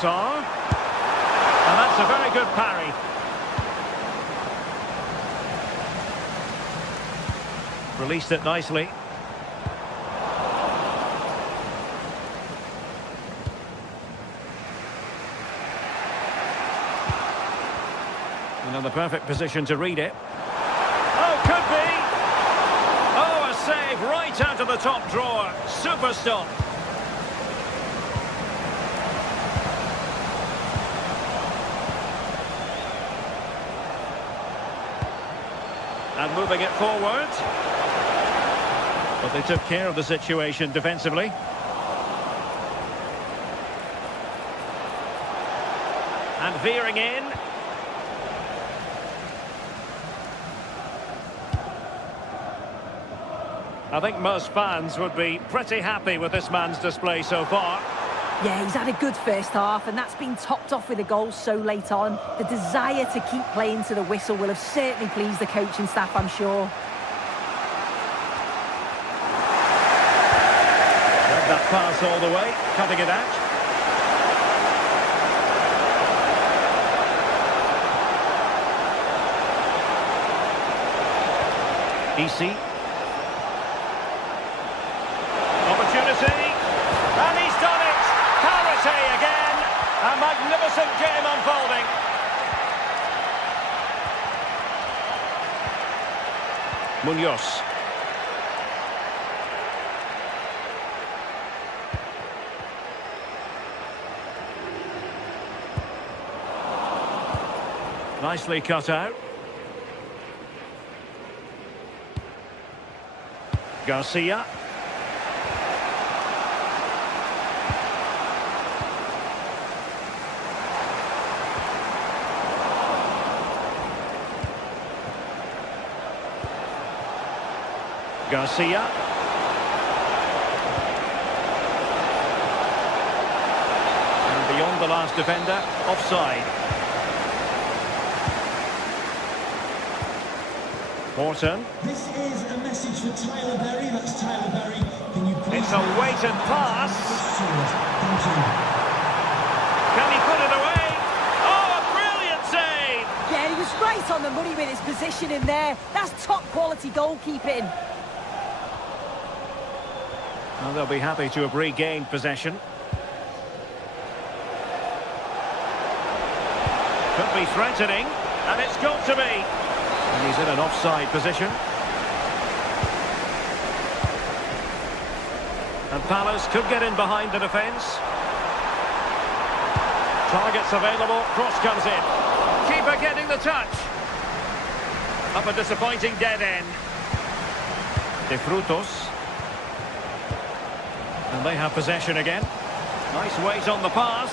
Sarr. And that's a very good parry. Released it nicely. And in the perfect position to read it. Oh, could be! Oh, a save right out of the top drawer. Super stop. And moving it forward. But they took care of the situation defensively. And veering in. I think most fans would be pretty happy with this man's display so far. Yeah, he's had a good first half, and that's been topped off with a goal so late on. The desire to keep playing to the whistle will have certainly pleased the coaching staff, I'm sure. Read that pass all the way, cutting it out. Easy. Opportunity. And he's done it. Parity again. A magnificent game unfolding. Munoz. Nicely cut out. Garcia. Garcia. And beyond the last defender, offside. Morton. This is a message for Tyler Berry. That's Tyler Berry. Can you please... It's a weighted pass. Thank you. Can he put it away? Oh, a brilliant save! Yeah, he was right on the money with his positioning there. That's top-quality goalkeeping. Well, they'll be happy to have regained possession. Could be threatening, and it's got to be. And he's in an offside position. And Palace could get in behind the defence. Targets available, cross comes in. Keeper getting the touch. Up a disappointing dead end. De Frutos. And they have possession again. Nice weight on the pass.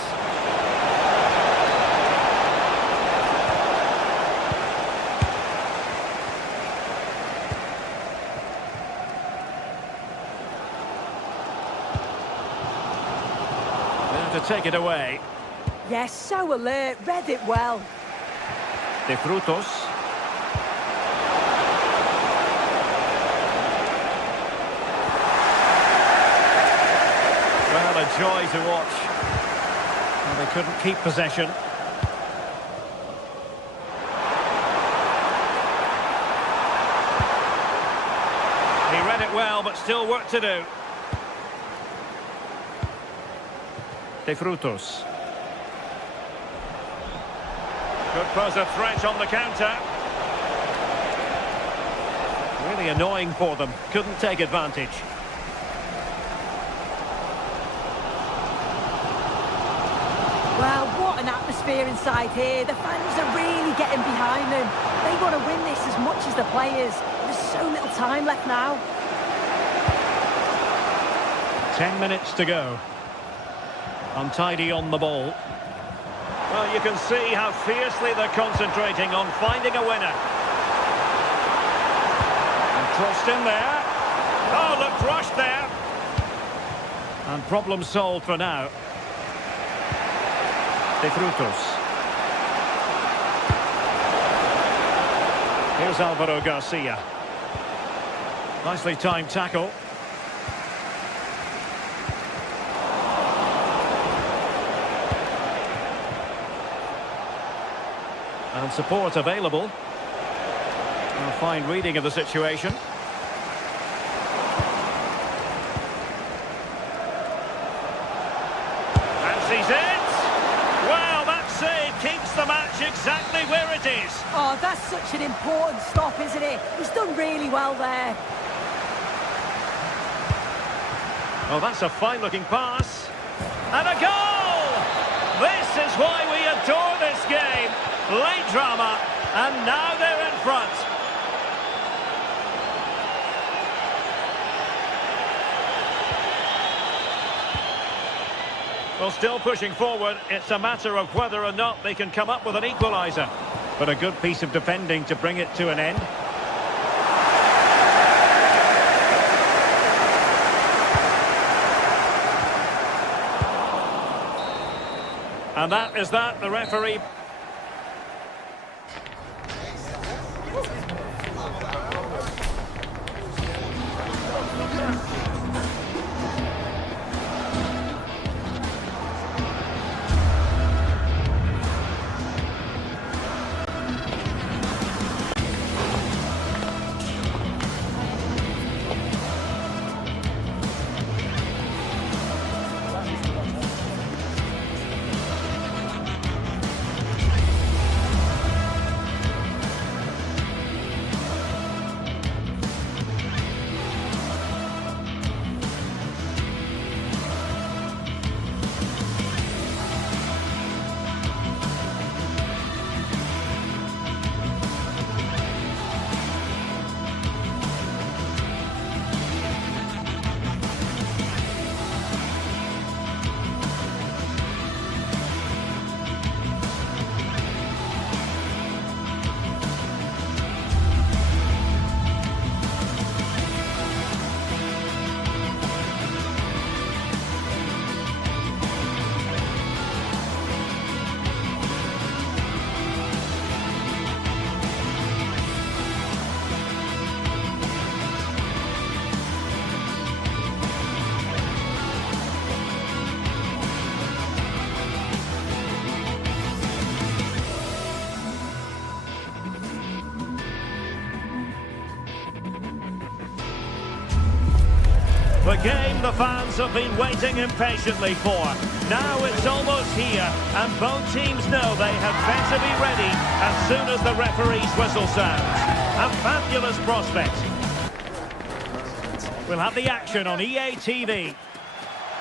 There to take it away. Yes, so alert, read it well. De Frutos. Well, a joy to watch. Well, they couldn't keep possession. He read it well, but still work to do. De Frutos. Could pose a threat on the counter. Really annoying for them. Couldn't take advantage. Well, what an atmosphere inside here. The fans are really getting behind them. They want to win this as much as the players. There's so little time left now. 10 minutes to go. Untidy on the ball. Well, you can see how fiercely they're concentrating on finding a winner. And crossed in there. Oh, looked rushed there. And problem solved for now. De Frutos. Here's Alvaro Garcia. Nicely timed tackle. And support available. A fine reading of the situation. Fancies it. Well, that save keeps the match exactly where it is. Oh, that's such an important stop, isn't it? He's done really well there. Oh, that's a fine-looking pass. And a goal! This is why we adore this game. Late drama, and now they're in front. Well, still pushing forward. It's a matter of whether or not they can come up with an equaliser. But a good piece of defending to bring it to an end. And that is that. The referee... The game the fans have been waiting impatiently for. Now it's almost here, and both teams know they had better be ready as soon as the referee's whistle sounds. A fabulous prospect. We'll have the action on EA TV.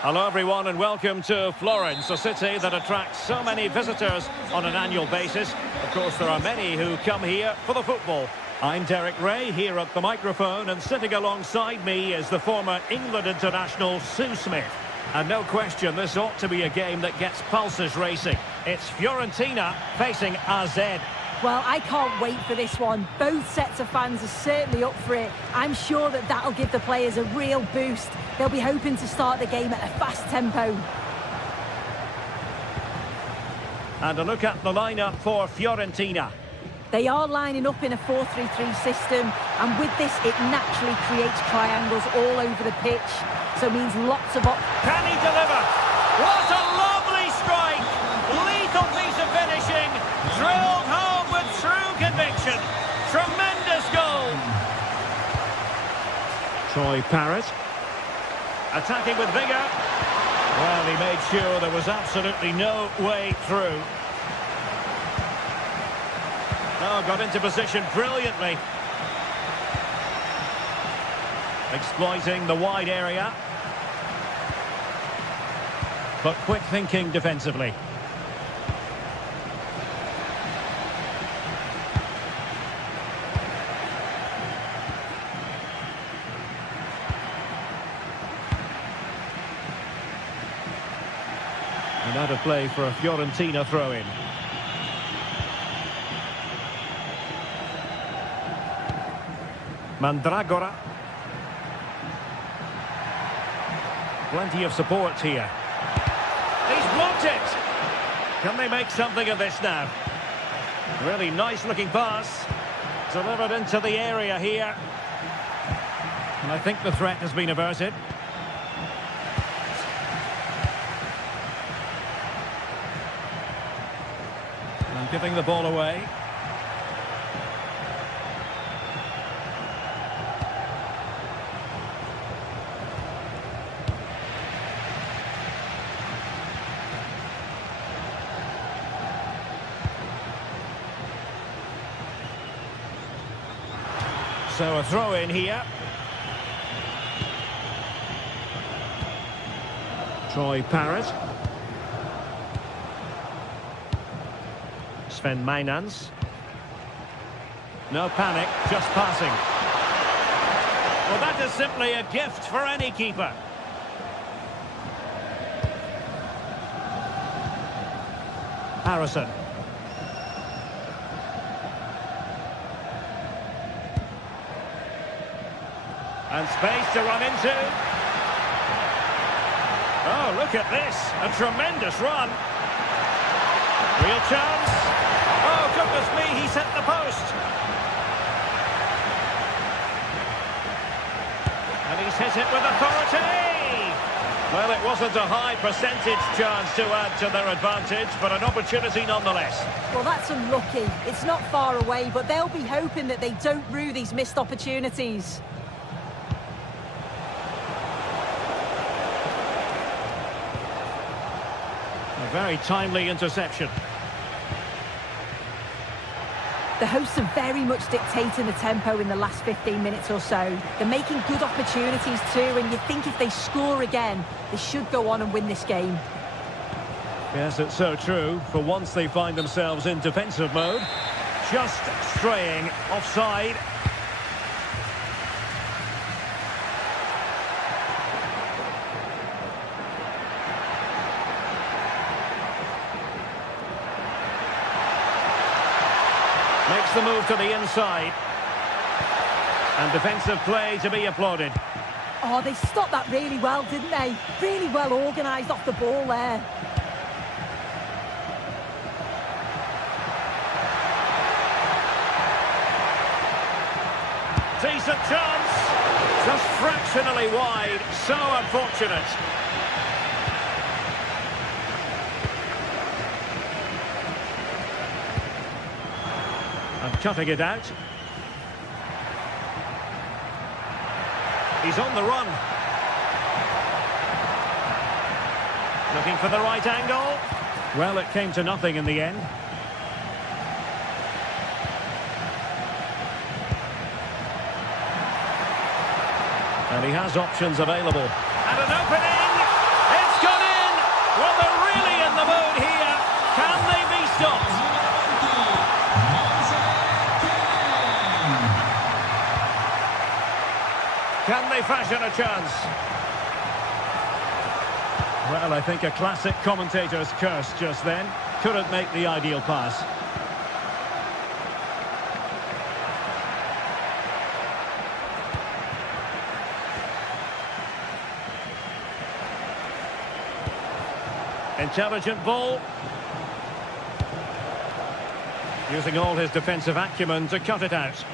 Hello everyone and welcome to Florence, a city that attracts so many visitors on an annual basis. Of course, there are many who come here for the football. I'm Derek Ray here at the microphone, and sitting alongside me is the former England international Sue Smith. And no question, this ought to be a game that gets pulses racing. It's Fiorentina facing AZ. Well, I can't wait for this one. Both sets of fans are certainly up for it. I'm sure that that'll give the players a real boost. They'll be hoping to start the game at a fast tempo. And a look at the lineup for Fiorentina. They are lining up in a 4-3-3 system, and with this, it naturally creates triangles all over the pitch. So it means lots of Can he deliver? What a lovely strike! Lethal piece of finishing, drilled home with true conviction. Tremendous goal. Troy Parrott attacking with vigour. Well, he made sure there was absolutely no way through. Oh, got into position brilliantly. Exploiting the wide area. But quick thinking defensively. And out of play for a Fiorentina throw-in. Mandragora. Plenty of support here. He's blocked it! Can they make something of this now? Really nice looking pass. Delivered into the area here. And I think the threat has been averted. And giving the ball away. So a throw in here. Troy Parrott. Sven Mainans. No panic, just passing. Well, that is simply a gift for any keeper. Harrison. And space to run into. Oh, look at this. A tremendous run. Real chance. Oh, goodness me, he's hit the post. And he's hit it with authority. Well, it wasn't a high percentage chance to add to their advantage, but an opportunity nonetheless. Well, that's unlucky. It's not far away, but they'll be hoping that they don't rue these missed opportunities. A very timely interception. The hosts are very much dictating the tempo in the last 15 minutes or so. They're making good opportunities too, and you think if they score again, they should go on and win this game. Yes, it's so true. For once they find themselves in defensive mode. Just straying offside. Makes the move to the inside. And defensive play to be applauded. Oh, they stopped that really well, didn't they? Really well organised off the ball there. Decent chance. Just fractionally wide. So unfortunate. And cutting it out. He's on the run. Looking for the right angle. Well, it came to nothing in the end. And he has options available. And an opening! It's gone in! Well, they're really in the mood here. Can they be stopped? Can they fashion a chance? Well, I think a classic commentator's curse just then. Couldn't make the ideal pass. Intelligent ball. Using all his defensive acumen to cut it out.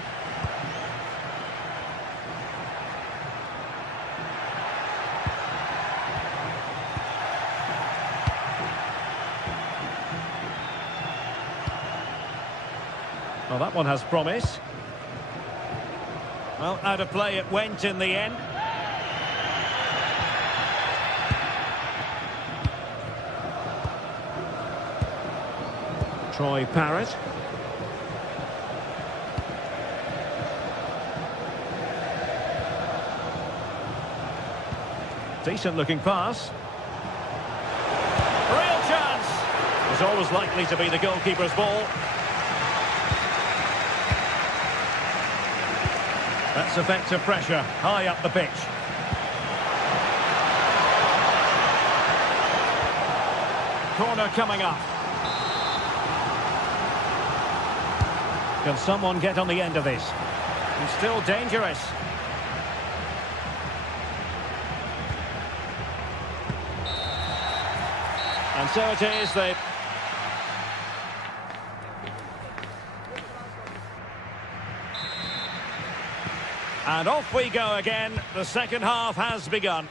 Well, that one has promise. Well, out of play it went in the end. Troy Parrott. Decent looking pass. Real chance. It's always likely to be the goalkeeper's ball. That's effective pressure, high up the pitch. Corner coming up. Can someone get on the end of this? It's still dangerous. And so it is, they... And off we go again. The second half has begun.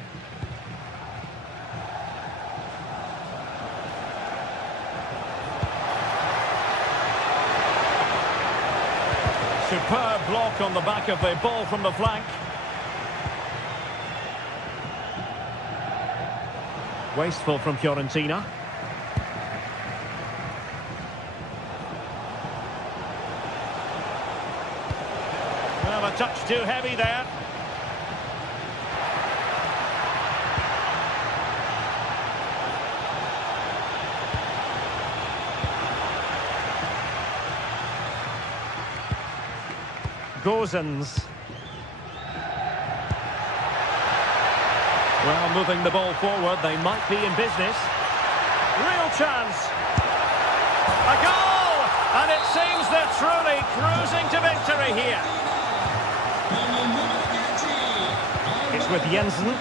Superb block on the back of the ball from the flank. Wasteful from Fiorentina. Well, a touch too heavy there. Gozens. Well, moving the ball forward, they might be in business. Real chance. A goal! And it seems they're truly cruising to victory here. It's with Jensen.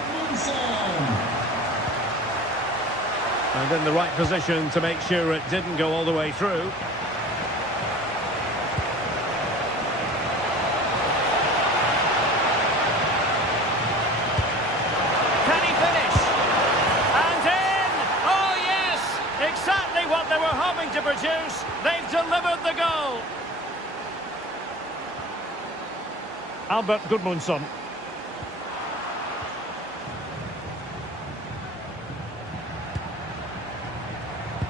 And in the right position to make sure it didn't go all the way through. What they were hoping to produce, they've delivered the goal. Albert Gudmundsson.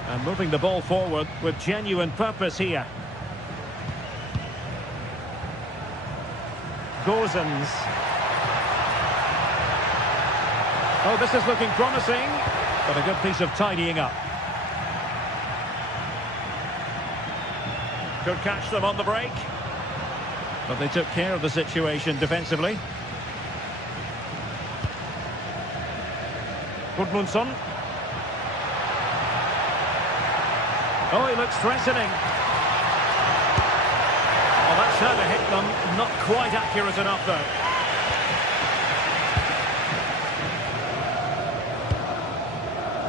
And moving the ball forward with genuine purpose here. Gozens. Oh, this is looking promising, but a good piece of tidying up. Could catch them on the break. But they took care of the situation defensively. Gudmundsson. Oh, he looks threatening. Well, that's how to hit them. Not quite accurate enough, though.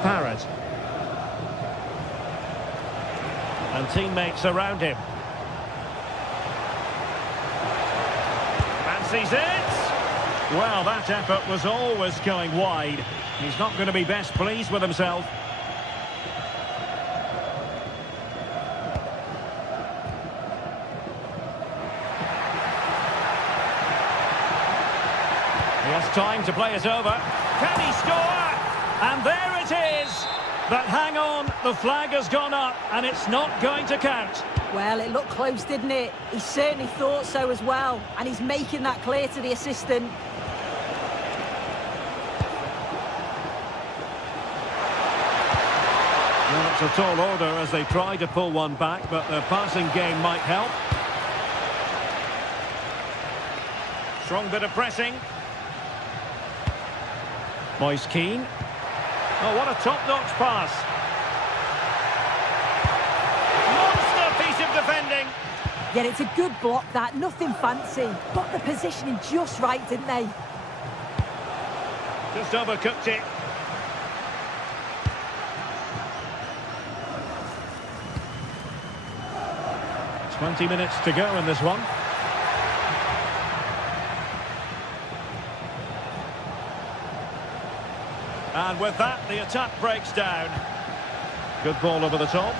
Parrott. And teammates around him. Fancies it! Well, that effort was always going wide. He's not going to be best pleased with himself. He has time to play it over. Can he score? And there it is! But hang on, the flag has gone up and it's not going to count. Well, it looked close, didn't it? He certainly thought so as well, and he's making that clear to the assistant. It's a tall order as they try to pull one back, but their passing game might help. Strong bit of pressing. Moise Keane. Oh, what a top-notch pass. Monster piece of defending. Yeah, it's a good block, that. Nothing fancy. Got the positioning just right, didn't they? Just overcooked it. "20 minutes to go in this one. And with that, the attack breaks down. Good ball over the top.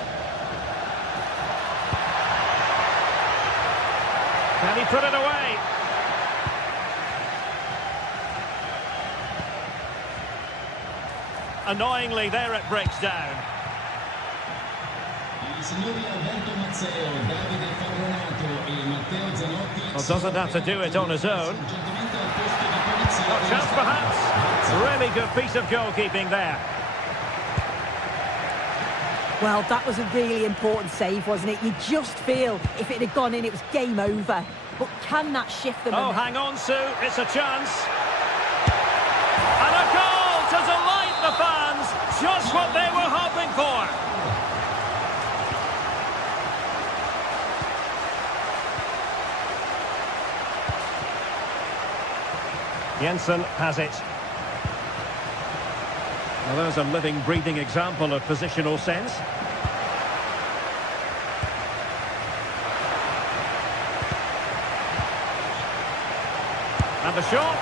Can he put it away? Annoyingly, there it breaks down. Well, doesn't have to do it on his own. A chance perhaps. Really good piece of goalkeeping there. Well, that was a really important save, wasn't it? You just feel if it had gone in, it was game over. But can that shift them? Oh, hang on, Sue. It's a chance. And a goal to delight the fans. Just what they were hoping for. Jensen has it. Well, there's a living, breathing example of positional sense. And the shot.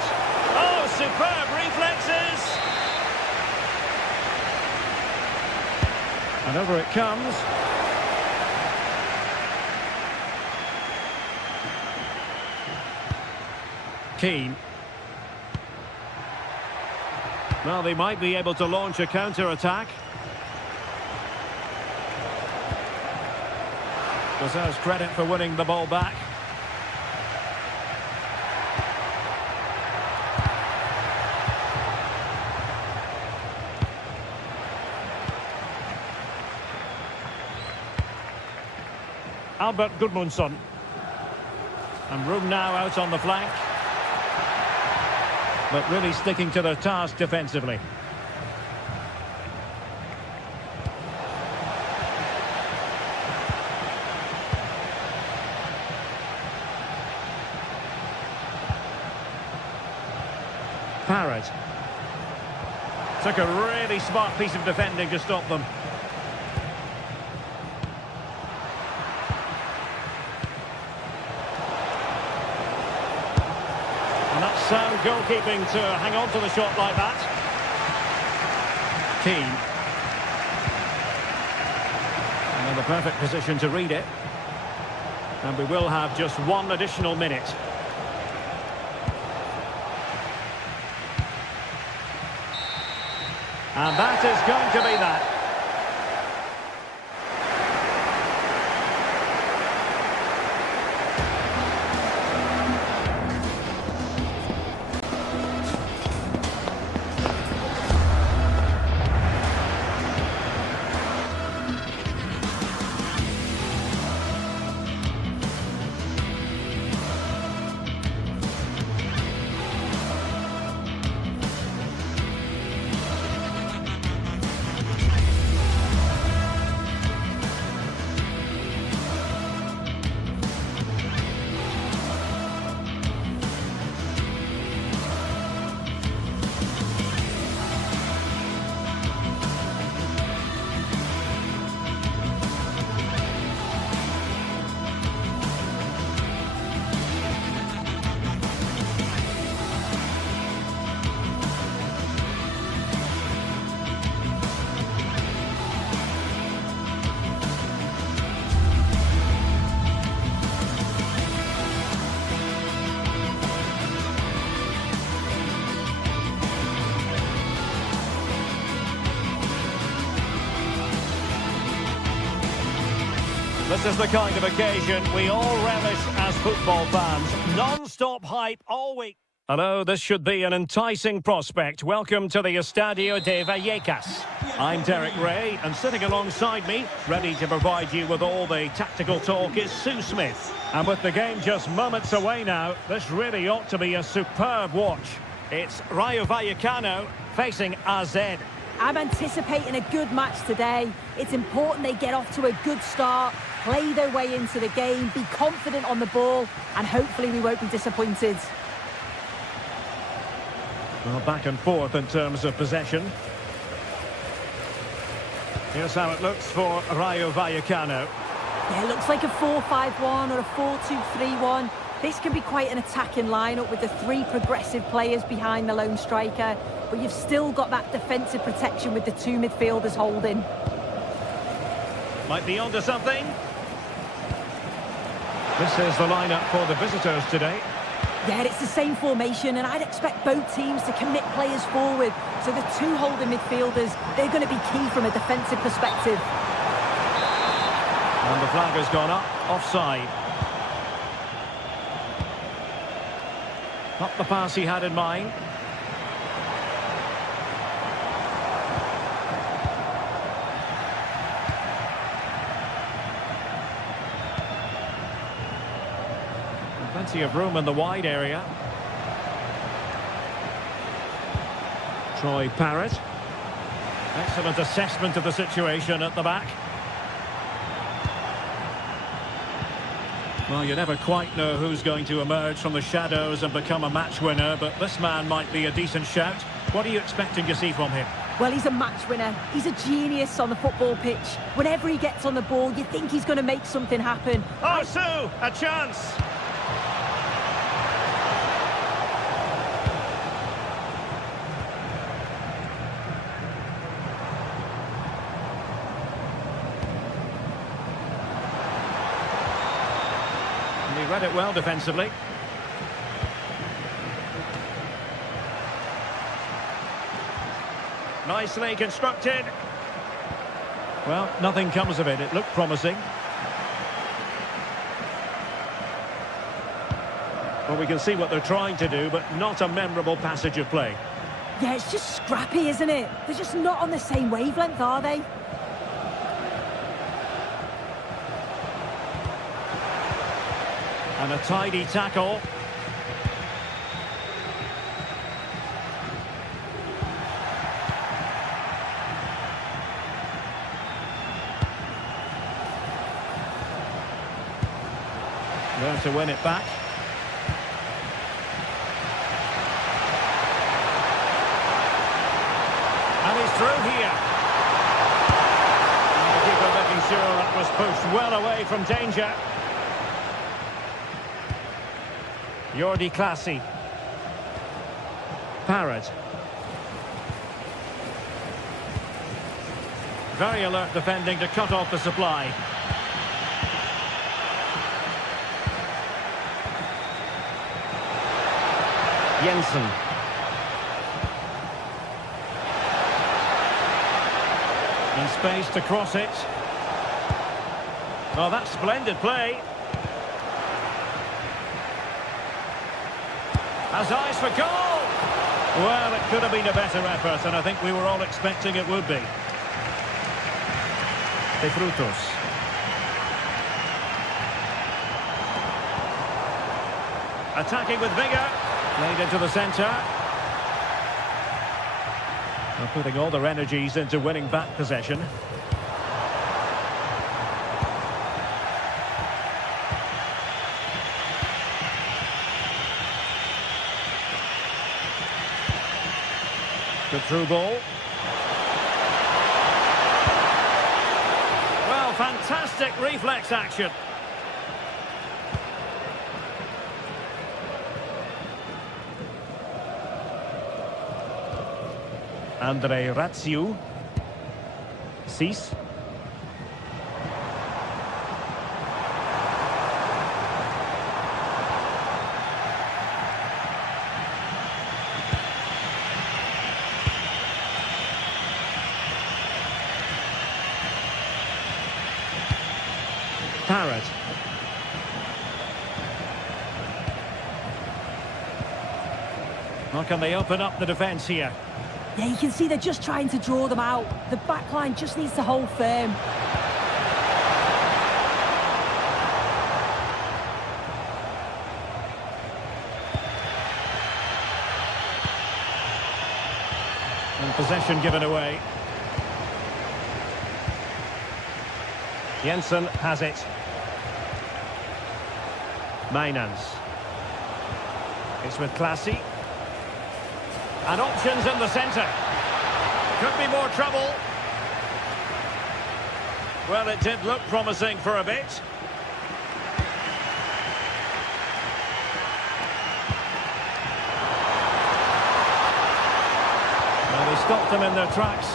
Oh, superb reflexes. And over it comes. Keane. Well, they might be able to launch a counter-attack. Deserves credit for winning the ball back. Albert Gudmundsson. And room now out on the flank. But really sticking to their task defensively. Parrott. Took a really smart piece of defending to stop them. And that's sound goalkeeping to hang on to the shot like that. Keane. And in the perfect position to read it. And we will have just one additional minute. And that is going to be that. This is the kind of occasion we all relish as football fans. Non-stop hype all week. Hello, this should be an enticing prospect. Welcome to the Estadio de Vallecas. I'm Derek Ray, and sitting alongside me, ready to provide you with all the tactical talk, is Sue Smith. And with the game just moments away now, this really ought to be a superb watch. It's Rayo Vallecano facing AZ. I'm anticipating a good match today. It's important they get off to a good start, play their way into the game, be confident on the ball, and hopefully we won't be disappointed. Well, back and forth in terms of possession. Here's how it looks for Rayo Vallecano. Yeah, it looks like a 4-5-1 or a 4-2-3-1. This can be quite an attacking lineup with the three progressive players behind the lone striker, but you've still got that defensive protection with the two midfielders holding. Might be onto something. This is the lineup for the visitors today. Yeah, it's the same formation, and I'd expect both teams to commit players forward. So the two holding midfielders, they're going to be key from a defensive perspective. And the flag has gone up, offside. Not the pass he had in mind. Plenty of room in the wide area. Troy Parrott. Excellent assessment of the situation at the back. Well, you never quite know who's going to emerge from the shadows and become a match winner, but this man might be a decent shout. What are you expecting to see from him? Well, he's a match winner. He's a genius on the football pitch. Whenever he gets on the ball, you think he's going to make something happen. Oh, Sue, a chance! He read it well defensively. Nicely constructed. Well, nothing comes of it. It looked promising. Well, we can see what they're trying to do, but not a memorable passage of play. Yeah, it's just scrappy, isn't it? They're just not on the same wavelength, are they? And a tidy tackle. Learn to win it back. And he's through here. And the keeper making sure that was pushed well away from danger. Jordi Classy. Parrott. Very alert defending to cut off the supply. Jensen. In space to cross it. Oh, that's splendid play. Has eyes for goal! Well, it could have been a better effort, and I think we were all expecting it would be. De Frutos. Attacking with vigour. Played into the centre. They're putting all their energies into winning back possession. Good through ball. Well, fantastic reflex action. Andre Ratsiu. Cis. Parrott. How can they open up the defence here? Yeah, you can see they're just trying to draw them out. The back line just needs to hold firm. And possession given away. Jensen has it. Mainans. It's with Classy. And options in the centre. Could be more trouble. Well, it did look promising for a bit. Well, they stopped them in their tracks.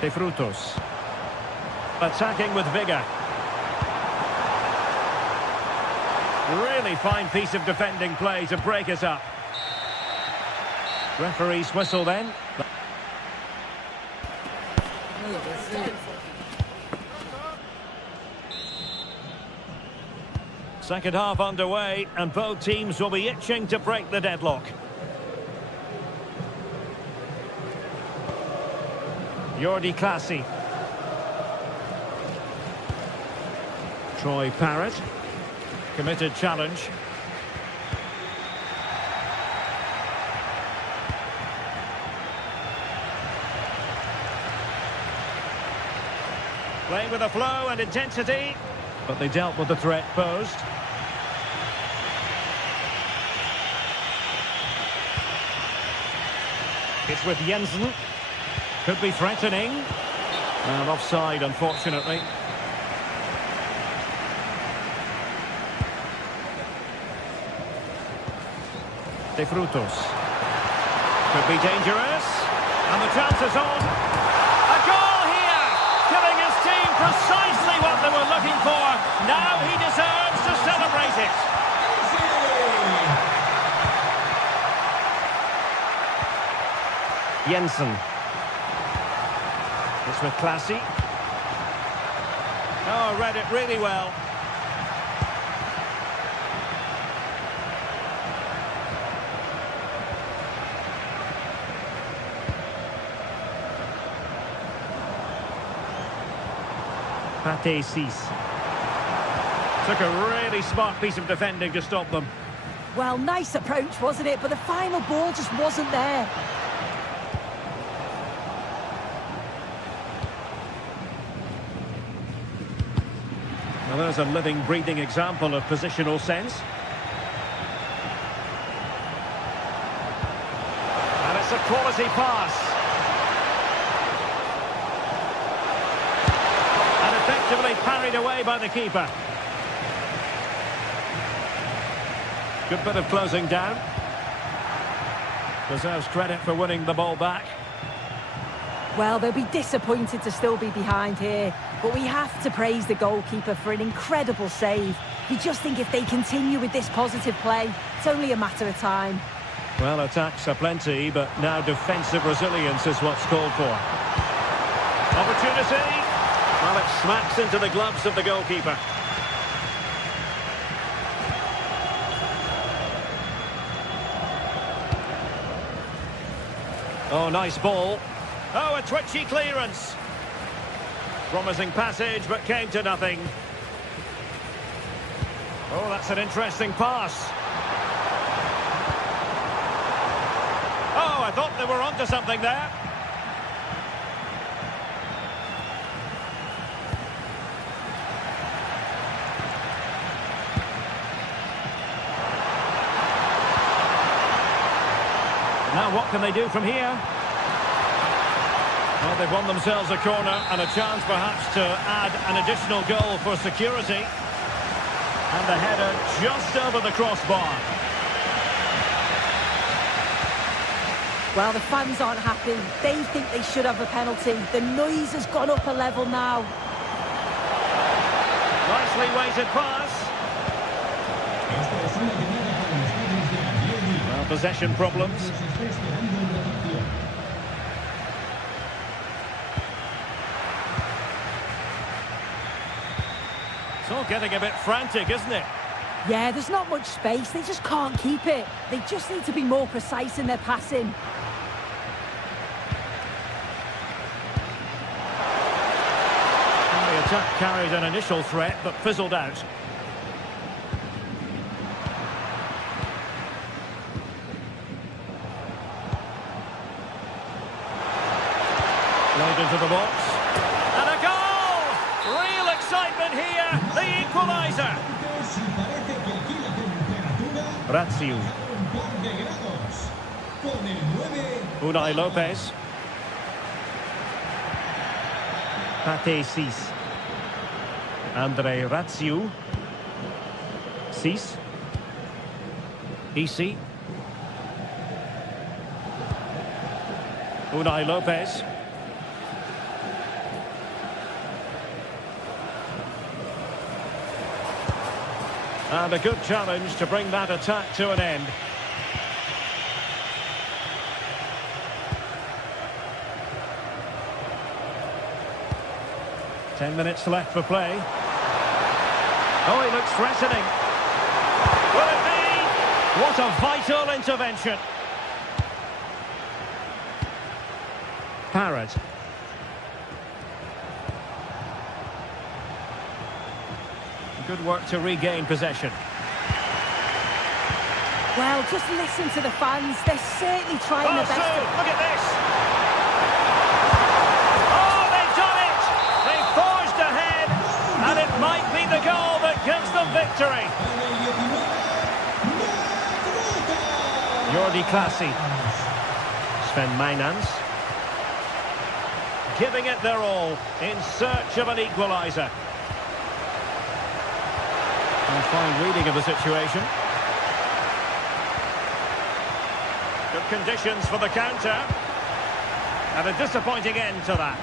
De Frutos. Attacking with vigour. Really fine piece of defending play to break us up. Referee's whistle then. Second half underway, and both teams will be itching to break the deadlock. Jordi Classy. Troy Parrott. Committed challenge. Playing with a flow and intensity, but they dealt with the threat posed. It's with Jensen. Could be threatening. And offside, unfortunately. De Frutos. Could be dangerous. And the chance is on. A goal here! Giving his team precisely what they were looking for. Now he deserves to celebrate it. Jensen. It's with Classy. Oh, read it really well. Pate Cis. Took a really smart piece of defending to stop them. Well, nice approach, wasn't it? But the final ball just wasn't there. Well, there's a living, breathing example of positional sense. And it's a quality pass. And effectively parried away by the keeper. Good bit of closing down. Deserves credit for winning the ball back. Well, they'll be disappointed to still be behind here, but we have to praise the goalkeeper for an incredible save. You just think if they continue with this positive play, it's only a matter of time. Well, attacks are plenty, but now defensive resilience is what's called for. Opportunity. Well, it smacks into the gloves of the goalkeeper. Oh, nice ball. Oh, a twitchy clearance. Promising passage, but came to nothing. Oh, that's an interesting pass. Oh, I thought they were onto something there. Now what can they do from here? Well, they've won themselves a corner and a chance perhaps to add an additional goal for security. And the header just over the crossbar. Well, the fans aren't happy. They think they should have a penalty. The noise has gone up a level now. Nicely weighted pass. Well, possession problems. It's all getting a bit frantic, isn't it? Yeah, there's not much space. They just can't keep it. They just need to be more precise in their passing. The attack carried an initial threat, but fizzled out. Played into the box. And a goal! Real excitement here. The equaliser. Si parece que aquí la temperatura Raziu. un par de grados. Con el 9. Unai Lopez. Pate Cis. Andre Raziu. Cis. Isi. Unai Lopez. And a good challenge to bring that attack to an end. Ten minutes left for play. Oh, he looks threatening. Will it be? What a vital intervention. Parrott. Good work to regain possession. Well, just listen to the fans. They're certainly trying their best. Look at this. Oh, they've done it. They forged ahead, and it might be the goal that gives them victory. Jordi Klaasie. Sven Mijnans. Giving it their all in search of an equaliser. And fine reading of the situation. Good conditions for the counter. And a disappointing end to that.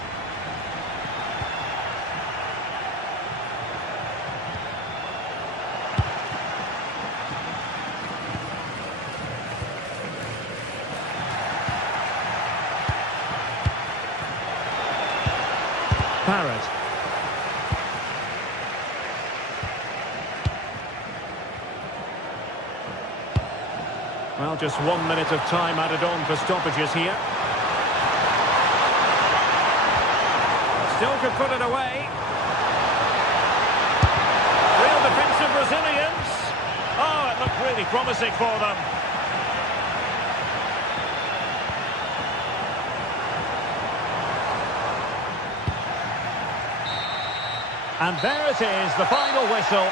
Parrott. Well, just 1 minute of time added on for stoppages here. Still could put it away. Real defensive resilience. Oh, it looked really promising for them. And there it is, the final whistle.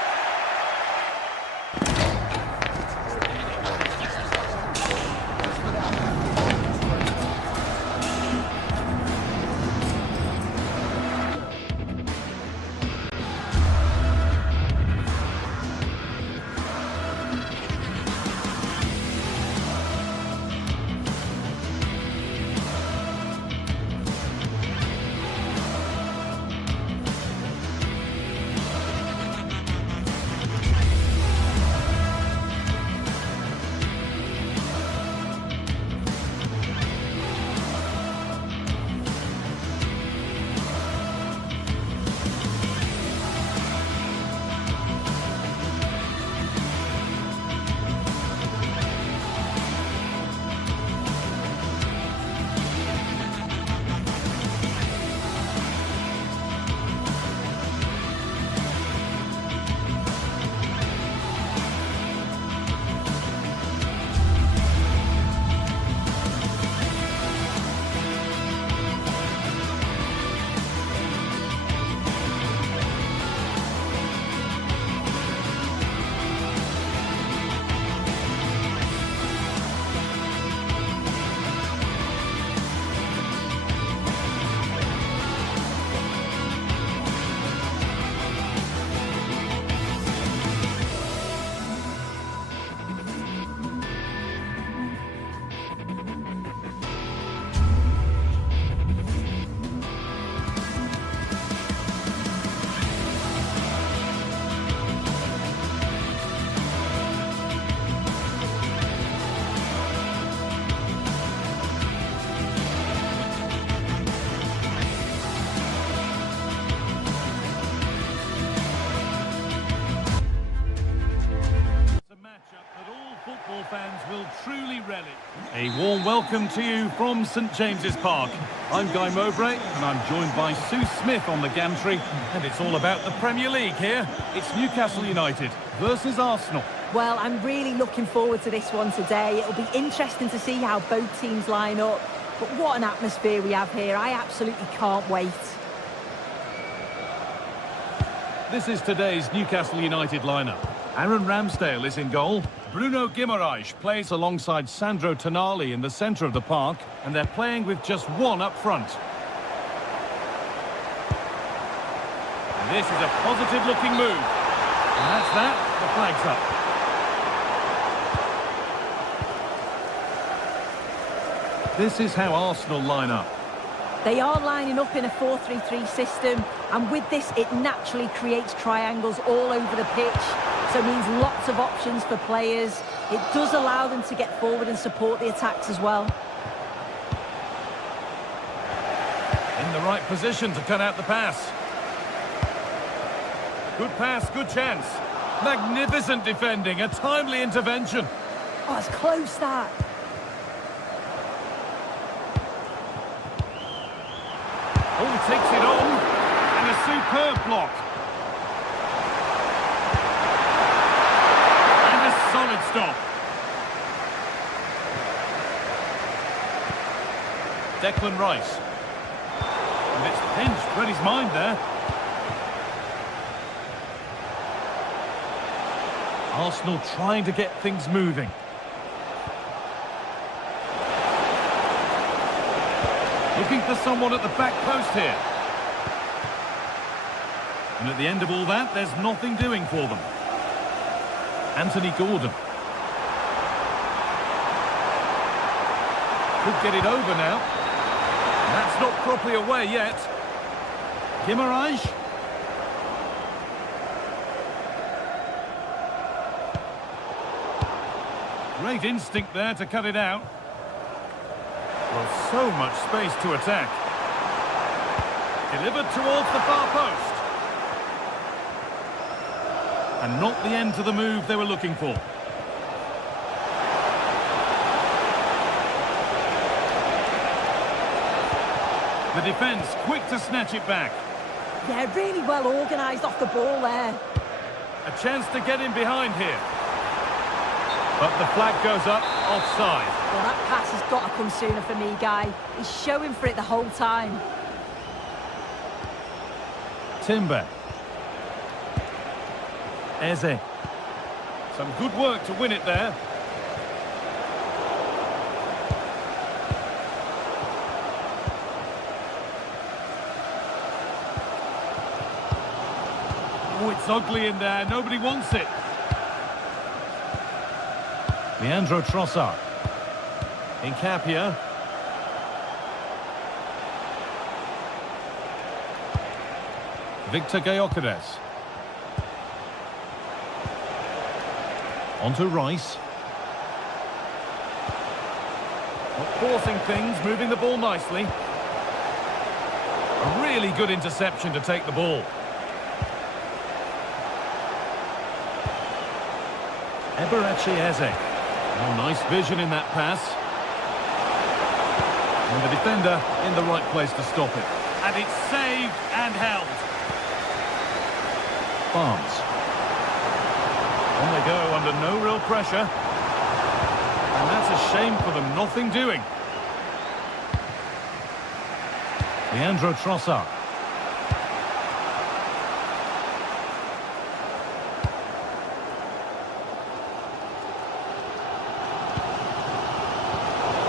fans will truly relish. A warm welcome to you from St James's Park. I'm Guy Mowbray and I'm joined by Sue Smith on the gantry, and it's all about the Premier League here. It's Newcastle United versus Arsenal. Well, I'm really looking forward to this one today. It'll be interesting to see how both teams line up. But what an atmosphere we have here. I absolutely can't wait. This is today's Newcastle United lineup. Aaron Ramsdale is in goal. Bruno Guimaraes plays alongside Sandro Tonali in the centre of the park, and they're playing with just one up front. And this is a positive-looking move. And that's that. The flag's up. This is how Arsenal line up. They are lining up in a 4-3-3 system, and with this, it naturally creates triangles all over the pitch. So it means lots of options for players. It does allow them to get forward and support the attacks as well. In the right position to cut out the pass. Good pass, good chance. Magnificent defending, a timely intervention. Oh, it's close, that. Oh, takes it on, and a superb block. And a solid stop. Declan Rice. And it's pinched, read his mind there. Arsenal trying to get things moving. Looking for someone at the back post here. And at the end of all that, there's nothing doing for them. Anthony Gordon. Could get it over now. And that's not properly away yet. Guimaraes. Great instinct there to cut it out. Well, so much space to attack. Delivered towards the far post. And not the end to the move they were looking for. The defence quick to snatch it back. Yeah, really well organised off the ball there. A chance to get in behind here. But the flag goes up, offside. Well, that pass has got to come sooner for me, Guy. He's showing for it the whole time. Timber. Eze. Some good work to win it there. Oh, it's ugly in there. Nobody wants it. Leandro Trossard. Incapia. Victor Gyökeres. Onto Rice. Not forcing things, moving the ball nicely. A really good interception to take the ball. Eberechi Eze. Oh, nice vision in that pass. And the defender in the right place to stop it. And it's saved and held. Barnes. On they go under no real pressure. And that's a shame for them, nothing doing. Leandro Trossard.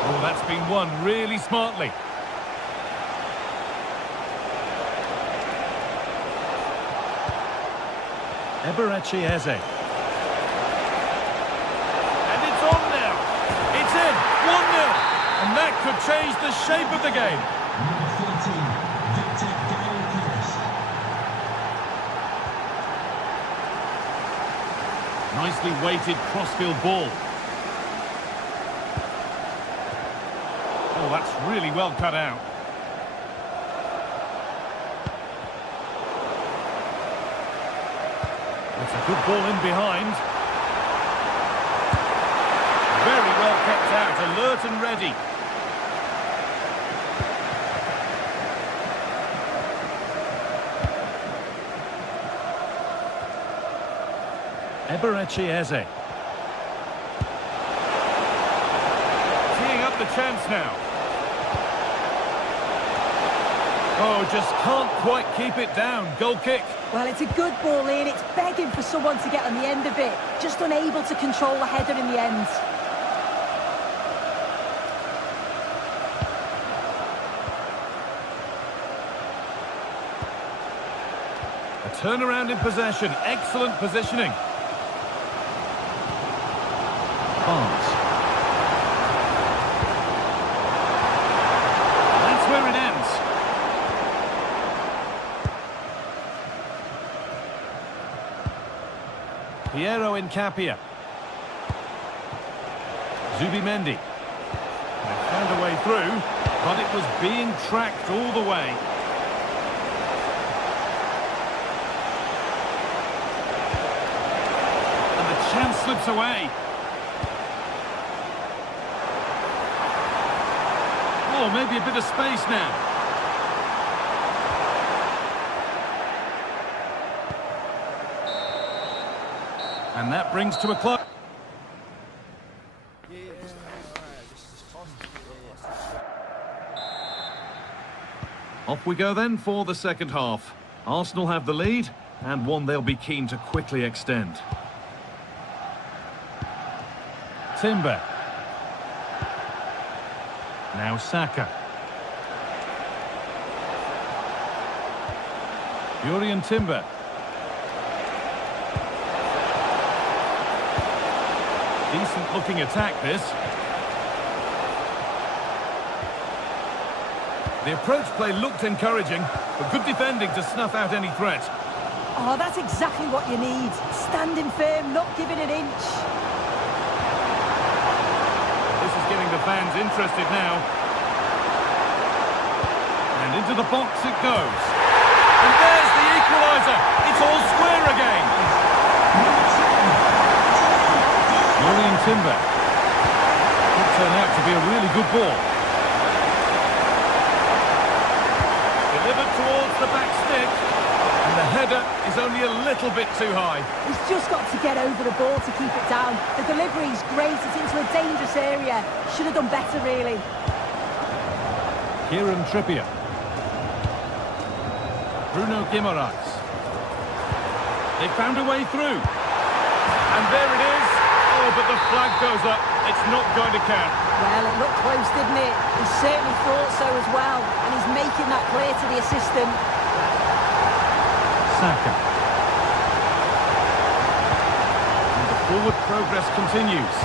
Oh, that's been won really smartly. Eberechi Eze. And it's on now. It's in. 1-0. And that could change the shape of the game. Number 14, Victor Gyökeres. Nicely weighted crossfield ball. Oh, that's really well cut out. It's a good ball in behind. well kept out, alert and ready. Eberechi Eze. Teeing up the chance now. Oh, just can't quite keep it down. Goal kick. Well, it's a good ball in. It's begging for someone to get on the end of it. Just unable to control the header in the end. A turnaround in possession. Excellent positioning. Barnes. That's where it ends. Piero Incapia. Zubimendi. They found a way through, but it was being tracked all the way. And the chance slips away. Oh, maybe a bit of space now. And that brings to a close. Off we go then for the second half. Arsenal have the lead, and one they'll be keen to quickly extend. Timber. Now Saka. Jurrien Timber. Decent looking attack this. The approach play looked encouraging, but good defending to snuff out any threat. Oh, that's exactly what you need. Standing firm, not giving an inch. This is getting the fans interested now. And into the box it goes. And there's the equaliser. It's all square again. Jurrien Timber. Could turn out to be a really good ball. Delivered towards the back stick. And the header is only a little bit too high. He's just got to get over the ball to keep it down. The delivery's great. It's into a dangerous area. Should have done better, really. Kieran Trippier. Bruno Guimaraes. They found a way through. And there it is. Oh, but the flag goes up. It's not going to count. Well, it looked close, didn't it? He certainly thought so as well. And he's making that clear to the assistant. Saka. And the forward progress continues.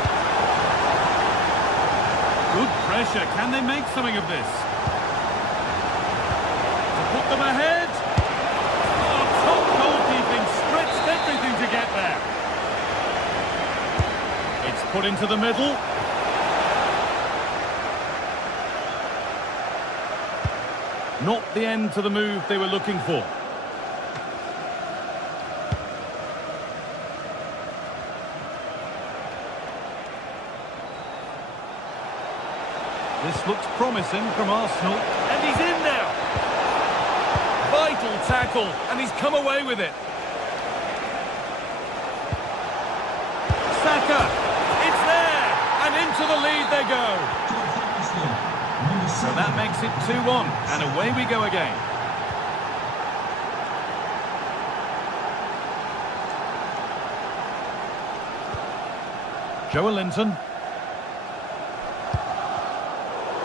Good pressure. Can they make something of this? To put them ahead. Oh, top goalkeeping. Stretched everything to get there. It's put into the middle. Not the end to the move they were looking for. This looks promising from Arsenal. And he's in now. Vital tackle. And he's come away with it. Saka. It's there. And into the lead they go. So that makes it 2-1. And away we go again. Joelinton.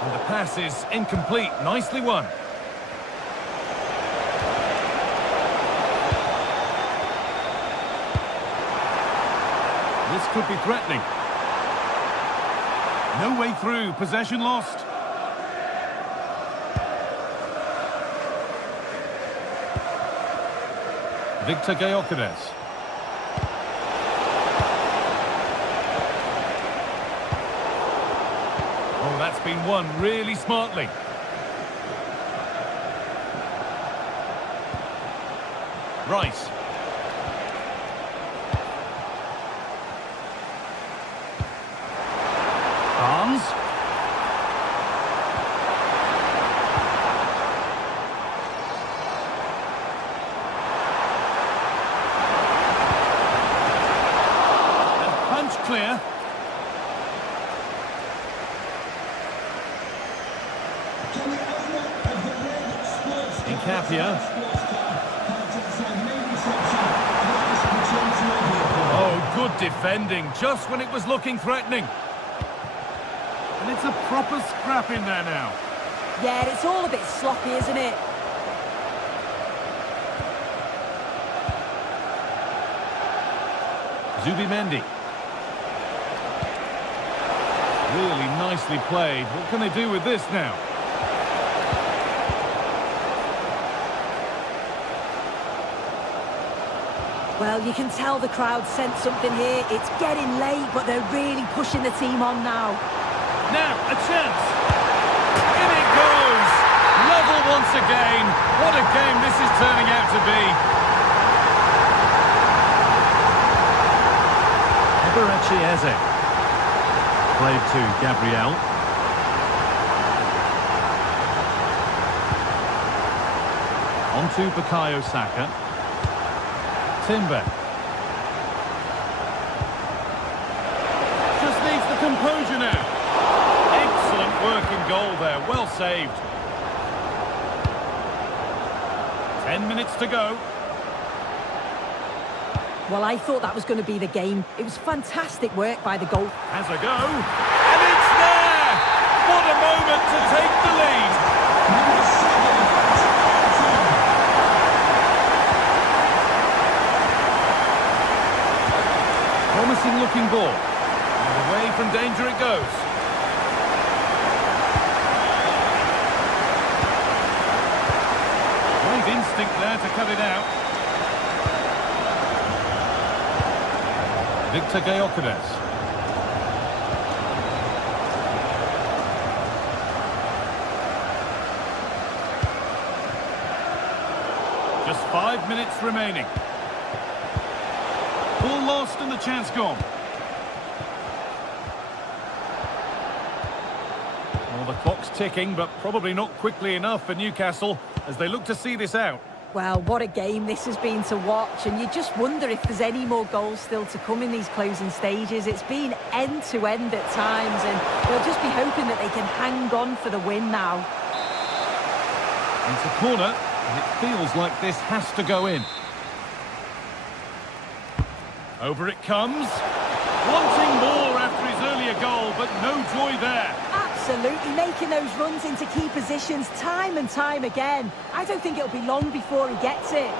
And the pass is incomplete. Nicely won. This could be threatening. No way through. Possession lost. Victor Gyökeres. Oh, that's been won really smartly. Rice. here. Oh, good defending, just when it was looking threatening. And it's a proper scrap in there now. Yeah, it's all a bit sloppy, isn't it? Zubimendi. Really nicely played. What can they do with this now? Well, you can tell the crowd sensed something here. It's getting late, but they're really pushing the team on now. Now, a chance. In it goes. Level once again. What a game this is turning out to be. Eberechi Eze. Played to Gabriel. On to Bukayo Saka. Timber. Just needs the composure now. Excellent work in goal there. Well saved. 10 minutes to go. Well, I thought that was going to be the game. It was fantastic work by the goal. Has a go. And it's there! What a moment to take the lead. Promising looking ball. And away from danger it goes. Great instinct there to cut it out. Victor Gyökeres. Just 5 minutes remaining. Ball lost and the chance gone. Well, the clock's ticking, but probably not quickly enough for Newcastle as they look to see this out. Well, what a game this has been to watch, and you just wonder if there's any more goals still to come in these closing stages. It's been end-to-end at times, and they'll just be hoping that they can hang on for the win now. It's a corner, and it feels like this has to go in. Over it comes. Wanting more after his earlier goal, but no joy there. Absolutely, making those runs into key positions time and time again. I don't think it'll be long before he gets it.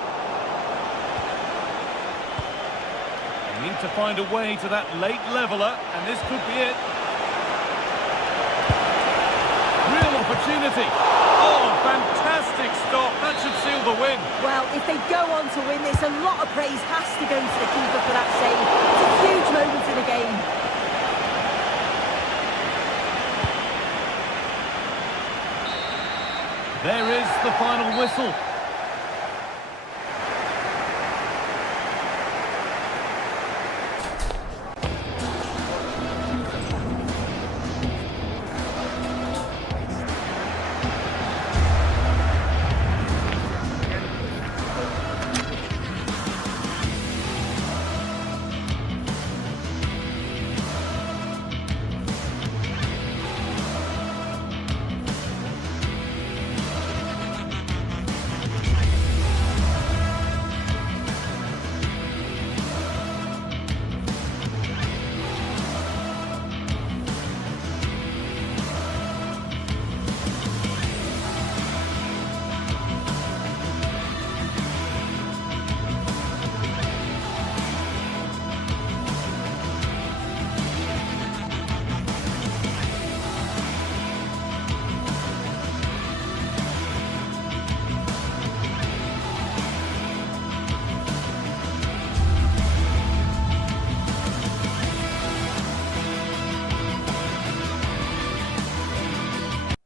They need to find a way to that late leveller, and this could be it. Real opportunity. Oh, fantastic stop. That should seal the win. Well, if they go on to win this, a lot of praise has to go to the keeper for that save. It's a huge moment in the game. There is the final whistle.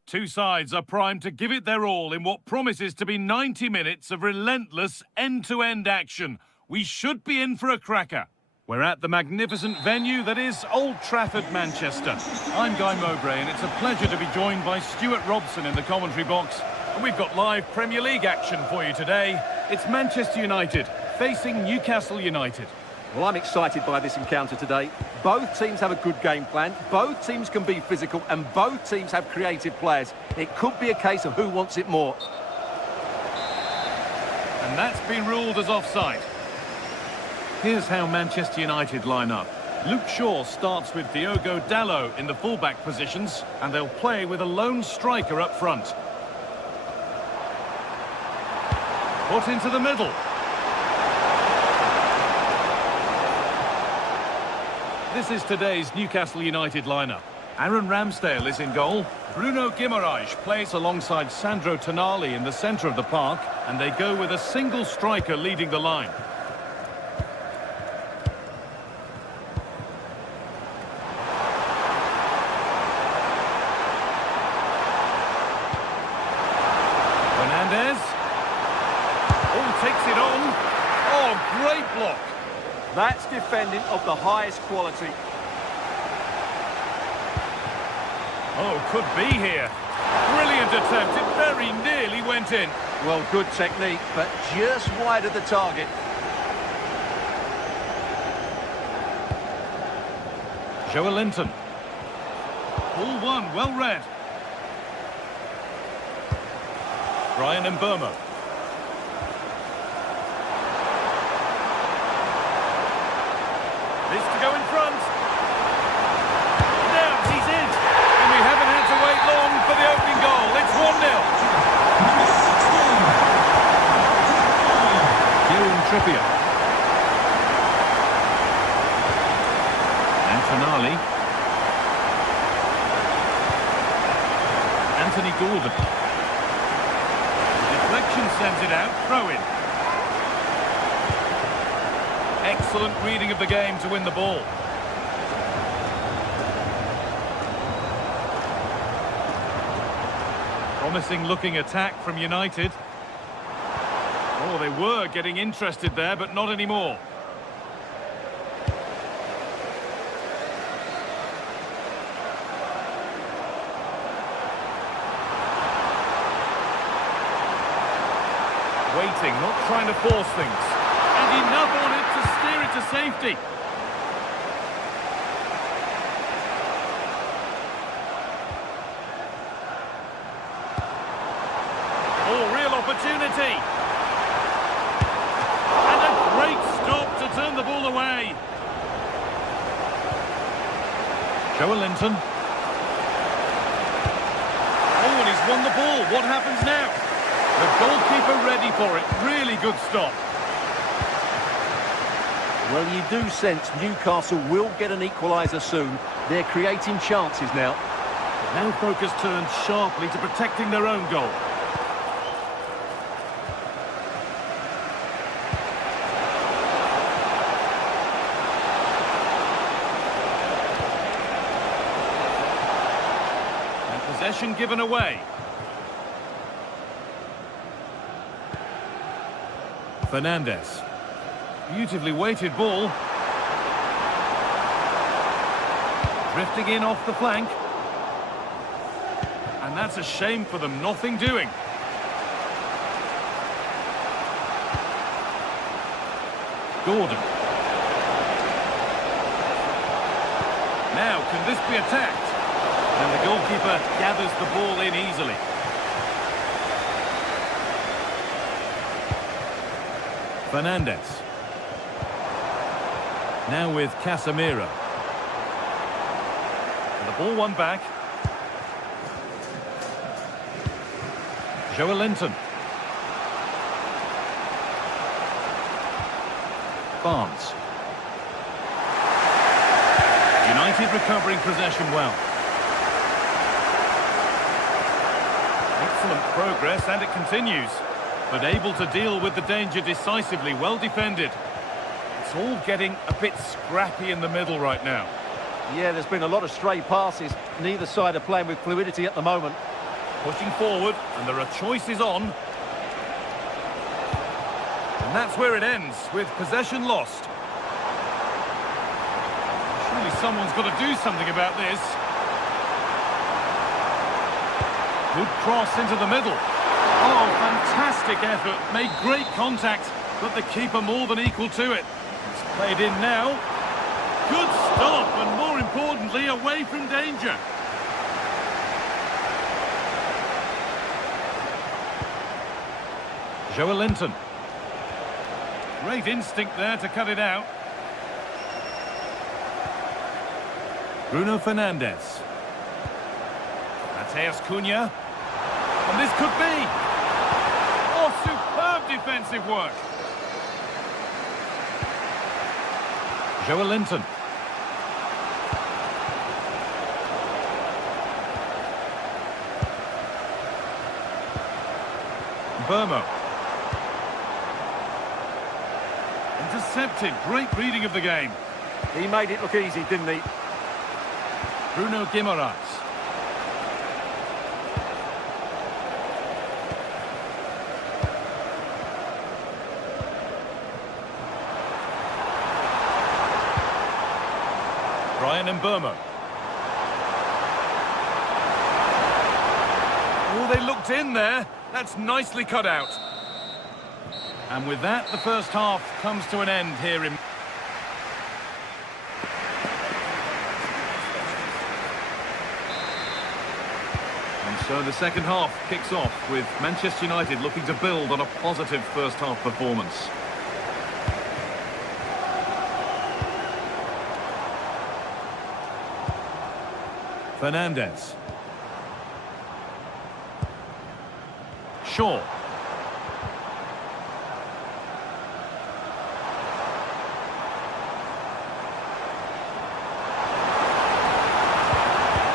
Two sides are primed to give it their all in what promises to be 90 minutes of relentless end-to-end action. We should be in for a cracker. We're at the magnificent venue that is Old Trafford, Manchester. I'm Guy Mowbray, and it's a pleasure to be joined by Stuart Robson in the commentary box. And we've got live Premier League action for you today. It's Manchester United facing Newcastle United. Well, I'm excited by this encounter today. Both teams have a good game plan, both teams can be physical, and both teams have creative players. It could be a case of who wants it more. And that's been ruled as offside. Here's how Manchester United line up. Luke Shaw starts with Diogo Dalot in the fullback positions, and they'll play with a lone striker up front. Put into the middle. This is today's Newcastle United lineup. Aaron Ramsdale is in goal. Bruno Guimaraes plays alongside Sandro Tonali in the centre of the park, and they go with a single striker leading the line. Fernandes. Oh, takes it on. Oh, great block. That's defending of the highest quality. Oh, could be here. Brilliant attempt. It very nearly went in. Well, good technique, but just wide of the target. Joelinton. Ball one, well read. Brian Mbeumo. This to go in front. Now he's in. And we haven't had to wait long for the opening goal. It's 1-0. Kieran Trippier. And Tonali. Anthony Gordon. Deflection sends it out. Throw in. Excellent reading of the game to win the ball. Promising looking attack from United. Oh, they were getting interested there, but not anymore. Waiting, not trying to force things. And enough on it to steer it to safety. Oh, real opportunity. And a great stop to turn the ball away. Joelinton. Oh, and he's won the ball. What happens now? The goalkeeper ready for it. Really good stop. Well, you do sense Newcastle will get an equaliser soon. They're creating chances now. Now focus turns sharply to protecting their own goal. And possession given away. Fernandes. Beautifully weighted ball. Drifting in off the flank. And that's a shame for them, nothing doing. Gordon. Now, can this be attacked? And the goalkeeper gathers the ball in easily. Fernandes. Now with Casemiro. And the ball won back. Joelinton. Barnes. United recovering possession well. Excellent progress, and it continues. But able to deal with the danger decisively, well defended. It's all getting a bit scrappy in the middle right now. Yeah, there's been a lot of stray passes. Neither side are playing with fluidity at the moment. Pushing forward, and there are choices on. And that's where it ends, with possession lost. Surely someone's got to do something about this. Good cross into the middle. Oh, fantastic effort. Made great contact, but the keeper more than equal to it. It's played in now. Good stop, and more importantly, away from danger. Joelinton. Great instinct there to cut it out. Bruno Fernandes. Mateus Cunha. And this could be... Oh, superb defensive work. Joe Linton. Burmo. Intercepted. Great reading of the game. He made it look easy, didn't he? Bruno Guimaraes. Brian Mbeumo. Oh, they looked in there. That's nicely cut out. And with that, the first half comes to an end here in... And so the second half kicks off with Manchester United looking to build on a positive first half performance. Fernandes. Shaw.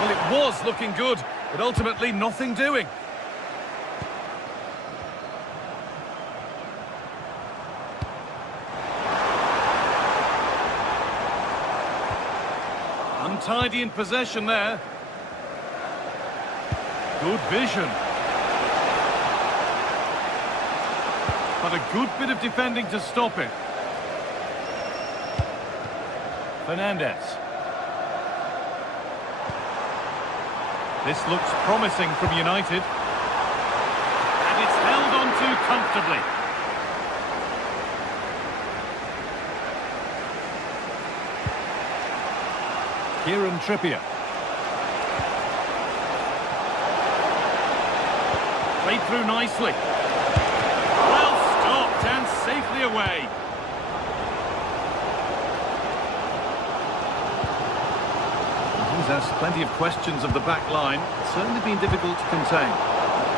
Well, it was looking good, but ultimately nothing doing. Untidy in possession there. Good vision. But a good bit of defending to stop it. Fernandes. This looks promising from United. And it's held on to comfortably. Kieran Trippier. Played through nicely. Well stopped and safely away. He's asked plenty of questions of the back line. It's certainly been difficult to contain.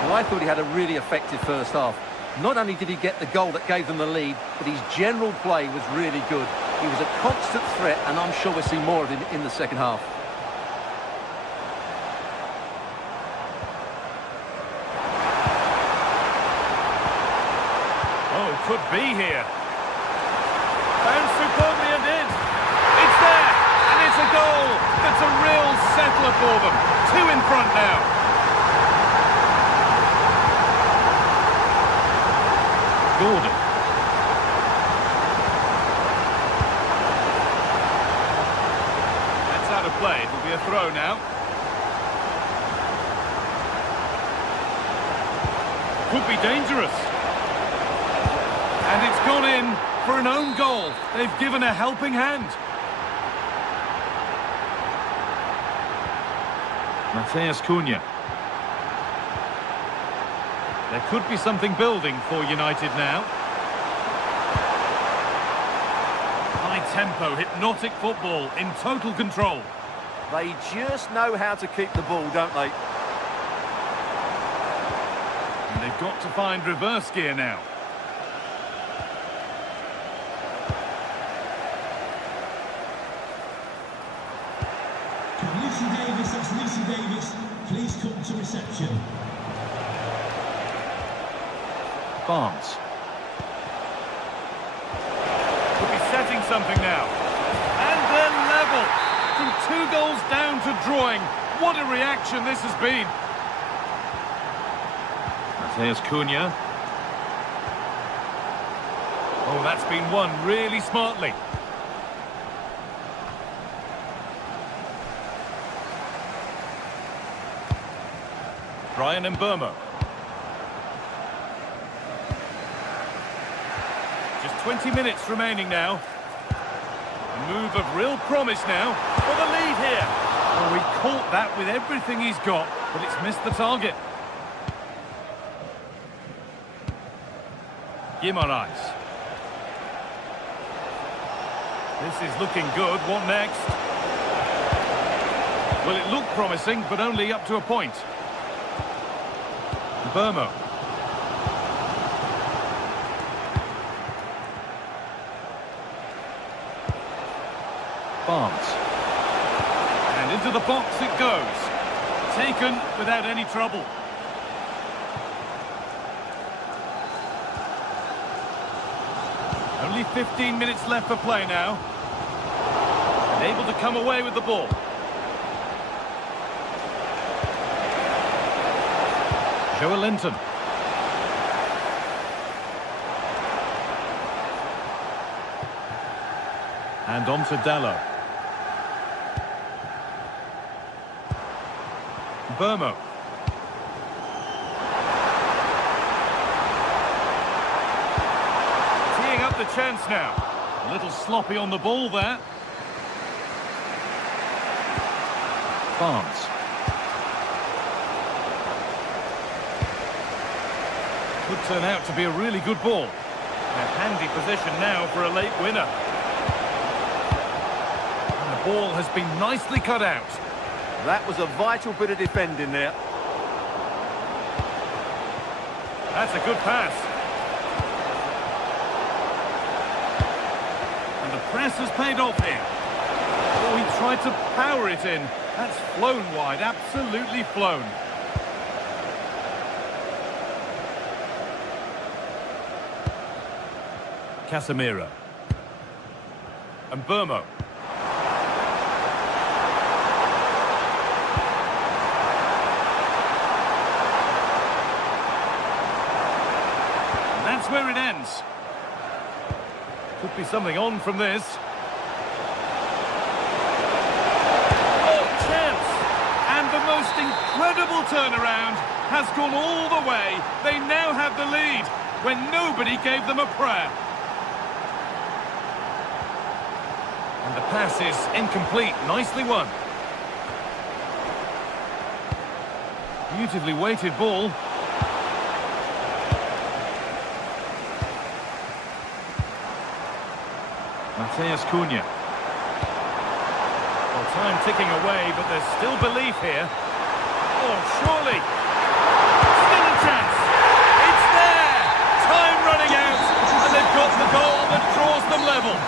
Well, I thought he had a really effective first half. Not only did he get the goal that gave them the lead, but his general play was really good. He was a constant threat, and I'm sure we'll see more of him in the second half. Oh, could be here. Found superbly and in. It's there, and it's a goal. That's a real settler for them. 2 in front now. Gordon. That's out of play. It'll be a throw now. Could be dangerous. And it's gone in for an own goal. They've given a helping hand. Mateus Cunha. There could be something building for United now. High tempo, hypnotic football in total control. They just know how to keep the ball, don't they? And they've got to find reverse gear now. That's Lucy Davis. Please come to reception. Barnes. Could be setting something now. And they're level. From 2 goals down to drawing. What a reaction this has been. Mateus Cunha. Oh, that's been won really smartly. Brian Mbeumo. Just 20 minutes remaining now. A move of real promise now for the lead here. Well, he caught that with everything he's got, but it's missed the target. Guimaraes. This is looking good. What next? Well, it looked promising, but only up to a point. Burmo. Barnes. And into the box it goes. Taken without any trouble. Only 15 minutes left for play now. And able to come away with the ball. Joelinton. And on to Dallo. Burmo. Teeing up the chance now. A little sloppy on the ball there. Barnes. Could turn out to be a really good ball. A handy position now for a late winner. And the ball has been nicely cut out. That was a vital bit of defending there. That's a good pass. And the press has paid off here. Oh, he tried to power it in. That's flown wide, absolutely flown. Casemiro. And Burmo. And that's where it ends. Could be something on from this. Oh, chance! And the most incredible turnaround has gone all the way. They now have the lead when nobody gave them a prayer. And the pass is incomplete. Nicely won. Beautifully weighted ball. Mateus Cunha. Well, time ticking away, but there's still belief here. Oh, surely. Still a chance. It's there. Time running out. And they've got the goal that draws them level.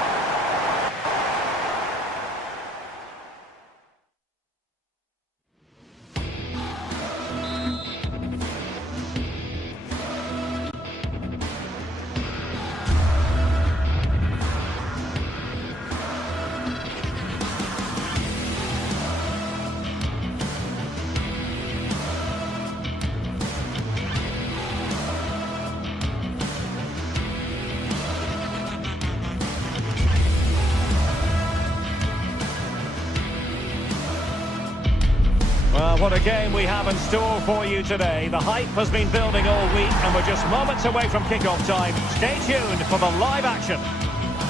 Well, what a game we have in store for you today. The hype has been building all week and we're just moments away from kick-off time. Stay tuned for the live action.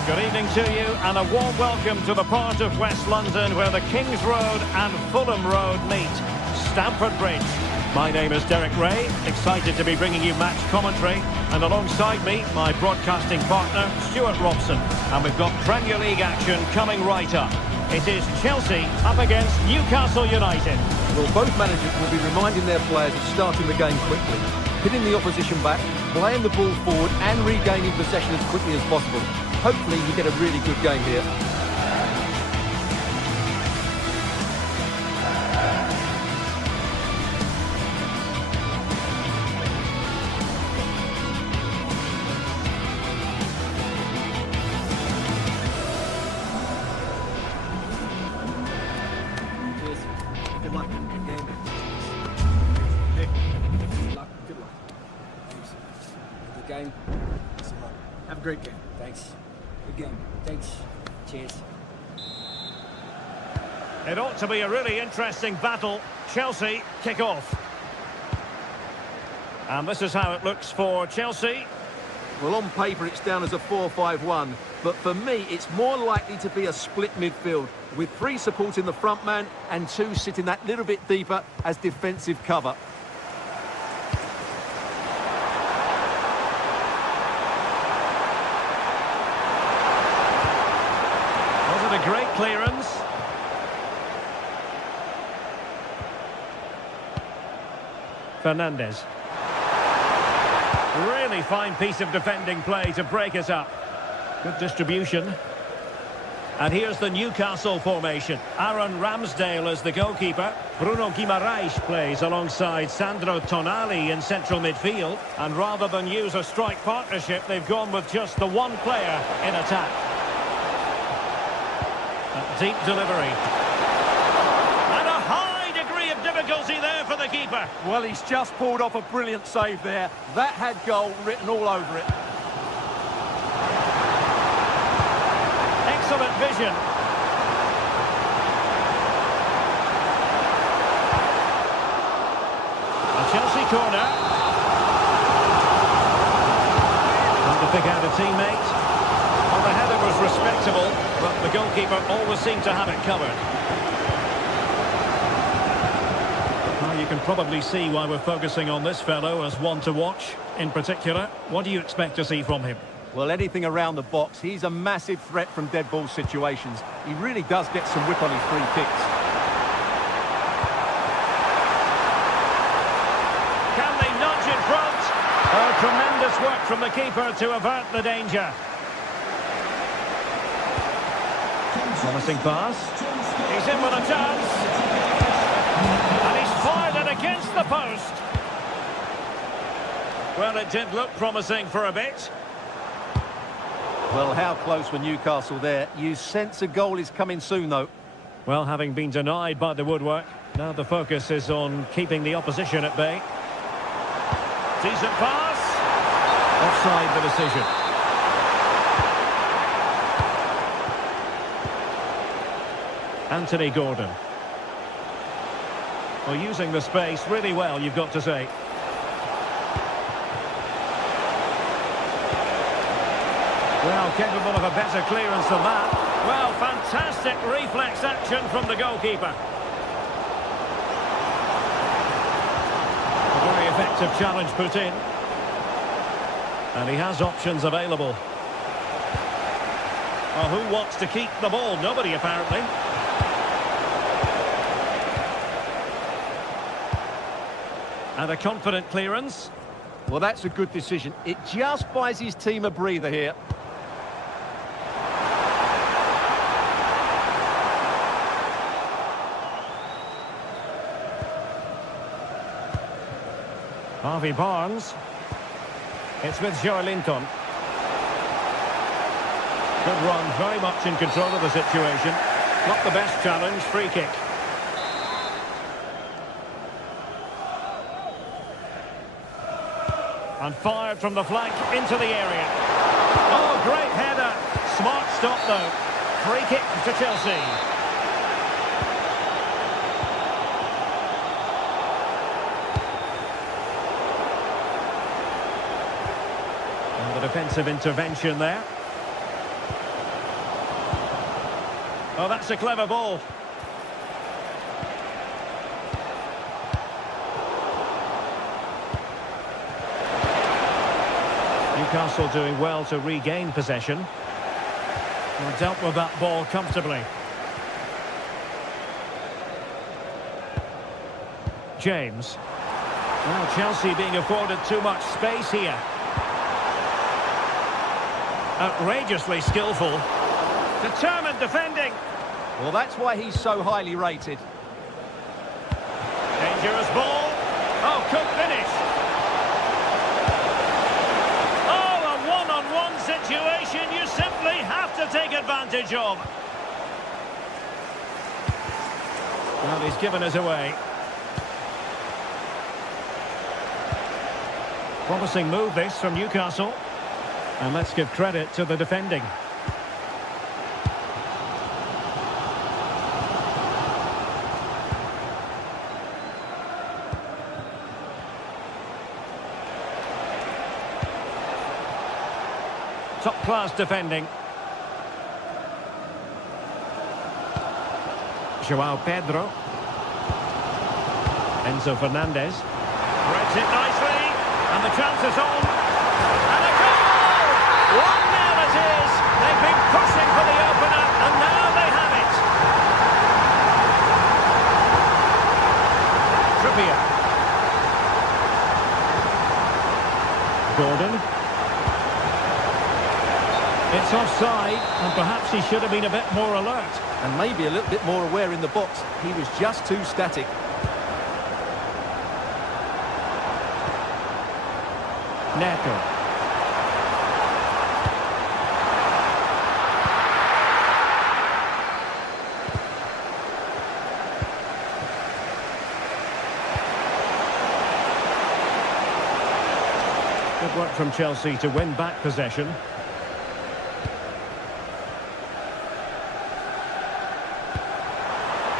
Good evening to you and a warm welcome to the part of West London where the Kings Road and Fulham Road meet, Stamford Bridge. My name is Derek Ray, excited to be bringing you match commentary, and alongside me, my broadcasting partner, Stuart Robson. And we've got Premier League action coming right up. It is Chelsea up against Newcastle United. Well, both managers will be reminding their players of starting the game quickly, hitting the opposition back, playing the ball forward and regaining possession as quickly as possible. Hopefully you get a really good game here. Good luck. Good luck. Good luck. Thanks. Good game. Have a great game. Thanks. Good game. Thanks. Cheers. It ought to be a really interesting battle. Chelsea kick off. And this is how it looks for Chelsea. Well, on paper it's down as a 4-5-1, but for me it's more likely to be a split midfield, with 3 supporting the front man and 2 sitting that little bit deeper as defensive cover. a great clearance. Fernandez. Really fine piece of defending play to break us up. Good distribution. And here's the Newcastle formation. Aaron Ramsdale is the goalkeeper. Bruno Guimaraes plays alongside Sandro Tonali in central midfield. And rather than use a strike partnership, they've gone with just the one player in attack. A deep delivery. And a high degree of difficulty there for the keeper. Well, he's just pulled off a brilliant save there. That had goal written all over it. Excellent vision. A Chelsea corner. Trying to pick out a teammate. Well, the header was respectable, but the goalkeeper always seemed to have it covered. Well, you can probably see why we're focusing on this fellow as one to watch. In particular, what do you expect to see from him? Well, anything around the box. He's a massive threat from dead ball situations. He really does get some whip on his free kicks. Can they nudge in front? Oh, tremendous work from the keeper to avert the danger. Promising pass. He's in with a chance. And he's fired it against the post. Well, it did look promising for a bit. Well, how close were Newcastle there? You sense a goal is coming soon, though. Well, having been denied by the woodwork, now the focus is on keeping the opposition at bay. Decent pass. Offside the decision. Anthony Gordon. Well, using the space really well, you've got to say. Well, capable of a better clearance than that. Well, fantastic reflex action from the goalkeeper. A very effective challenge put in. And he has options available. Well, who wants to keep the ball? Nobody, apparently. And a confident clearance. Well, that's a good decision. It just buys his team a breather here. Harvey Barnes. It's with Joe Linton. Good run, very much in control of the situation. Not the best challenge, free kick. And fired from the flank into the area. Oh, great header. Smart stop, though. Free kick to Chelsea. And the defensive intervention there. Oh, that's a clever ball. Newcastle doing well to regain possession. Well, dealt with that ball comfortably. James. Well, Chelsea being afforded too much space here. Outrageously skillful. Determined defending. Well, that's why he's so highly rated. Dangerous ball. Oh, could finish. Situation you simply have to take advantage of. Well, he's given us away. Promising move this from Newcastle. And let's give credit to the defending. Top-class defending. Joao Pedro. Enzo Fernandez. Threads it nicely. And the chance is on. And a goal! 1-0 it is. They've been pushing for the opener, and now they offside, and perhaps he should have been a bit more alert. And maybe a little bit more aware in the box. He was just too static. Neto. Good work from Chelsea to win back possession.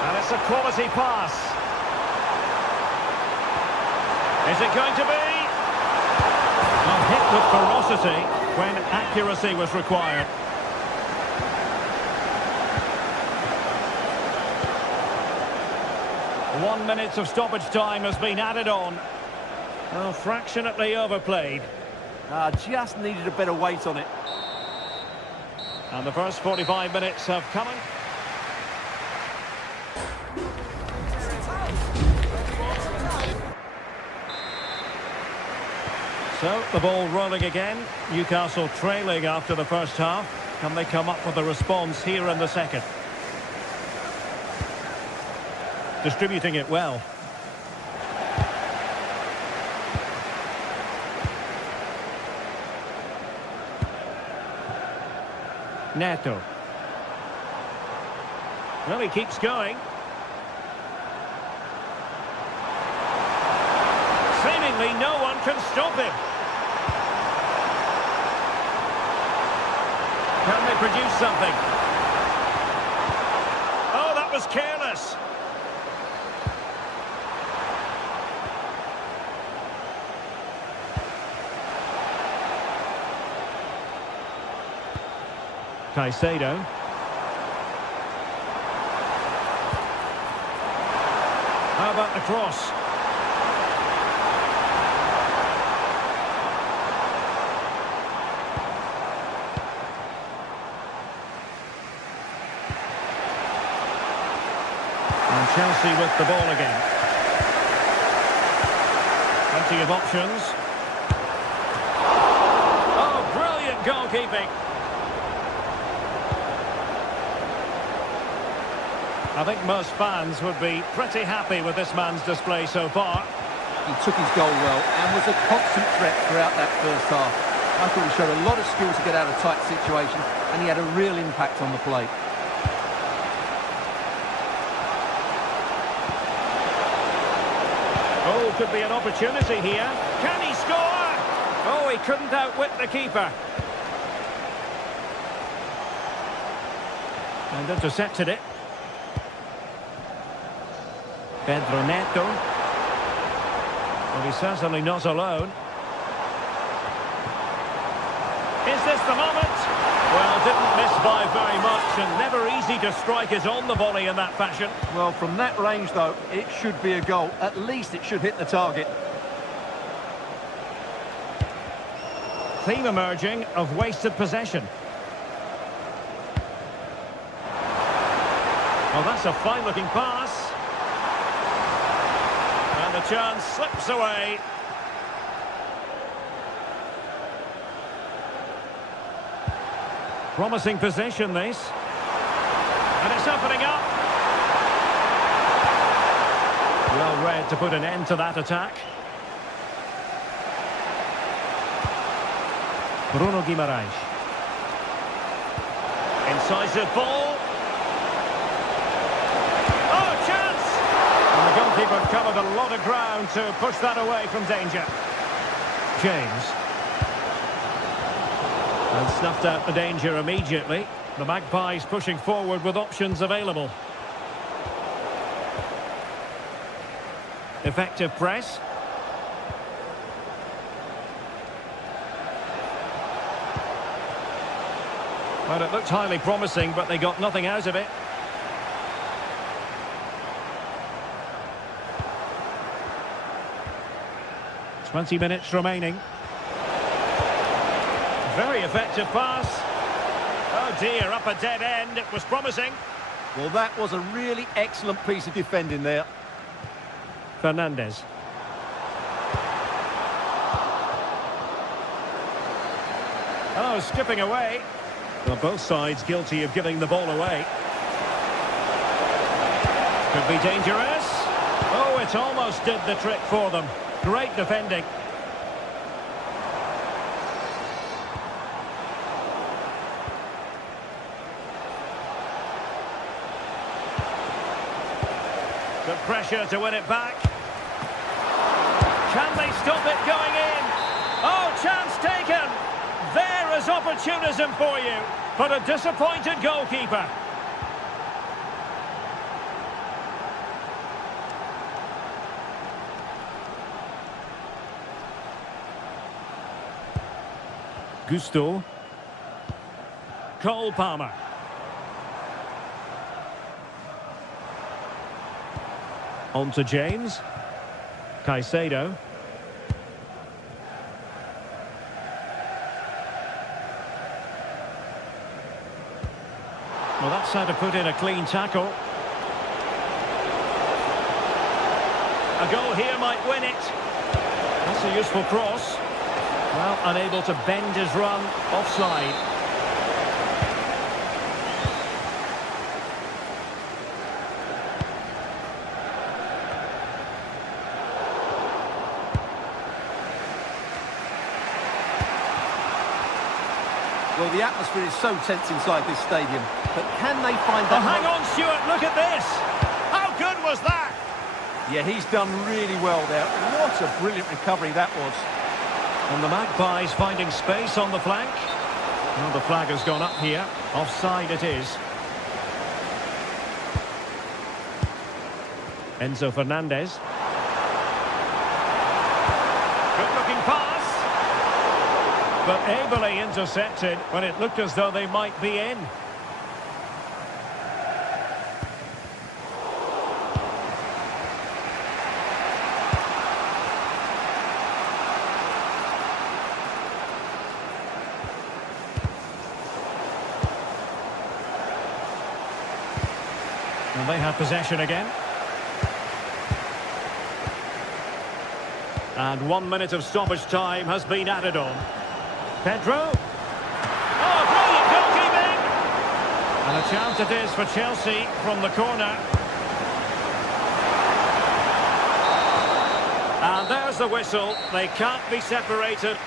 And it's a quality pass. Is it going to be? A hit with ferocity when accuracy was required. One minute of stoppage time has been added on. Well, fractionately overplayed. Just needed a better weight on it. And the first 45 minutes have come. So, the ball rolling again. Newcastle trailing after the first half. Can they come up with a response here in the second? Distributing it well. Neto. Well, he keeps going. Seemingly no one can stop him. Can they produce something? Oh, that was careless. Caicedo. How about the cross? And Chelsea with the ball again. Plenty of options. Oh, brilliant goalkeeping. I think most fans would be pretty happy with this man's display so far. He took his goal well and was a constant threat throughout that first half. I thought he showed a lot of skill to get out of tight situations, and he had a real impact on the plate. Oh, could be an opportunity here. Can he score? Oh, he couldn't outwit the keeper. And intercepted it. Pedro Neto. Well, he's certainly not alone. Is this the moment? Well, didn't miss by very much, and never easy to strike it on the volley in that fashion. Well, from that range, though, it should be a goal. At least it should hit the target. Theme emerging of wasted possession. Well, that's a fine-looking pass. And the chance slips away. Promising possession, this. And it's opening up. Well read to put an end to that attack. Bruno Guimaraes. Incisive ball. Oh, chance! And the goalkeeper covered a lot of ground to push that away from danger. James. And snuffed out the danger immediately. The Magpies pushing forward with options available. Effective press. Well, it looked highly promising, but they got nothing out of it. "20 minutes remaining. Very effective pass. Oh dear, up a dead end. It was promising. Well, that was a really excellent piece of defending there. Fernandes. Oh, skipping away. Well, both sides guilty of giving the ball away. Could be dangerous. Oh, it almost did the trick for them. Great defending. Good pressure to win it back. Can they stop it going in? Oh, chance taken. There is opportunism for you, but a disappointed goalkeeper. Gusto. Cole Palmer. On to James. Caicedo. Well, that's how to put in a clean tackle. A goal here might win it. That's a useful cross. Well, unable to bend his run. Offside. Well, the atmosphere is so tense inside this stadium, but can they find that... Oh, hang on, Stuart, look at this! How good was that? Yeah, he's done really well there. What a brilliant recovery that was. And the Magpies finding space on the flank. Well, the flag has gone up here. Offside it is. Enzo Fernandez. Good-looking pass. But ably intercepted when it looked as though they might be in. And they have possession again. And 1 minute of stoppage time has been added on. Pedro. Oh, brilliant goalkeeping! And a chance it is for Chelsea from the corner. And there's the whistle. They can't be separated.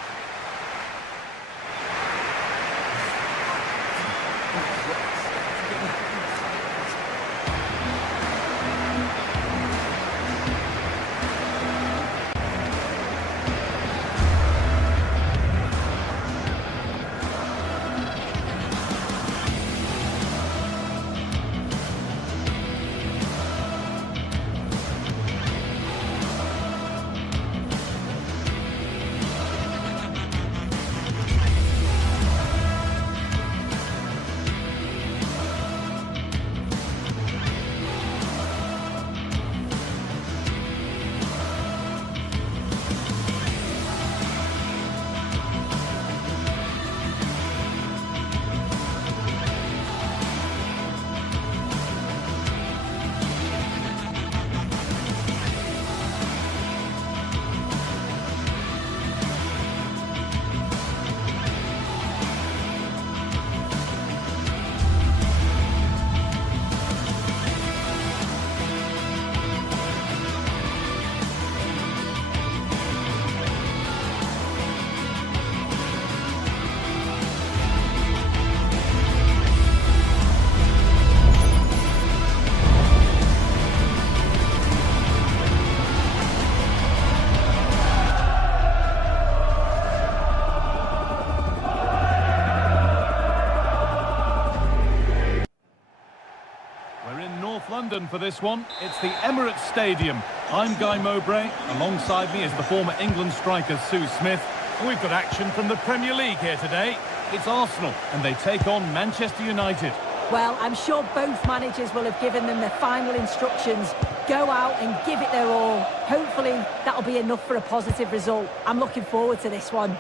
London for this one. It's the Emirates Stadium. I'm Guy Mowbray. Alongside me is the former England striker Sue Smith. And we've got action from the Premier League here today. It's Arsenal and they take on Manchester United. Well, I'm sure both managers will have given them their final instructions. Go out and give it their all. Hopefully that'll be enough for a positive result. I'm looking forward to this one.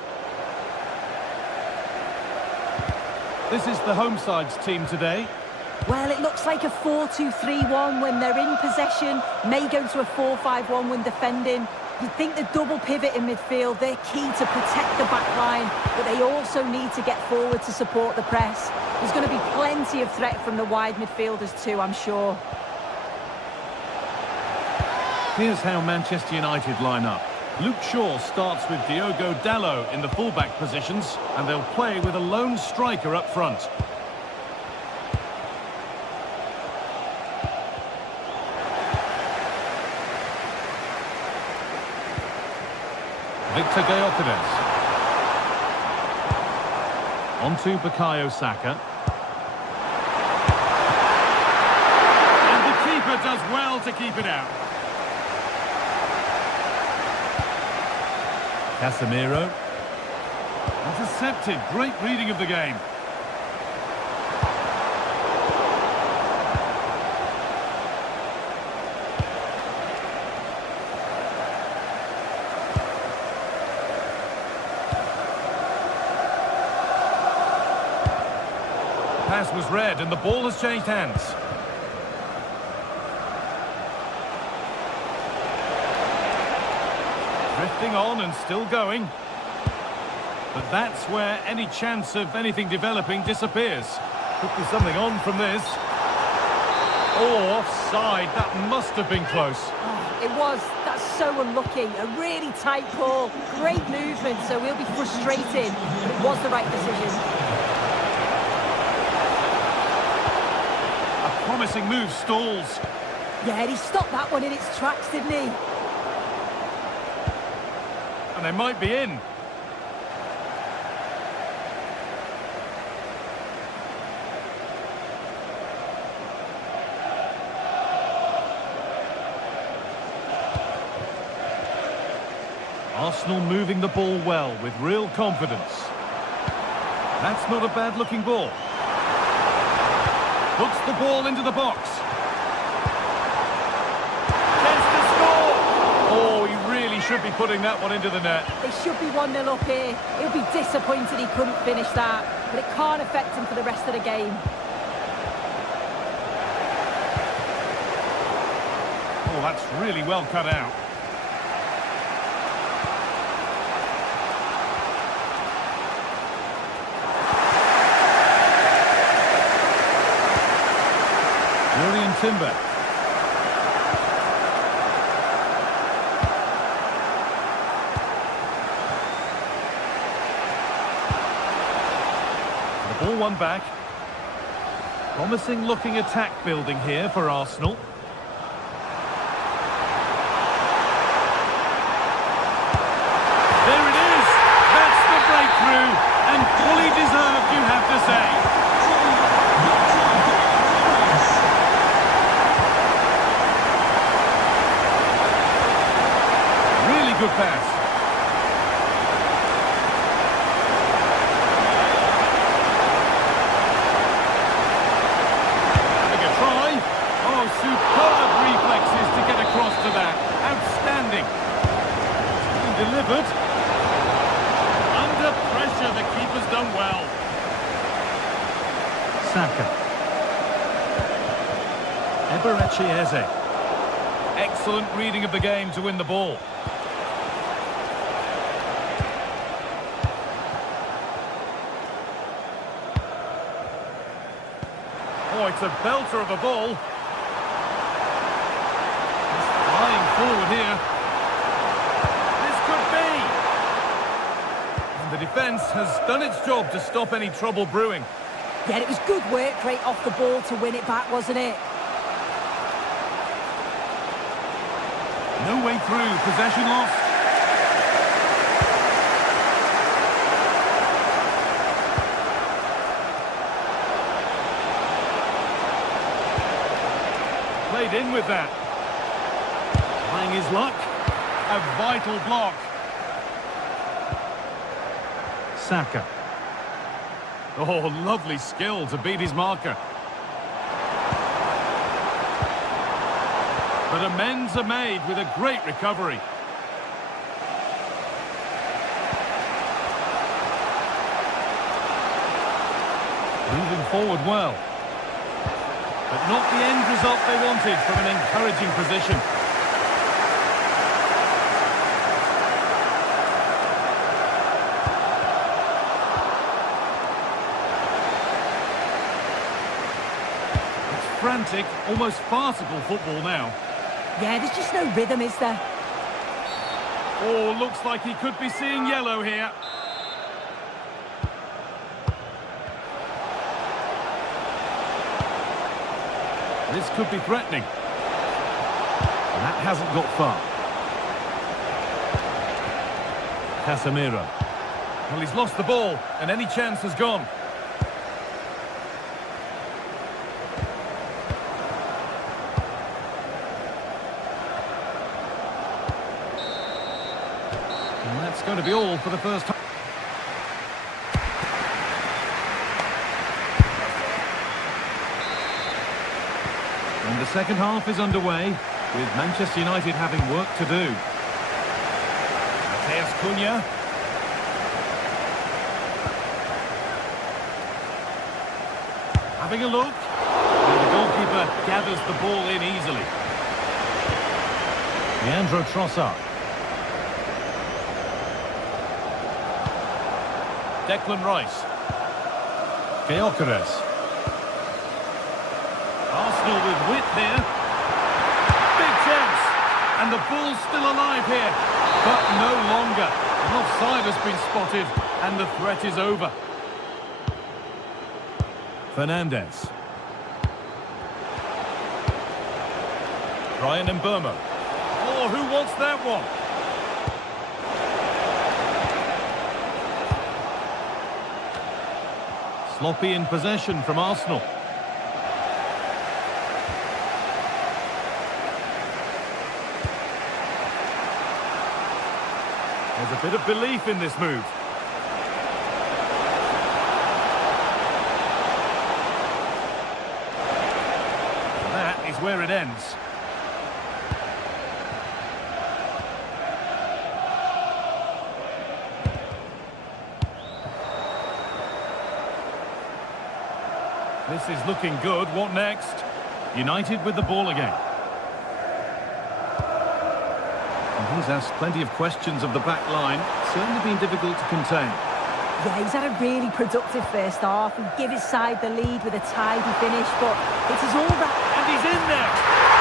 This is the home side's team today. Well, it looks like a 4-2-3-1 when they're in possession, may go to a 4-5-1 when defending. You'd think the double pivot in midfield, they're key to protect the back line, but they also need to get forward to support the press. There's going to be plenty of threat from the wide midfielders too, I'm sure. Here's how Manchester United line up. Luke Shaw starts with Diogo Dalot in the fullback positions, and they'll play with a lone striker up front. Victor Gyökeres. On to Bukayo Saka. And the keeper does well to keep it out. Casemiro. Intercepted. Great reading of the game. Pass was read and the ball has changed hands. Drifting on and still going. But that's where any chance of anything developing disappears. Could be something on from this. Oh, offside. That must have been close. It was. That's so unlucky. A really tight ball. Great movement, so he'll be frustrated. But it was the right decision. A promising move stalls. Yeah, he stopped that one in its tracks, didn't he? And they might be in. Arsenal moving the ball well with real confidence. That's not a bad looking ball. Puts the ball into the box. Chance to score! Oh, he really should be putting that one into the net. They should be 1-0 up here. He'll be disappointed he couldn't finish that, but it can't affect him for the rest of the game. Oh, that's really well cut out. Timber. The ball won back. Promising looking attack building here for Arsenal. There it is! That's the breakthrough, and fully deserved, you have to say. Good pass. Having a try. Oh, superb reflexes to get across to that. Outstanding. Being delivered. Under pressure, the keeper's done well. Saka. Eberechi Eze. Excellent reading of the game to win the ball. Oh, it's a belter of a ball. He's flying forward here. This could be. And the defence has done its job to stop any trouble brewing. Yeah, it was good work right off the ball to win it back, wasn't it? No way through. Possession lost. Played in with that. Trying his luck. A vital block. Saka. Oh, lovely skill to beat his marker. But amends are made with a great recovery. Moving forward well. But not the end result they wanted from an encouraging position. It's frantic, almost farcical football now. Yeah, there's just no rhythm, is there? Oh, looks like he could be seeing yellow here. This could be threatening. And that hasn't got far. Casemiro. Well, he's lost the ball, and any chance has gone. And that's going to be all for the first time. And the second half is underway, with Manchester United having work to do. Mateus Cunha. Having a look. And the goalkeeper gathers the ball in easily. Leandro Trossard. Declan Rice. Gyökeres. Arsenal with width here. Big chance. And the ball's still alive here. But no longer. An offside has been spotted. And the threat is over. Fernandes. Brian Mbeumo. Oh, who wants that one? Sloppy in possession from Arsenal. There's a bit of belief in this move. That is where it ends. This is looking good. What next? United with the ball again. And he's asked plenty of questions of the back line. Certainly been difficult to contain. Yeah, he's had a really productive first half. He gave his side the lead with a tidy finish, but it is all that... And he's in there!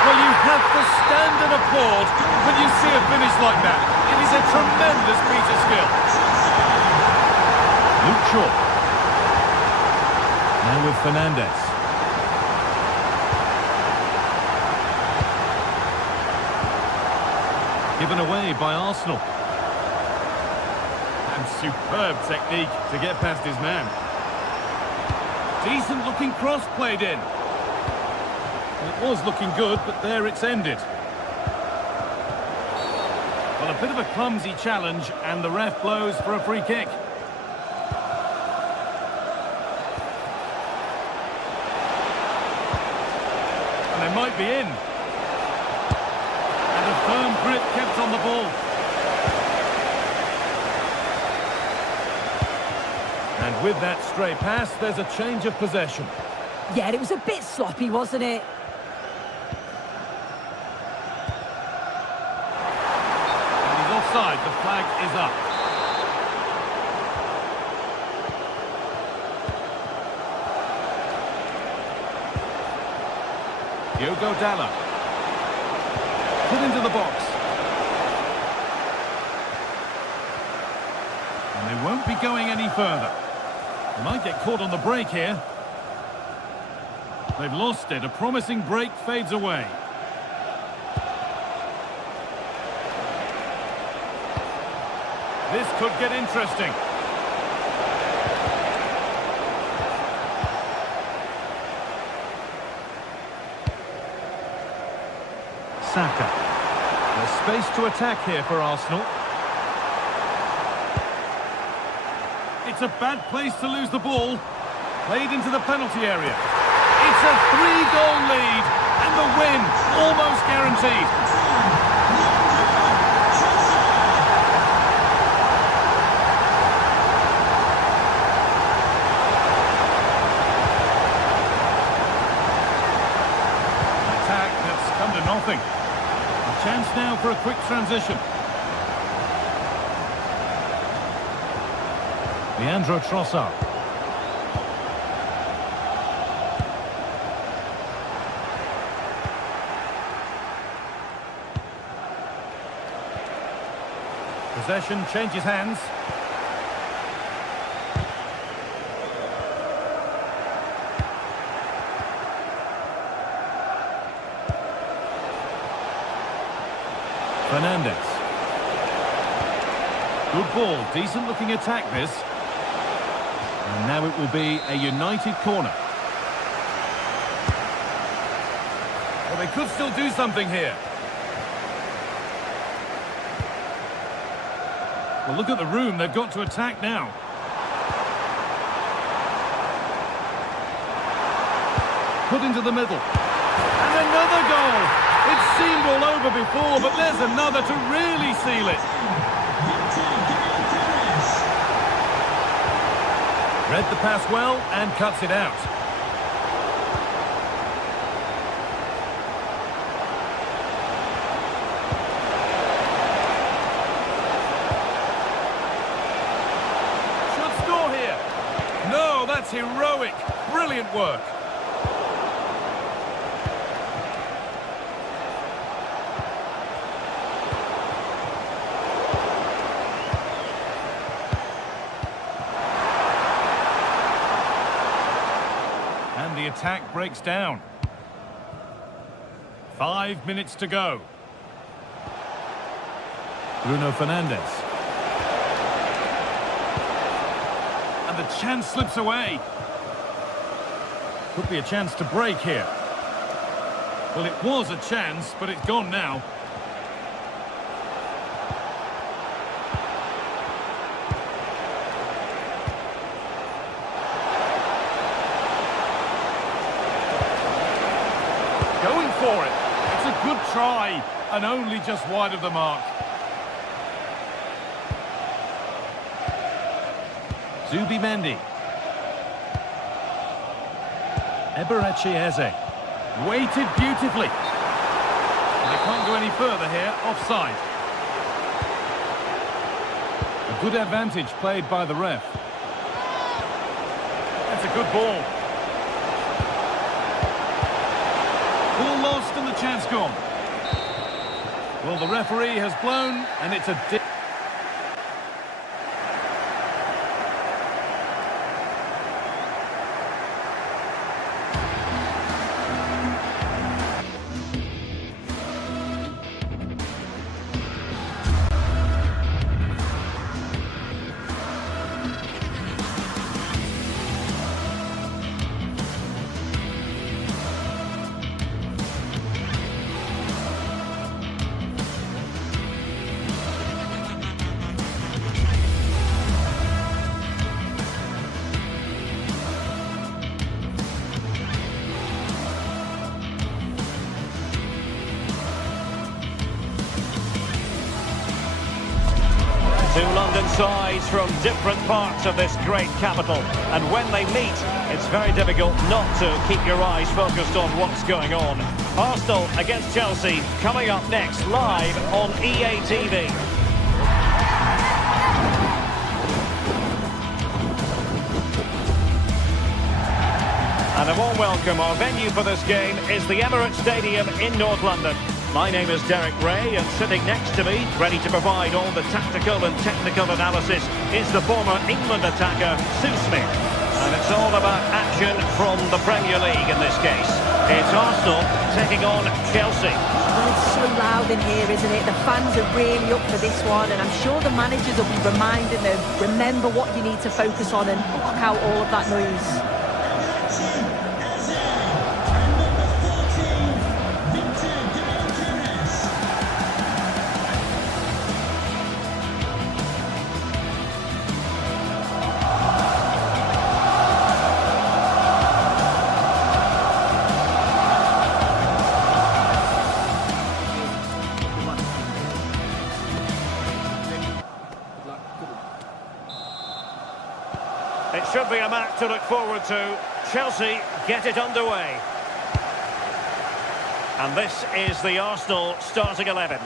Well, you have to stand and applaud when you see a finish like that. It is a tremendous piece of skill. Luke Shaw. Now with Fernandes. Given away by Arsenal. And superb technique to get past his man. Decent looking cross played in. It was looking good, but there it's ended. Well, a bit of a clumsy challenge, and the ref blows for a free kick. And they might be in. And a firm grip kept on the ball. And with that stray pass, there's a change of possession. Yeah, it was a bit sloppy, wasn't it? And he's offside. The flag is up. Diogo Dalot. Put into the box. And they won't be going any further. They might get caught on the break here. They've lost it. A promising break fades away. This could get interesting. Saka. There's space to attack here for Arsenal. It's a bad place to lose the ball. Played into the penalty area. It's a 3-goal lead, and the win almost guaranteed. Nothing. A chance now for a quick transition. Leandro Trossard. Possession changes hands. Fernandez. Good ball, decent looking attack this. And now it will be a United corner. Well, they could still do something here. Well, look at the room they've got to attack now. Put into the middle. And another goal! It seemed all over before, but there's another to really seal it. Read the pass well and cuts it out. Should score here. No, that's heroic. Brilliant work. The attack breaks down. 5 minutes to go. Bruno Fernandes. And the chance slips away. Could be a chance to break here. Well, it was a chance, but it's gone now. Going for it. It's a good try, and only just wide of the mark. Zubimendi. Eberechi Eze. Weighted beautifully. And they can't go any further here, offside. A good advantage played by the ref. That's a good ball. Ball lost and the chance gone. Well, the referee has blown, and it's a... Two London sides from different parts of this great capital, and when they meet, it's very difficult not to keep your eyes focused on what's going on. Arsenal against Chelsea coming up next live on EA TV. And a warm welcome. Our venue for this game is the Emirates Stadium in North London. My name is Derek Ray, and sitting next to me, ready to provide all the tactical and technical analysis, is the former England attacker, Sue Smith. And it's all about action from the Premier League in this case. It's Arsenal taking on Chelsea. Well, it's so loud in here, isn't it? The fans are really up for this one, and I'm sure the managers will be reminding them, remember what you need to focus on and block out all of that noise. It should be a match to look forward to. Chelsea get it underway. And this is the Arsenal starting 11.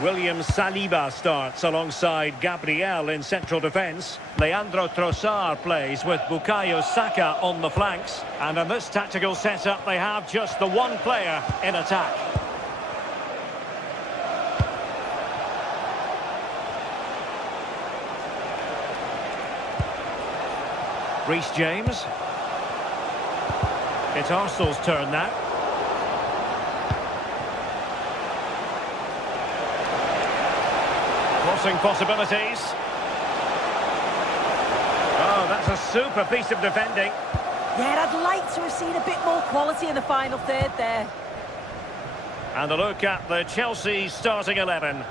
William Saliba starts alongside Gabriel in central defence. Leandro Trossard plays with Bukayo Saka on the flanks. And in this tactical setup, they have just the one player in attack. Reece James. It's Arsenal's turn now. Crossing possibilities. Oh, that's a super piece of defending. Yeah, I'd like to have seen a bit more quality in the final third there. And a look at the Chelsea starting 11.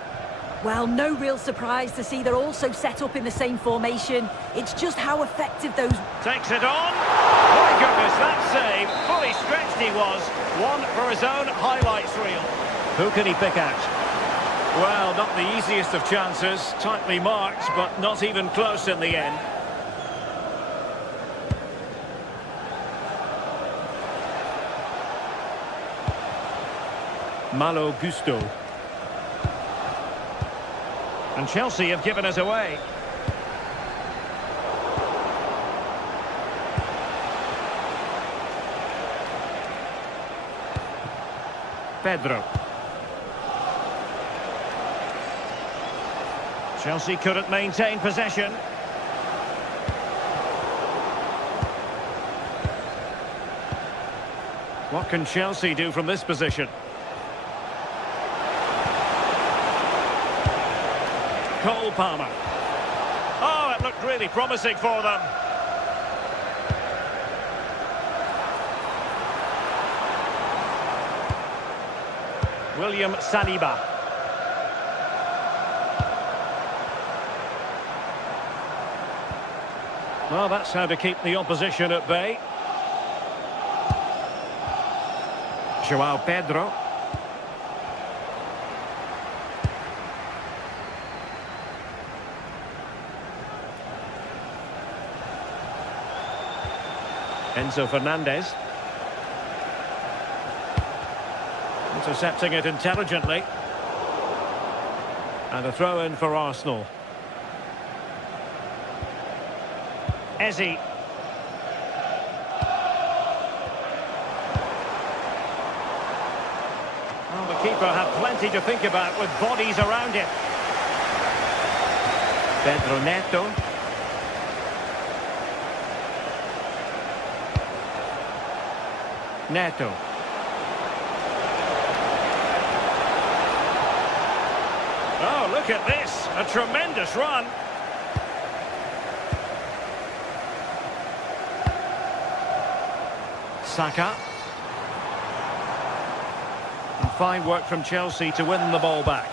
Well, no real surprise to see they're also set up in the same formation. It's just how effective those... Takes it on. My goodness, that save. Fully stretched he was. One for his own highlights reel. Who can he pick out? Well, not the easiest of chances. Tightly marked, but not even close in the end. Malo Gusto. And Chelsea have given us away. Pedro. Chelsea couldn't maintain possession. What can Chelsea do from this position? Cole Palmer. Oh, it looked really promising for them. William Saliba. Well, that's how to keep the opposition at bay. Joao Pedro. Enzo Fernandez. Intercepting it intelligently. And a throw-in for Arsenal. Eze. Well, the keeper had plenty to think about with bodies around him. Pedro Neto. Neto. Oh, look at this. A tremendous run. Saka. And fine work from Chelsea to win the ball back.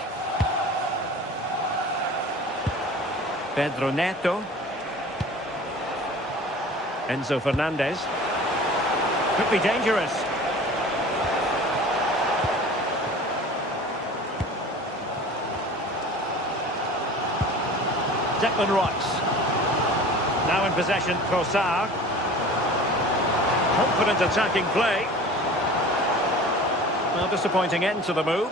Pedro Neto. Enzo Fernandez. Could be dangerous. Declan Rice. Now in possession, Trossard. Confident attacking play. Well, disappointing end to the move.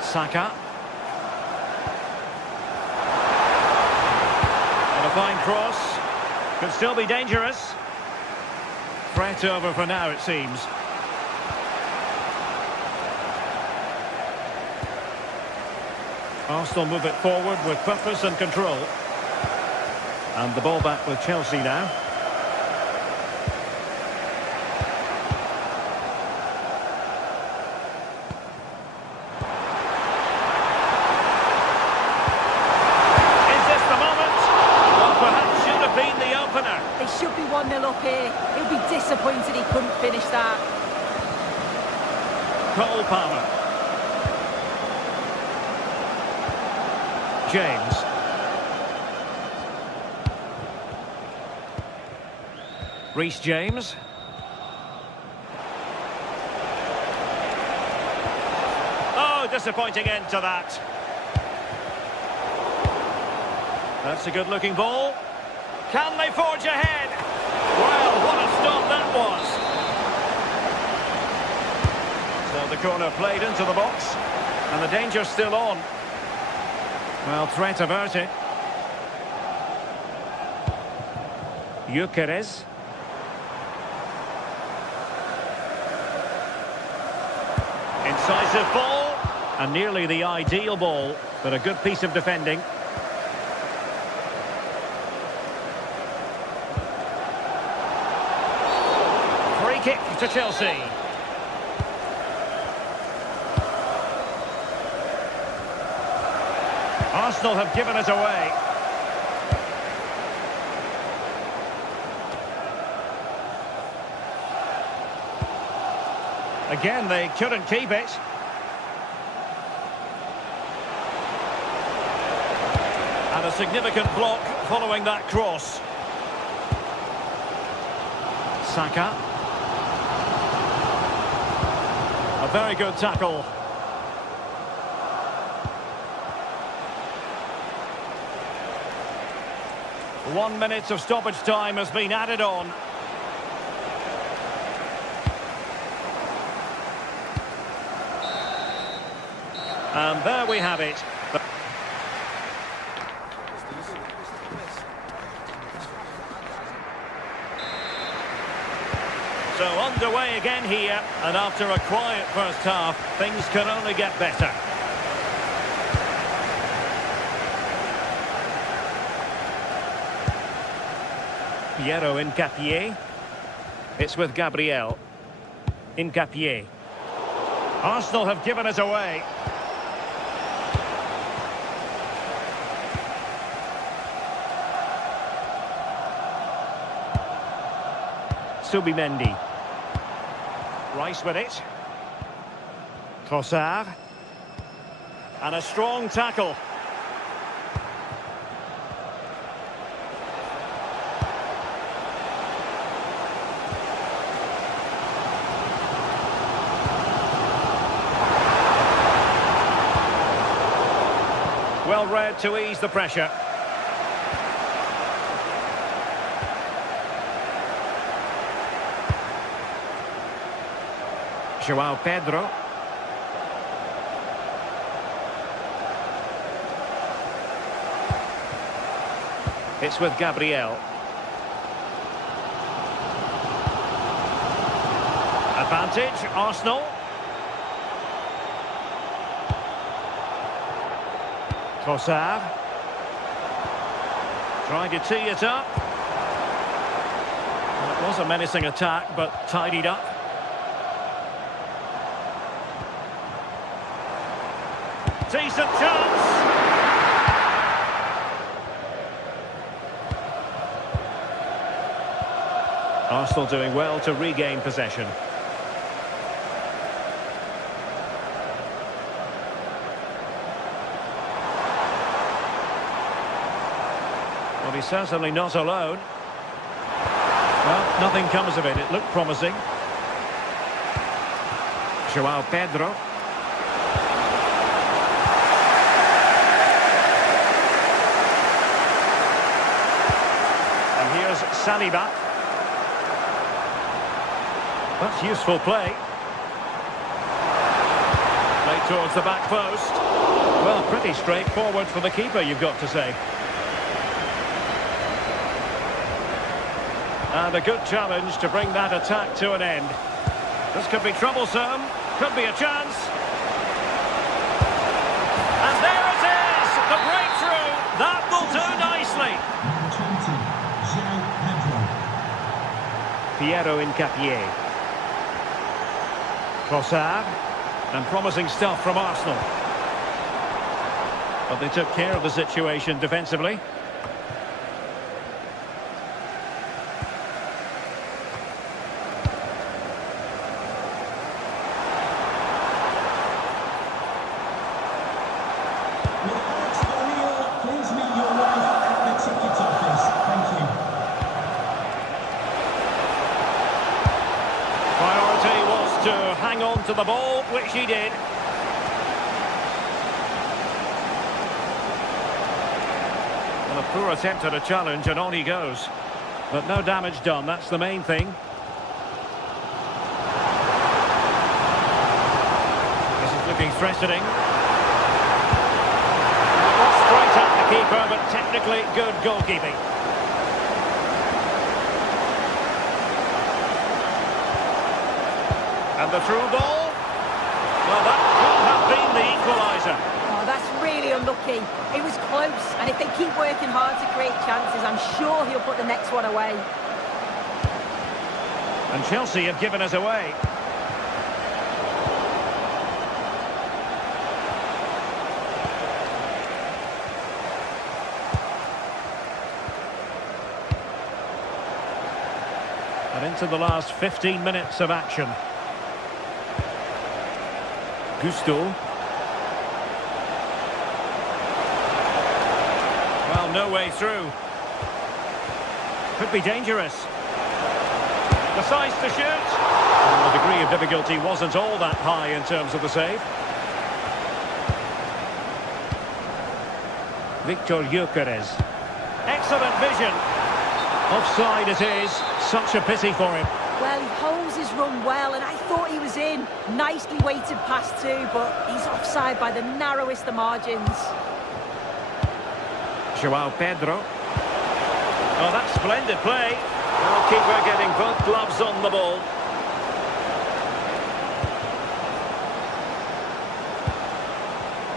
Saka. And a fine cross. Could still be dangerous. Threat over for now, it seems. Arsenal move it forward with purpose and control. And the ball back with Chelsea now. Is this the moment? Well, perhaps should have been the opener. They should be 1-0 up here. He'll be disappointed he couldn't finish that. Cole Palmer. James. Reece James. Oh, disappointing end to that. That's a good-looking ball. Can they forge ahead? Well, what a stop that was. So the corner played into the box, and the danger's still on. Well, threat averted. Gyökeres. Incisive ball, and nearly the ideal ball, but a good piece of defending. Free kick to Chelsea. Arsenal have given it away. Again, they couldn't keep it. And a significant block following that cross. Saka. A very good tackle. One minute of stoppage time has been added on. And there we have it. So underway again here, and after a quiet first half, things can only get better. Piero Hincapié. It's with Gabriel. Hincapié. Arsenal have given it away. Subimendi. Rice with it. Trossard. And a strong tackle. Well read to ease the pressure. João Pedro. It's with Gabriel. Advantage, Arsenal. Trossard. Trying to tee it up. Well, it was a menacing attack, but tidied up. Decent chance. Arsenal doing well to regain possession. Well, he's certainly not alone. Well, nothing comes of it. It looked promising. João Pedro. Saliba. That's useful play. Play towards the back post. Well, pretty straightforward for the keeper, you've got to say. And a good challenge to bring that attack to an end. This could be troublesome. Could be a chance. And there it is! The breakthrough! That will do nicely. Piero Hincapié. Trossard. And promising stuff from Arsenal. But they took care of the situation defensively. To hang on to the ball, which he did. And a poor attempt at a challenge, and on he goes. But no damage done, that's the main thing. This is looking threatening. Straight at the keeper, but technically good goalkeeping. And the through ball. Well, that could have been the equaliser. Oh, that's really unlucky. It was close, and if they keep working hard to create chances, I'm sure he'll put the next one away. And Chelsea have given us away. And into the last 15 minutes of action. Gusto. Well, no way through. Could be dangerous. Decides to shoot. Well, the degree of difficulty wasn't all that high in terms of the save. Victor Gyökeres. Excellent vision. Offside it is. Such a pity for him. Well, he holds his run well, and I thought he was in. Nicely weighted pass too, but he's offside by the narrowest of margins. João Pedro. Oh, that's splendid play. Goalkeeper getting both gloves on the ball.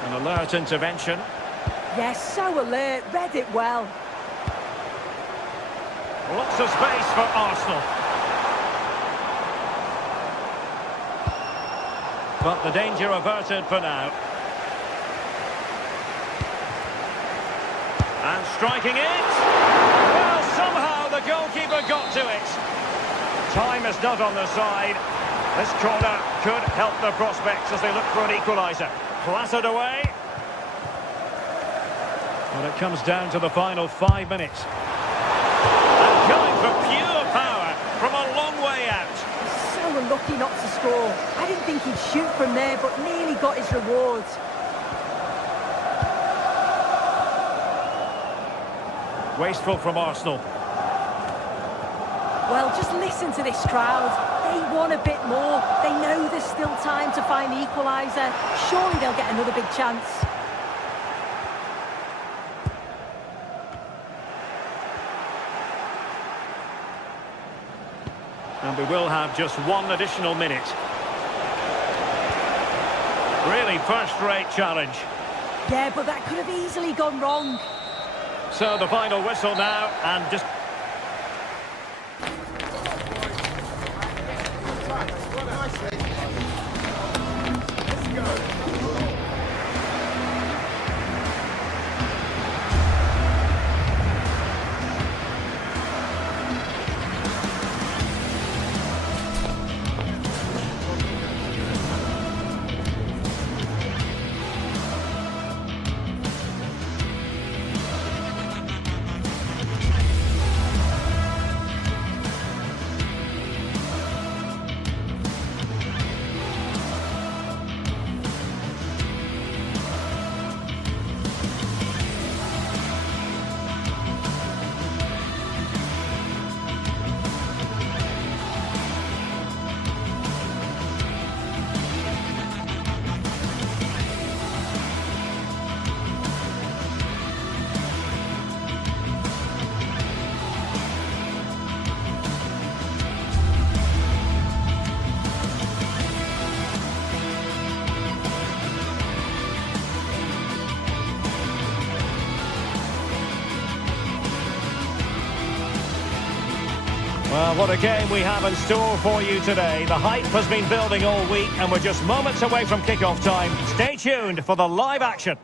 An alert intervention. Yes, so alert. Read it well. Lots of space for Arsenal. But the danger averted for now. And striking it. Well, somehow the goalkeeper got to it. Time is not on their side. This corner could help their prospects as they look for an equaliser. Clattered away. Well, it comes down to the final 5 minutes. And going for pure power from a long way out. So unlucky not to score. I didn't think he'd shoot from there, but nearly got his rewards. Wasteful from Arsenal. Well, just listen to this crowd. They want a bit more. They know there's still time to find the equaliser. Surely they'll get another big chance. And we will have just one additional minute. Really first-rate challenge. Yeah, but that could have easily gone wrong. So the final whistle now, and just... Well, what a game we have in store for you today. The hype has been building all week and we're just moments away from kick-off time. Stay tuned for the live action.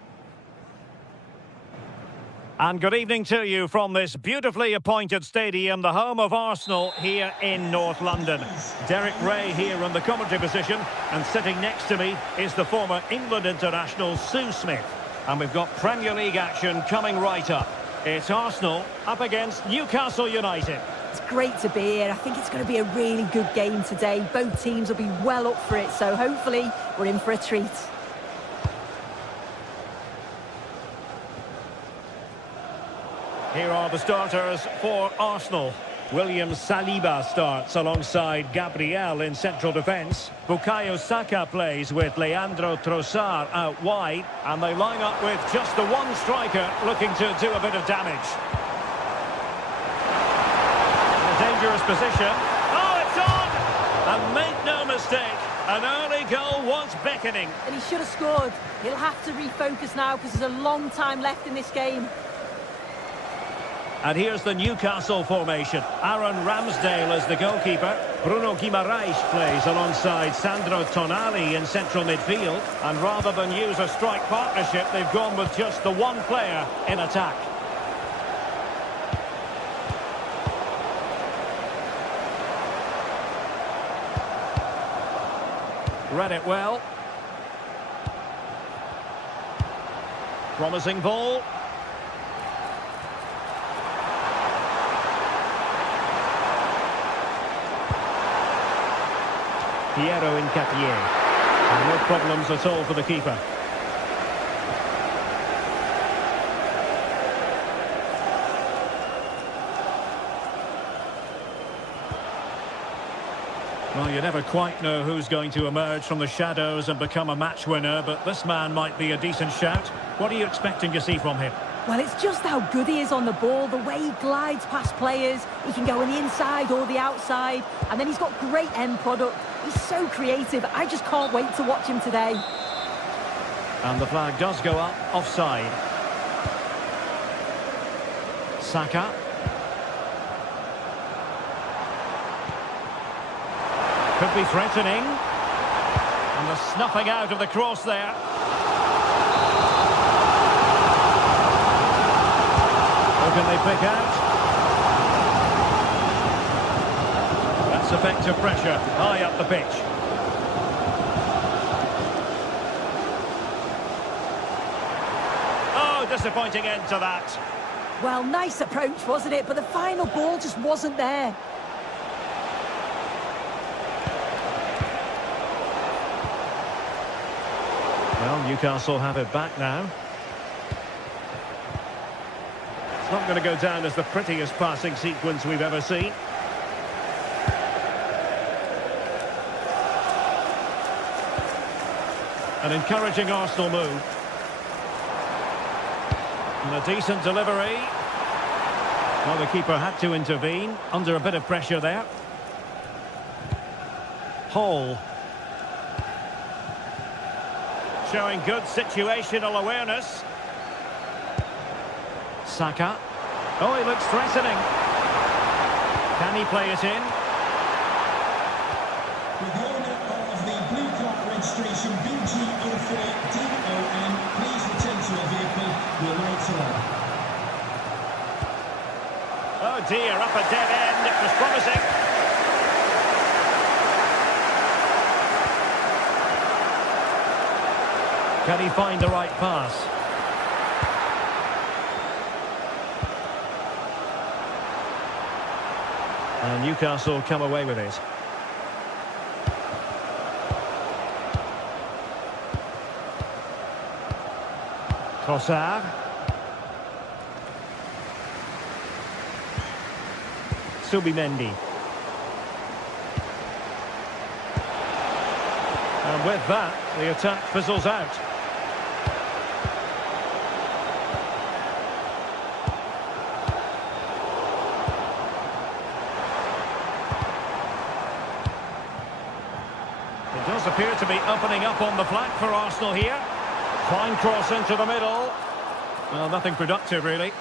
And good evening to you from this beautifully appointed stadium, the home of Arsenal here in North London. Derek Ray here in the commentary position, and sitting next to me is the former England international Sue Smith. And we've got Premier League action coming right up. It's Arsenal up against Newcastle United. It's great to be here. I think it's going to be a really good game today. Both teams will be well up for it, so hopefully we're in for a treat. Here are the starters for Arsenal. William Saliba starts alongside Gabriel in central defence. Bukayo Saka plays with Leandro Trossard out wide. And they line up with just the one striker looking to do a bit of damage. A dangerous position. Oh, it's on! And make no mistake, an early goal was beckoning. And he should have scored. He'll have to refocus now because there's a long time left in this game. And here's the Newcastle formation. Aaron Ramsdale is the goalkeeper. Bruno Guimaraes plays alongside Sandro Tonali in central midfield. And rather than use a strike partnership, they've gone with just the one player in attack. Read it well. Promising ball. Piero Nketiah. And no problems at all for the keeper. Well, you never quite know who's going to emerge from the shadows and become a match winner, but this man might be a decent shout. What are you expecting to see from him? Well, it's just how good he is on the ball, the way he glides past players. He can go on the inside or the outside, and then he's got great end product. He's so creative. I just can't wait to watch him today. And the flag does go up, offside. Saka. Could be threatening. And the snuffing out of the cross there. Who can they pick out? That's effective pressure, high up the pitch. Oh, disappointing end to that. Well, nice approach, wasn't it? But the final ball just wasn't there. Well, Newcastle have it back now. It's not going to go down as the prettiest passing sequence we've ever seen. An encouraging Arsenal move. And a decent delivery. Well, the keeper had to intervene, under a bit of pressure there. Hall. Showing good situational awareness. Saka. Oh, he looks threatening. Can he play it in? With the owner of the blue card registration BG04DON, please return to your vehicle. Your lights are on. Oh dear, up a dead end. It was promising. Can he find the right pass? And Newcastle come away with it. Trossard. Subimendi. And with that, the attack fizzles out. It does appear to be opening up on the flank for Arsenal here. Fine cross into the middle. Well, nothing productive, really.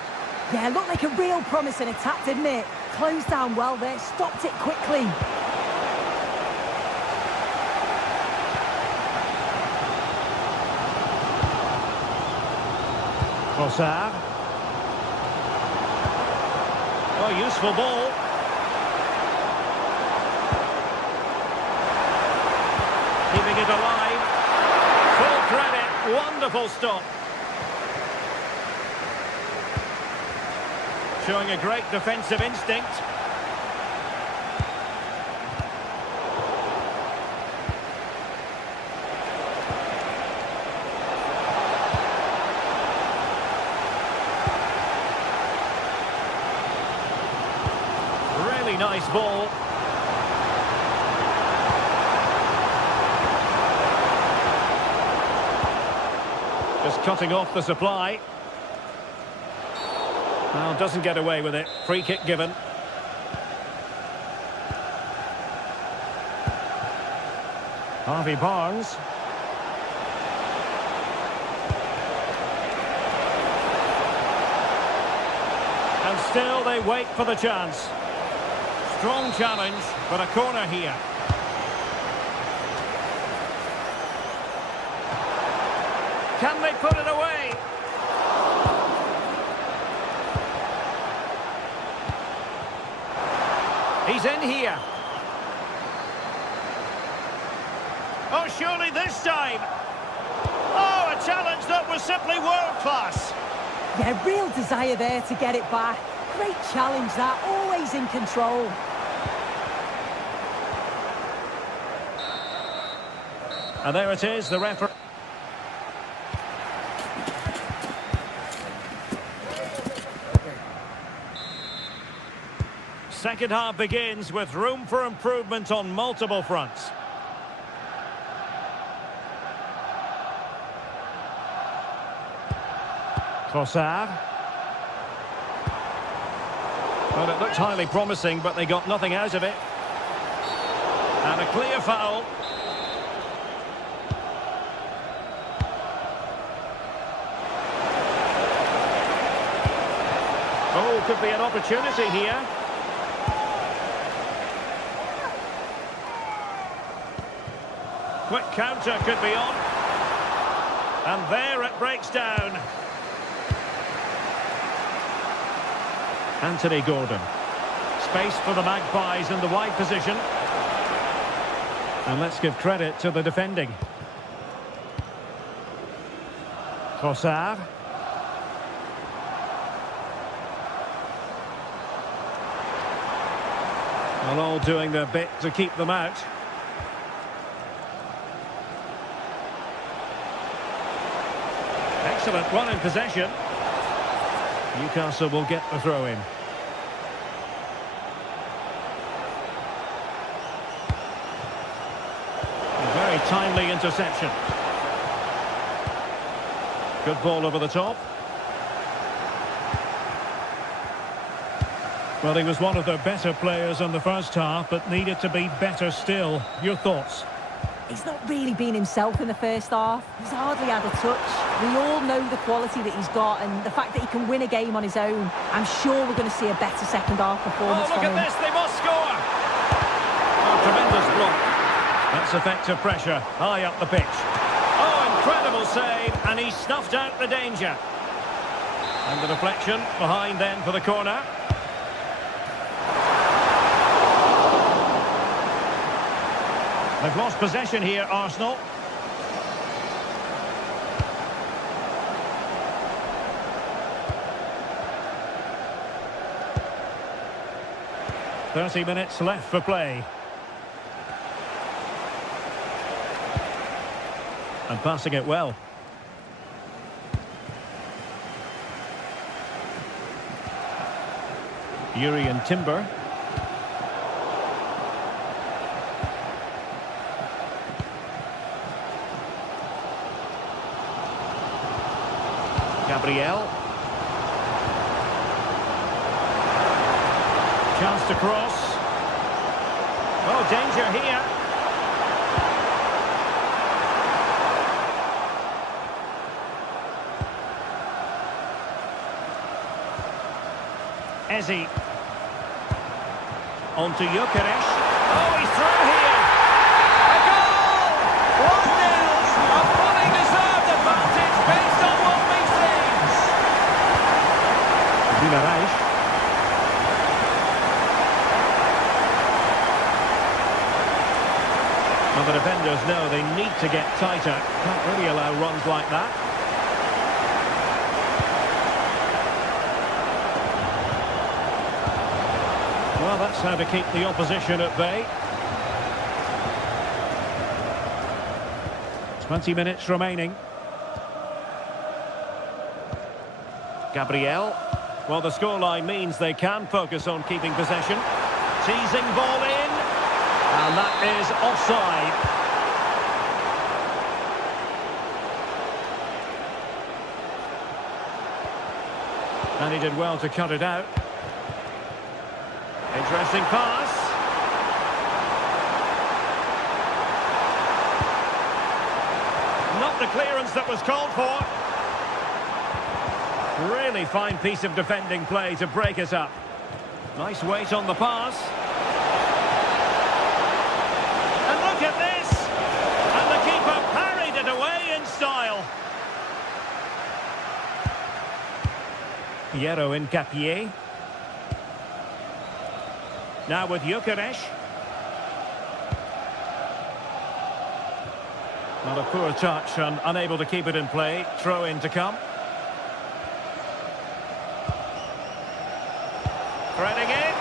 Yeah, looked like a real promising attack, didn't it? Closed down well there, stopped it quickly. Trossard. Oh, useful ball. Keeping it alive. Full credit. Wonderful stop. Showing a great defensive instinct. Very nice ball. Just cutting off the supply. Well, doesn't get away with it. Free kick given. Harvey Barnes. And still they wait for the chance. Strong challenge, but a corner here. Can they put it away? He's in here. Oh, surely this time. Oh, a challenge that was simply world-class. Yeah, real desire there to get it back. Great challenge that, always in control. And there it is, the referee. Second half begins with room for improvement on multiple fronts. Trossard. Well, it looked highly promising, but they got nothing out of it. And a clear foul. Oh, could be an opportunity here. Quick counter could be on. And there it breaks down. Anthony Gordon. Space for the Magpies in the wide position. And let's give credit to the defending. Trossard. Well, all doing their bit to keep them out. Excellent run in possession. Newcastle will get the throw in. A very timely interception. Good ball over the top. Well, he was one of the better players in the first half, but needed to be better still. Your thoughts? He's not really been himself in the first half. He's hardly had a touch. We all know the quality that he's got and the fact that he can win a game on his own. I'm sure we're going to see a better second half performance from him. Oh, look at this, they must score! Oh, tremendous block. That's effective pressure, high up the pitch. Oh, incredible save, and he snuffed out the danger. And the deflection behind then for the corner. They've lost possession here, Arsenal. "30 minutes left for play. And passing it well. Yuri and Timber. Gabriel. Chance to cross. Oh, danger here. Eze. On to Gyökeres. Oh, he's through here. A goal! 1-0. A fully deserved advantage based on what we've seen. Guimarães. Well, the defenders know they need to get tighter. Can't really allow runs like that. Well, that's how to keep the opposition at bay. 20 minutes remaining. Gabriel. Well, the scoreline means they can focus on keeping possession. Teasing ball in. And that is offside. And he did well to cut it out. Interesting pass. Not the clearance that was called for. Really fine piece of defending play to break us up. Nice weight on the pass. And look at this! And the keeper parried it away in style. Piero Incapié. Now with Gyökeres. Not a poor touch and unable to keep it in play. Throw in to come. Threading it.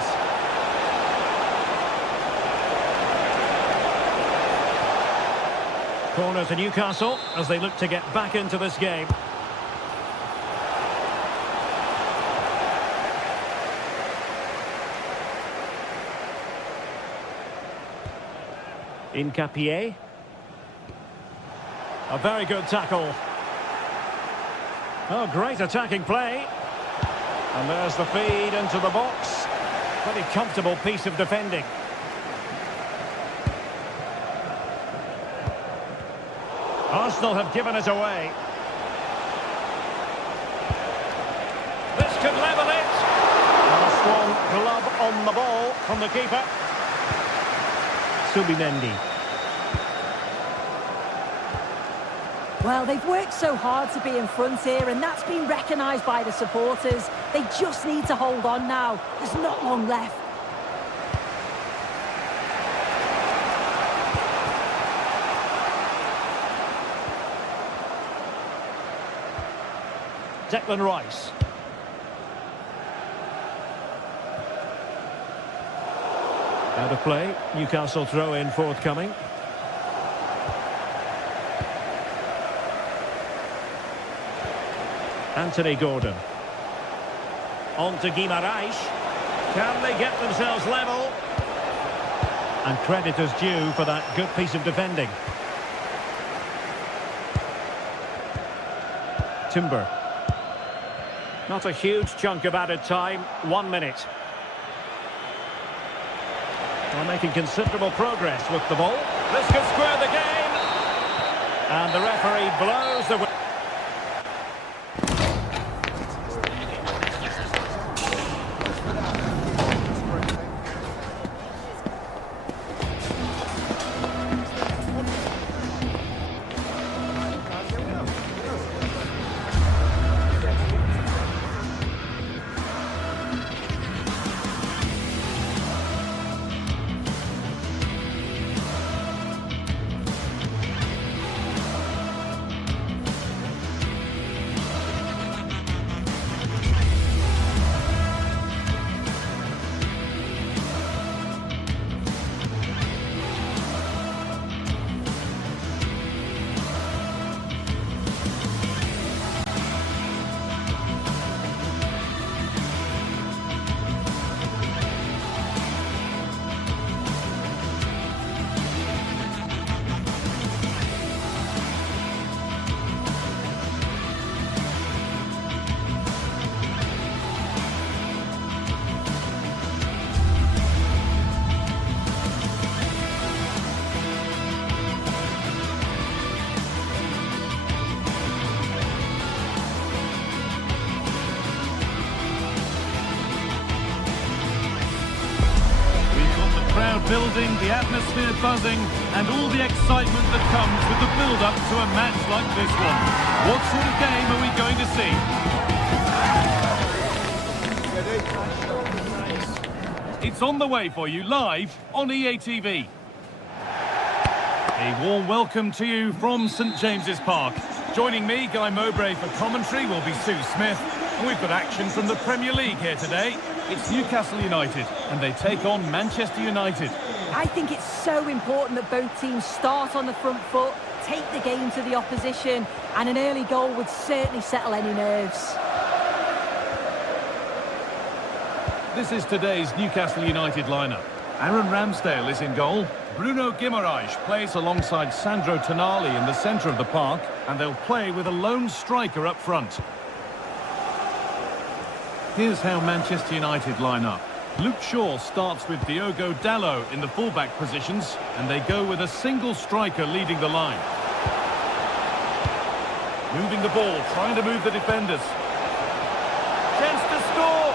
Corner to Newcastle as they look to get back into this game. Incapié. A very good tackle. Oh, great attacking play. And there's the feed into the box. Pretty comfortable piece of defending. Arsenal have given it away. This could level it. And a strong glove on the ball from the keeper. Subimendi. Well, they've worked so hard to be in front here, and that's been recognised by the supporters. They just need to hold on now. There's not long left. Declan Rice. Out of play. Newcastle throw in forthcoming. Anthony Gordon. On to Guimaraes. Can they get themselves level? And credit is due for that good piece of defending. Timber. Not a huge chunk of added time. 1 minute. They're making considerable progress with the ball. This could square the game. And the referee blows the whistle. Building, the atmosphere buzzing, and all the excitement that comes with the build-up to a match like this one. What sort of game are we going to see? It's on the way for you live on EA TV. A warm welcome to you from St James's Park. Joining me, Guy Mowbray, for commentary will be Sue Smith. And we've got action from the Premier League here today. It's Newcastle United, and they take on Manchester United. I think it's so important that both teams start on the front foot, take the game to the opposition, and an early goal would certainly settle any nerves. this is today's Newcastle United lineup. Aaron Ramsdale is in goal. Bruno Guimaraes plays alongside Sandro Tonali in the centre of the park, and they'll play with a lone striker up front. Here's how Manchester United line up. Luke Shaw starts with Diogo Dalot in the fullback positions, and they go with a single striker leading the line. Moving the ball, trying to move the defenders. Chance to score!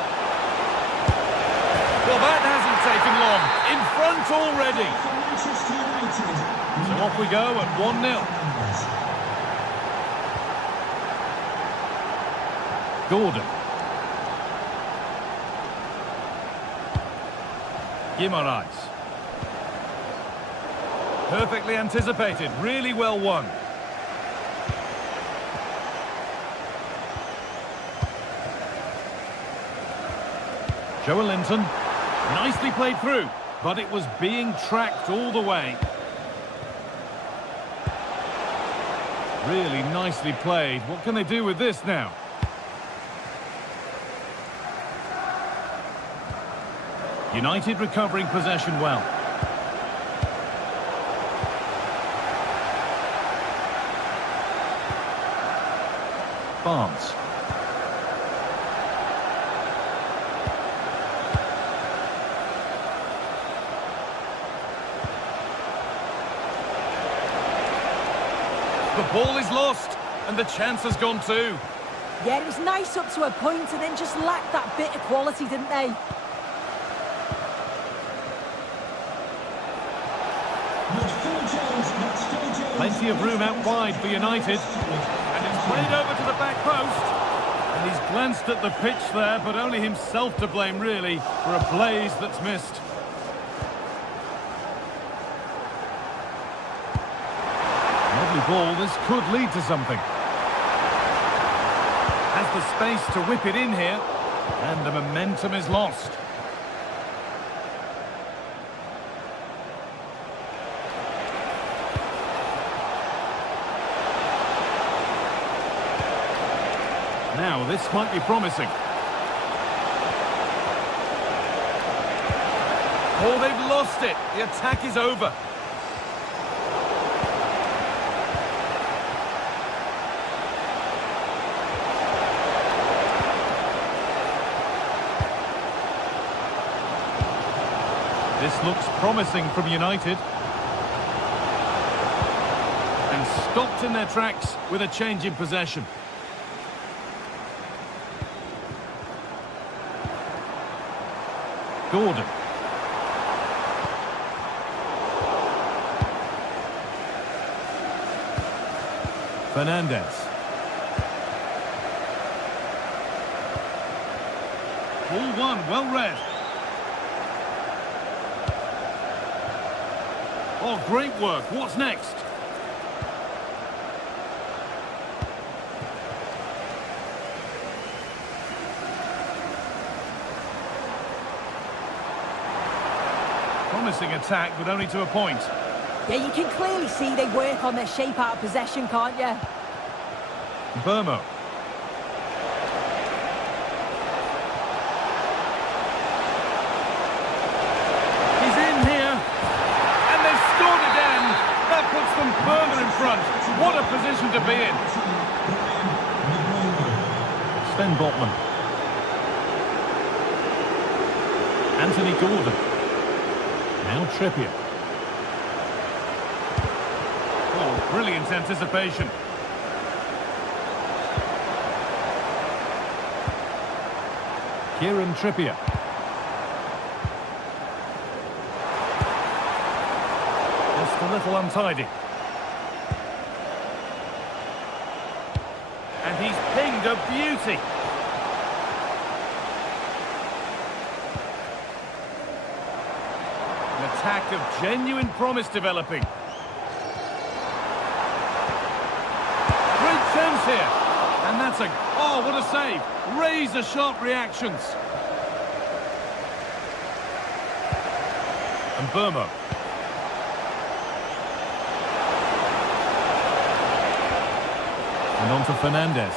Well, that hasn't taken long. In front already. Manchester United. So off we go at 1-0. Gordon. Guimaraes. Perfectly anticipated, really well won. Joelinton, nicely played through, but it was being tracked all the way. Really nicely played. What can they do with this now? United recovering possession well. Barnes. The ball is lost, and the chance has gone too. Yeah, it was nice up to a point and then just lacked that bit of quality, didn't they? Plenty of room out wide for United. And it's played over to the back post. And he's glanced at the pitch there, but only himself to blame, really, for a blaze that's missed. Lovely ball. This could lead to something. Has the space to whip it in here. And the momentum is lost. Now, this might be promising. Oh, they've lost it. The attack is over. This looks promising from United. And stopped in their tracks with a change in possession. Gordon. Fernandez. Ball one, well read. Oh, great work. What's next? Promising attack, but only to a point. Yeah, you can clearly see they work on their shape out of possession, can't you? Burmo. He's in here. And they've scored again. That puts them Burmo in front. What a position to be in. Sven Botman. Anthony Gordon. Now Trippier. Oh, brilliant anticipation. Kieran Trippier. Just a little untidy. And he's pinged a beauty. Attack of genuine promise developing. Great chance here. And that's a... Oh, what a save. Razor-sharp reactions. And Burmo. And on to Fernandez.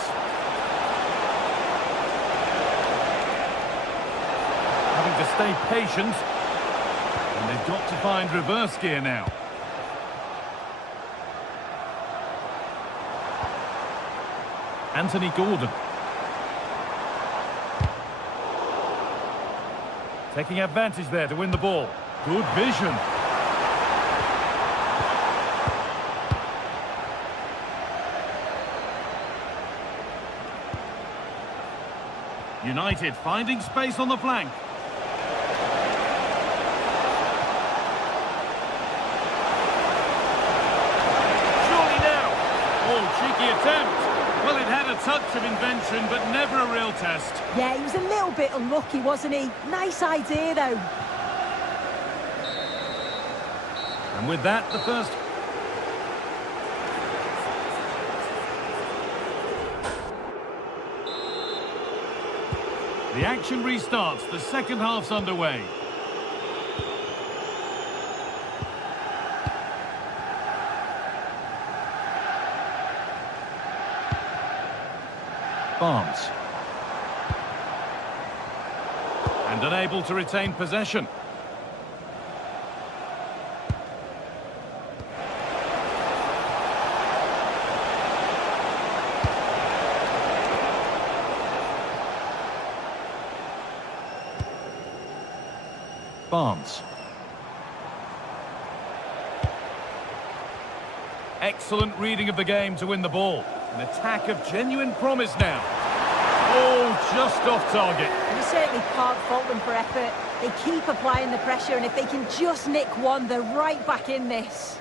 stay patient. And they've got to find reverse gear now. Anthony Gordon. Taking advantage there to win the ball. Good vision. United finding space on the flank. Surely now. Oh, cheeky attempt. Well, it had a touch of invention, but never a real test. Yeah, he was a little bit unlucky, wasn't he? Nice idea, though. And with that, the first... The action restarts. The second half's underway. Barnes. And unable to retain possession. Barnes. Excellent reading of the game to win the ball. An attack of genuine promise now. Oh, just off target. You certainly can't fault them for effort. They keep applying the pressure, and if they can just nick one, they're right back in this.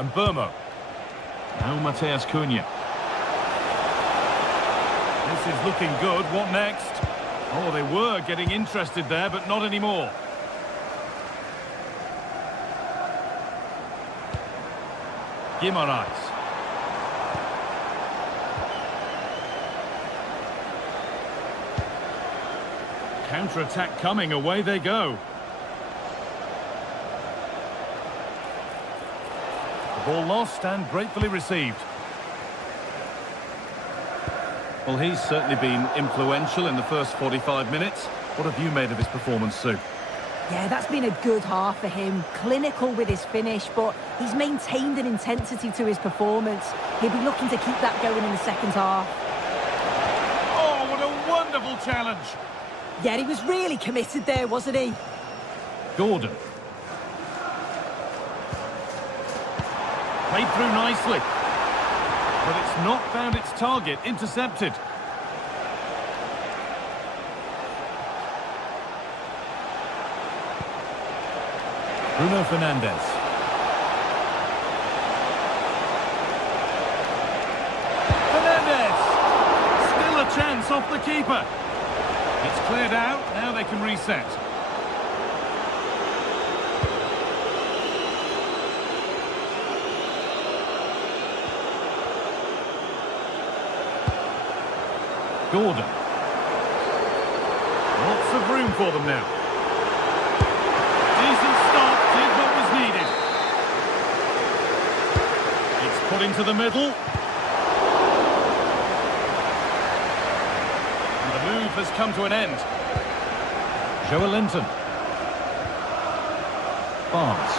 And Burmo. Now Mateus Cunha. This is looking good. What next? Oh, they were getting interested there, but not anymore. Guimaraes. Counter-attack coming, away they go. The ball lost and gratefully received. Well, he's certainly been influential in the first 45 minutes. What have you made of his performance, Sue? Yeah, that's been a good half for him. Clinical with his finish, but he's maintained an intensity to his performance. He'll be looking to keep that going in the second half. Oh, what a wonderful challenge! Yeah, he was really committed there, wasn't he? Gordon. Played through nicely. But it's not found its target. Intercepted. Bruno Fernandes. Fernandes! Still a chance off the keeper. It's cleared out. Now they can reset. Gordon. Lots of room for them now. Decent start, did what was needed. It's put into the middle. And the move has come to an end. Joelinton. Barnes.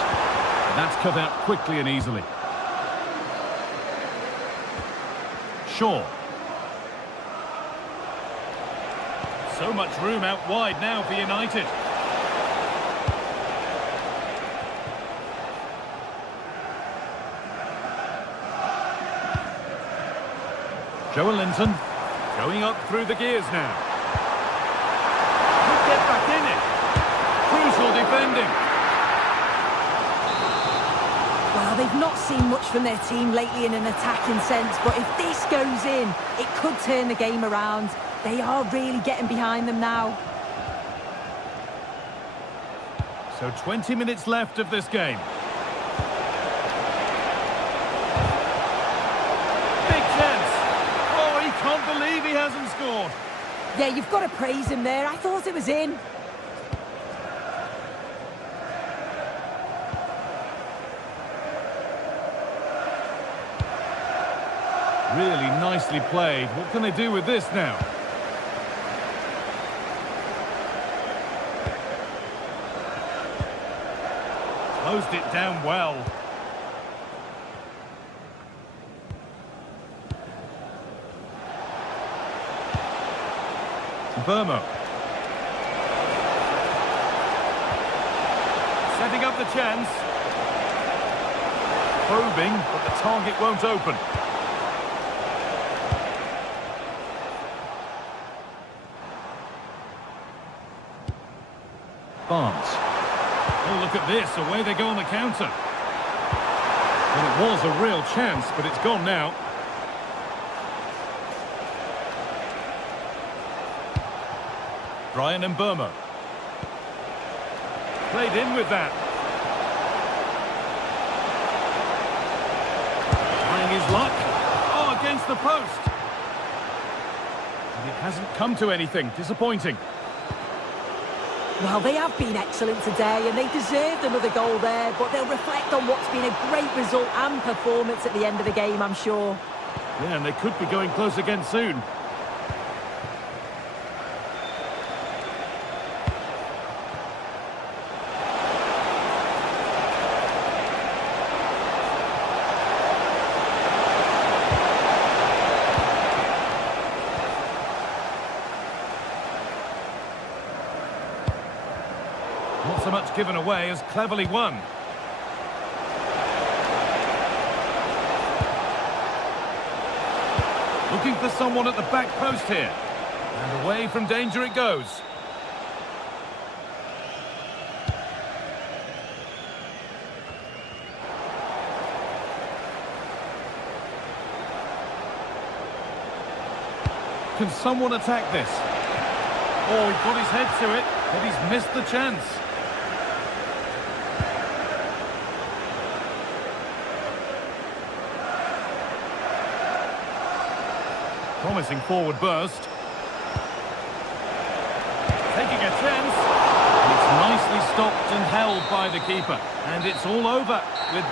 That's cut out quickly and easily. Shaw. So much room out wide now for United. Joelinton going up through the gears now. Could get back in it. Crucial defending. Well, they've not seen much from their team lately in an attacking sense, but if this goes in, it could turn the game around. They are really getting behind them now. So 20 minutes left of this game. Big chance. Oh, he can't believe he hasn't scored. Yeah, you've got to praise him there. I thought it was in. Really nicely played. What can they do with this now? Closed it down well. Burmo. Setting up the chance. Probing, but the target won't open. Barnes. Oh, look at this. Away they go on the counter. Well, it was a real chance, but it's gone now. Brian and Burmo. Played in with that. Trying his luck. Oh, against the post. And it hasn't come to anything. Disappointing. Well, they have been excellent today, and they deserved another goal there, but they'll reflect on what's been a great result and performance at the end of the game, I'm sure. Yeah, and they could be going close again soon. Not so much given away as cleverly won. Looking for someone at the back post here. And away from danger it goes. Can someone attack this? Oh, he got his head to it, but he's missed the chance. Promising forward burst. Taking a chance. It's nicely stopped and held by the keeper. And it's all over with...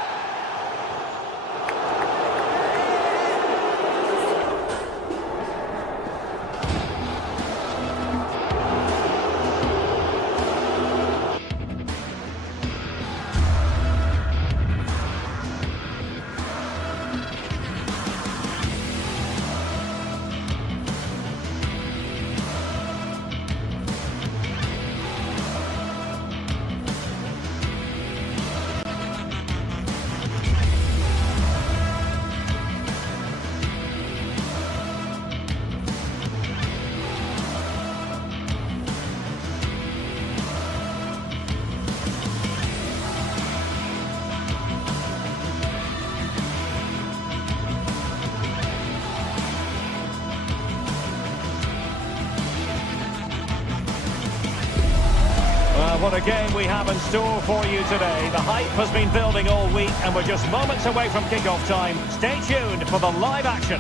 What a game we have in store for you today. The hype has been building all week and we're just moments away from kick-off time. Stay tuned for the live action.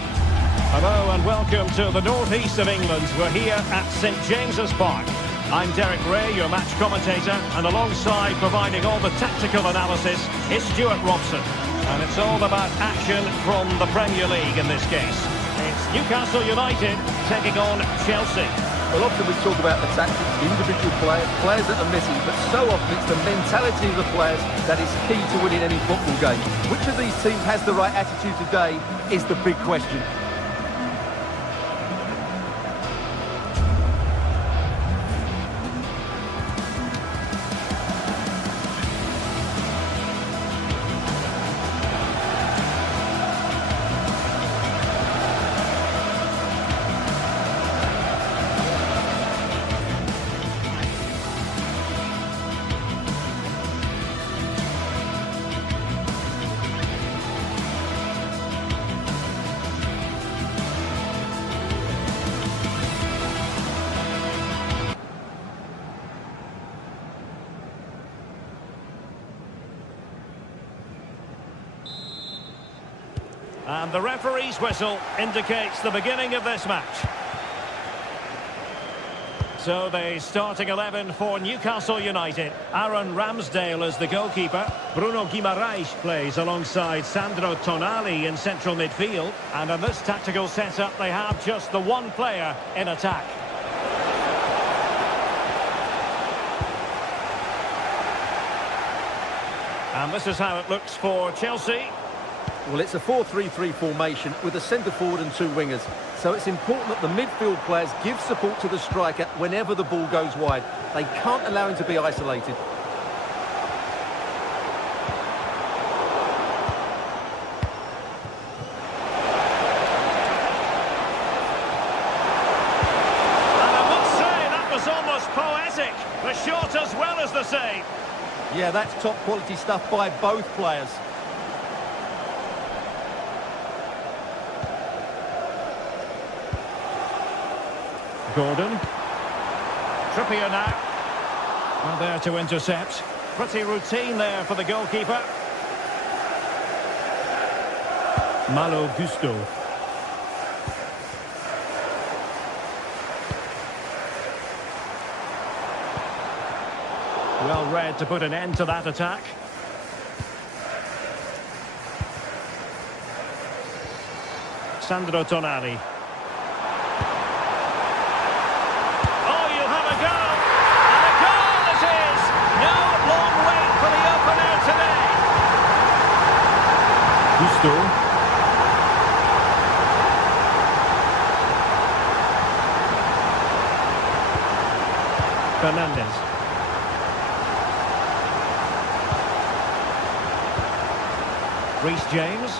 Hello and welcome to the northeast of England. We're here at St James's Park. I'm Derek Ray, your match commentator, and alongside providing all the tactical analysis is Stuart Robson. And it's all about action from the Premier League in this case. It's Newcastle United taking on Chelsea. Well, often we talk about the tactics, individual players that are missing, but so often it's the mentality of the players that is key to winning any football game. Which of these teams has the right attitude today is the big question. And the referee's whistle indicates the beginning of this match. So the starting 11 for Newcastle United. Aaron Ramsdale is the goalkeeper. Bruno Guimaraes plays alongside Sandro Tonali in central midfield. And in this tactical setup, they have just the one player in attack. And this is how it looks for Chelsea. Well, it's a 4-3-3 formation with a centre forward and two wingers. So it's important that the midfield players give support to the striker whenever the ball goes wide. They can't allow him to be isolated. And I must say, that was almost poetic. The shot as well as the save. Yeah, that's top quality stuff by both players. Gordon. Trippier now. And there to intercept. Pretty routine there for the goalkeeper. Malo Gusto. Well read to put an end to that attack. Sandro Tonali. Oh, you'll have a goal! And a goal it is! No long wait for the opener today. Gusto. Fernandez. Reece James.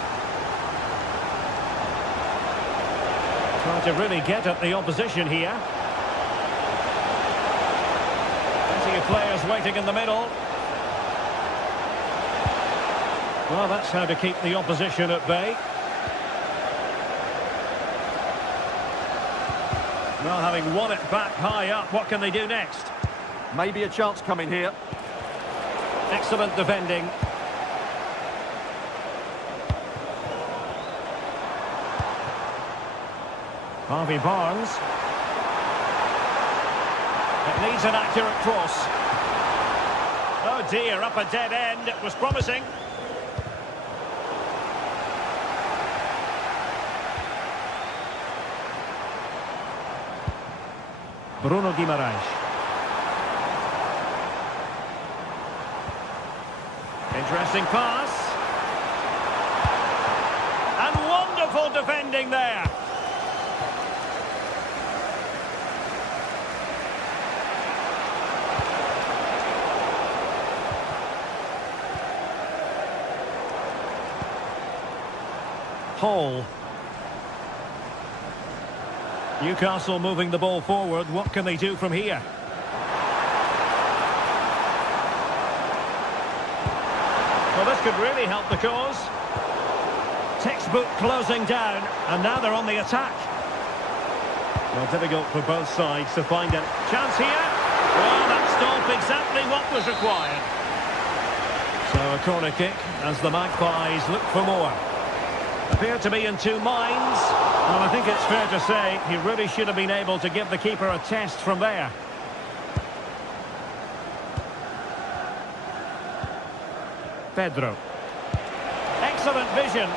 Trying to really get at the opposition here. Plenty of players waiting in the middle. Well, that's how to keep the opposition at bay. Well, having won it back high up, what can they do next? Maybe a chance coming here. Excellent defending. Harvey Barnes. It needs an accurate cross. Oh dear, up a dead end. It was promising. Bruno Guimaraes. Interesting pass. And wonderful defending there. Hall. Newcastle moving the ball forward. What can they do from here? Well, this could really help the cause. Textbook closing down, and now they're on the attack. Well, difficult for both sides to find a chance here. Well, that stopped exactly what was required. So a corner kick as the Magpies look for more. Appear to be in two minds. Well, I think it's fair to say he really should have been able to give the keeper a test from there. Pedro. Excellent vision.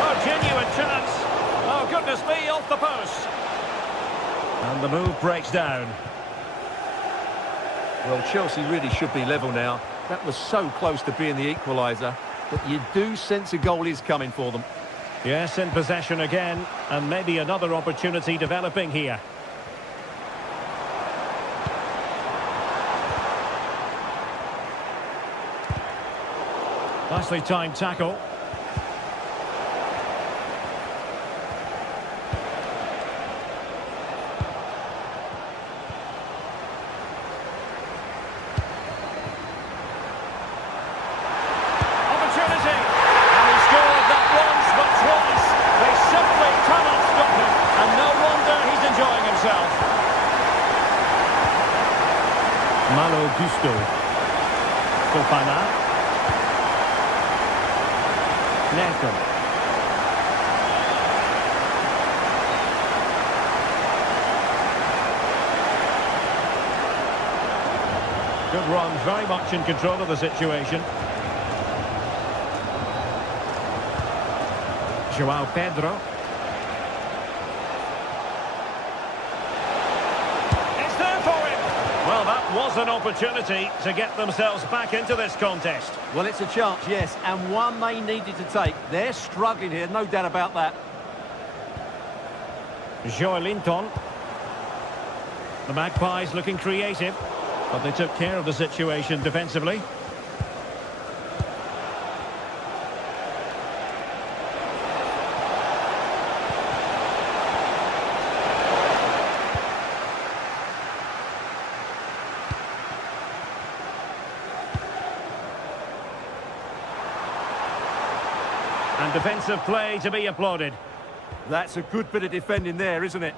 Oh, genuine chance. Oh, goodness me, off the post. And the move breaks down. Well, Chelsea really should be level now. That was so close to being the equaliser, but you do sense a goal is coming for them. Yes, in possession again, and maybe another opportunity developing here. Nicely timed tackle. Malo Gusto. Fofana. Neto. Good run, very much in control of the situation. João Pedro. It's there for him. Well, that was an opportunity to get themselves back into this contest. Well, it's a chance, yes, and one they needed to take. They're struggling here, no doubt about that. Joelinton. The Magpies looking creative, but they took care of the situation defensively. And defensive play to be applauded. That's a good bit of defending there, isn't it?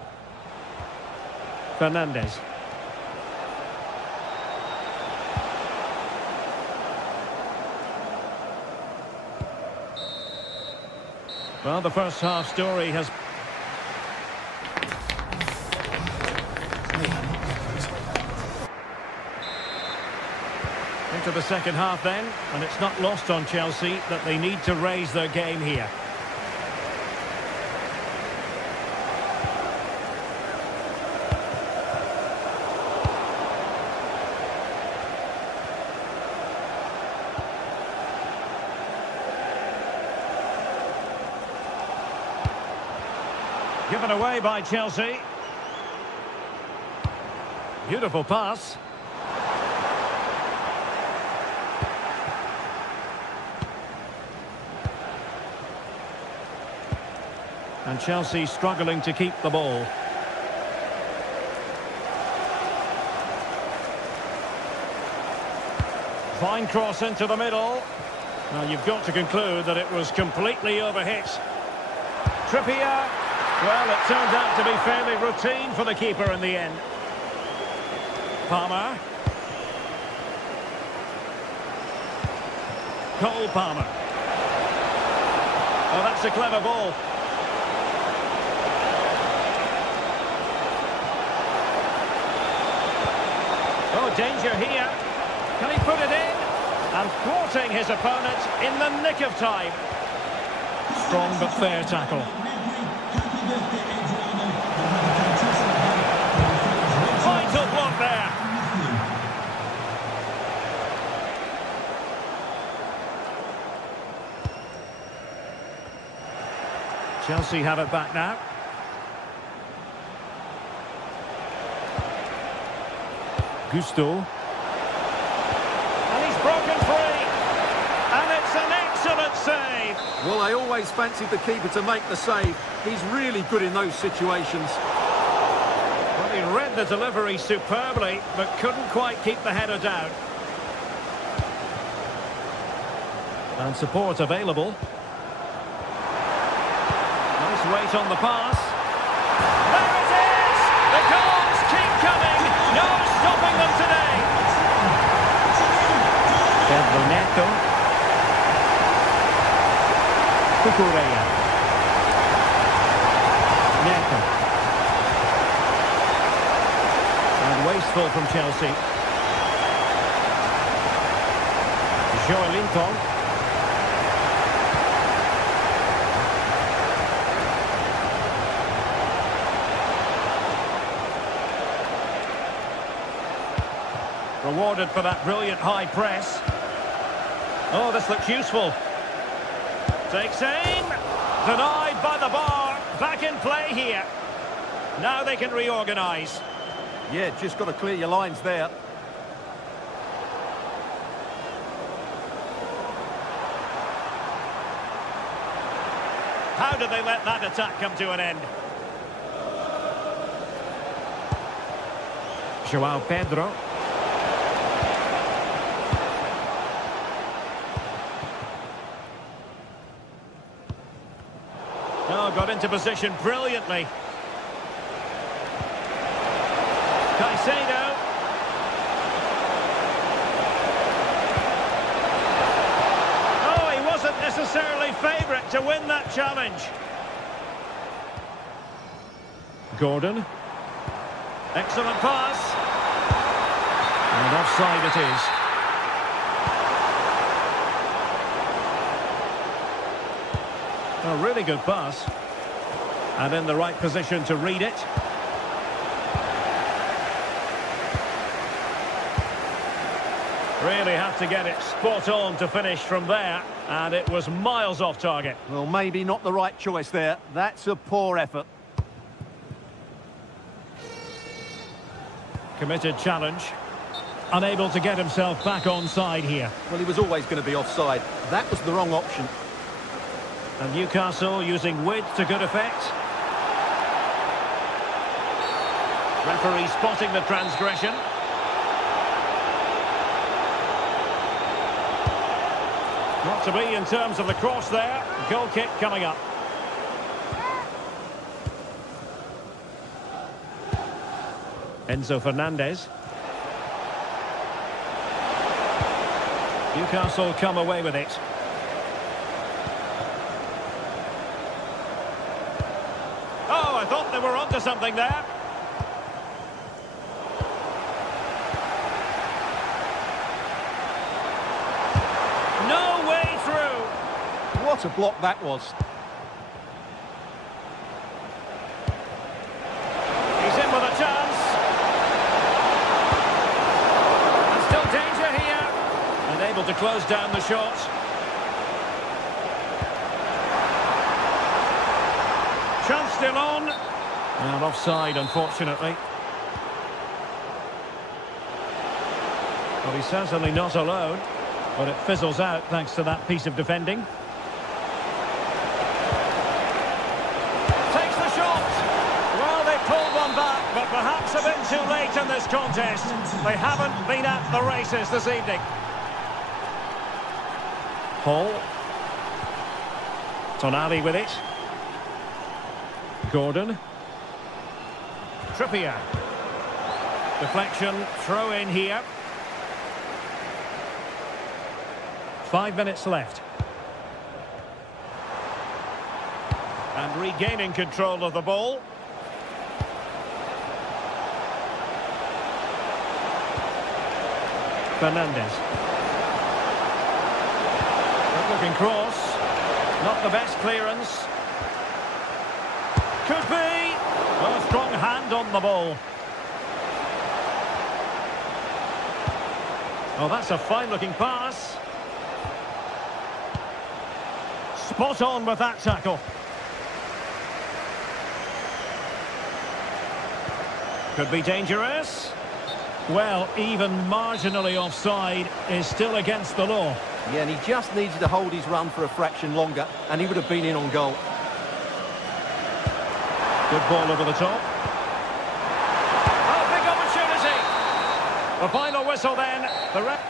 Fernandez. Well, the first half story has... Into the second half then, and it's not lost on Chelsea that they need to raise their game here. Given away by Chelsea. Beautiful pass. And Chelsea struggling to keep the ball. Fine cross into the middle. Now you've got to conclude that it was completely overhit. Trippier. Well, it turned out to be fairly routine for the keeper in the end. Palmer. Cole Palmer. Oh, that's a clever ball. Oh, danger here. Can he put it in? And thwarting his opponent in the nick of time. Strong but fair tackle. Vital block there. Chelsea have it back now. Gusto. And he's broken free. And it's an excellent save. Well, I always fancied the keeper to make the save. He's really good in those situations. Well, he read the delivery superbly, but couldn't quite keep the header down. And support available. Nice weight on the pass. There it is! The goals keep coming! No stopping them today! Pedro Neto. Cucurella. Neto. And wasteful from Chelsea. Joelinton. Rewarded for that brilliant high press. Oh, this looks useful. Takes aim. Denied by the bar. Back in play here. Now they can reorganise. Yeah, just got to clear your lines there. How did they let that attack come to an end? Joao Pedro. Oh, got into position brilliantly. Caicedo. Oh, he wasn't necessarily favourite to win that challenge. Gordon. Excellent pass. And offside it is. A really good pass. And in the right position to read it. Really had to get it spot on to finish from there, and it was miles off target. Well, maybe not the right choice there. That's a poor effort. Committed challenge. Unable to get himself back onside here. Well, he was always going to be offside. That was the wrong option. And Newcastle using width to good effect. Referee spotting the transgression. Not to be in terms of the cross there. Goal kick coming up. Enzo Fernandez. Newcastle come away with it. Oh, I thought they were onto something there. No way through. What a block that was. He's in with a chance. And still danger here. And able to close down the shot. Chance still on. And offside, unfortunately. Well, he's certainly not alone. But it fizzles out thanks to that piece of defending. Takes the shot. Well, they pulled one back, but perhaps a bit too late in this contest. They haven't been at the races this evening. Hall. Tonali with it. Gordon. Trippier. Deflection, throw in here. 5 minutes left. And regaining control of the ball. Fernandez. Good-looking cross. Not the best clearance. Could be. Well, a strong hand on the ball. Oh, that's a fine-looking pass. Spot on with that tackle. Could be dangerous. Well, even marginally offside is still against the law. Yeah, and he just needed to hold his run for a fraction longer, and he would have been in on goal. Good ball over the top. Oh, big opportunity. The final whistle then. The ref.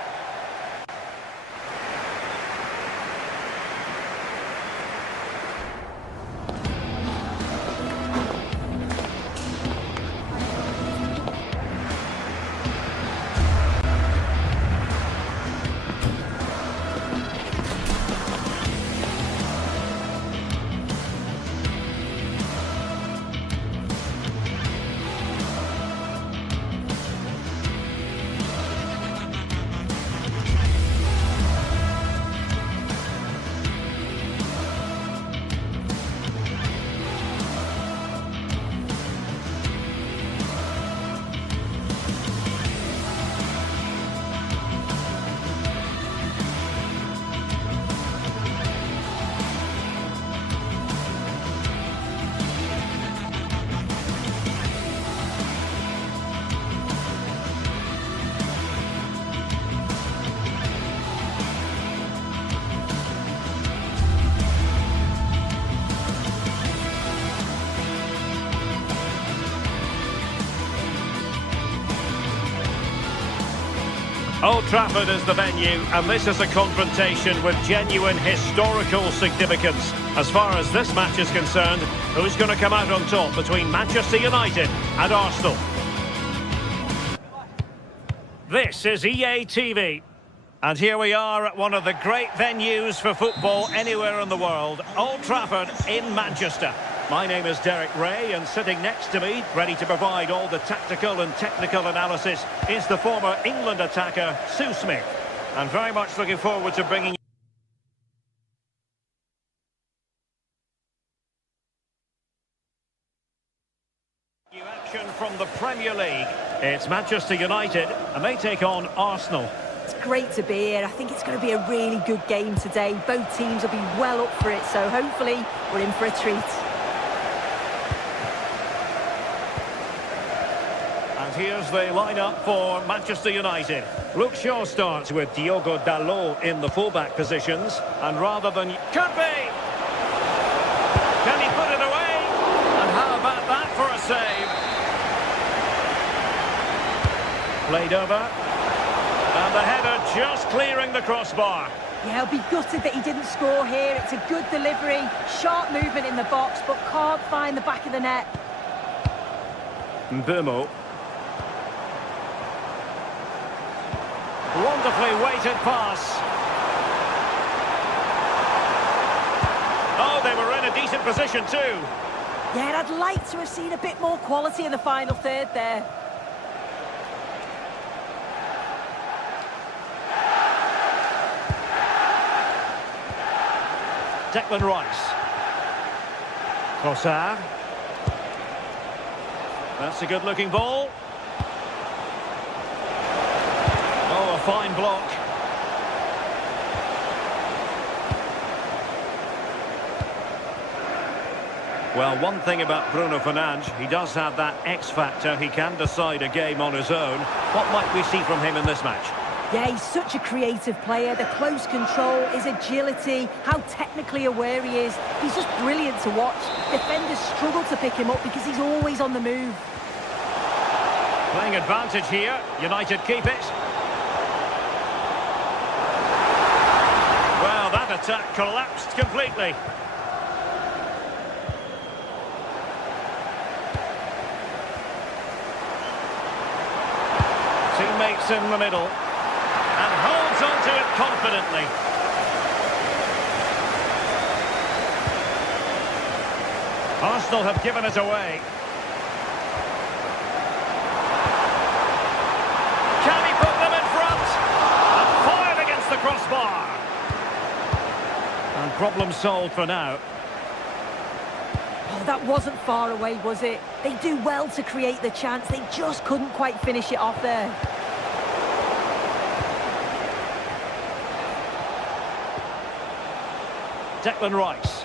Old Trafford is the venue, and this is a confrontation with genuine historical significance. As far as this match is concerned, who's going to come out on top between Manchester United and Arsenal? This is EA TV. And here we are at one of the great venues for football anywhere in the world, Old Trafford in Manchester. My name is Derek Ray, and sitting next to me, ready to provide all the tactical and technical analysis, is the former England attacker, Sue Smith. And very much looking forward to bringing you action from the Premier League. It's Manchester United, and they take on Arsenal. It's great to be here. I think it's going to be a really good game today. Both teams will be well up for it, so hopefully we're in for a treat. And here's the lineup for Manchester United. Luke Shaw starts with Diogo Dalot in the fullback positions, and rather than... Could be! Can he put it away? And how about that for a save? Played over. And the header just clearing the crossbar. Yeah, he'll be gutted that he didn't score here. It's a good delivery, sharp movement in the box, but can't find the back of the net. Mbeumo. Wonderfully weighted pass. Oh, they were in a decent position too. Yeah, I'd like to have seen a bit more quality in the final third there. Declan Rice. Trossard. That's a good-looking ball. Oh, a fine block. Well, one thing about Bruno Fernandes, he does have that X factor. He can decide a game on his own. What might we see from him in this match? Yeah, he's such a creative player. The close control, his agility, how technically aware he is. He's just brilliant to watch. Defenders struggle to pick him up because he's always on the move. Playing advantage here. United keep it. Well, that attack collapsed completely. Teammates in the middle. And holds on to it confidently. Arsenal have given it away. Can he put them in front? And fired against the crossbar. And problem solved for now. Oh, that wasn't far away, was it? They do well to create the chance. They just couldn't quite finish it off there. Declan Rice.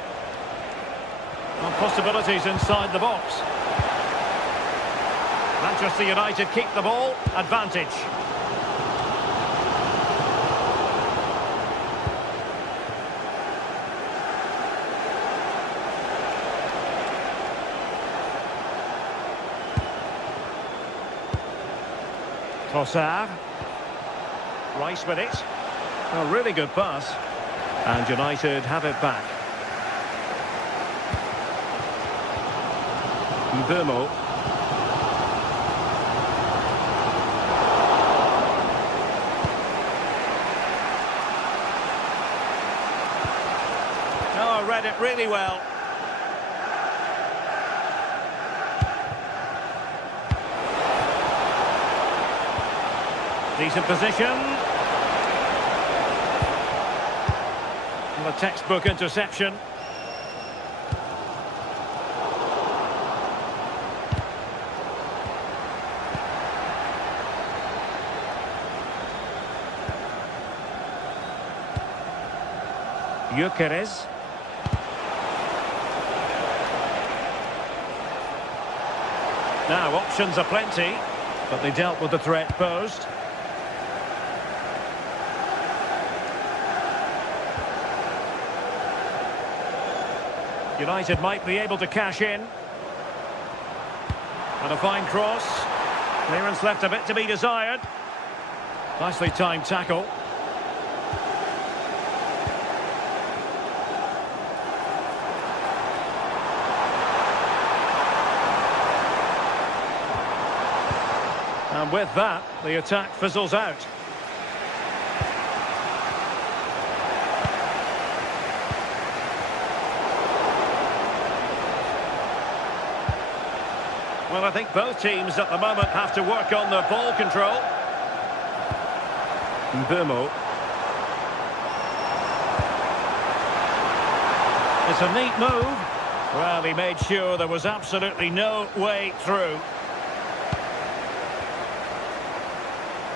And possibilities inside the box. Manchester United keep the ball. Advantage. Trossard. Rice with it. A really good pass. And United have it back. Mbeumo. Oh, read it really well. Decent position. A textbook interception. Gyökeres. Now options are plenty, but they dealt with the threat posed. United might be able to cash in. And a fine cross. Clearance left a bit to be desired. Nicely timed tackle. And with that, the attack fizzles out. Well, I think both teams at the moment have to work on their ball control. Mbeumo. It's a neat move. Well, he made sure there was absolutely no way through.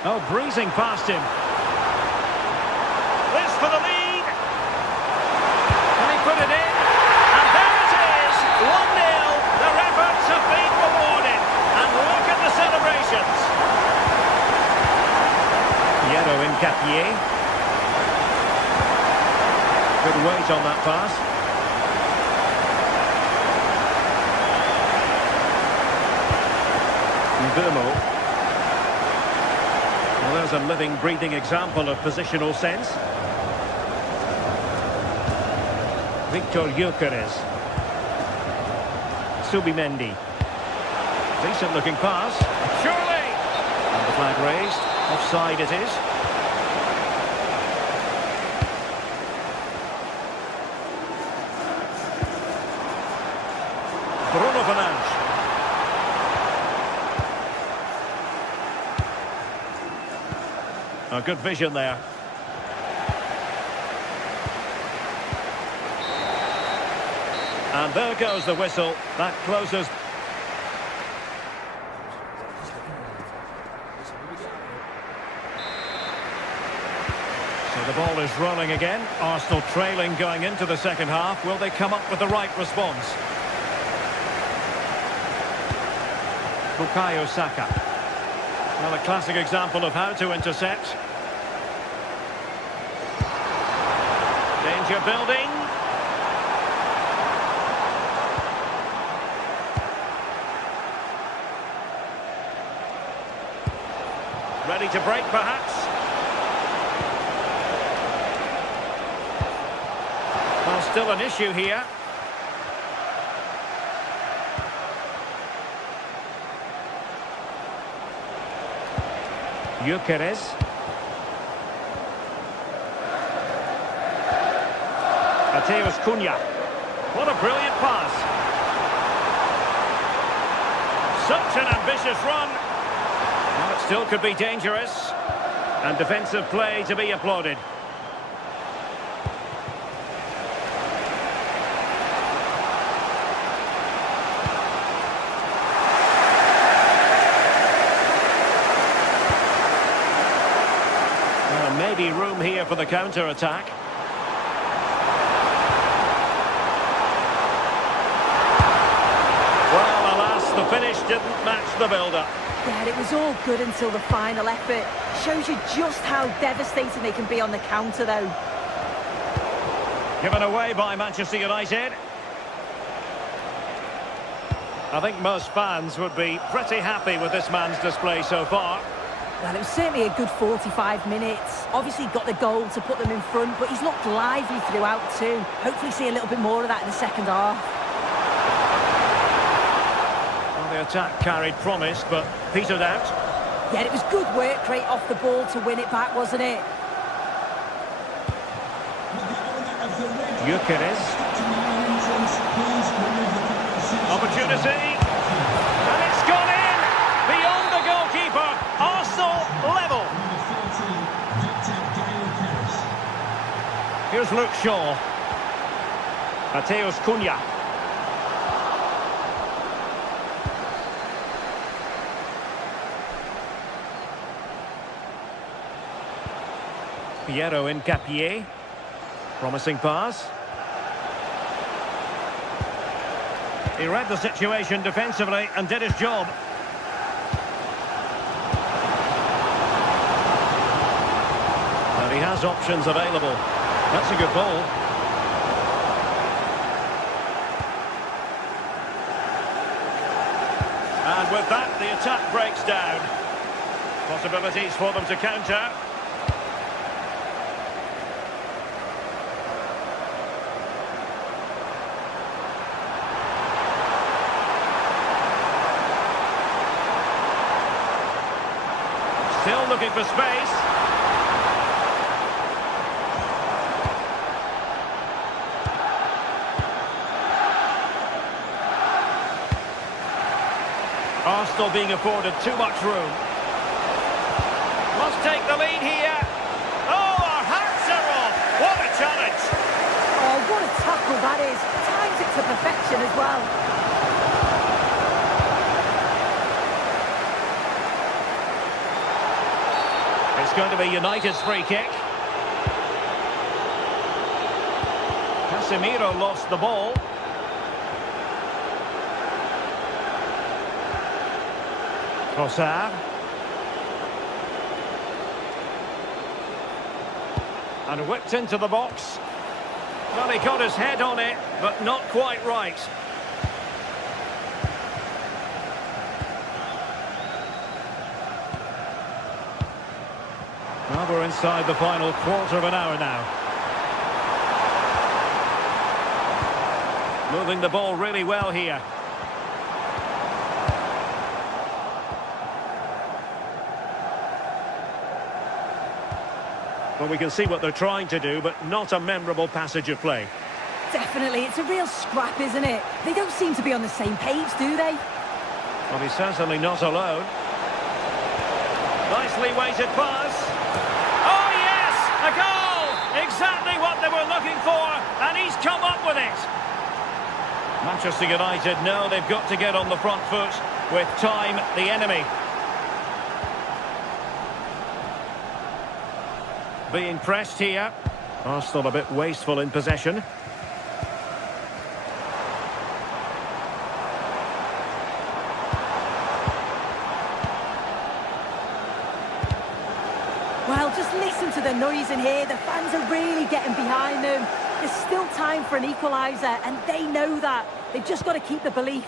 Oh, breezing past him. Capier. Good weight on that pass. Well, there's a living, breathing example of positional sense. Victor Gyökeres. Subimendi. Decent looking pass. Surely! And the flag raised. Offside it is. Bruno Fernandes. A good vision there. And there goes the whistle. That closes. So the ball is rolling again. Arsenal trailing going into the second half. Will they come up with the right response? Bukayo Saka. Well, a classic example of how to intercept. Danger building. Ready to break, perhaps. Well, still an issue here. Gyökeres. Mateus Cunha. What a brilliant pass. Such an ambitious run. Well, it still could be dangerous. And defensive play to be applauded. Maybe room here for the counter-attack. Well, alas, the finish didn't match the build-up. Yeah, it was all good until the final effort. Shows you just how devastating they can be on the counter, though. Given away by Manchester United. I think most fans would be pretty happy with this man's display so far. Well, it was certainly a good 45 minutes. Obviously got the goal to put them in front, but he's looked lively throughout too. Hopefully see a little bit more of that in the second half. Well, the attack carried promise, but petered out. Yeah, it was good work rate off the ball to win it back, wasn't it? Gyökeres. Opportunity. And it's gone in! Beyond the goalkeeper. Arsenal level. Here's Luke Shaw. Mateus Cunha. Piero in Capier. Promising pass. He read the situation defensively and did his job. And he has options available. That's a good ball. And with that, the attack breaks down. Possibilities for them to counter. Still looking for space. Arsenal being afforded too much room. Must take the lead here. Oh, our hats are off. What a challenge. Oh, what a tackle that is. Times it to perfection as well. It's going to be United's free kick. Casemiro lost the ball. Trossard. And whipped into the box. Well, he got his head on it, but not quite right. Well, we're inside the final quarter of an hour now. Moving the ball really well here. Well, we can see what they're trying to do, but not a memorable passage of play. Definitely, it's a real scrap, isn't it? They don't seem to be on the same page, do they? Well, he's certainly not alone. Nicely weighted pass. Oh, yes! A goal! Exactly what they were looking for, and he's come up with it. Manchester United know they've got to get on the front foot with time, the enemy. Being pressed here. Arsenal a bit wasteful in possession. Well, just listen to the noise in here. The fans are really getting behind them. There's still time for an equaliser, and they know that. They've just got to keep the belief.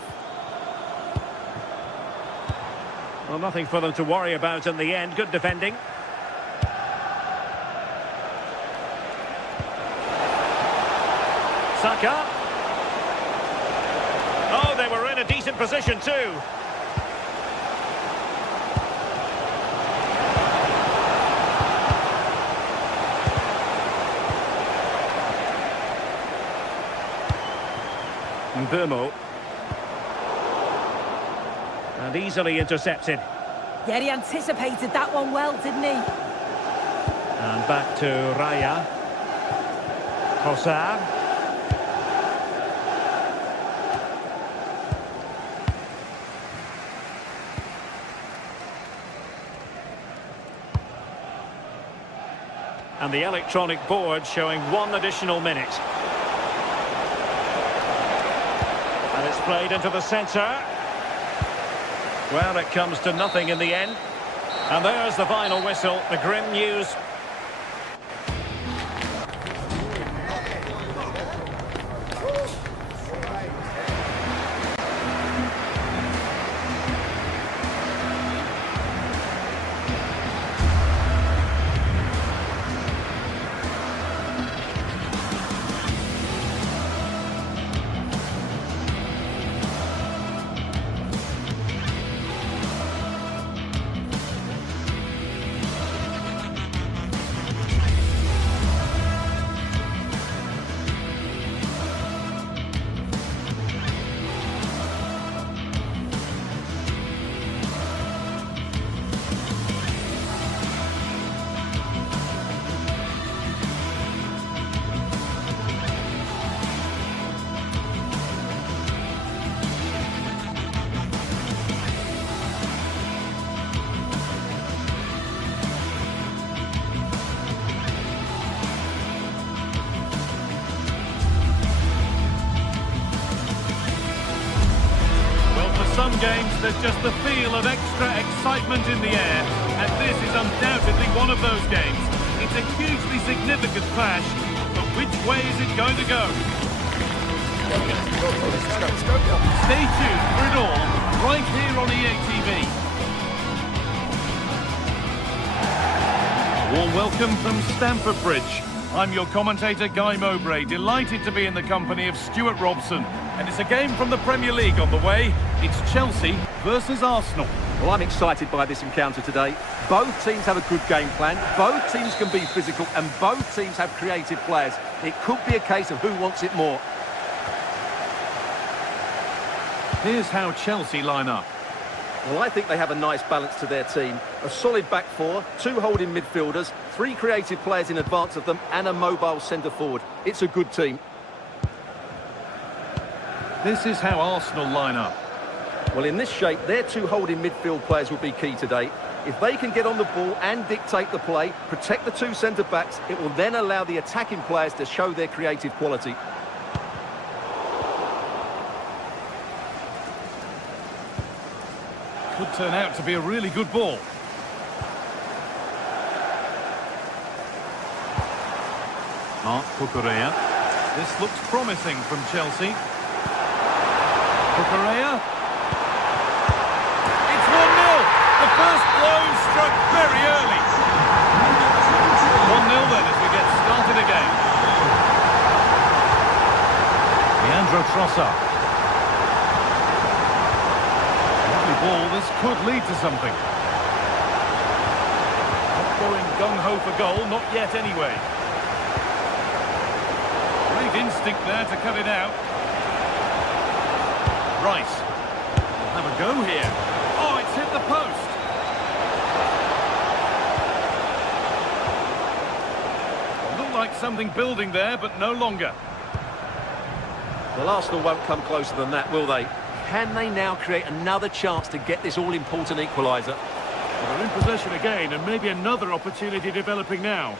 Well, nothing for them to worry about in the end. Good defending. Saka. Oh, they were in a decent position too. Burmo. And easily intercepted. Yeah, he anticipated that one well, didn't he? And back to Raya. Trossard. And the electronic board showing 1 additional minute. And it's played into the centre. Well, it comes to nothing in the end. And there's the final whistle, the grim news. Some games, there's just the feel of extra excitement in the air, and this is undoubtedly one of those games. It's a hugely significant clash, but which way is it going to go? Stay tuned for it all, right here on EA TV. Warm welcome from Stamford Bridge. I'm your commentator, Guy Mowbray, delighted to be in the company of Stuart Robson. And it's a game from the Premier League on the way. It's Chelsea versus Arsenal. Well, I'm excited by this encounter today. Both teams have a good game plan. Both teams can be physical, and both teams have creative players. It could be a case of who wants it more. Here's how Chelsea line up. Well, I think they have a nice balance to their team. A solid back four, 2 holding midfielders, 3 creative players in advance of them, and a mobile centre-forward. It's a good team. This is how Arsenal line up. Well, in this shape, their 2 holding midfield players will be key today. If they can get on the ball and dictate the play, protect the 2 centre-backs, it will then allow the attacking players to show their creative quality. Could turn out to be a really good ball. Mark Cucurella. This looks promising from Chelsea. Cucurella. It's 1-0. The first blow struck very early. 1-0 then as we get started again. Leandro Trossard. Lovely ball. This could lead to something. Not going gung-ho for goal. Not yet anyway. Great instinct there to cut it out. Rice. We'll have a go here. Oh, it's hit the post. Looked like something building there, but no longer. Well, Arsenal won't come closer than that, will they? Can they now create another chance to get this all-important equaliser? Well, they're in possession again, and maybe another opportunity developing now.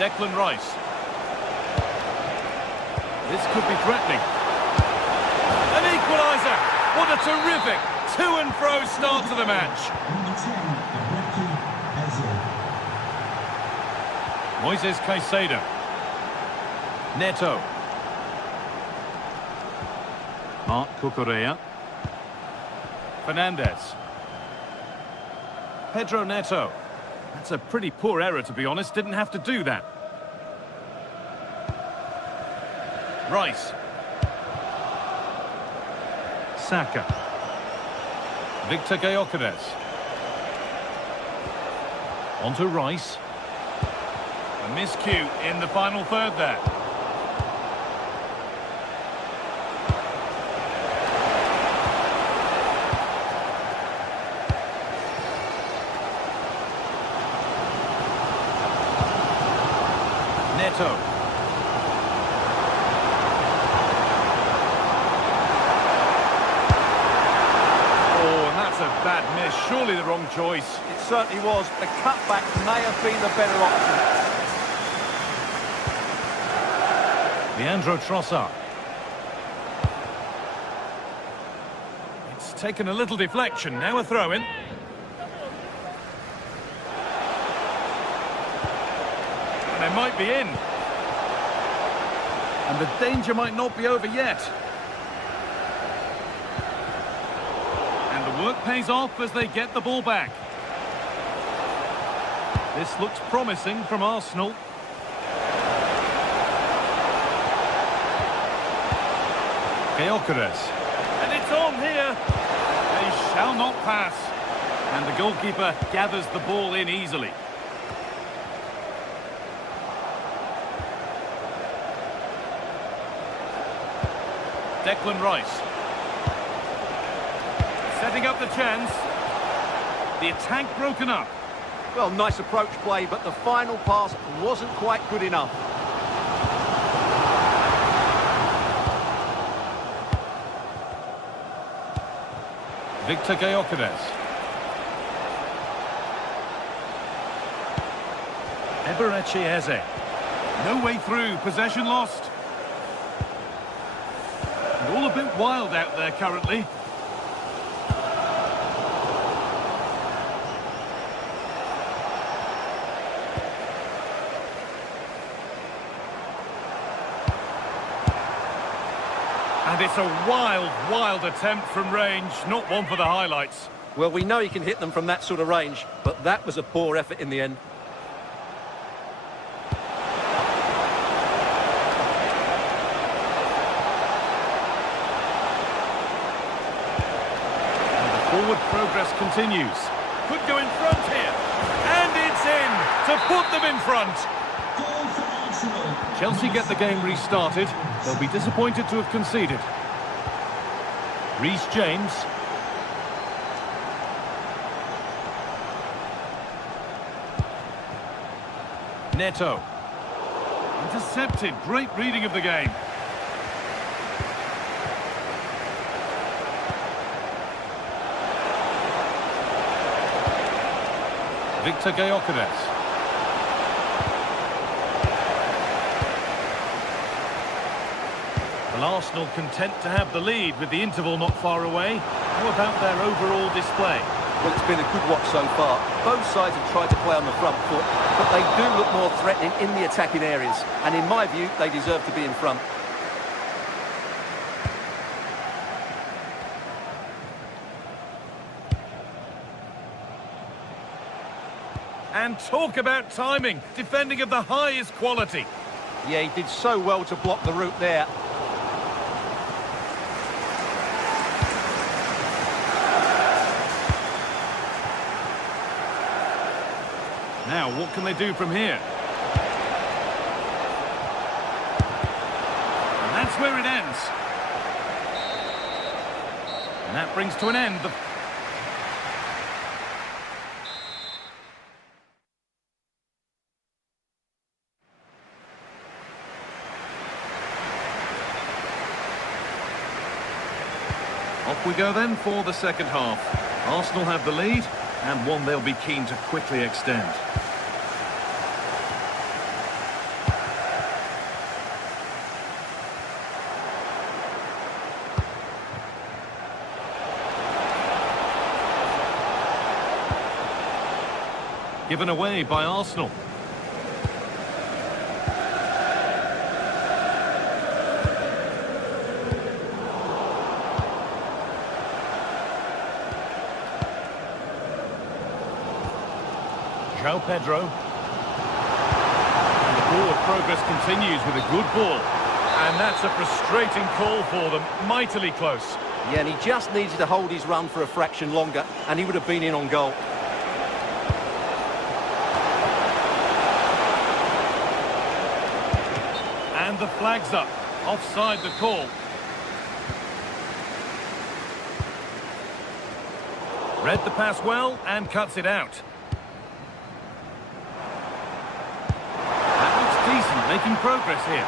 Declan Rice. This could be threatening. An equaliser! What a terrific to-and-fro start to the match. Moises Caicedo. Neto. Mark Cucurella. Fernandez. Pedro Neto. That's a pretty poor error, to be honest. Didn't have to do that. Rice. Saka. Victor Gyökeres. On to Rice. A miscue in the final third there. Neto. A bad miss, surely the wrong choice. It certainly was. The cutback may have been the better option. Leandro Trossard. It's taken a little deflection, now a throw-in. And they might be in. And the danger might not be over yet. Work pays off as they get the ball back. This looks promising from Arsenal. Gyökeres. And it's on here. They shall not pass. And the goalkeeper gathers the ball in easily. Declan Rice. Setting up the chance. The attack broken up. Well, nice approach play, but the final pass wasn't quite good enough. Victor Gyökeres. Eberechi Eze. No way through, possession lost. And all a bit wild out there currently. And it's a wild, wild attempt from range, not one for the highlights. Well, we know he can hit them from that sort of range, but that was a poor effort in the end. And the forward progress continues. Could go in front here. And it's in to put them in front. Chelsea get the game restarted. They'll be disappointed to have conceded. Reece James. Neto. Intercepted. Great reading of the game. Victor Gyökeres. Well, Arsenal content to have the lead with the interval not far away. How about their overall display? Well, it's been a good watch so far. Both sides have tried to play on the front foot, but they do look more threatening in the attacking areas. And in my view, they deserve to be in front. And talk about timing, defending of the highest quality. Yeah, he did so well to block the route there. Now, what can they do from here? And that's where it ends. And that brings to an end the... Off we go then for the second half. Arsenal have the lead, and one they'll be keen to quickly extend. Given away by Arsenal. João Pedro. And the forward progress continues with a good ball. And that's a frustrating call for them, mightily close. Yeah, and he just needed to hold his run for a fraction longer, and he would have been in on goal. And the flag's up. Offside the call. Read the pass well and cuts it out. Decent, making progress here.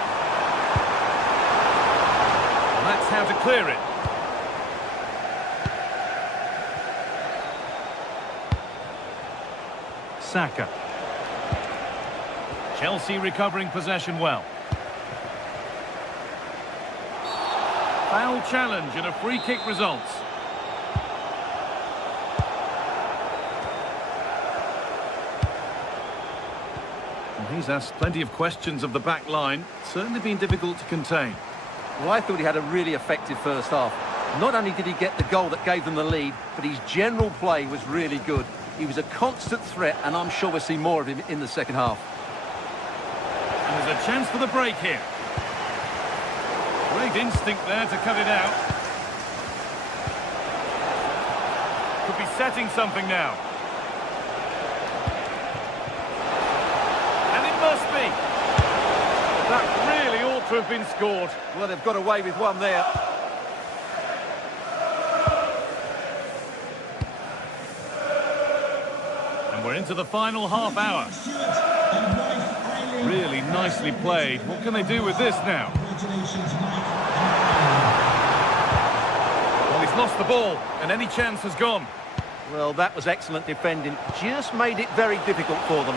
Well, that's how to clear it. Saka. Chelsea recovering possession well. Foul challenge and a free kick results. He's asked plenty of questions of the back line. Certainly been difficult to contain. Well, I thought he had a really effective first half. Not only did he get the goal that gave them the lead, but his general play was really good. He was a constant threat, and I'm sure we'll see more of him in the second half. And there's a chance for the break here. Great instinct there to cut it out. Could be setting something now. Must be. That really ought to have been scored. Well, they've got away with one there. And we're into the final half hour. Really nicely played. What can they do with this now? Well, he's lost the ball, and any chance has gone. Well, that was excellent defending. Just made it very difficult for them.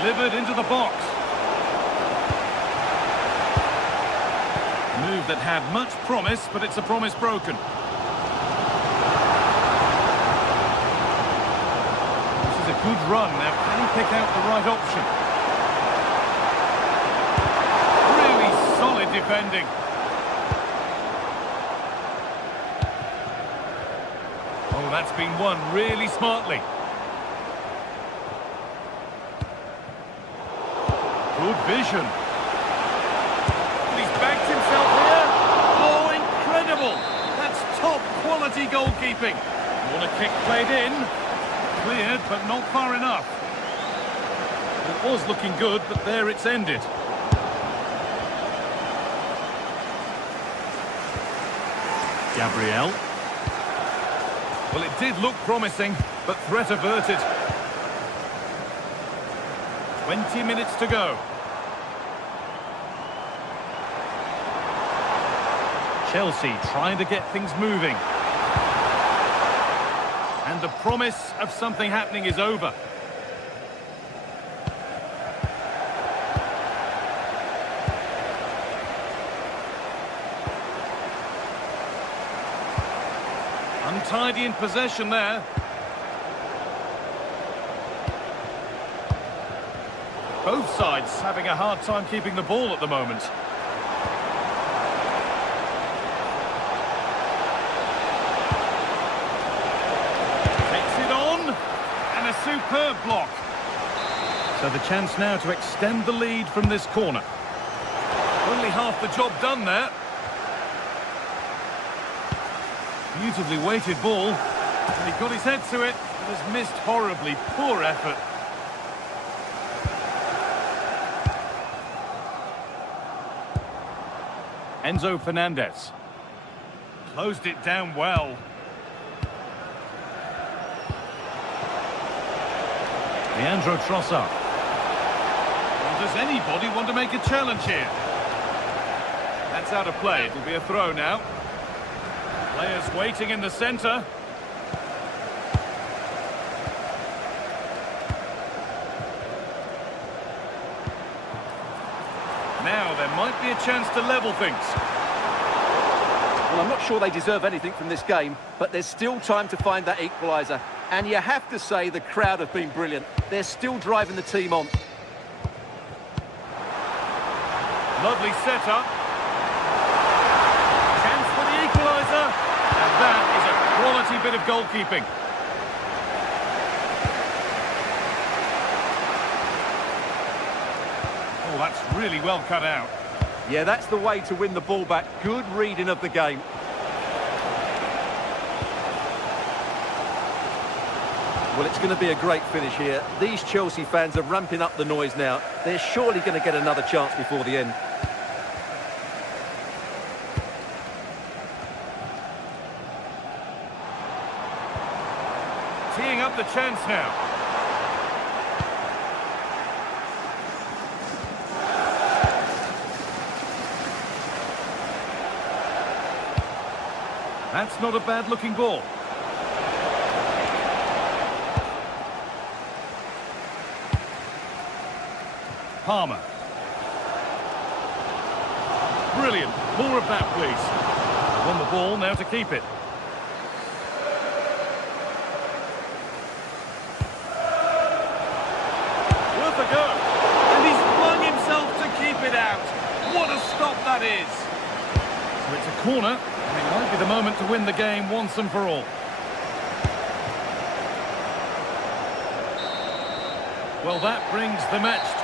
Delivered into the box. Move that had much promise, but it's a promise broken. This is a good run. Now, can he pick out the right option? Really solid defending. Oh, that's been won really smartly. Good vision. He's backed himself here. Oh, incredible. That's top quality goalkeeping. What a kick played in. Cleared, but not far enough. It was looking good, but there it's ended. Gabriel. Well, it did look promising, but threat averted. 20 minutes to go. Chelsea trying to get things moving. And the promise of something happening is over. tidy in possession there. Both sides having a hard time keeping the ball at the moment. Takes it on, and a superb block. So the chance now to extend the lead from this corner. Only half the job done there. Beautifully weighted ball. And he got his head to it, but has missed horribly. Poor effort. Enzo Fernandez. Closed it down well. Leandro Trossard. Well, does anybody want to make a challenge here? That's out of play. It'll be a throw now. Players waiting in the centre. Now there might be a chance to level things. Well, I'm not sure they deserve anything from this game, but there's still time to find that equaliser. And you have to say the crowd have been brilliant. They're still driving the team on. Lovely setup. Chance for the equaliser. And that is a quality bit of goalkeeping. Oh, that's really well cut out. Yeah, that's the way to win the ball back. Good reading of the game. Well, it's going to be a great finish here. These Chelsea fans are ramping up the noise now. They're surely going to get another chance before the end. Teeing up the chance now. That's not a bad-looking ball. Palmer. Brilliant. More of that, please. Won the ball, now to keep it. Worth a go. And he's flung himself to keep it out. What a stop that is. So it's a corner, and it might be the moment to win the game once and for all. Well, that brings the match